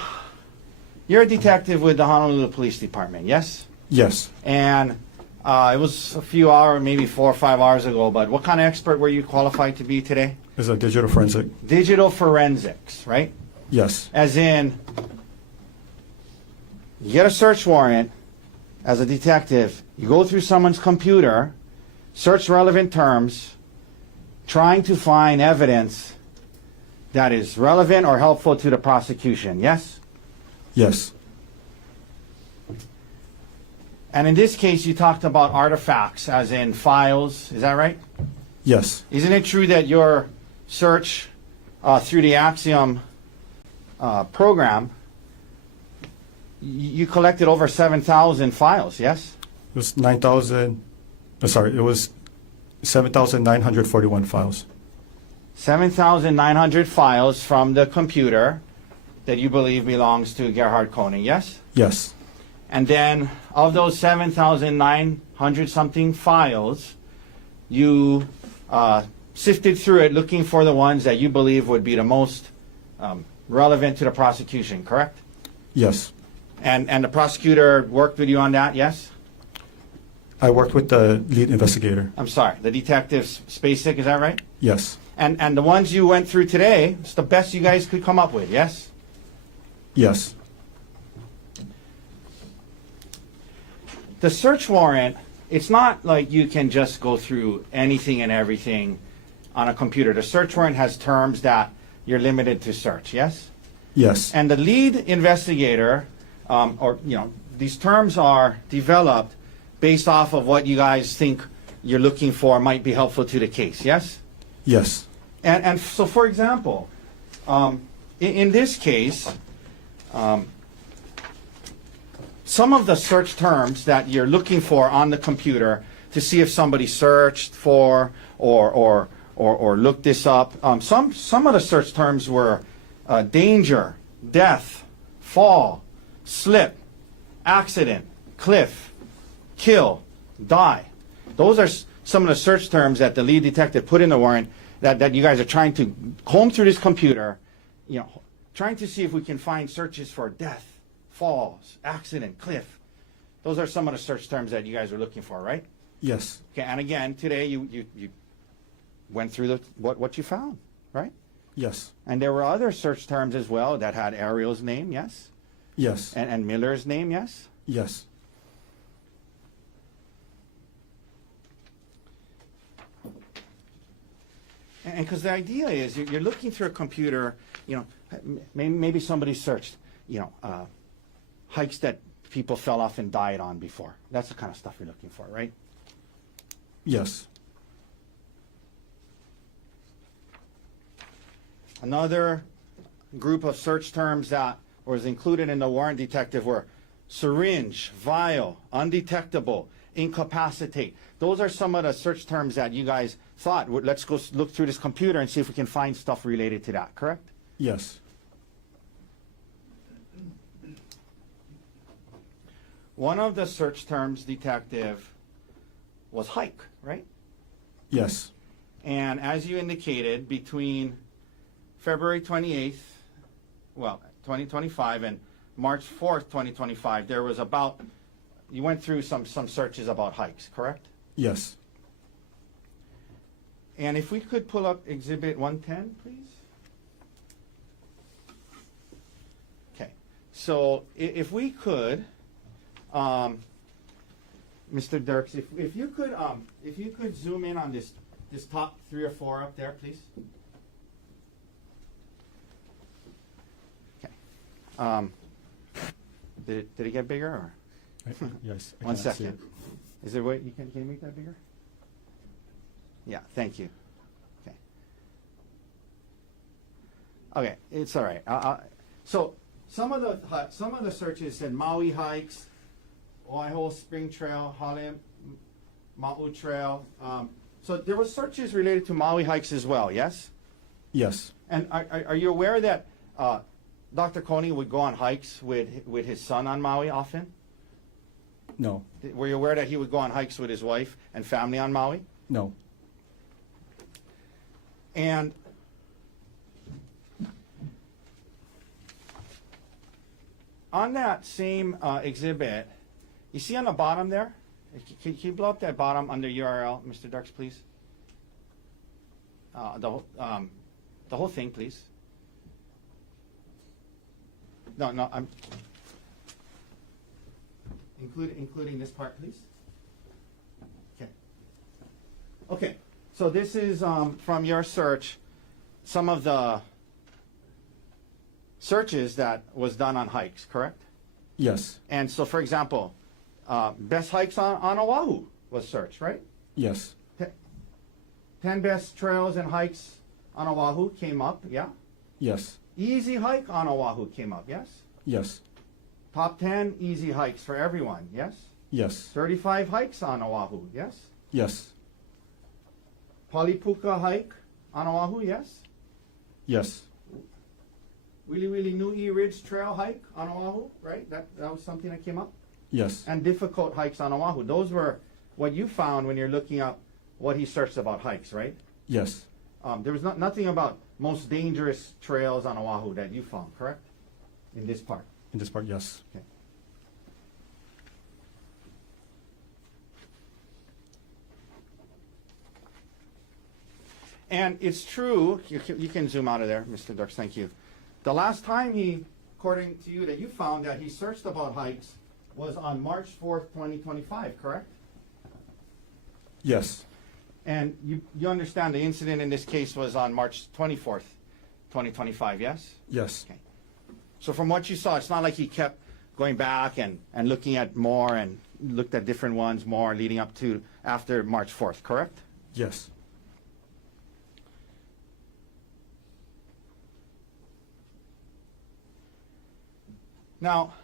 you're a detective with the Honolulu Police Department, yes? Yes. And it was a few hours, maybe 4 or 5 hours ago, but what kind of expert were you qualified to be today? It's a digital forensic. Digital forensics, right? Yes. As in, you get a search warrant as a detective, you go through someone's computer, search relevant terms, trying to find evidence that is relevant or helpful to the prosecution, yes? Yes. And in this case, you talked about artifacts, as in files, is that right? Yes. Isn't it true that your search through the Axiom program, you collected over 7,000 files, yes? It was 9,000. Sorry, it was 7,941 files. 7,900 files from the computer that you believe belongs to Gerhardt Koenig, yes? Yes. And then of those 7,900 something files, you sifted through it looking for the ones that you believe would be the most relevant to the prosecution, correct? Yes. And the prosecutor worked with you on that, yes? I worked with the lead investigator. I'm sorry, the detective Spacek, is that right? Yes. And the ones you went through today, it's the best you guys could come up with, yes? Yes. The search warrant, it's not like you can just go through anything and everything on a computer. The search warrant has terms that you're limited to search, yes? Yes. And the lead investigator, these terms are developed based off of what you guys think you're looking for might be helpful to the case, yes? Yes. And so, for example, in this case, some of the search terms that you're looking for on the computer to see if somebody searched for or looked this up, some of the search terms were danger, death, fall, slip, accident, cliff, kill, die. Those are some of the search terms that the lead detective put in the warrant that you guys are trying to comb through this computer, trying to see if we can find searches for death, falls, accident, cliff. Those are some of the search terms that you guys are looking for, right? Yes. Okay, and again, today you went through what you found, right? Yes. And there were other search terms as well that had Ariel's name, yes? Yes. And Miller's name, yes? Yes. And because the idea is you're looking through a computer, maybe somebody searched, hikes that people fell off and died on before. That's the kind of stuff you're looking for, right? Yes. Another group of search terms that was included in the warrant detective were syringe, vial, undetectable, incapacitate. Those are some of the search terms that you guys thought, let's go look through this computer and see if we can find stuff related to that, correct? Yes. One of the search terms, detective, was hike, right? Yes. And as you indicated, between February 28th, 2025, and March 4th, 2025, there was you went through some searches about hikes, correct? Yes. And if we could pull up Exhibit 110, please. Okay. So if we could, Mr. Dirks, if you could zoom in on this top 3 or 4 up there, please. Okay. Did it get bigger or? Yes. I One cannot see second. it. Is there a way can you make that bigger? Yeah, thank you. Okay. Okay, it's all right. So some of the searches said Maui hikes, Waiho Spring Trail, Hale Ma'u Trail. So there were searches related to Maui hikes as well. Yes. Yes. And are you aware that Dr. Coney would go on hikes with his son on Maui often? No. Were you aware that he would go on hikes with his wife and family on Maui? No. And on that same exhibit, you see on the bottom there? Can you blow up that bottom under URL, Mr. Dirks, please? The whole thing, please. No, I'm including this part, please. Okay. Okay. So this is from your search, some of the searches that was done on hikes, correct? Yes. And so, for example, best hikes on Oahu was searched, right? Yes. 10 best trails and hikes on Oahu came up, yeah? Yes. Easy hike on Oahu came up, yes? Yes. Top 10 easy hikes for everyone, yes? Yes. 35 hikes on Oahu, yes? Yes. Palipuka hike on Oahu, yes? Yes. Really Nui Ridge Trail hike on Oahu, right? That was something that came up. Yes. And difficult hikes on Oahu. Those were what you found when you're looking up what he searched about hikes, right? Yes. There was nothing about most dangerous trails on Oahu that you found, correct? In this part. In this part, yes. Okay. And it's true, you can zoom out of there, Mr. Dirks, thank you. The last time according to you, that you found that he searched about hikes was on March 4th, 2025, correct? Yes. And you understand the incident in this case was on March 24th, 2025, yes? Yes. Okay. So from what you saw, it's not like he kept going back and looking at more and looked at different ones more leading up to after March 4th, correct? Yes. Now,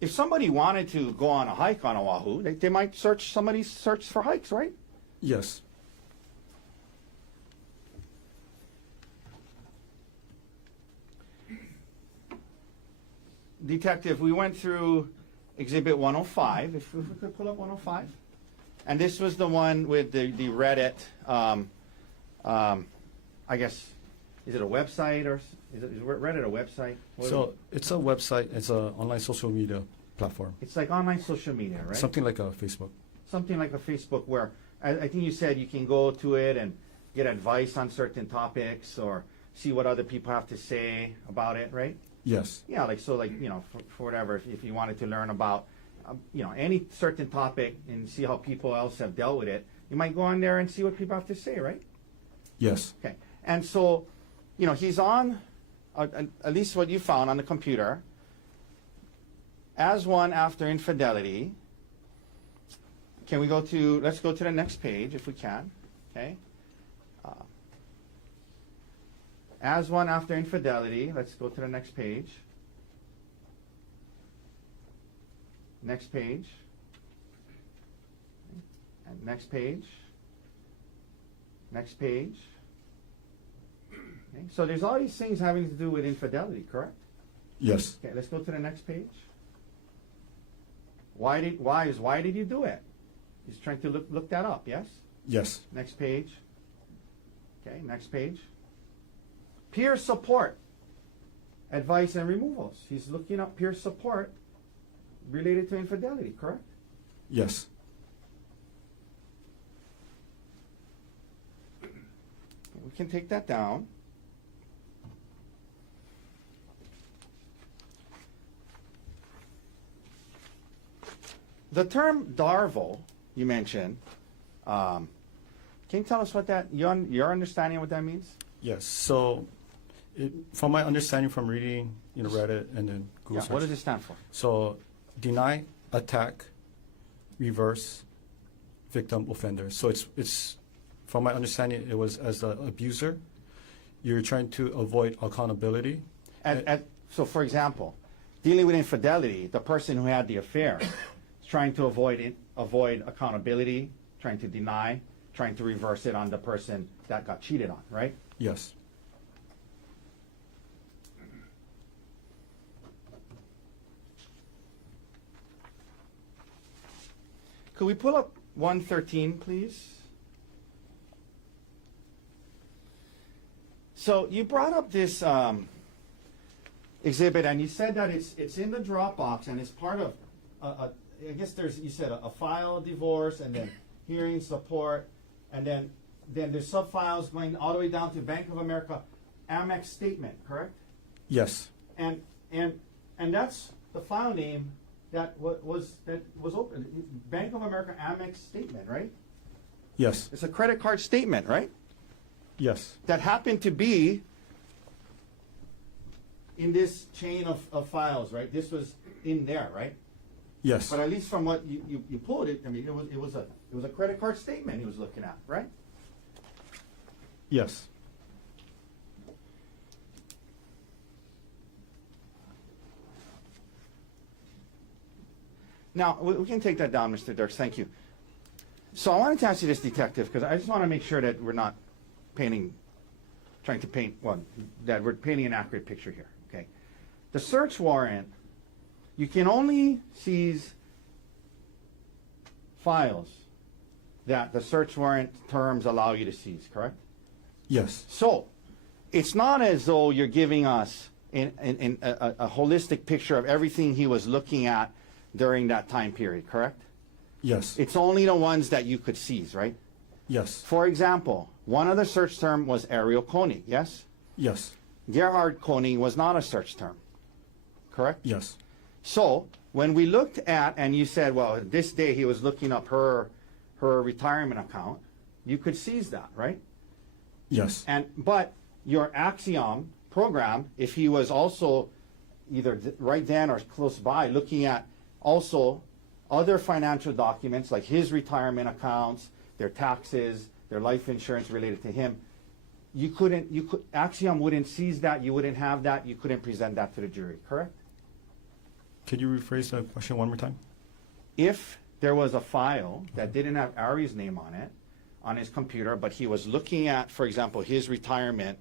if somebody wanted to go on a hike on Oahu, they might search for hikes, right? Yes. Detective, we went through Exhibit 105, if we could pull up 105. And this was the one with the Reddit, I guess, is it a website or is Reddit a website? So it's a website. It's an online social media platform. It's like online social media, right? Something like a Facebook. Something like a Facebook where I think you said you can go to it and get advice on certain topics or see what other people have to say about it, right? Yes. Yeah, for whatever, if you wanted to learn about, any certain topic and see how people else have dealt with it, you might go on there and see what people have to say, right? Yes. Okay. And so, he's on, at least what you found on the computer, as one after infidelity. Let's go to the next page if we can, okay? As one after infidelity, let's go to the next page. Next page. And next page. Next page. Okay. So there's all these things having to do with infidelity, correct? Yes. Okay, let's go to the next page. Why did you do it? He's trying to look that up, yes? Yes. Next page. Okay, next page. Peer support, advice and removals. He's looking up peer support related to infidelity, correct? Yes. We can take that down. the term DARVO you mentioned, can you tell us what that, your understanding of what that means? Yes. So, from my understanding from reading, Reddit and then Google Yeah, search. what does it stand for? So, deny, attack, reverse, victim, offender. So it's from my understanding, it was as an abuser, you're trying to avoid accountability. So, for example, dealing with infidelity, the person who had the affair is trying to avoid accountability, trying to deny, trying to reverse it on the person that got cheated on, right? Yes. Could we pull up 113, please? So you brought up this exhibit, and you said that it's in the Dropbox, and it's part of, I guess you said a file divorce, and then hearing support, and then there's sub-files going all the way down to Bank of America Amex statement, correct? Yes. And that's the file name that was open. Bank of America Amex statement, right? Yes. It's a credit card statement, right? Yes. That happened to be in this chain of files, right? This was in there, right? Yes. But at least from what you pulled it, I mean, it was a credit card statement he was looking at, right? Yes. Now, we can take that down, Mr. Dirks. Thank you. So I wanted to ask you this, Detective, because I just want to make sure that we're not that we're painting an accurate picture here, okay? The search warrant, you can only seize files that the search warrant terms allow you to seize, correct? Yes. So, it's not as though you're giving us a holistic picture of everything he was looking at during that time period, correct? Yes. It's only the ones that you could seize, right? Yes. For example, one of the search term was Ariel Koenig, yes? Yes. Gerhardt Koenig was not a search term, correct? Yes. So, when we looked at, and you said, well, this day he was looking up her retirement account, you could seize that, right? Yes. But your Axiom program, if he was also either right then or close by looking at also other financial documents like his retirement accounts, their taxes, their life insurance related to him, Axiom wouldn't seize that, you wouldn't have that, you couldn't present that to the jury, correct? Could you rephrase the question one more time? If there was a file that didn't have Ari's name on it, on his computer, but he was looking at, for example, his retirement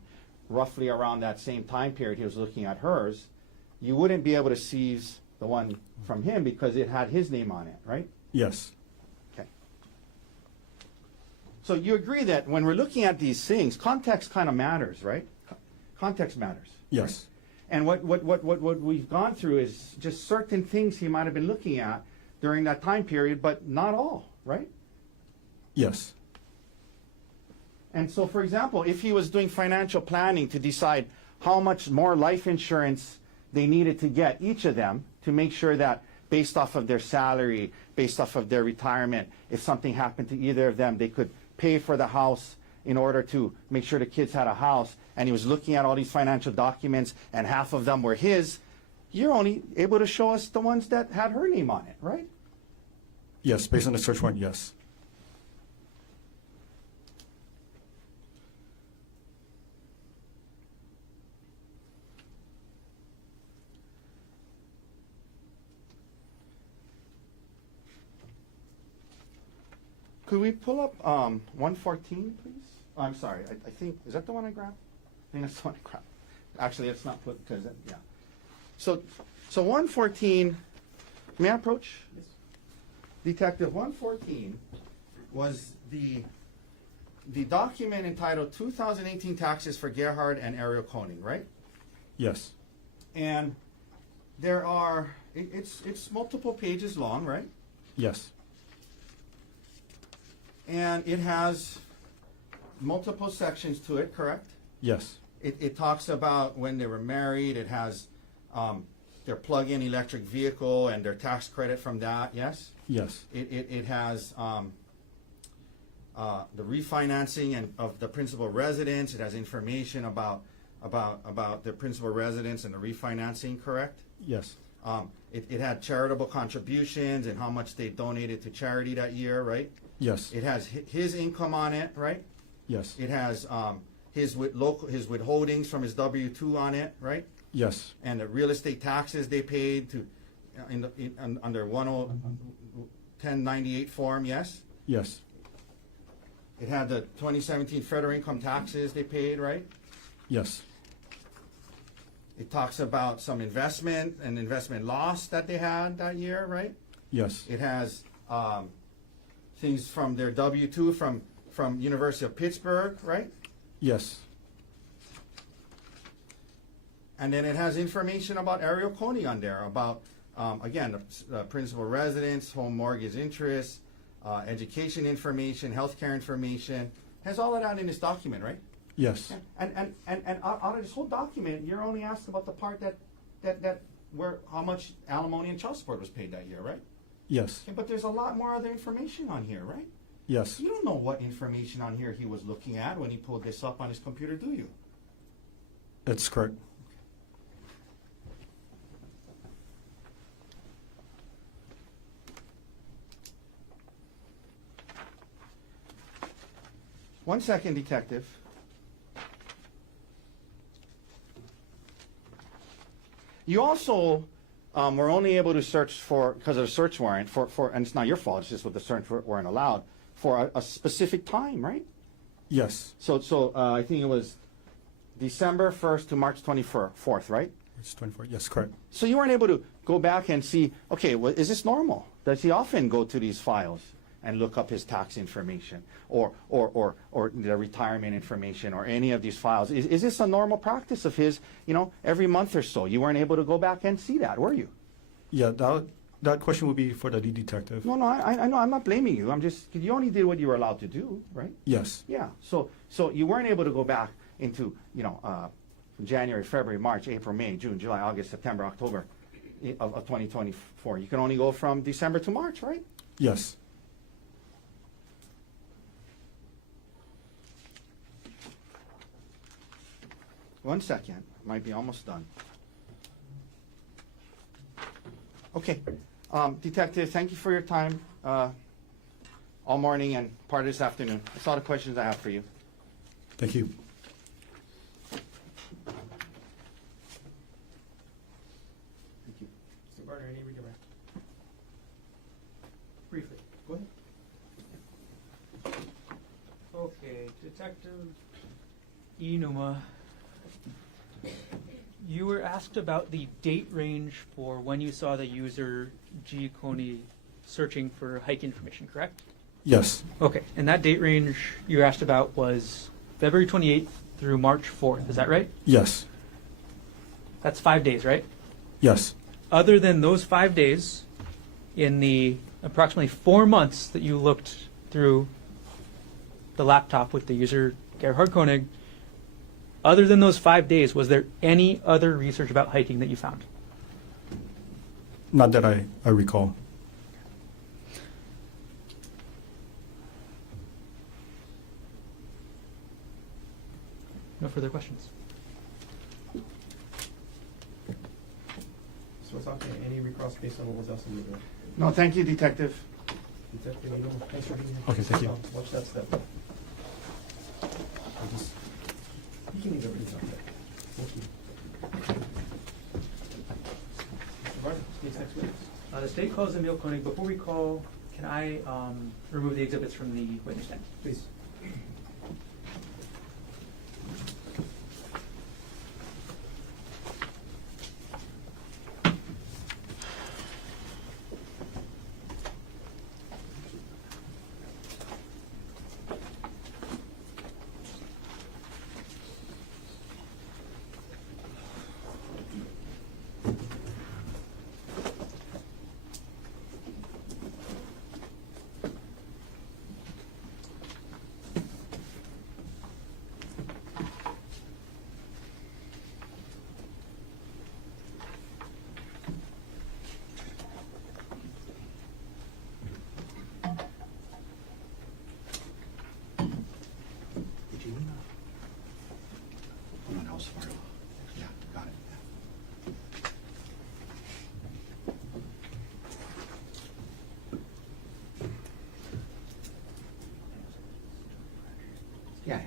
roughly around that same time period he was looking at hers, you wouldn't be able to seize the one from him because it had his name on it, right? Yes. Okay. So you agree that when we're looking at these things, context kind of matters, right? Context matters. Yes. And what we've gone through is just certain things he might have been looking at during that time period, but not all, right? Yes. And so, for example, if he was doing financial planning to decide how much more life insurance they needed to get, each of them, to make sure that based off of their salary, based off of their retirement, if something happened to either of them, they could pay for the house in order to make sure the kids had a house, and he was looking at all these financial documents, and half of them were his, you're only able to show us the ones that had her name on it, right? Yes. Based on the search warrant, yes. Could we pull up 114, please? Oh, I'm sorry. I think, is that the one I grabbed? I think that's the one I grabbed. Actually, it's not put, because, yeah. So 114, may I approach? Yes. Detective, 114 was the document entitled 2018 Taxes for Gerhardt and Ariel Koenig, right? Yes. And there are, it's multiple pages long, right? Yes. And it has multiple sections to it, correct? Yes. It talks about when they were married. It has their plug-in electric vehicle and their tax credit from that, yes? Yes. It has the refinancing and of the principal residence. It has information about the principal residence and the refinancing, correct? Yes. It had charitable contributions and how much they donated to charity that year, right? Yes. It has his income on it, right? Yes. It has his withholdings from his W-2 on it, right? Yes. And the real estate taxes they paid to under 1098 form, yes? Yes. It had the 2017 federal income taxes they paid, right? Yes. It talks about some investment and investment loss that they had that year, right? Yes. It has things from their W-2 from University of Pittsburgh, right? Yes. And then it has information about Ariel Coney on there, about, again, the principal residence, home mortgage interest, education information, healthcare information. Has all of that in this document, right? Yes. And out of this whole document, you're only asked about the part that where how much alimony and child support was paid that year, right? Yes. Okay, but there's a lot more other information on here, right? Yes. You don't know what information on here he was looking at when he pulled this up on his computer, do you? That's correct. One second, detective. You also were only able to search for, because of a search warrant, and it's not your fault, it's just what the search warrant allowed, for a specific time, right? Yes. So I think it was December 1st to March 24th, right? It's 24. Yes, correct. So you weren't able to go back and see, okay, well, is this normal? Does he often go to these files and look up his tax information or the retirement information or any of these files? Is this a normal practice of his, every month or so? You weren't able to go back and see that, were you? Yeah, that question would be for the lead detective. No, I know, I'm not blaming you. You only did what you were allowed to do, right? Yes. Yeah, so you weren't able to go back into, January, February, March, April, May, June, July, August, September, October of 2024. You can only go from December to March, right? Yes. One second, might be almost done. Okay, Detective, thank you for your time all morning and part of this afternoon. That's all the questions I have for you. Thank you. Thank you. Mr. Barner, any redirect? Briefly, go ahead. Okay, Detective Inuma, you were asked about the date range for when you saw the user G. Coney searching for hike information, correct? Yes. Okay, and that date range you asked about was February 28th through March 4th, is that right? Yes. That's 5 days, right? Yes. Other than those 5 days, in the approximately 4 months that you looked through the laptop with the user Gerhardt Koenig, other than those 5 days, was there any other research about hiking that you found? Not that I recall. No further questions. So it's okay, any recross based on what was else in the bill? No, thank you, Detective. Detective, thanks for being here. Okay, thank you. Watch that step. You can leave everything out there. Thank you. Mr. Barner, state's next witness. The state calls Emil Koenig. Before we call, can I remove the exhibits from the witness stand? Please. Yeah.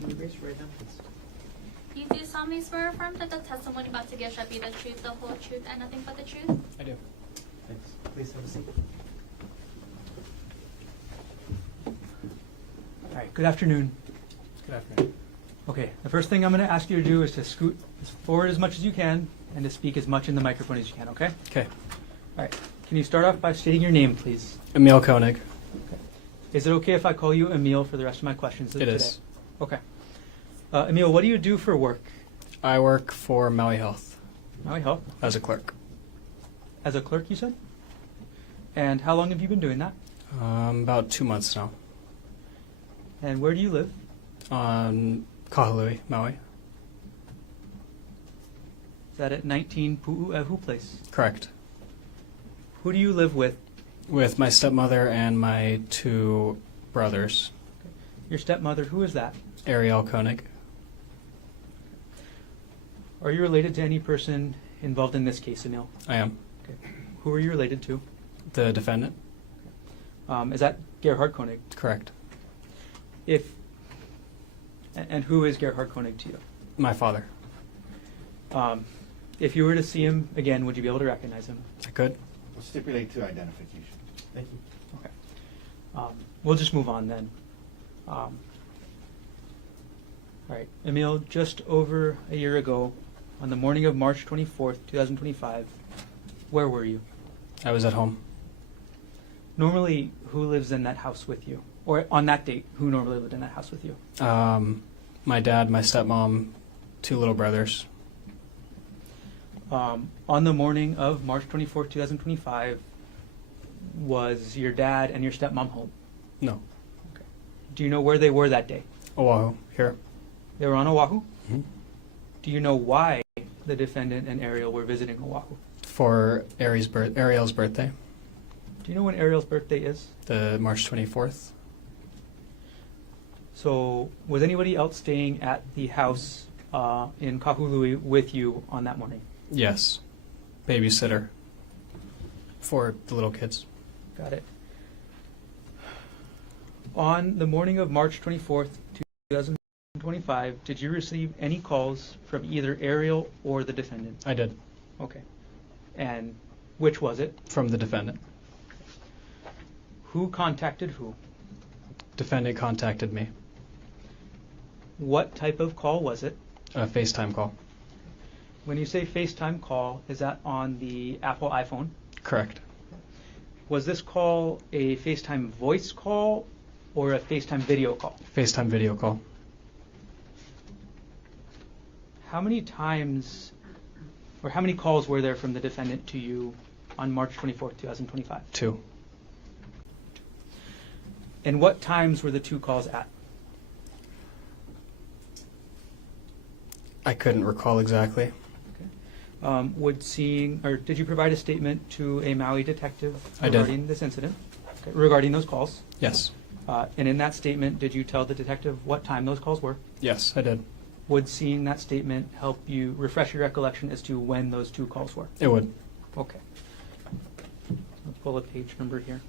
Can you raise your right hand, please? You do solemnly swear or affirm that the testimony about to give shall be the truth, the whole truth, and nothing but the truth? I do. Thanks. Please have a seat. All right, good afternoon. Good afternoon. Okay, the first thing I'm going to ask you to do is to scoot forward as much as you can and to speak as much in the microphone as you can, okay? Okay. All right, can you start off by stating your name, please? Emil Koenig. Is it okay if I call you Emil for the rest of my questions It today? is. Okay. Emil, what do you do for work? I work for Maui Health Maui Health. as a clerk. As a clerk, you said? And how long have you been doing that? About 2 months now. And where do you live? On Kahului, Maui. Is that at 19 Pu'uehu Place? Correct. Who do you live with? With my stepmother and my 2 brothers, Your stepmother, who is that? Ariel Koenig. Are you related to any person involved in this case, Emil? I am. Okay. Who are you related to? The defendant. Is that Gerhardt Koenig? Correct. And who is Gerhardt Koenig to you? My father. If you were to see him again, would you be able to recognize him? I could. We'll stipulate to identification. Thank you. Okay. We'll just move on then. All right, Emil, just over a year ago, on the morning of March 24th, 2025, where were you? I was at home. Normally, who lives in that house with you? Or on that date, who normally lived in that house with you? My dad, my stepmom, 2 little brothers. On the morning of March 24th, 2025, was your dad and your stepmom home? No. Do you know where they were that day? Oahu, here. They were on Oahu? Mhm. Do you know why the defendant and Ariel were visiting Oahu? For Ariel's birthday, Do you know when Ariel's birthday is? the March 24th. So, was anybody else staying at the house in Kahului with you on that morning? Yes. Babysitter. For the little kids. Got it. On the morning of March 24th, 2025, did you receive any calls from either Ariel or the defendant? I did. Okay. And which was it? From the defendant. Who contacted who? Defendant contacted me. What type of call was it? A FaceTime call. When you say FaceTime call, is that on the Apple iPhone? Correct. Was this call a FaceTime voice call or a FaceTime video call? FaceTime video call. How many times or how many calls were there from the defendant to you on March 24th, 2025? 2. And what times were the 2 calls at? I couldn't recall exactly. Did you provide a statement to a Maui detective I did. regarding this incident? Okay, regarding those calls? Yes. And in that statement, did you tell the detective what time those calls were? Yes, I did. Would seeing that statement help you refresh your recollection as to when those 2 calls were? It would. Okay. Let's pull a page number here.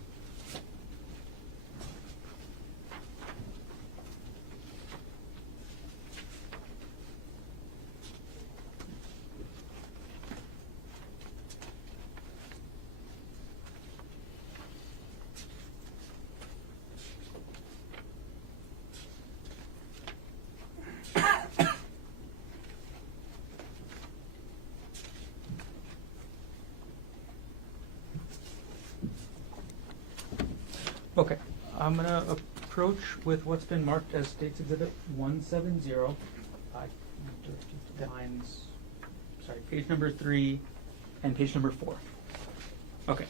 Okay, I'm going to approach with what's been marked as State's Exhibit 170. Lines, sorry, page number 3 and page number 4. Okay,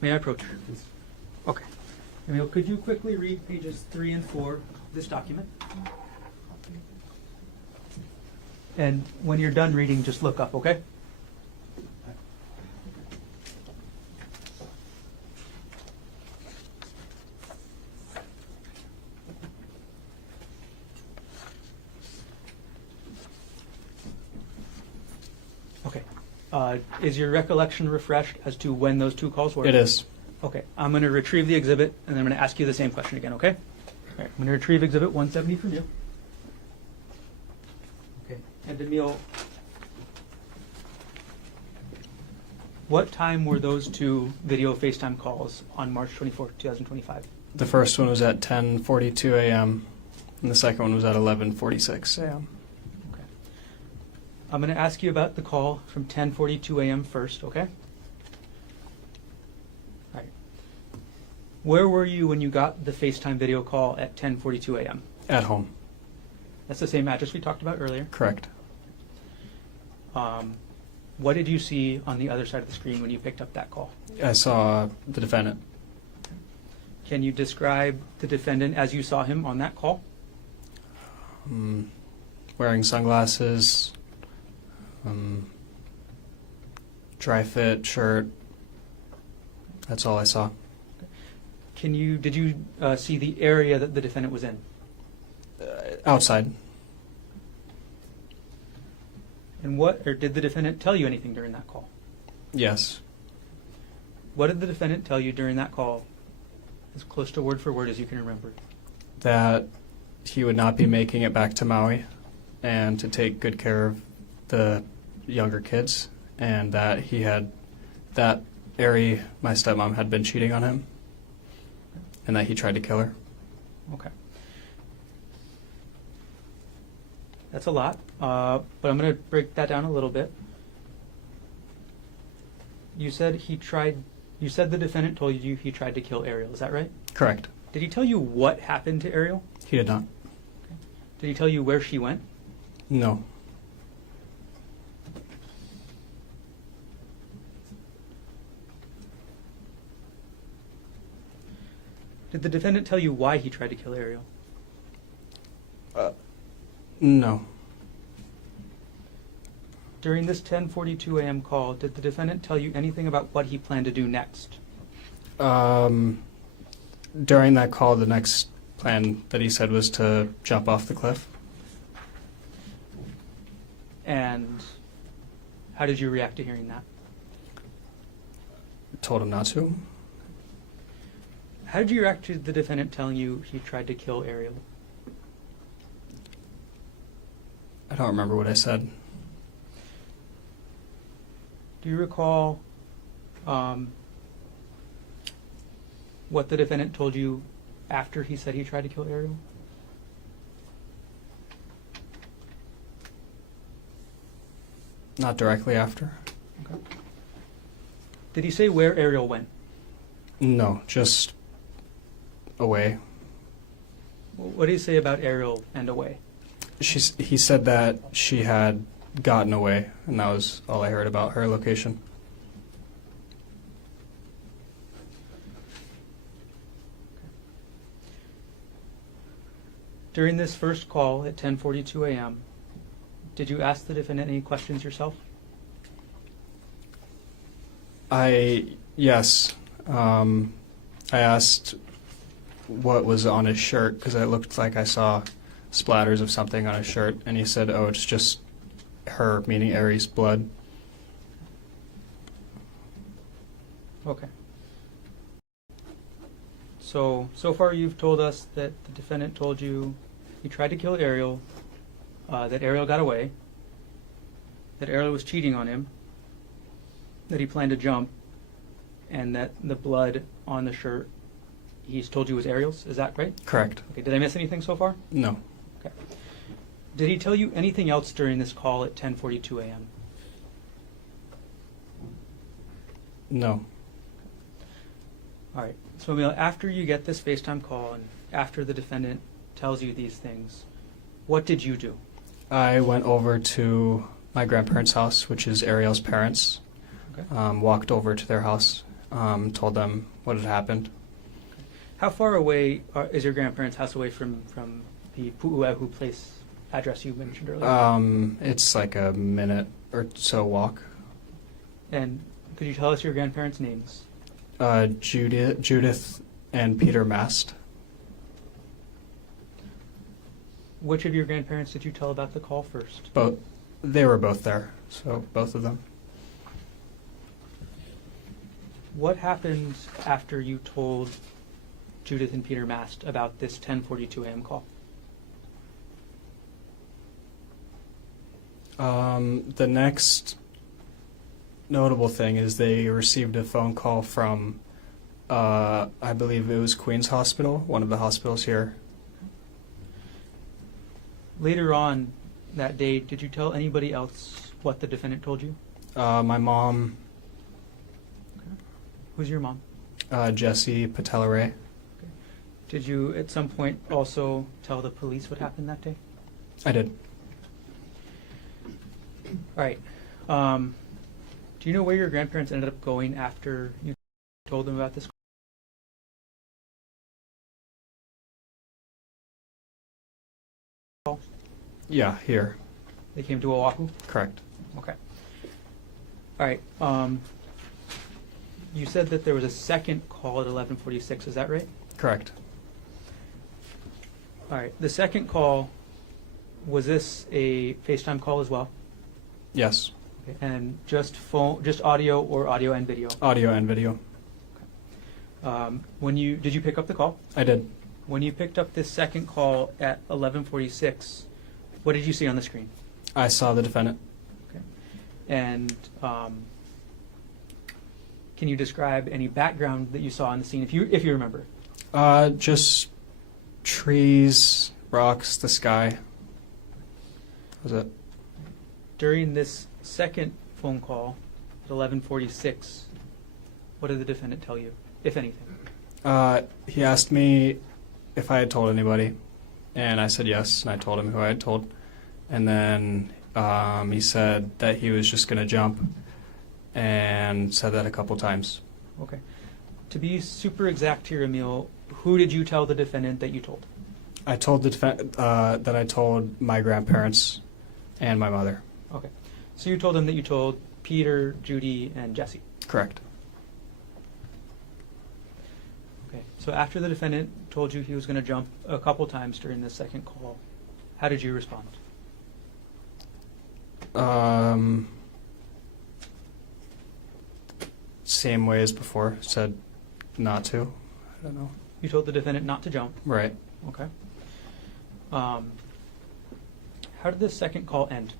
may I approach? Please. Okay. Emil, could you quickly read pages 3 and 4 of this document? And when you're done reading, just look up, okay? Is your recollection refreshed as to when those two calls were? It is. Okay, I'm going to retrieve the exhibit, and then I'm going to ask you the same question again, okay? All right, I'm going to retrieve exhibit 170 from you. Okay, and Emil, what time were those two video FaceTime calls on March 24th, 2025? The first one was at 10:42 a.m. and the second one was at 11:46 a.m. Okay. I'm going to ask you about the call from 10:42 a.m. first, okay? All right. Where were you when you got the FaceTime video call at 10:42 a.m.? At home. That's the same address we talked about earlier. Correct. What did you see on the other side of the screen when you picked up that call? I saw the defendant. Can you describe the defendant as you saw him on that call? Wearing sunglasses, dry fit shirt. That's all I saw. Did you see the area that the defendant was in? Outside. And did the defendant tell you anything during that call? Yes. What did the defendant tell you during that call, as close to word for word as you can remember? That he would not be making it back to Maui and to take good care of the younger kids, and that Ari, my stepmom, had been cheating on him, and that he tried to kill her. Okay. That's a lot, but I'm going to break that down a little bit. You said the defendant told you he tried to kill Ariel. Is that right? Correct. Did he tell you what happened to Ariel? He did not. Did he tell you where she went? No. Did the defendant tell you why he tried to kill Ariel? No. During this 10:42 a.m. call, did the defendant tell you anything about what he planned to do next? During that call, the next plan that he said was to jump off the cliff. And how did you react to hearing that? Told him not to. How did you react to the defendant telling you he tried to kill Ariel? I don't remember what I said. Do you recall what the defendant told you after he said he tried to kill Ariel? Not directly after. Okay. Did he say where Ariel went? No, just away. What did he say about Ariel and away? He said that she had gotten away, and that was all I heard about her location. During this first call at 10:42 a.m., did you ask the defendant any questions yourself? Yes. I asked what was on his shirt because it looked like I saw splatters of something on his shirt, and he said, "Oh, it's just her," meaning Ari's blood. Okay. So far you've told us that the defendant told you he tried to kill Ariel, that Ariel got away, that Ariel was cheating on him, that he planned to jump, and that the blood on the shirt he's told you was Ariel's. Is that right? Correct. Okay, did I miss anything so far? No. Okay. Did he tell you anything else during this call at 10:42 a.m.? No. All right. So, Emil, after you get this FaceTime call and after the defendant tells you these things, what did you do? I went over to my grandparents' house, which is Ariel's parents. Okay. Walked over to their house, told them what had happened. How far away is your grandparents' house away from the Pu'uehu place address you mentioned earlier? It's like a minute or so walk. And could you tell us your grandparents' names? Judith and Peter Mast. Which of your grandparents did you tell about the call first? Both. They were both there, so both of them. What happened after you told Judith and Peter Mast about this 10:42 a.m. call? The next notable thing is they received a phone call from, I believe it was Queen's Hospital, one of the hospitals here. Later on that day, did you tell anybody else what the defendant told you? My mom, Who's your mom? Jessie Patelare. Did you at some point also tell the police what happened that day? I did. All right. Do you know where your grandparents ended up going after you told them about this? Call? Yeah, here. They came to Oahu? Correct. Okay. All right. You said that there was a second call at 11:46. Is that right? Correct. All right. The second call, was this a FaceTime call as well? Yes. Okay. And just phone, just audio, or audio and video? Audio and video. Did you pick up the call? I did. When you picked up this second call at 11:46, what did you see on the screen? I saw the defendant. Okay. And can you describe any background that you saw on the scene, if you remember? Just trees, rocks, the sky. That was it. During this second phone call at 11:46, what did the defendant tell you, if anything? He asked me if I had told anybody, and I said yes, and I told him who I had told. And then he said that he was just going to jump, and said that a couple times. Okay. To be super exact here, Emil, who did you tell the defendant that you told? I told the that I told my grandparents and my mother. Okay. So you told them that you told Peter, Judy, and Jesse. Correct. Okay. So after the defendant told you he was going to jump a couple times during the second call, how did you respond? Same way as before. Said not to. I don't know. You told the defendant not to jump. Right. Okay. How did the second call end?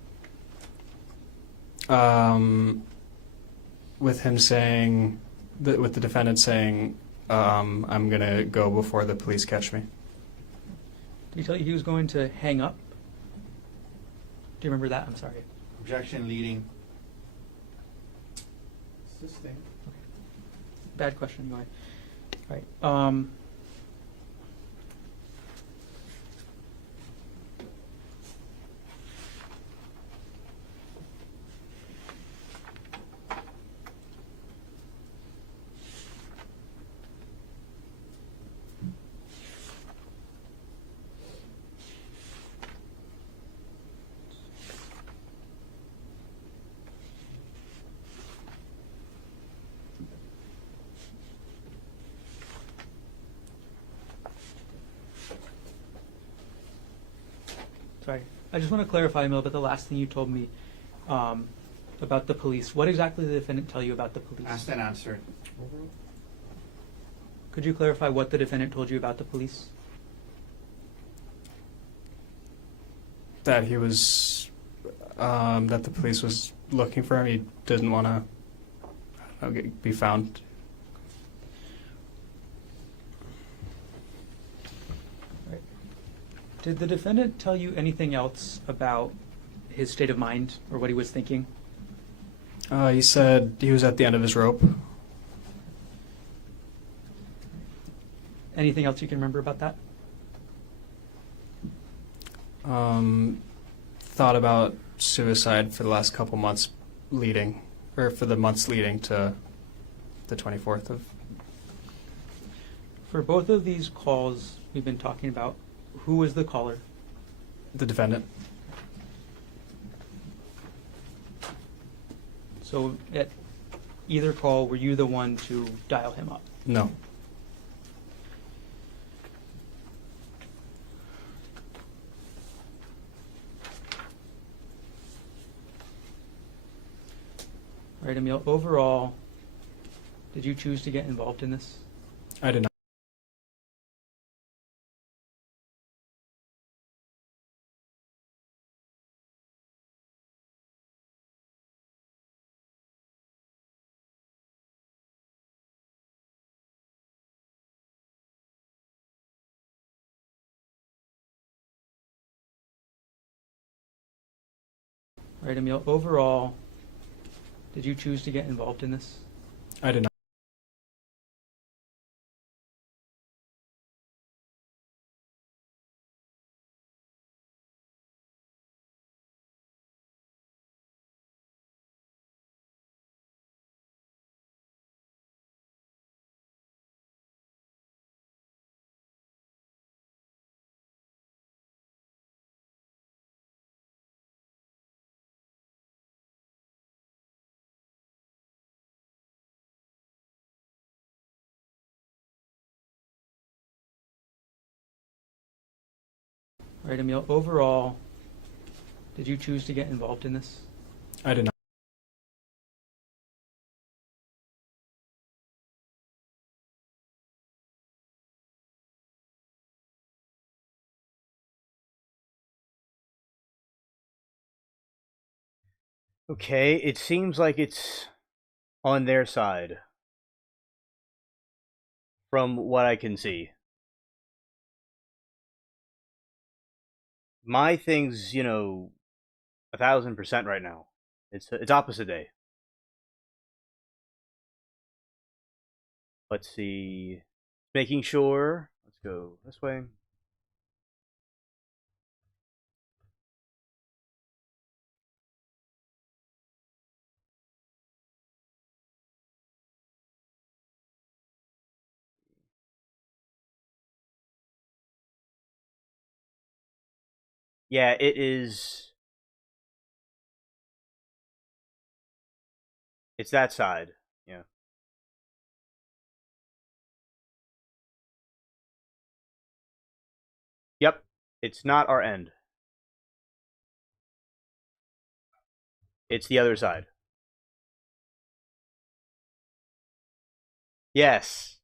With him saying, with the defendant saying, I'm going to go before the police catch me. Did he tell you he was going to hang up? Do you remember that? I'm sorry. Objection leading. Sustain. Bad question. Go ahead. All right. Sorry. I just want to clarify, Emil, about the last thing you told me about the police. What exactly did the defendant tell you about the police? Asked and answered. Could you clarify what the defendant told you about the police? That he was, that the police was looking for him. He didn't want to be found. Did the defendant tell you anything else about his state of mind or what he was thinking? He said he was at the end of his rope. Anything else you can remember about that? Thought about suicide for the last couple months leading, or for the months leading to the 24th of. For both of these calls we've been talking about, who was the caller? The defendant. So at either call, were you the one to dial him up? No. All right, Emil, overall, Did you choose to get involved in this? I did not. Right, Emil, overall, did you choose to get involved in this? I did not. Right, Emil, overall, did you choose to get involved in this? I did not. Okay, it seems like it's on their side. From what I can see. My thing's, 1,000% right now. It's opposite day. Let's see. Making sure. Let's go this way. Yeah, it is. It's that side. Yeah. Yep. It's not our end. It's the other side. Yes.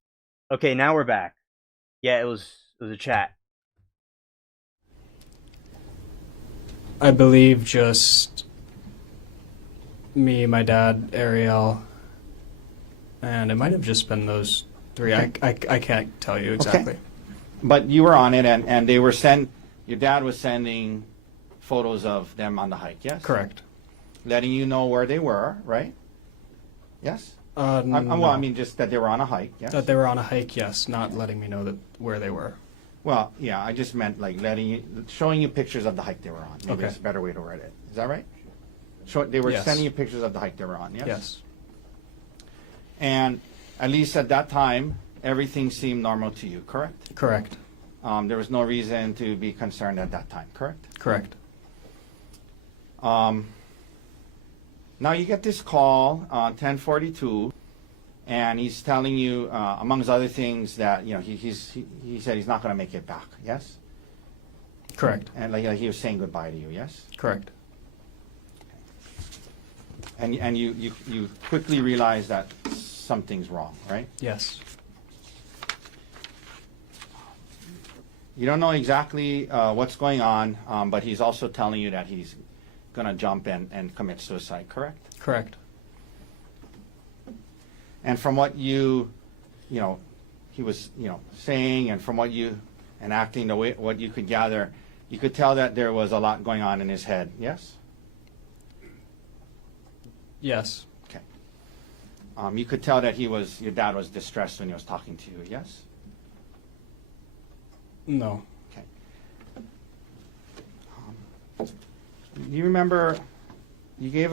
Okay, now we're back. Yeah, it was a chat. I believe just me, my dad, Ariel, and it might have just been those three. Okay. I can't tell you exactly. Okay. But you were on it, and they were your dad was sending photos of them on the hike, yes? Correct. Letting you know where they were, right? Yes? No. Well, I mean, just that they were on a hike, yes? That they were on a hike, yes, not letting me know that where they were. Well, yeah, I just meant like showing you pictures of the hike they were on. Maybe Okay. it's a better way to word it. Is that right? They were Yes. sending you pictures of the hike they were on, yes? Yes. And at least at that time, everything seemed normal to you, correct? Correct. There was no reason to be concerned at that time, correct? Correct. Now you get this call on 10:42, and he's telling you, amongst other things, that he said he's not going to make it back. Yes, Correct. and like he was saying goodbye to you. Yes, Correct. and you quickly realize that something's wrong, right? Yes. You don't know exactly what's going on, but he's also telling you that he's going to jump and commit suicide. Correct? Correct. And from what he was, saying, and from what and acting the way what you could gather, you could tell that there was a lot going on in his head. Yes. Yes. Okay. You could tell that your dad was distressed when he was talking to you. Yes. No. Okay. Do you remember? You gave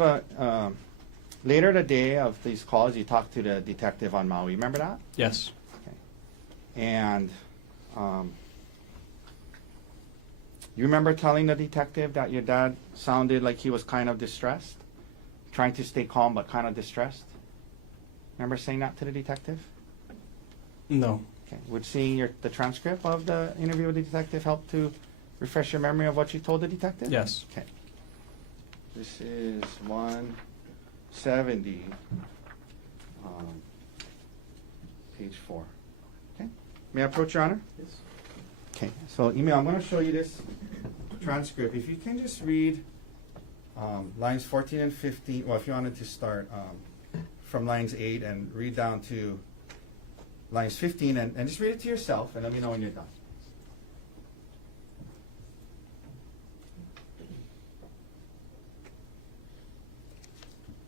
later the day of these calls. You talked to the detective on Maui. Remember that? Yes. Okay. And you remember telling the detective that your dad sounded like he was kind of distressed, trying to stay calm but kind of distressed? Remember saying that to the detective? No. Okay. Would seeing the transcript of the interview with the detective help to refresh your memory of what you told the detective? Yes. Okay. This is 170. page 4. Okay. May I approach, Your Honor? Yes. Okay. So, Emil, I'm going to show you this transcript. If you can just read lines 14 and 15. Well, if you wanted to start from lines 8 and read down to lines 15, and just read it to yourself, and let me know when you're done.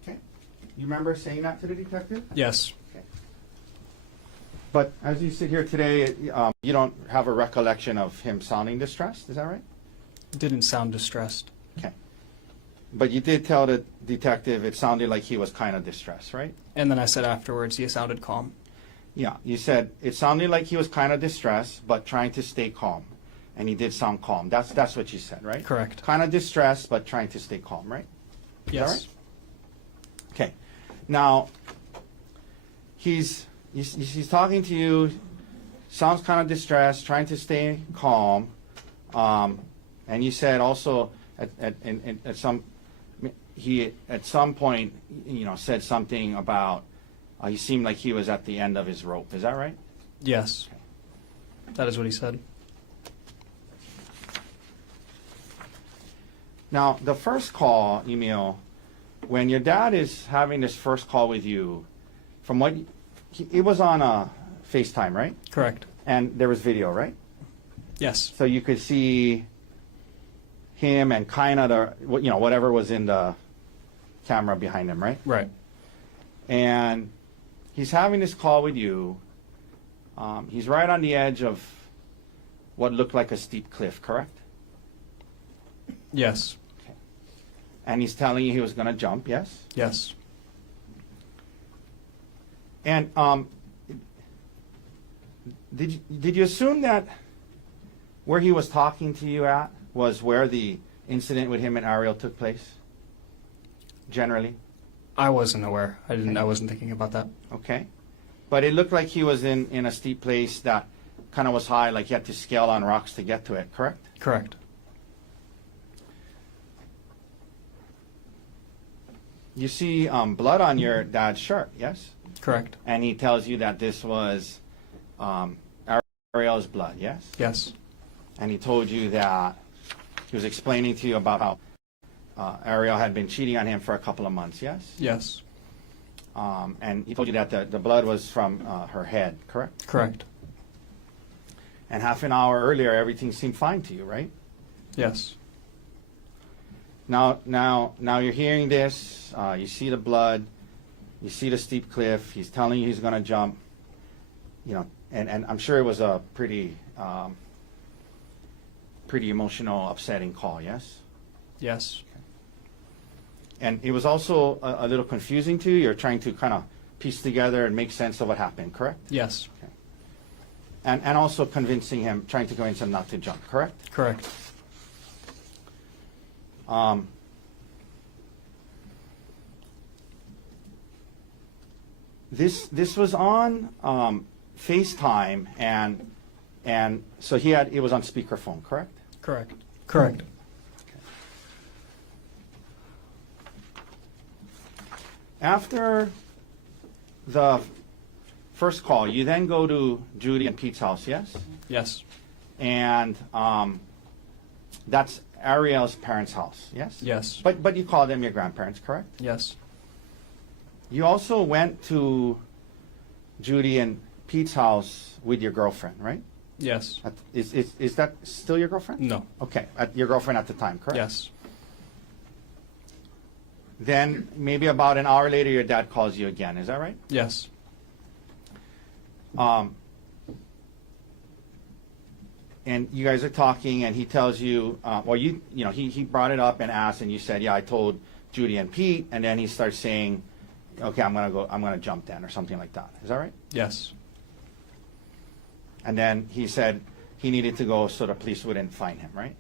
Okay. You remember saying that to the detective? Yes. Okay. But as you sit here today, you don't have a recollection of him sounding distressed, is that right? Didn't sound distressed. Okay. But you did tell the detective it sounded like he was kind of distressed, right? And then I said afterwards he sounded calm. Yeah, you said it sounded like he was kind of distressed, but trying to stay calm. And he did sound calm. That's what you said, right? Correct. Kind of distressed, but trying to stay calm, right? Is that Yes. right? Okay. Now, he's talking to you, sounds kind of distressed, trying to stay calm. And you said also at some point, said something about he seemed like he was at the end of his rope. Is that right? Yes. That is what he said. Now, the first call, Emil, when your dad is having this first call with you, from what it was on a FaceTime, right? Correct. And there was video, right? Yes. So you could see him and kind of whatever was in the camera behind him, right? Right. And he's having this call with you. He's right on the edge of what looked like a steep cliff, correct? Yes. And he's telling you he was going to jump, yes? Yes. And did you assume that where he was talking to you at was where the incident with him and Ariel took place? Generally? I wasn't aware. I wasn't thinking about that. Okay. But it looked like he was in a steep place that kind of was high, like you had to scale on rocks to get to it, correct? Correct. You see blood on your dad's shirt, yes? Correct. And he tells you that this was Ariel's blood, yes? Yes. And he told you that he was explaining to you about how Ariel had been cheating on him for a couple of months, yes? Yes. And he told you that the blood was from her head, correct? Correct. And half an hour earlier, everything seemed fine to you, right? Yes. Now you're hearing this. You see the blood. You see the steep cliff. He's telling you he's going to jump. And I'm sure it was a pretty emotional, upsetting call. Yes. Yes. And it was also a little confusing to you. You're trying to kind of piece together and make sense of what happened. Correct. Yes. Okay. And also trying to convince him not to jump. Correct. Correct. This was on FaceTime, and so it was on speakerphone, correct? Correct. Correct. After the first call, you then go to Judy and Pete's house, yes? Yes. And that's Ariel's parents' house, yes? Yes. But you call them your grandparents, correct? Yes. You also went to Judy and Pete's house with your girlfriend, right? Yes. Is that still your girlfriend? No. Okay, your girlfriend at the time, correct? Yes. Then maybe about an hour later, your dad calls you again. Is that right? Yes. And you guys are talking, and he tells you, he brought it up and asked, and you said, yeah, I told Judy and Pete, and then he starts saying, okay, I'm gonna jump then, or something like that. Is that right? Yes. And then he said he needed to go so the police wouldn't find him, right?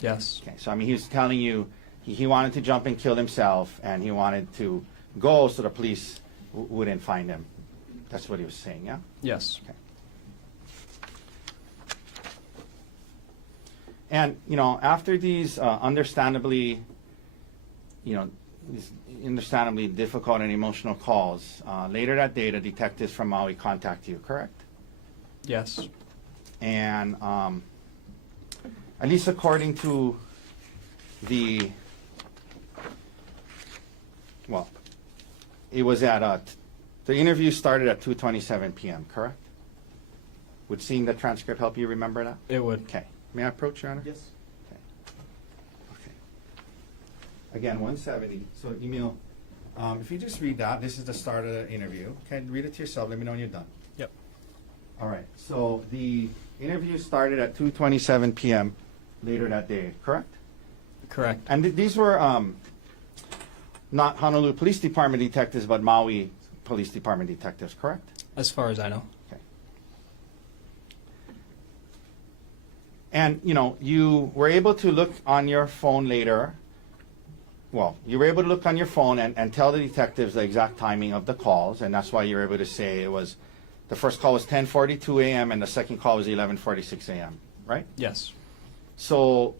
Yes. Okay, so he was telling you he wanted to jump and kill himself, and he wanted to go so the police wouldn't find him. That's what he was saying, yeah? Yes. Okay. And, after these understandably, these understandably difficult and emotional calls. Later that day, the detectives from Maui contact you, correct? Yes. And at least according to the, well, it was at, the interview started at 2:27 p.m., correct? Would seeing the transcript help you remember that? It would. Okay. May I approach, Your Honor? Yes. Okay. Again, 170. So, Emil, if you just read that, this is the start of the interview. Okay, read it to yourself. Let me know when you're done. Yep. All right. So the interview started at 2:27 p.m. later that day, correct? Correct. And these were not Honolulu Police Department detectives, but Maui Police Department detectives, correct? As far as I know. Okay. And, you know, you were able to look on your phone later. Well, you were able to look on your phone and tell the detectives the exact timing of the calls, and that's why you were able to say it was, the first call was 10:42 a.m. and the second call was 11:46 a.m., right? Yes. So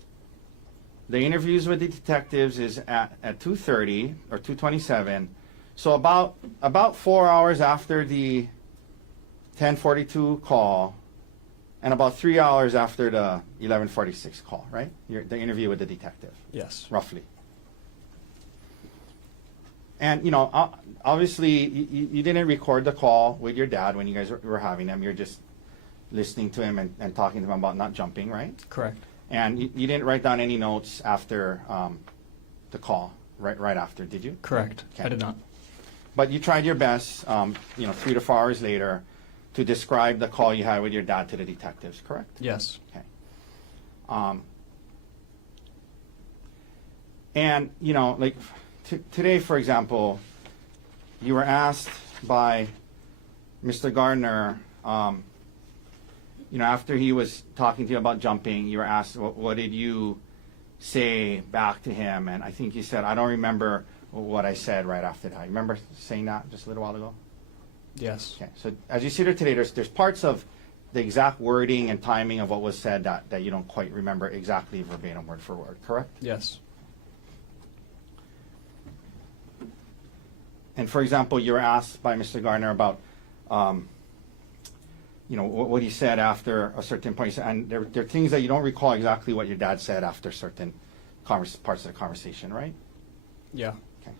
the interviews with the detectives is at 2:30 or 2:27. So about 4 hours after the 10:42 call, and about 3 hours after the 11:46 call, right? The interview with the detective, Yes. roughly. And, you know, obviously, you didn't record the call with your dad when you guys were having them. You're just listening to him and talking to him about not jumping, right? Correct. And you didn't write down any notes after the call, right after, did you? Correct. Okay. I did not. But you tried your best, 3 to 4 hours later, to describe the call you had with your dad to the detectives, correct? Yes. Okay. And, you know, like today, for example, you were asked by Mr. Gardner, after he was talking to you about jumping, you were asked, what did you say back to him? And I think you said, I don't remember what I said right after that. You remember saying that just a little while ago? Yes. Okay, so as you see there today, there's parts of the exact wording and timing of what was said that you don't quite remember exactly verbatim, word for word, correct? Yes. And for example, you were asked by Mr. Gardner about, what he said after a certain point. And there are things that you don't recall exactly what your dad said after certain parts of the conversation, right? Yeah. Okay.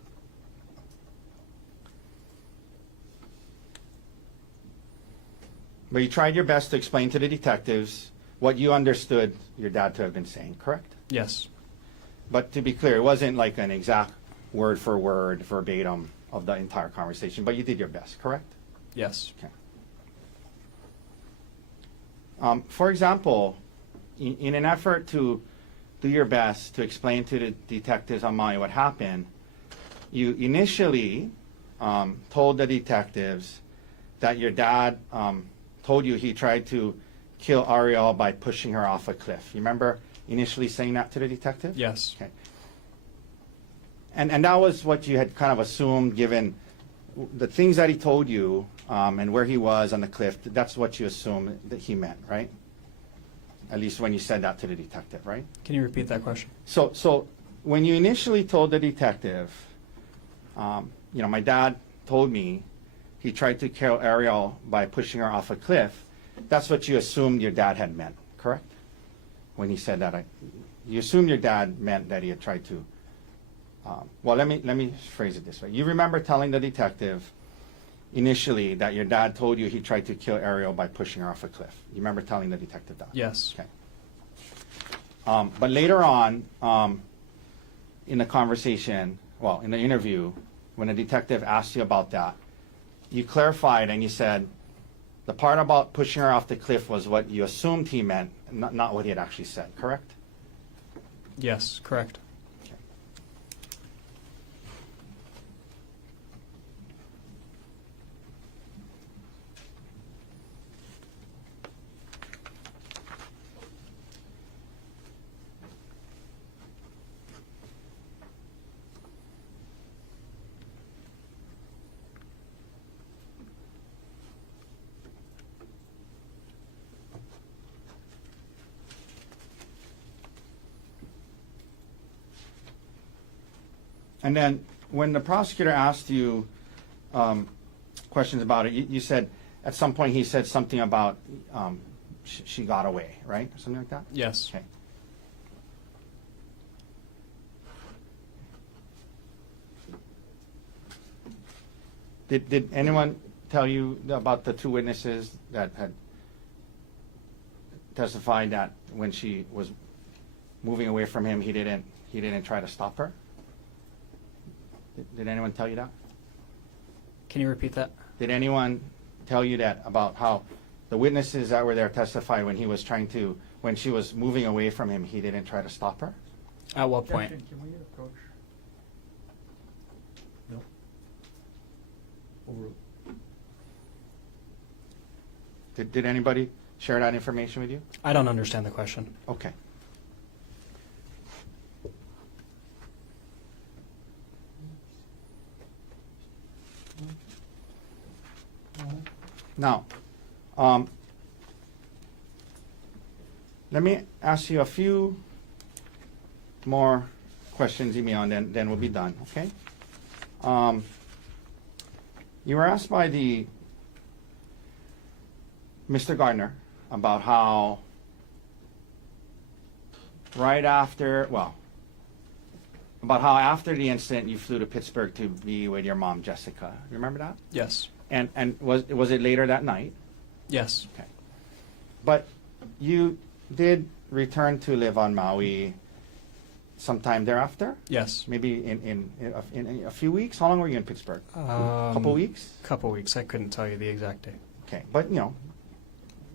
But you tried your best to explain to the detectives what you understood your dad to have been saying, correct? Yes. But to be clear, it wasn't like an exact word for word, verbatim of the entire conversation, but you did your best, correct? Yes. Okay. For example, in an effort to do your best to explain to the detectives on Maui what happened, you initially told the detectives that your dad told you he tried to kill Ariel by pushing her off a cliff. You remember initially saying that to the detective? Yes. Okay. And that was what you had kind of assumed, given the things that he told you and where he was on the cliff. That's what you assumed that he meant, right? At least when you said that to the detective, right? Can you repeat that question? So when you initially told the detective, my dad told me he tried to kill Ariel by pushing her off a cliff, that's what you assumed your dad had meant, correct? When he said that, you assumed your dad meant that he had tried to. Let me phrase it this way. You remember telling the detective initially that your dad told you he tried to kill Ariel by pushing her off a cliff. You remember telling the detective that? Yes. Okay. But later on, in the conversation, in the interview, when the detective asked you about that, you clarified and you said the part about pushing her off the cliff was what you assumed he meant, not what he had actually said, correct? Yes, correct. Okay. And then when the prosecutor asked you questions about it, you said at some point he said something about she got away, right? Or something like that? Yes. Okay. Did anyone tell you about the two witnesses that had testified that when she was moving away from him, he didn't try to stop her? Did anyone tell you that? Can you repeat that? Did anyone tell you that about how the witnesses that were there testified when when she was moving away from him, he didn't try to stop her? At what point? Can we approach? No. Overruled. Did anybody share that information with you? I don't understand the question. Okay. Now, let me ask you a few more questions, Emil, and then we'll be done, okay? You were asked by Mr. Gardner about how after the incident you flew to Pittsburgh to be with your mom, Jessica. Remember that? Yes. And was it later that night? Yes. Okay. But you did return to live on Maui sometime thereafter? Yes. Maybe in a few weeks? How long were you in Pittsburgh? A couple weeks? Couple weeks. I couldn't tell you the exact date. Okay. But,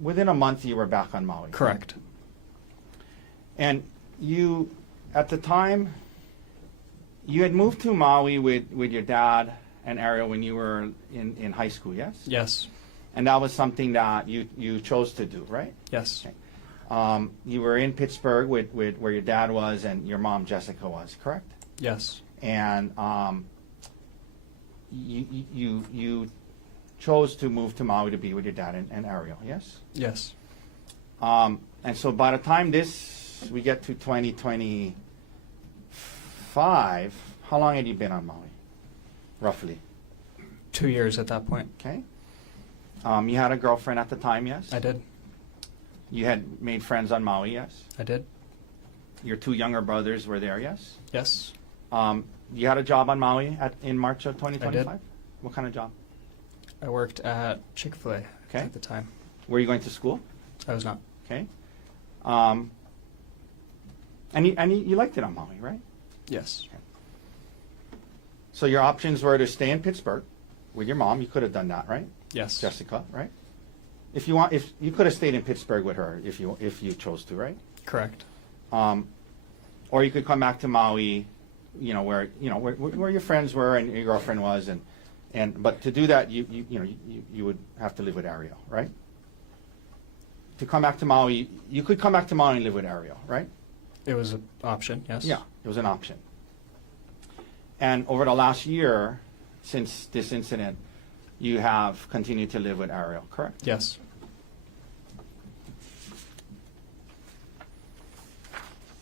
within a month you were back on Maui. Correct. And you, at the time, you had moved to Maui with your dad and Ariel when you were in high school, yes? Yes. And that was something that you chose to do, right? Yes. Okay. You were in Pittsburgh with where your dad was and your mom, Jessica, was, correct? Yes. And you chose to move to Maui to be with your dad and Ariel, yes? Yes. And so by the time we get to 2025, how long had you been on Maui, roughly? 2 years at that point. Okay. You had a girlfriend at the time, yes? I did. You had made friends on Maui, yes? I did. Your two younger brothers were there, yes? Yes. You had a job on Maui in March of 2025? I did. What kind of job? I worked at Chick-fil-A Okay. at the time. Were you going to school? I was not. Okay. And you liked it on Maui, right? Yes. So your options were to stay in Pittsburgh with your mom. You could have done that, right? Yes. Jessica, right? If you you could have stayed in Pittsburgh with her if you chose to, right? Correct. Or you could come back to Maui, where your friends were and your girlfriend was, but to do that you would have to live with Ariel, right? To come back to Maui, you could come back to Maui and live with Ariel, right? It was an option, yes. Yeah, it was an option. And over the last year, since this incident, you have continued to live with Ariel, correct? Yes.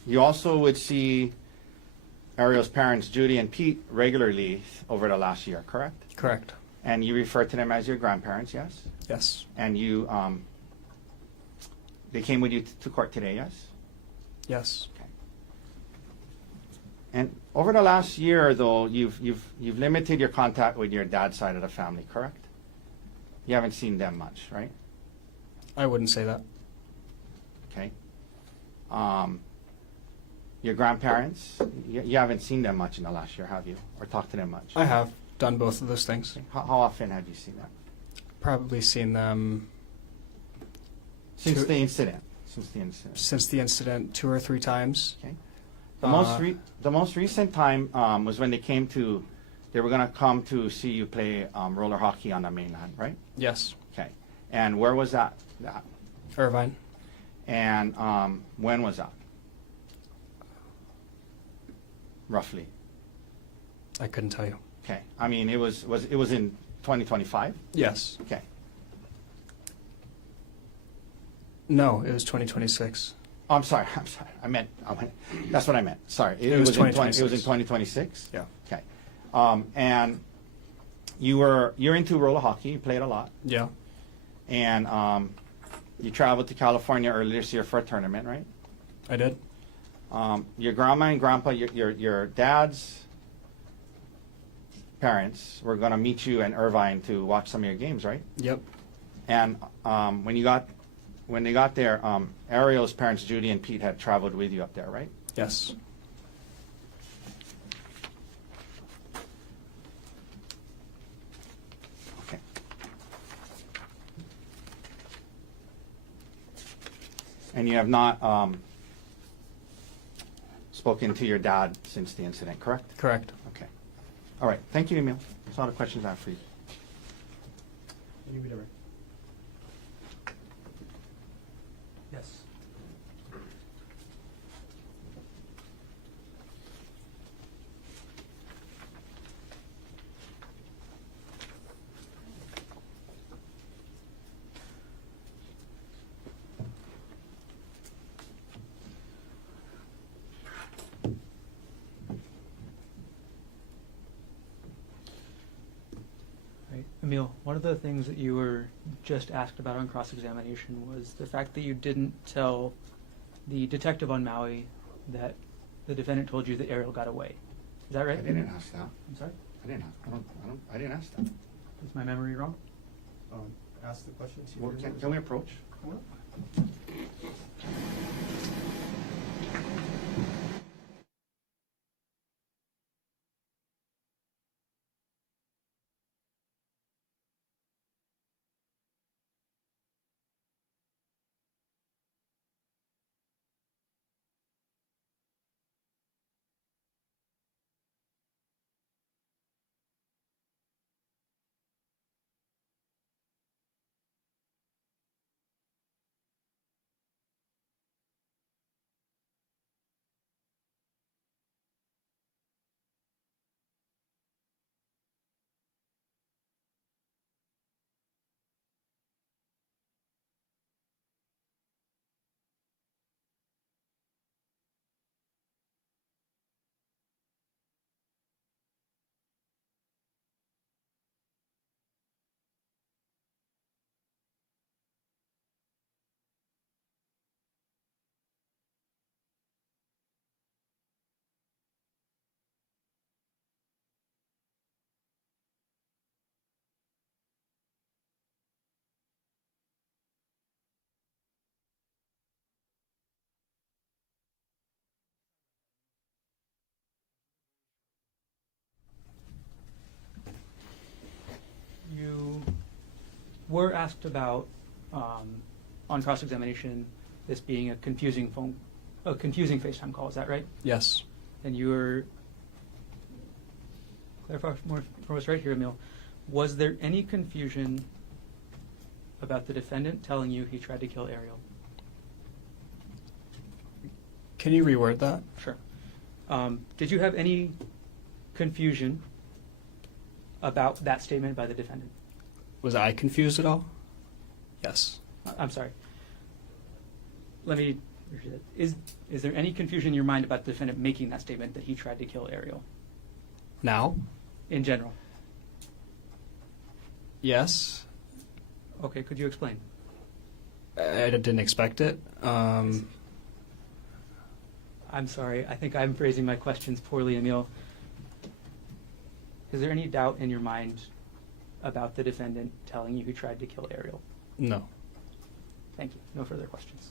You also would see Ariel's parents, Judy and Pete, regularly over the last year, correct? Correct. And you refer to them as your grandparents, yes? Yes. And you, they came with you to court today, yes? Yes. Okay. And over the last year, though, you've limited your contact with your dad's side of the family, correct? You haven't seen them much, right? I wouldn't say that. Okay. Your grandparents, you haven't seen them much in the last year, have you? Or talked to them much? I have done both of those things. How often have you seen them? Probably seen them Since Two- the incident. since the incident 2 or 3 times. Okay. The most recent time was when they were going to come to see you play roller hockey on the mainland, right? Yes. Okay. And where was that? Irvine. And when was that? Roughly. I couldn't tell you. Okay. I mean, it was in 2025? Yes. Okay. No, it was 2026. Oh, I'm sorry. I meant that's what I meant. Sorry. It was 2026. It was in 2026? Yeah. Okay. And you're into roller hockey. You played a lot, Yeah. and you traveled to California earlier this year for a tournament, right? I did. Your grandma and grandpa, your dad's parents were going to meet you in Irvine to watch some of your games, right? Yep. And when they got there, Ariel's parents, Judy and Pete, had traveled with you up there, right? Yes. Okay. And you have not spoken to your dad since the incident, correct? Correct. Okay. All right. Thank you, Emil. That's all the questions I have for you. Can you redirect? Yes. Right. Emil, one of the things that you were just asked about on cross-examination was the fact that you didn't tell the detective on Maui that the defendant told you that Ariel got away. Is that right? I didn't ask that. I'm sorry? I didn't ask that. Is my memory wrong? Ask the question. See if Well, you can remember. we approach? Come on up. You were asked about, on cross-examination, this being a confusing FaceTime call. Is that right? Yes. And you were clarify more for us right here, Emil. Was there any confusion about the defendant telling you he tried to kill Ariel? Can you reword that? Sure. Did you have any confusion about that statement by the defendant? Was I confused at all? Yes. I'm sorry. Let me. Is there any confusion in your mind about the defendant making that statement that he tried to kill Ariel? Now? In general. Yes. Okay, could you explain? I didn't expect it. I'm sorry. I think I'm phrasing my questions poorly, Emil. Is there any doubt in your mind about the defendant telling you he tried to kill Ariel? No. Thank you. No further questions.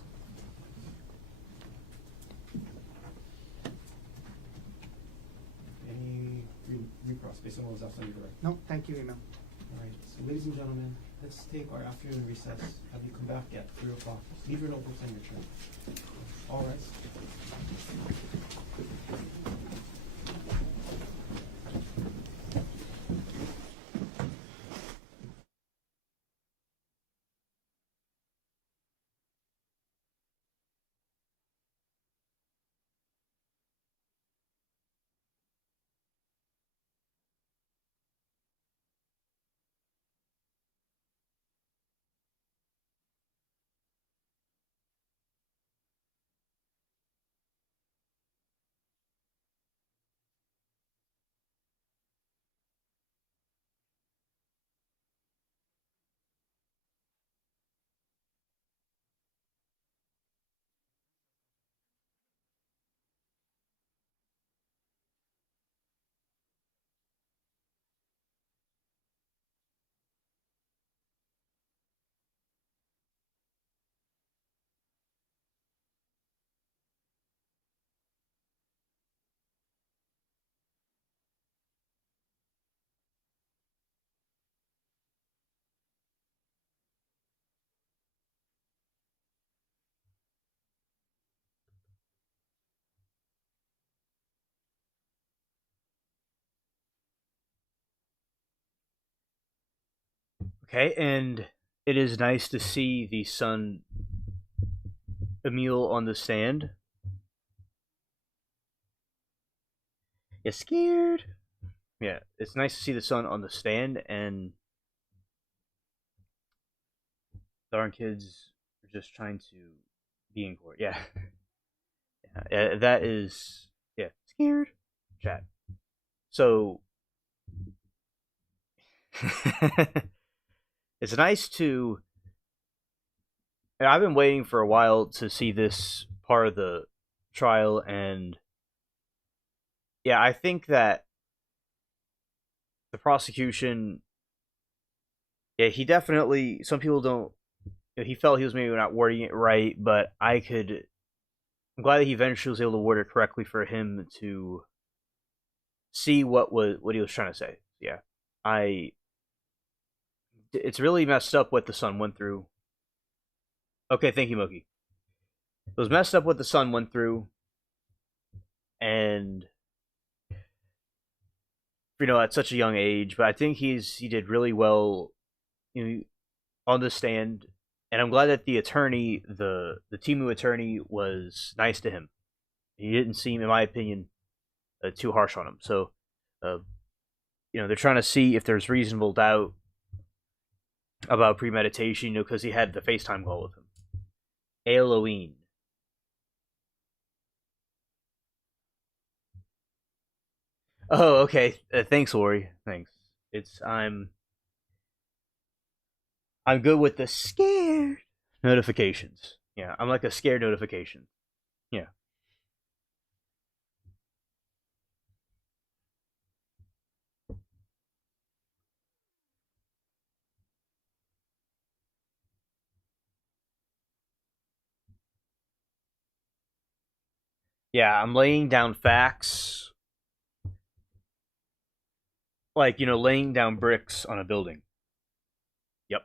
Any recross based on what was asked on your direct? No, thank you, Emil. All right, so ladies and gentlemen, let's take our afternoon recess. Have you come back at 3 o'clock. Leave your notebooks on your chair. All right. Okay, and it is nice to see the son Emil on the stand. You scared? Yeah, it's nice to see the son on the stand, and darn kids are just trying to be in court. Yeah, yeah, that is scared. Chat. So it's nice to. I've been waiting for a while to see this part of the trial, and yeah, I think that the prosecution, yeah, he definitely. Some people don't. He felt he was maybe not wording it right, but I'm glad that he eventually was able to word it correctly for him to see what he was trying to say. Yeah, it's really messed up what the son went through. Okay, thank you, Moki. It was messed up what the son went through, and at such a young age. But I think he did really well, on the stand, and I'm glad that the attorney, the Timu attorney, was nice to him. He didn't seem, in my opinion, too harsh on him. So, they're trying to see if there's reasonable doubt about premeditation, because he had the FaceTime call with him. Halloween. Oh, okay. Thanks, Ori. Thanks. I'm good with the scared notifications. Yeah, I'm like a scared notification. Yeah. Yeah, I'm laying down facts, like, laying down bricks on a building. Yep.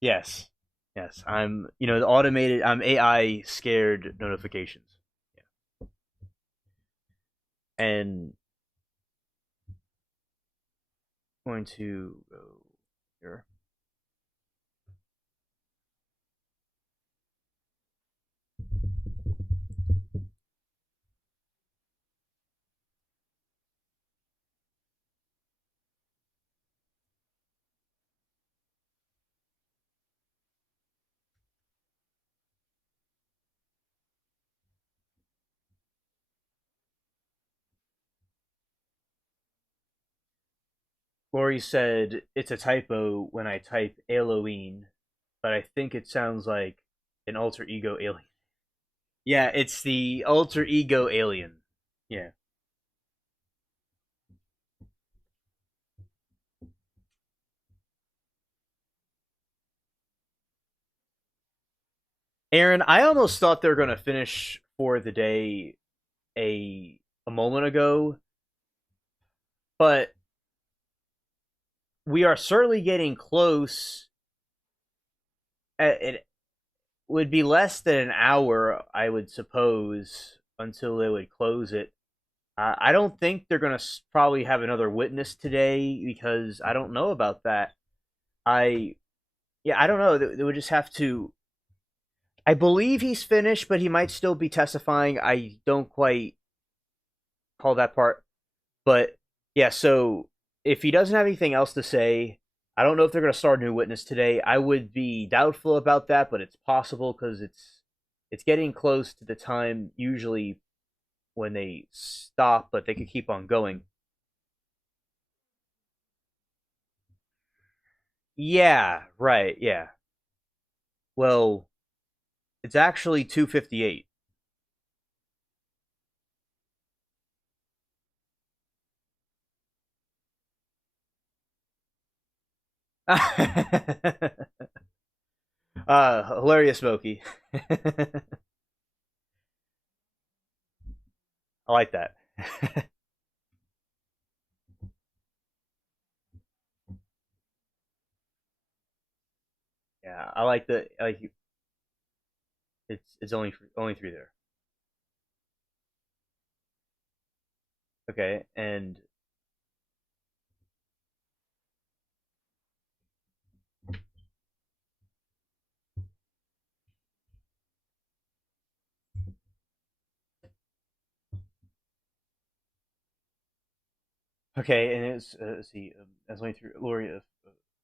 Yes. Yes. I'm, the automated, I'm AI scared notifications. Yeah. And I'm going to go here. Lori said it's a typo when I type Halloween, but I think it sounds like an alter ego alien. Yeah, it's the alter ego alien. Yeah. Aaron, I almost thought they were going to finish for the day a moment ago, but we are certainly getting close. It would be less than an hour, I would suppose, until they would close it. I don't think they're going to probably have another witness today, because I don't know about that. I don't know. They would just have to. I believe he's finished, but he might still be testifying. I don't quite call that part. But yeah, so if he doesn't have anything else to say, I don't know if they're going to start a new witness today. I would be doubtful about that, but it's possible, because it's getting close to the time usually when they stop, but they could keep on going. Yeah, right, yeah. Well, it's actually 2:58. Hilarious Smokey. I like that. Yeah, I like the it's only three there. Okay, and okay, and it's let's see, as only through Lori,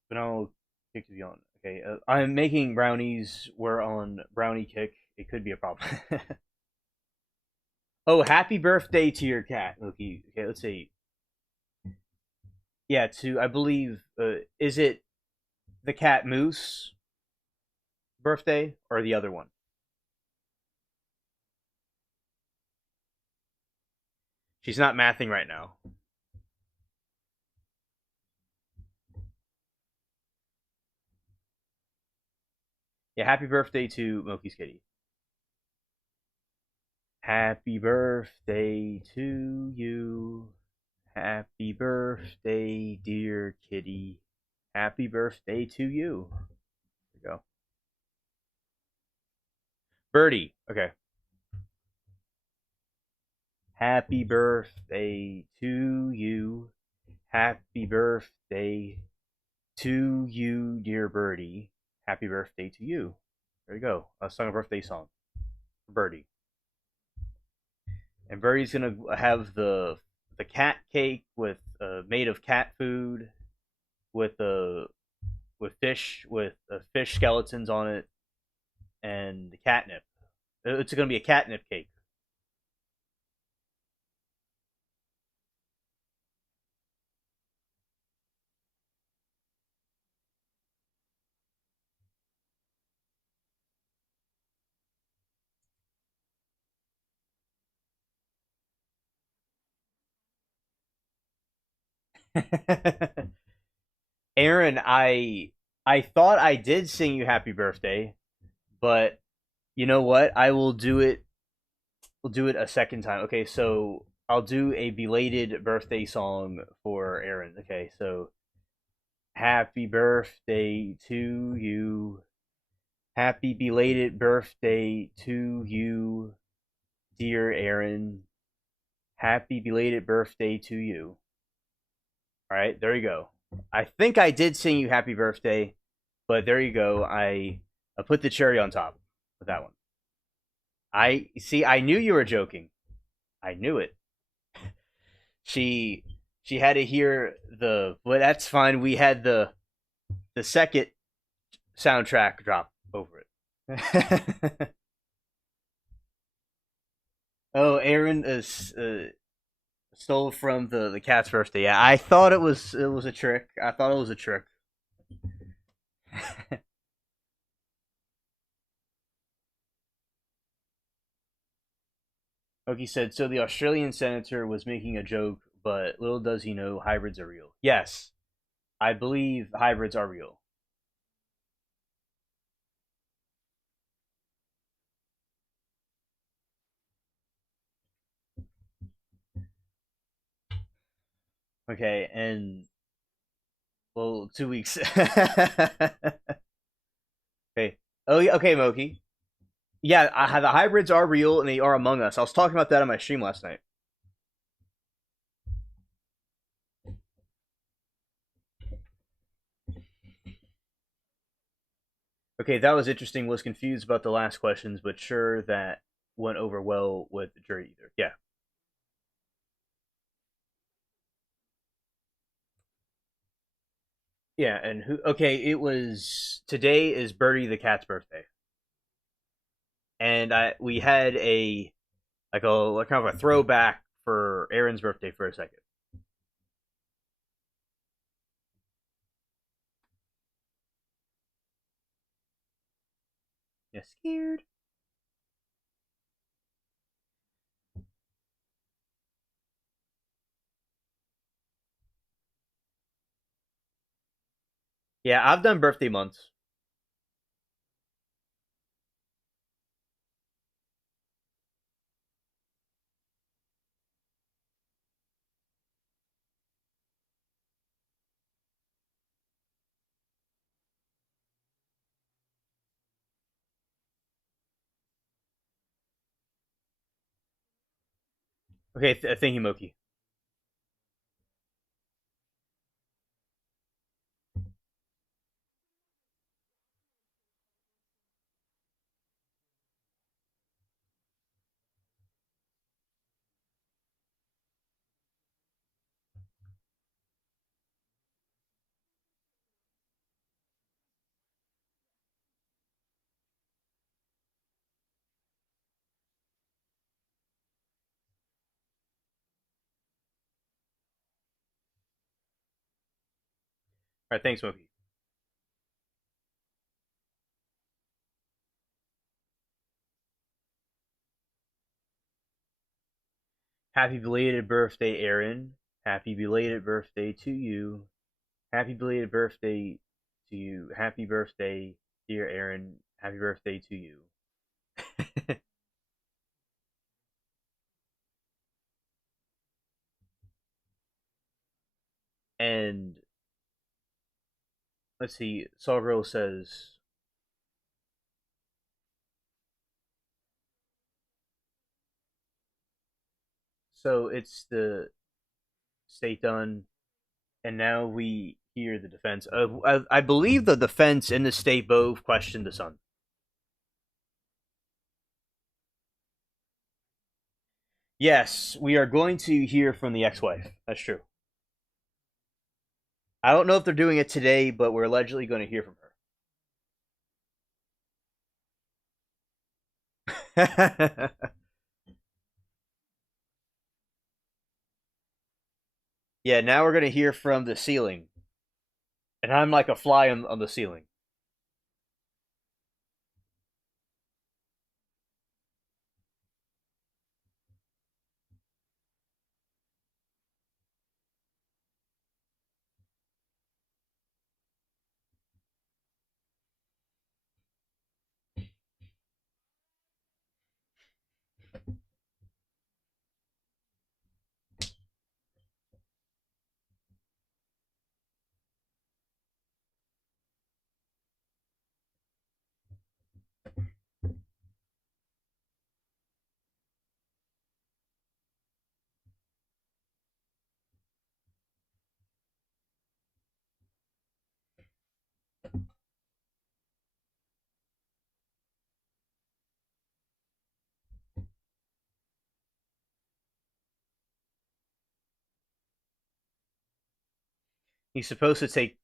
phenomenal kick to be on. Okay, I'm making brownies. We're on brownie kick. It could be a problem. Oh, happy birthday to your cat, Loki. Okay, let's see. Yeah, to I believe is it the cat Moose birthday or the other one? She's not mathing right now. Yeah, happy birthday to Moki's kitty. Happy birthday to you. Happy birthday, dear kitty. Happy birthday to you. There we go. Birdie. Okay. Happy birthday to you. Happy birthday to you, dear Birdie. Happy birthday to you. There you go. A song, a birthday song for Birdie. And Birdie's gonna have the cat cake with made of cat food with fish skeletons on it and the catnip. It's gonna be a catnip cake. Aaron, I thought I did sing you happy birthday, but you know what? I will do it. We'll do it a second time. Okay, so I'll do a belated birthday song for Aaron. Okay, so happy birthday to you. Happy belated birthday to you, dear Aaron. Happy belated birthday to you. All right, there you go. I think I did sing you happy birthday, but there you go. I put the cherry on top with that one. I see. I knew you were joking. I knew it. She she had to hear but that's fine. We had the second soundtrack drop over it. Oh, Aaron is stole from the cat's birthday. Yeah, I thought it was a trick. I thought it was a trick. Oki said, so the Australian senator was making a joke, but little does he know hybrids are real. Yes, I believe hybrids are real. Okay, and well, 2 weeks. Okay. Oh, yeah. Okay, Moki. Yeah, the hybrids are real and they are among us. I was talking about that on my stream last night. Okay, that was interesting. Was confused about the last questions, but sure that went over well with the jury either. Yeah. Yeah, and who? Okay, it was today is Birdie the cat's birthday, and we had a like kind of a throwback for Aaron's birthday for a second. Yeah, scared. Yeah, I've done birthday months. Okay, thank you, Moki. right, thanks, Smokey. Happy belated birthday, Aaron. Happy belated birthday to you. Happy belated birthday to you. Happy birthday, dear Aaron. Happy birthday to you. And let's see, Sawgirl says, so it's the state done, and now we hear the defense. I believe the defense and the state both questioned the son. Yes, we are going to hear from the ex-wife. That's true. I don't know if they're doing it today, but we're allegedly going to hear from her. Yeah, now we're going to hear from the ceiling. And I'm like a fly on the ceiling. He's supposed to take,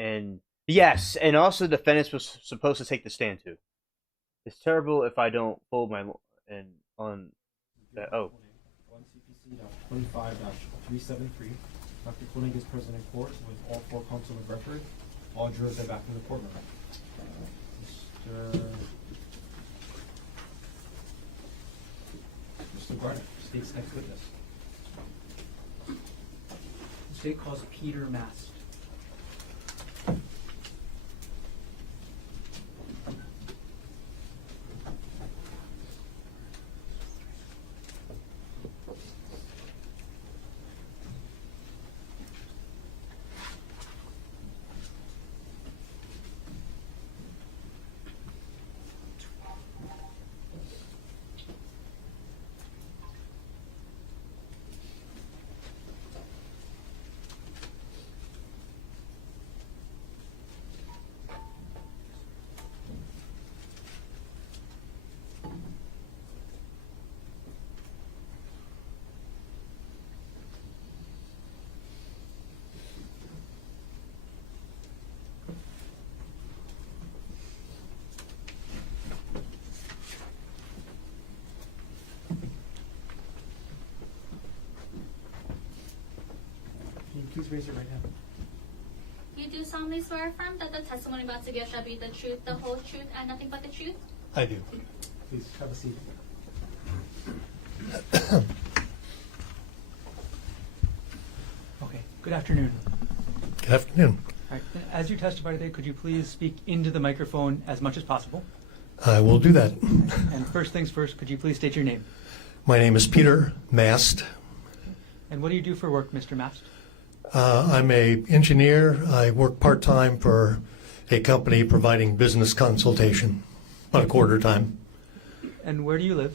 and yes, and also the defendant was supposed to take the stand too. It's terrible if I don't fold my and on that. Oh, 1CPC-25-373. Dr. Koenig is present in court with all four counsel of record. All jurors are back in the courtroom. Mr. Garner, state's next witness. The state calls Peter Mast. Can you please raise your right hand? You do solemnly swear or affirm that the testimony about to give shall be the truth, the whole truth, and nothing but the truth? I do. Please have a seat. Okay, good afternoon. Good afternoon. All right, as you testify today, could you please speak into the microphone as much as possible? I will do that. And first things first, could you please state your name? My name is Peter Mast. And what do you do for work, Mr. Mast? I'm a engineer. I work part-time for a company providing business consultation, about a quarter time. And where do you live?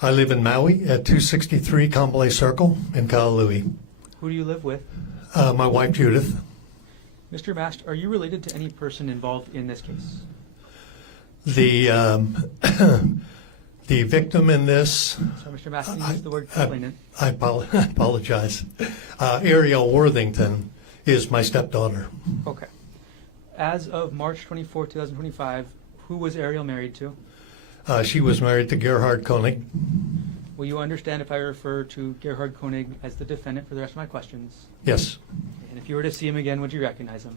I live in Maui at 263 Kambalai Circle in Kailui. Who do you live with? My wife Judith. Mr. Mast, are you related to any person involved in this case? The the victim in this. So, Mr. Mast, you use the word complainant. I apologize. Ariel Worthington is my stepdaughter. Okay. As of March 24, 2025, who was Ariel married to? She was married to Gerhardt Koenig. Will you understand if I refer to Gerhard Koenig as the defendant for the rest of my questions? Yes. Okay. And if you were to see him again, would you recognize him?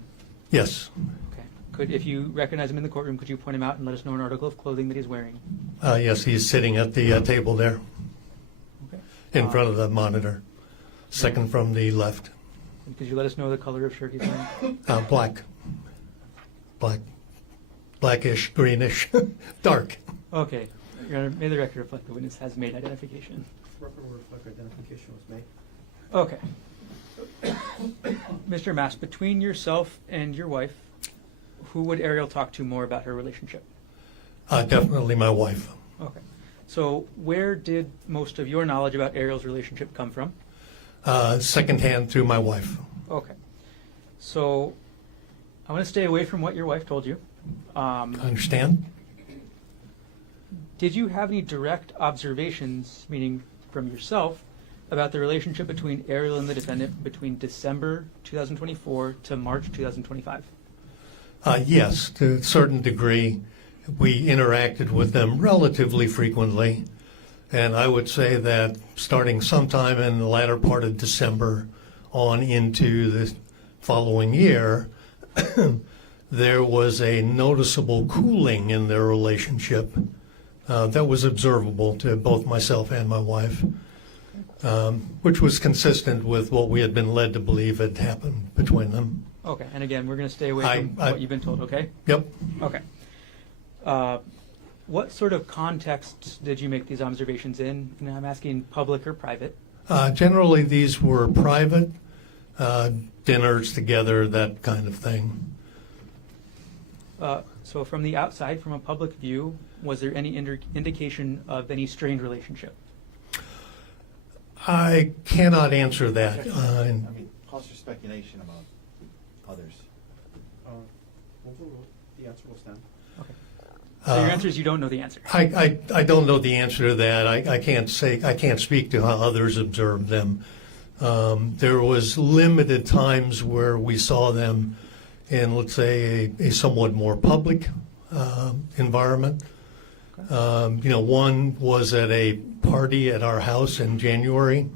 Yes. Okay. If you recognize him in the courtroom, could you point him out and let us know an article of clothing that he's wearing? Yes, he's sitting at the table there Okay. in front of the monitor, second from the left. And could you let us know the color of shirt he's wearing? Black. Blackish, greenish, dark. Okay. Your Honor, may the record reflect the witness has made identification. Record will reflect identification was made. Okay. Mr. Mass, between yourself and your wife, who would Ariel talk to more about her relationship? Definitely my wife. Okay. So where did most of your knowledge about Ariel's relationship come from? Secondhand through my wife. Okay. So I want to stay away from what your wife told you. I understand. Did you have any direct observations, meaning from yourself, about the relationship between Ariel and the defendant between December 2024 to March 2025? Yes, to a certain degree. We interacted with them relatively frequently. And I would say that starting sometime in the latter part of December on into the following year, there was a noticeable cooling in their relationship that was observable to both myself and my wife, which was consistent with what we had been led to believe had happened between them. Okay, and again, we're going to stay away from what you've been told, okay? Yep. Okay. What sort of context did you make these observations in? And I'm asking public or private. Generally, these were private dinners together, that kind of thing. So from the outside, from a public view, was there any indication of any strained relationship? I cannot answer that. Pause for speculation about others. Overruled. The answer will stand. So your answer is you don't know the answer. I don't know the answer to that. I can't speak to how others observed them. There was limited times where we saw them in, let's say, a somewhat more public environment. One was at a party at our house in January.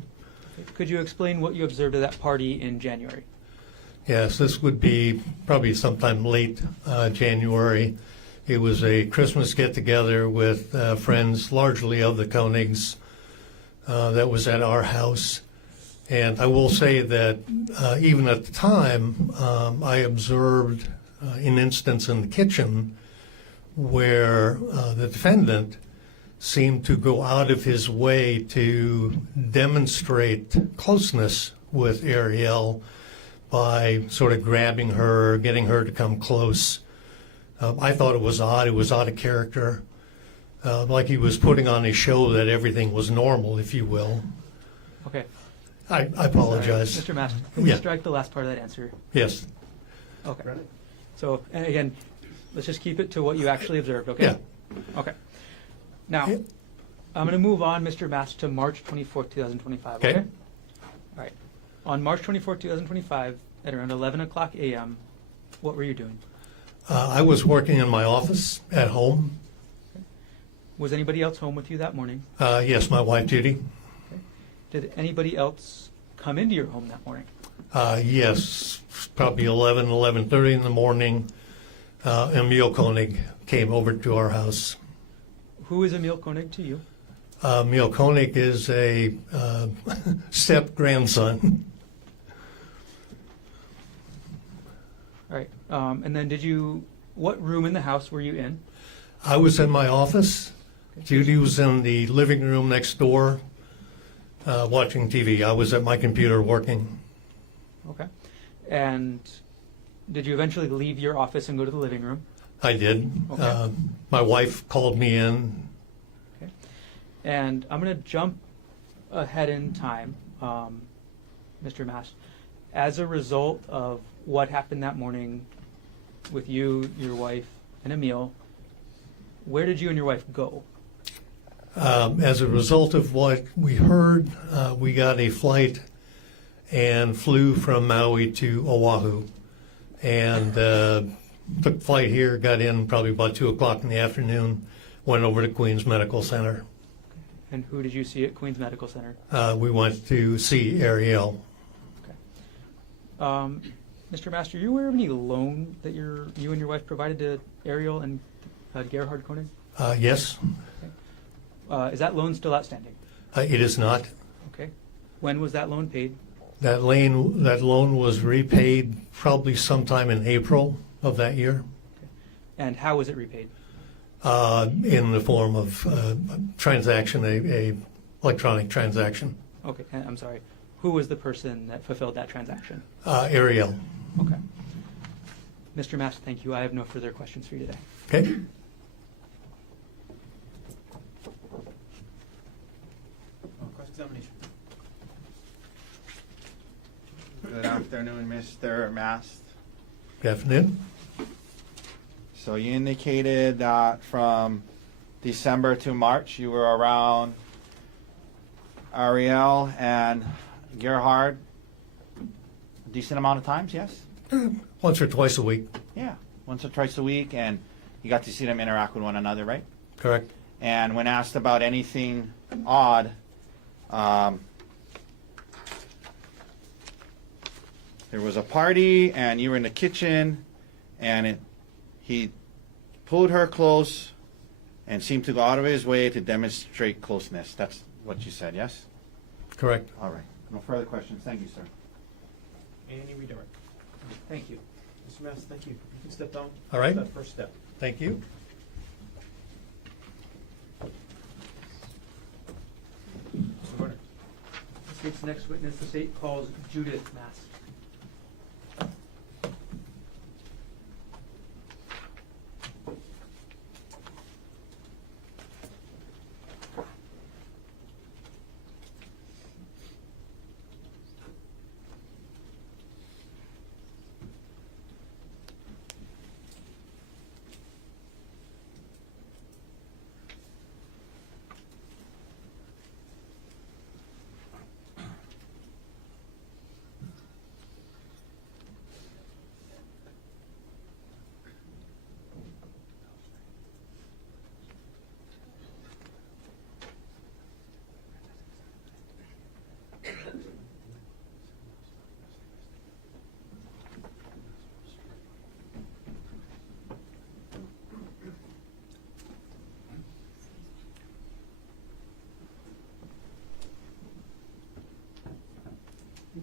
Could you explain what you observed at that party in January? Yes, this would be probably sometime late January. It was a Christmas get-together with friends, largely of the Koenigs, that was at our house. And I will say that even at the time, I observed an instance in the kitchen where the defendant seemed to go out of his way to demonstrate closeness with Ariel by sort of grabbing her, getting her to come close. I thought it was odd. It was out of character, like he was putting on a show that everything was normal, if you will. Okay. I apologize. Sorry. Mr. Master, can we Yeah. strike the last part of that answer? Yes. Okay. Granted. So, and again, let's just keep it to what you actually observed, okay? Yeah. Okay. Now, I'm going to move on, Mr. Master, to March 24th, 2025, okay? Okay. All right. On March 24th, 2025, at around 11 o'clock a.m., what were you doing? I was working in my office at home. Was anybody else home with you that morning? Yes, my wife, Judy. Did anybody else come into your home that morning? Yes, probably 11:30 in the morning. Emil Koenig came over to our house. Who is Emil Koenig to you? Emil Koenig is a step-grandson. All right. And then what room in the house were you in? I was in my office. Judy was in the living room next door watching TV. I was at my computer working. Okay. And did you eventually leave your office and go to the living room? I did. Okay. My wife called me in. Okay. And I'm going to jump ahead in time, Mr. Mash. As a result of what happened that morning with you, your wife, and Emil, where did you and your wife go? As a result of what we heard, we got a flight and flew from Maui to Oahu. And took flight here, got in probably about 2 o'clock in the afternoon, went over to Queens Medical Center. And who did you see at Queens Medical Center? We went to see Ariel. Mr. Master, are you aware of any loan that you and your wife provided to Ariel and Gerhardt Koenig? Yes, Is that loan still outstanding? it is not. Okay. When was that loan paid? That loan was repaid probably sometime in April of that year, And how was it repaid? in the form of transaction, a electronic transaction. Okay, and I'm sorry. Who was the person that fulfilled that transaction? Ariel. Okay. Mr. Master, thank you. I have no further questions for you today. Okay. Cross-examination. Good afternoon, Mr. Mast. Good afternoon. So you indicated that from December to March, you were around Ariel and Gerhardt a decent amount of times, yes? Once or twice a week, Yeah, once or twice a week, and you got to see them interact with one another, right? correct? And when asked about anything odd, there was a party, and you were in the kitchen, and he pulled her close and seemed to go out of his way to demonstrate closeness. That's what you said, yes? Correct. All right. No further questions. Thank you, sir. Any redirect? Thank you. Mr. Mass, thank you. You can step down. All right. That first step. Thank you. Mr. Warner. The state's next witness, the state calls Judith Mask.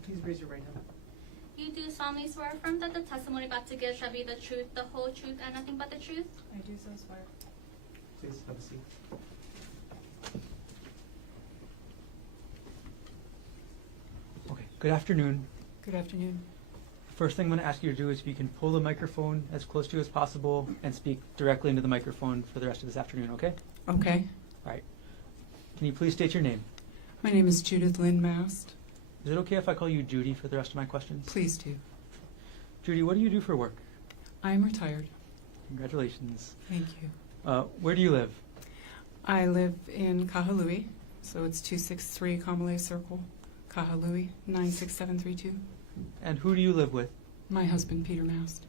Please raise your right hand. You do solemnly swear or affirm that the testimony about to give shall be the truth, the whole truth, and nothing but the truth? I do so swear. Please have a seat. Okay, good afternoon. Good afternoon. First thing I'm going to ask you to do is if you can pull the microphone as close to you as possible and speak directly into the microphone for the rest of this afternoon, okay? Okay. All right. Can you please state your name? My name is Judith Lynn Mast. Is it okay if I call you Judy for the rest of my questions? Please do. Judy, what do you do for work? I am retired. Congratulations. Thank you. Where do you live? I live in Kahului, so it's 263 Kamalei Circle, Kahului, 96732. And who do you live with? My husband, Peter Mast.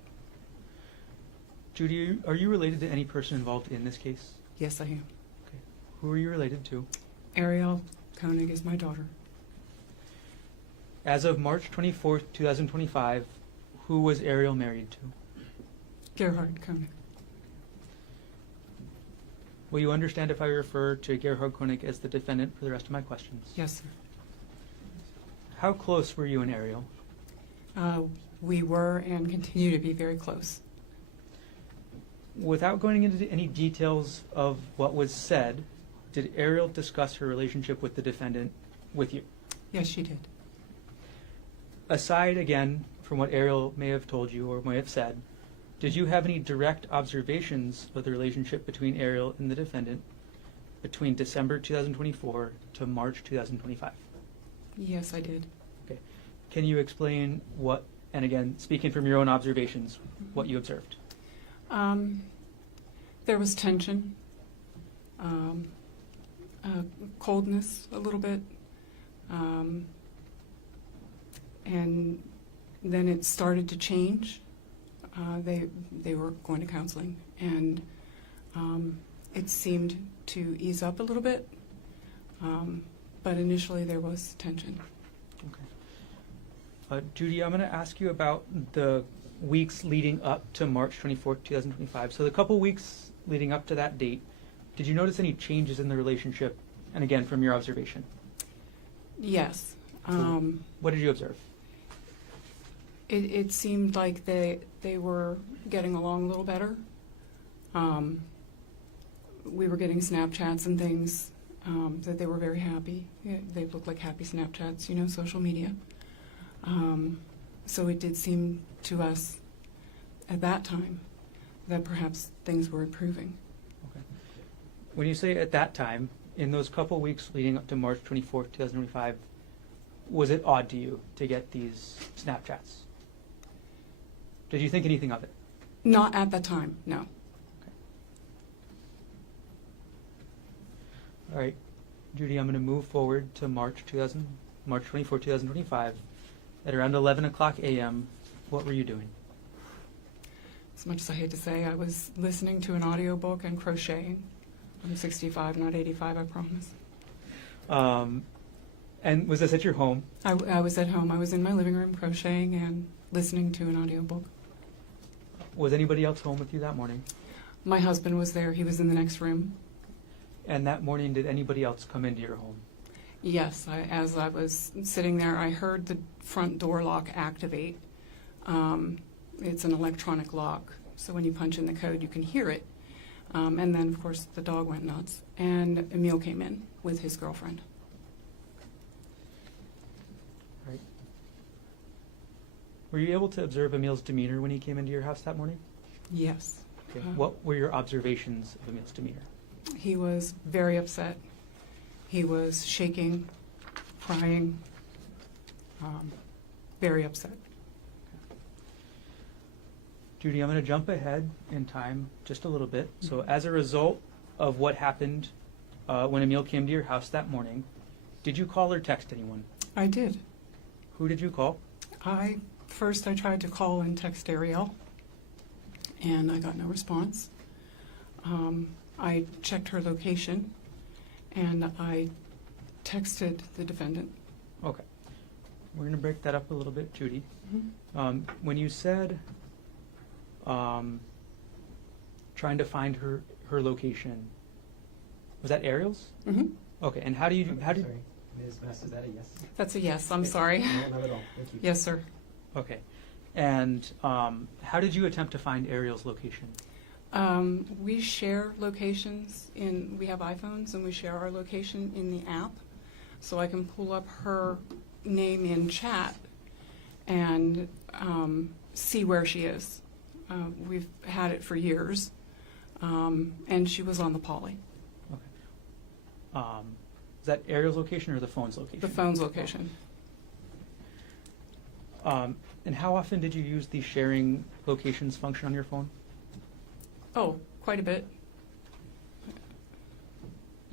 Judy, are you related to any person involved in this case? Yes, I am. Okay. Who are you related to? Ariel Koenig is my daughter. As of March 24th, 2025, who was Ariel married to? Gerhardt Koenig. Will you understand if I refer to Gerhard Koenig as the defendant for the rest of my questions? Yes, sir. How close were you and Ariel? We were and continue to be very close. Without going into any details of what was said, did Ariel discuss her relationship with the defendant with you? Yes, she did. Aside, again, from what Ariel may have told you or may have said, did you have any direct observations of the relationship between Ariel and the defendant between December 2024 to March 2025? Yes, I did. Okay. Can you explain what, and again, speaking from your own observations, what you observed? There was tension, coldness a little bit, and then it started to change. They were going to counseling, and it seemed to ease up a little bit, but initially there was tension. Okay. Judy, I'm going to ask you about the weeks leading up to March 24th, 2025. So the couple weeks leading up to that date, did you notice any changes in the relationship? And again, from your observation. Yes. What did you observe? It seemed like they were getting along a little better. We were getting Snapchats and things that they were very happy. Yeah, they looked like happy Snapchats, you know, social media. So it did seem to us at that time that perhaps things were improving. Okay. When you say at that time, in those couple weeks leading up to March 24th, 2025, was it odd to you to get these Snapchats? Did you think anything of it? Not at the time, no. All right, Judy, I'm going to move forward to March 24, 2025. At around 11 o'clock a.m., what were you doing? As much as I hate to say, I was listening to an audiobook and crocheting. I'm 65, not 85, I promise. And was this at your home? I was at home. I was in my living room crocheting and listening to an audiobook. Was anybody else home with you that morning? My husband was there. He was in the next room. And that morning, did anybody else come into your home? Yes, as I was sitting there, I heard the front door lock activate. It's an electronic lock, so when you punch in the code, you can hear it. And then, of course, the dog went nuts, and Emil came in with his girlfriend. Right. Were you able to observe Emil's demeanor when he came into your house that morning? Yes. Okay. What were your observations of Emil's demeanor? He was very upset. He was shaking, crying, very upset. Judy, I'm going to jump ahead in time just a little bit. So as a result of what happened when Emil came to your house that morning, did you call or text anyone? I did. Who did you call? First I tried to call and text Ariel, and I got no response. I checked her location, and I texted the defendant. Okay. We're going to break that up a little bit, Judy. Mm-hmm. When you said trying to find her location, was that Ariel's? Mm-hmm. Okay, and how do you... Sorry, Ms. Mass, is that a yes? That's a yes. I'm sorry. No, not at all. Thank you. Yes, sir. Okay. And how did you attempt to find Ariel's location? We share locations we have iPhones, and we share our location in the app. So I can pull up her name in chat and see where she is. We've had it for years, and she was on the Poly. Okay. Is that Ariel's location or the phone's location? The phone's location. And how often did you use the sharing locations function on your phone? Oh, quite a bit.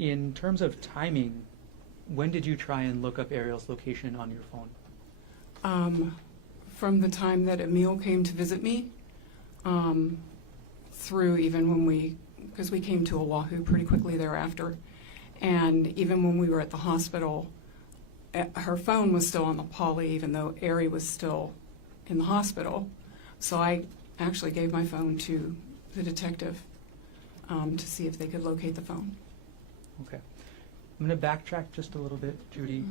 In terms of timing, when did you try and look up Ariel's location on your phone? From the time that Emil came to visit me, through even when because we came to Oahu pretty quickly thereafter, and even when we were at the hospital, her phone was still on the Poly, even though Ari was still in the hospital. So I actually gave my phone to the detective to see if they could locate the phone. Okay. I'm going to backtrack just a little bit, Judy.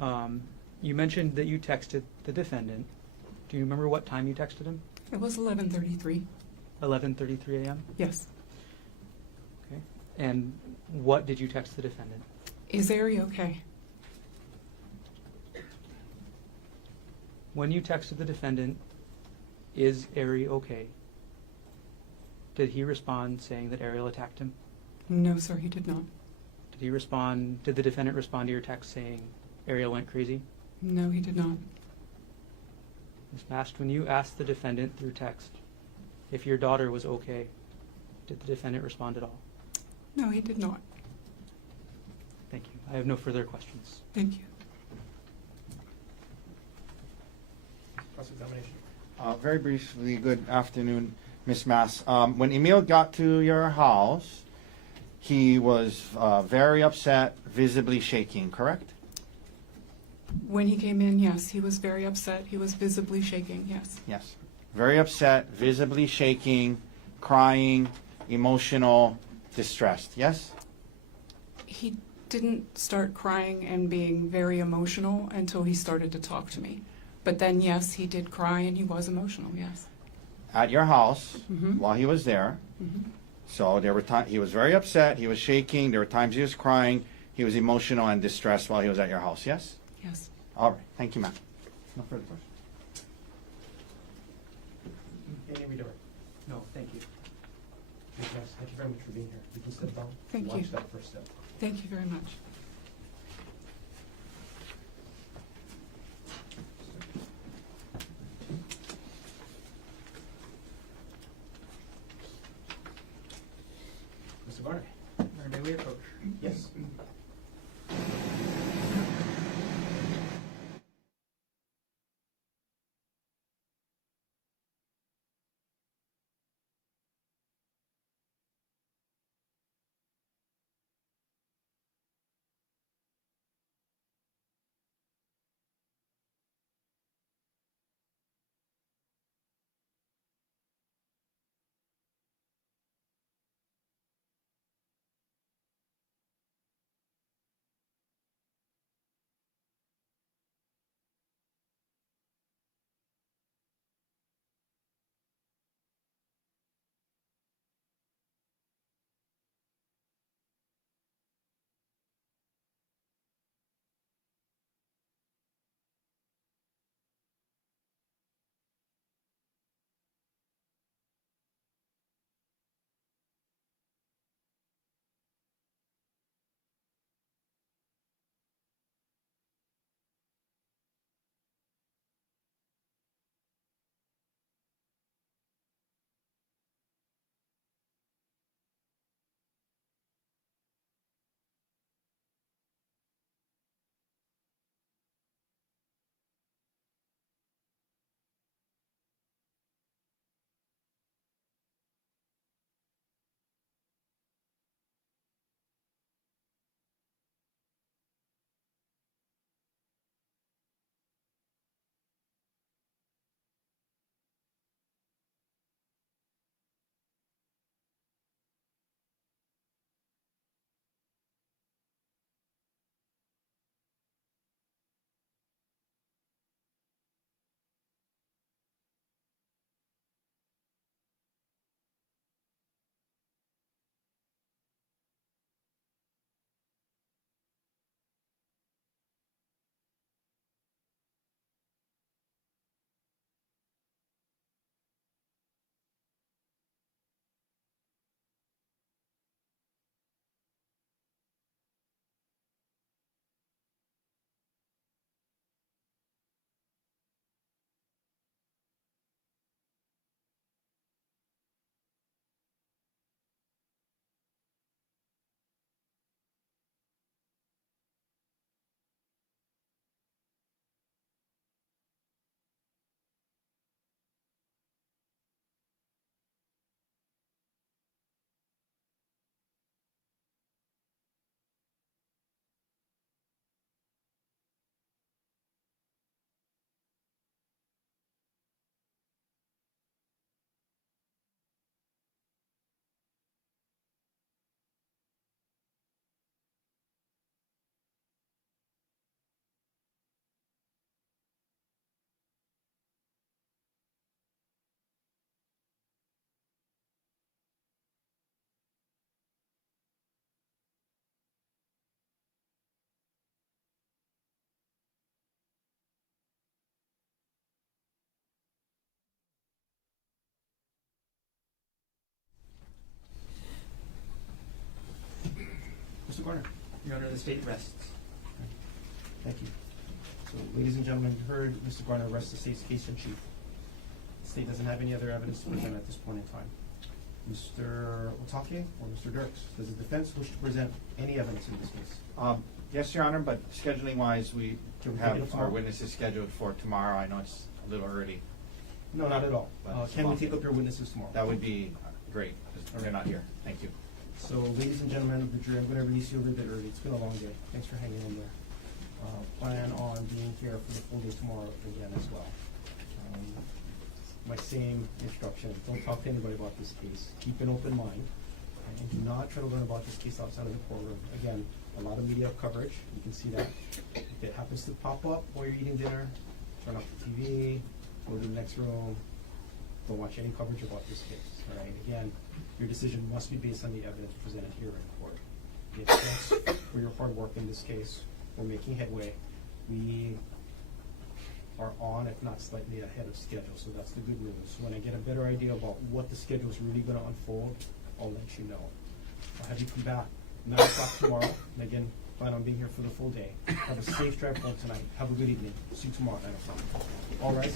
Mm-hmm. You mentioned that you texted the defendant. Do you remember what time you texted him? It was 11:33. 11:33 a.m.? Yes. Okay. And what did you text the defendant? Is Ari okay? When you texted the defendant, is Ari okay? Did he respond saying that Ariel attacked him? No, sir, he did not. Did the defendant respond to your text saying Ariel went crazy? No, he did not. Ms. Mast, when you asked the defendant through text if your daughter was okay, did the defendant respond at all? No, he did not. Thank you. I have no further questions. Thank you. Cross-examination. Very briefly, good afternoon, Ms. Mass. When Emil got to your house, he was very upset, visibly shaking, correct? When he came in, yes, he was very upset. He was visibly shaking, yes. Yes. Very upset, visibly shaking, crying, emotional, distressed. Yes? He didn't start crying and being very emotional until he started to talk to me. But then, yes, he did cry and he was emotional, yes. At your house, Mhm. while he was there. Mhm. So there were times he was very upset, he was shaking, there were times he was crying, he was emotional and distressed while he was at your house. Yes? Yes. All right. Thank you, ma'am. No further questions. Any redirect? No, thank you. Thank you very much for being here. You can step down. Thank you. Watch that first step. Thank you very much. Mr. Garner? May we approach? Yes. Mr. Garner? Your Honor, the state rests. Thank you. So, ladies and gentlemen, you heard Mr. Garner arrest the state's case in chief. The state doesn't have any other evidence to present at this point in time. Mr. Otake or Mr. Dirks, does the defense wish to present any evidence in this case? Yes, Your Honor, but scheduling wise, we Can we take it up have our tomorrow? witnesses scheduled for tomorrow. I know it's a little early. No, not at all. But Can we take up your witnesses tomorrow? That would be great, because they're not here. Thank you. So, ladies and gentlemen of the jury, I'm going to release you a little bit early. It's been a long day. Thanks for hanging in there. plan on being here for the full day tomorrow again as well. My same instruction, don't talk to anybody about this case. Keep an open mind, and do not try to learn about this case outside of the courtroom. Again, a lot of media coverage, you can see that. If it happens to pop up while you're eating dinner, turn off the TV, go to the next room, don't watch any coverage about this case, all right? Again, your decision must be based on the evidence presented here in court. Again, thanks for your hard work in this case. We're making headway. We are on, if not slightly ahead of schedule, so that's the good news. When I get a better idea about what the schedule is really gonna unfold, I'll let you know. I'll have you come back 9 o'clock tomorrow, and again, plan on being here for the full day. Have a safe drive home tonight. Have a good evening. See you tomorrow at 9 o'clock. All right?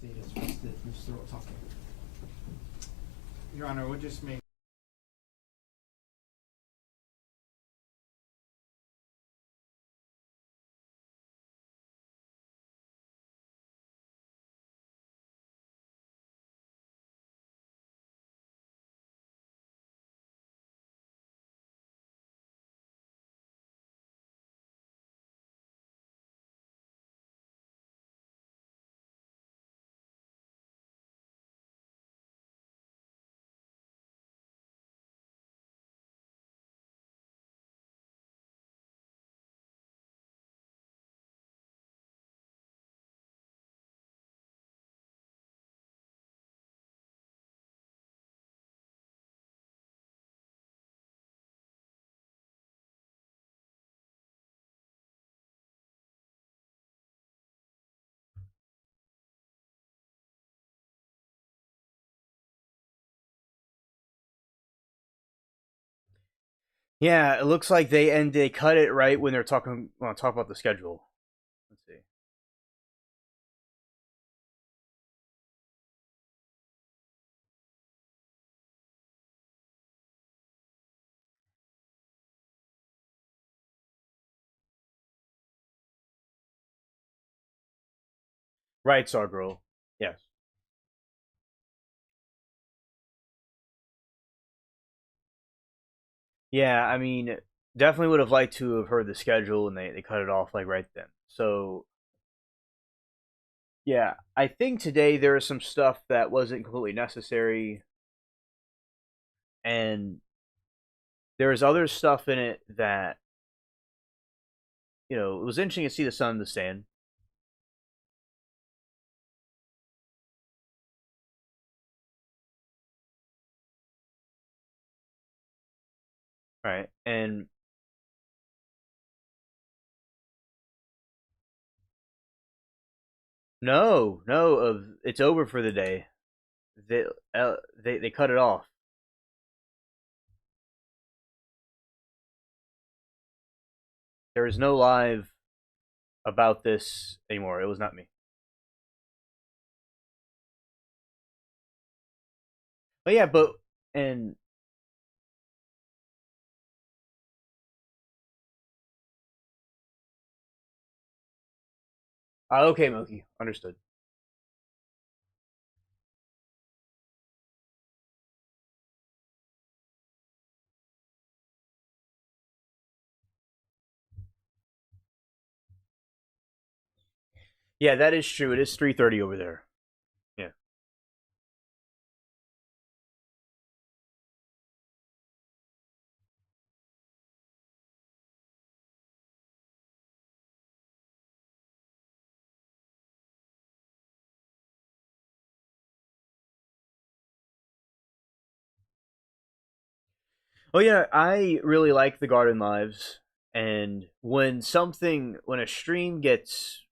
State has rested. Mr. Otake. Your Honor, we'll just make Yeah, it looks like they cut it right when they're talking talk about the schedule. Let's see. Right, Sargirl. Yes. Yeah, I mean, definitely would have liked to have heard the schedule, and they cut it off like right then. So yeah, I think today there is some stuff that wasn't completely necessary, and there is other stuff in it that it was interesting to see the sun in the sand. Right, and no, it's over for the day. They cut it off. There is no live about this anymore. It was not me. But yeah, and okay, Moki, understood. Yeah, that is true. It is 3:30 over there. Yeah. Oh yeah, I really like the Garden Lives, and when a stream gets,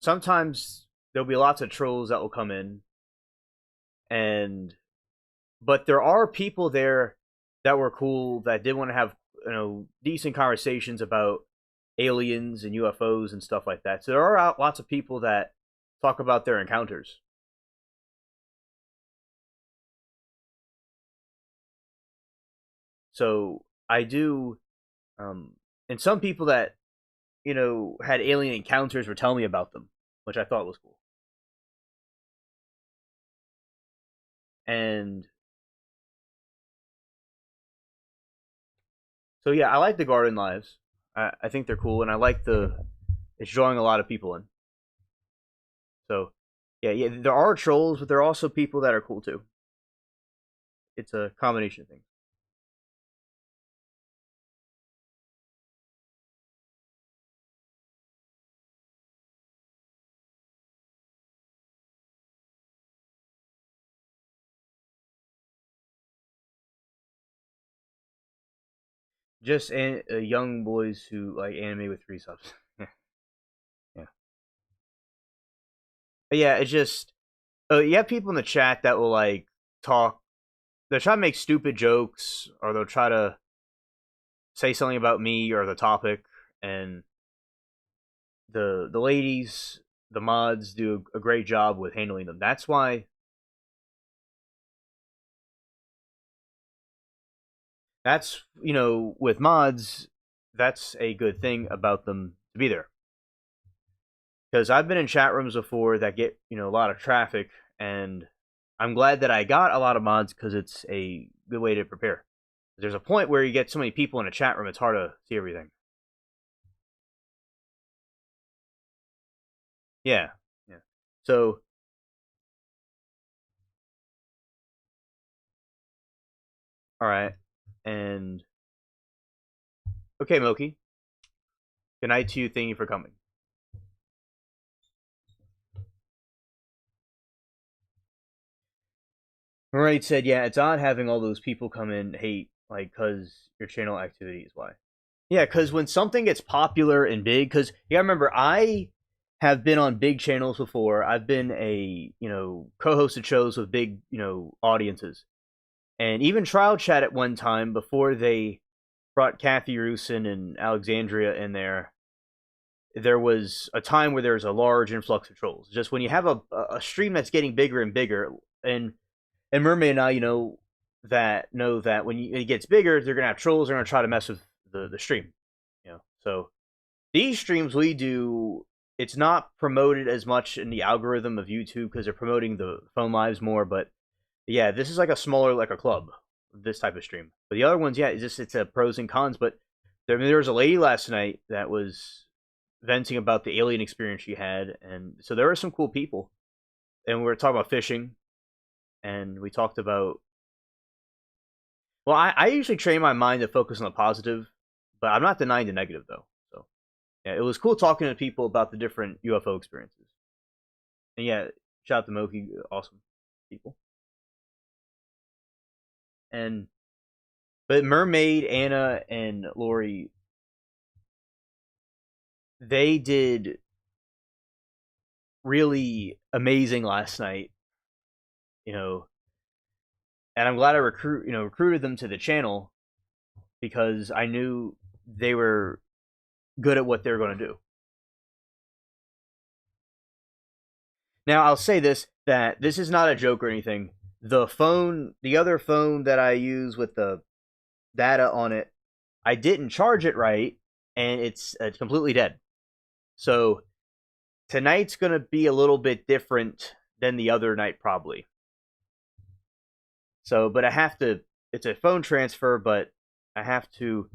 sometimes there'll be lots of trolls that will come in, and but there are people there that were cool that did want to have decent conversations about aliens and UFOs and stuff like that. So there are lots of people that talk about their encounters. So I do, and some people that had alien encounters were telling me about them, which I thought was cool. And so yeah, I like the Garden Lives. I think they're cool, and I like it's drawing a lot of people in. So yeah, there are trolls, but there are also people that are cool too. It's a combination of things. Just young boys who like anime with 3 subs. Yeah. But yeah, it's just you have people in the chat that will like talk. They'll try to make stupid jokes, or they'll try to say something about me or the topic, and the ladies, the mods do a great job with handling them. That's why. That's with mods, that's a good thing about them to be there. Because I've been in chat rooms before that get a lot of traffic, and I'm glad that I got a lot of mods because it's a good way to prepare. There's a point where you get so many people in a chat room, it's hard to see everything. Yeah. So all right, and okay, Moki. Good night to you. Thank you for coming. Right said, yeah, it's odd having all those people come in hate, like, because your channel activity is why. Yeah, because when something gets popular and big, because you gotta remember, I have been on big channels before. I've been a, co-hosted shows with big, audiences. And even Trial Chat at one time, before they brought Kathy Rusin and Alexandria in there was a time where there was a large influx of trolls. Just when you have a stream that's getting bigger and bigger, and Mermaid and I, know that when it gets bigger, they're gonna have trolls. They're gonna try to mess with the stream. So these streams we do, it's not promoted as much in the algorithm of YouTube because they're promoting the phone lives more. But yeah, this is like a smaller, like a club, this type of stream. But the other ones, yeah, it's a pros and cons. But there was a lady last night that was venting about the alien experience she had, and so there were some cool people. And we were talking about fishing, and we talked about. Well, I usually train my mind to focus on the positive, but I'm not denying the negative though. So yeah, it was cool talking to people about the different UFO experiences. And yeah, shout out to Moki, awesome people. But Mermaid, Anna, and Lori, they did really amazing last night, and I'm glad I recruited them to the channel because I knew they were good at what they were going to do. Now, I'll say that this is not a joke or anything. The other phone that I use with the data on it, I didn't charge it right, and it's completely dead. So tonight's going to be a little bit different than the other night, probably. So, but I have to, it's a phone transfer, but I have to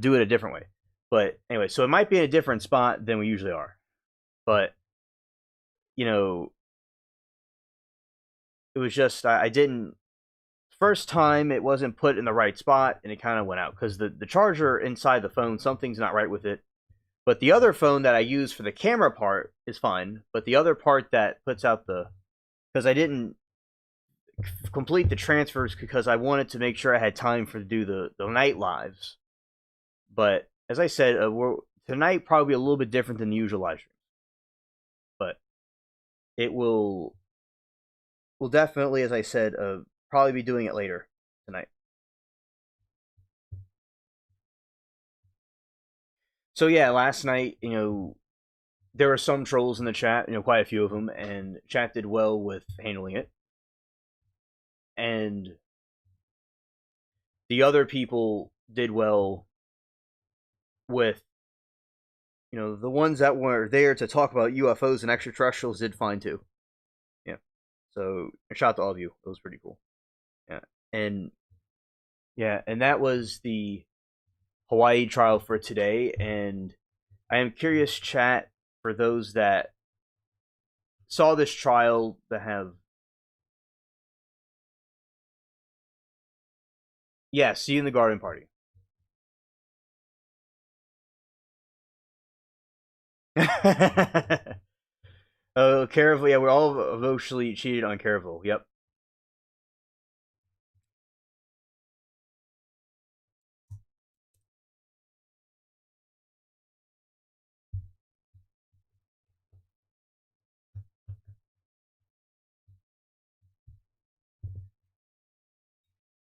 do it a different way. But anyway, so it might be in a different spot than we usually are. But, it was just, I didn't, first time it wasn't put in the right spot and it kind of went out because the charger inside the phone, something's not right with it. But the other phone that I use for the camera part is fine. But the other part that puts out because complete the transfers because I wanted to make sure I had time to do the night lives. But as I said, tonight probably a little bit different than the usual live stream. But it will definitely, as I said, probably be doing it later tonight. So yeah, last night, there were some trolls in the chat, quite a few of them, and chat did well with handling it. And the other people did well with, the ones that were there to talk about UFOs and extraterrestrials did fine too. Yeah. So shout out to all of you. It was pretty cool. Yeah. And that was the Hawaii trial for today. And I am curious, chat, for those that saw this trial that have. Yeah, see you in the garden party. Oh, Caravel. Yeah, we're all emotionally cheated on Caravel. Yep.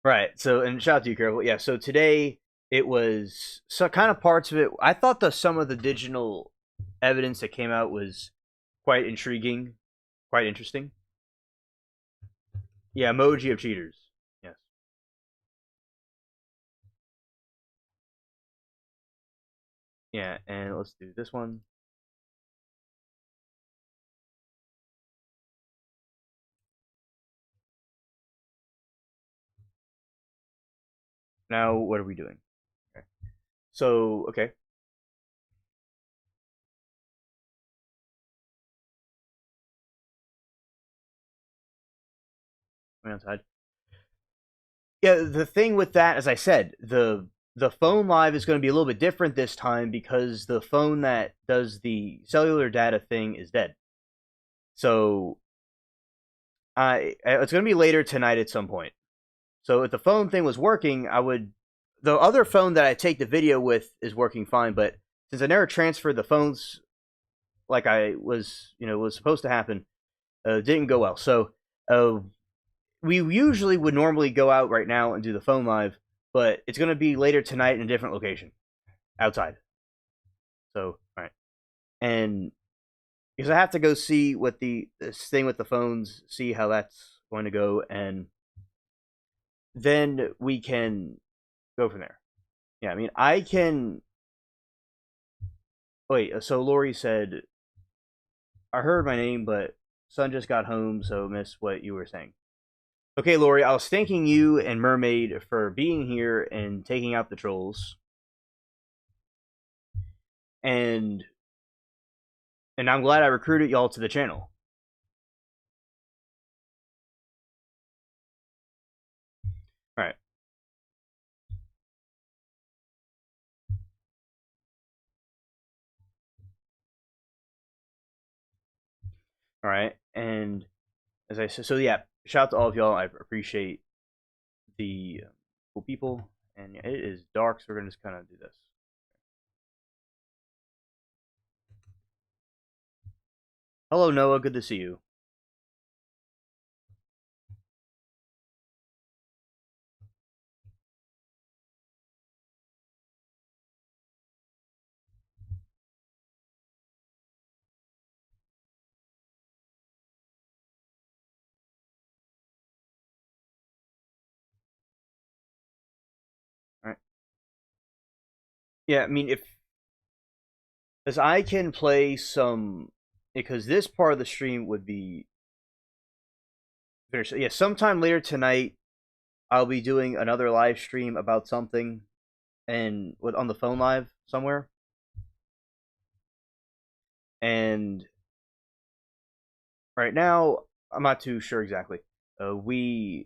Right. So, and shout out to you, Caravel. Yeah. So today it was kind of parts of it. I thought some of the digital evidence that came out was quite intriguing, quite interesting. Yeah, emoji of cheaters. Yes. Yeah, and let's do this one. Now, what are we doing? Okay. So, okay. Outside. Yeah, the thing with that, as I said, the phone live is going to be a little bit different this time because the phone that does the cellular data thing is dead. So, it's going to be later tonight at some point. So if the phone thing was working, the other phone that I take the video with is working fine, but since I never transferred the phones like I was supposed to happen, didn't go well. So, we usually would normally go out right now and do the phone live, but it's going to be later tonight in a different location, outside. So, all right. And because I have to go see what this thing with the phones, see how that's going to go, and then we can go from there. Yeah, I mean, I can. Wait, so Lori said, I heard my name, but son just got home, so missed what you were saying. Okay, Lori, I was thanking you and Mermaid for being here and taking out the trolls. And I'm glad I recruited y'all to the channel. Alright. Alright, and as I said, so yeah, shout out to all of y'all. I appreciate the cool people. And it is dark, so we're going to just kind of do this. Hello, Noah. Good to see you. Alright. Yeah, I mean, as I can play some, because this part of the stream would be finished. Yeah, sometime later tonight, I'll be doing another live stream about something, and on the phone live somewhere. And right now, I'm not too sure exactly. I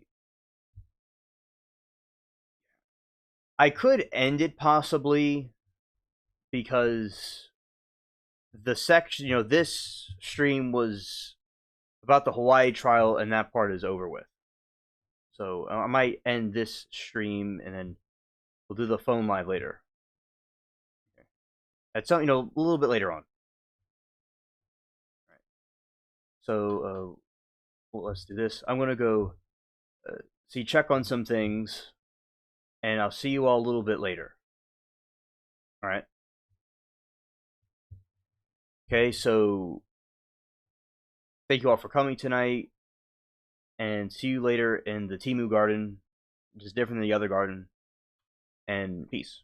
could end it possibly because the section, this stream was about the Hawaii trial, and that part is over with. So I might end this stream and then we'll do the phone live later. At some, a little bit later on. So well, let's do this. I'm gonna go check on some things, and I'll see you all a little bit later. All right. Okay, so thank you all for coming tonight, and see you later in the Timu Garden, which is different than the other garden, and peace.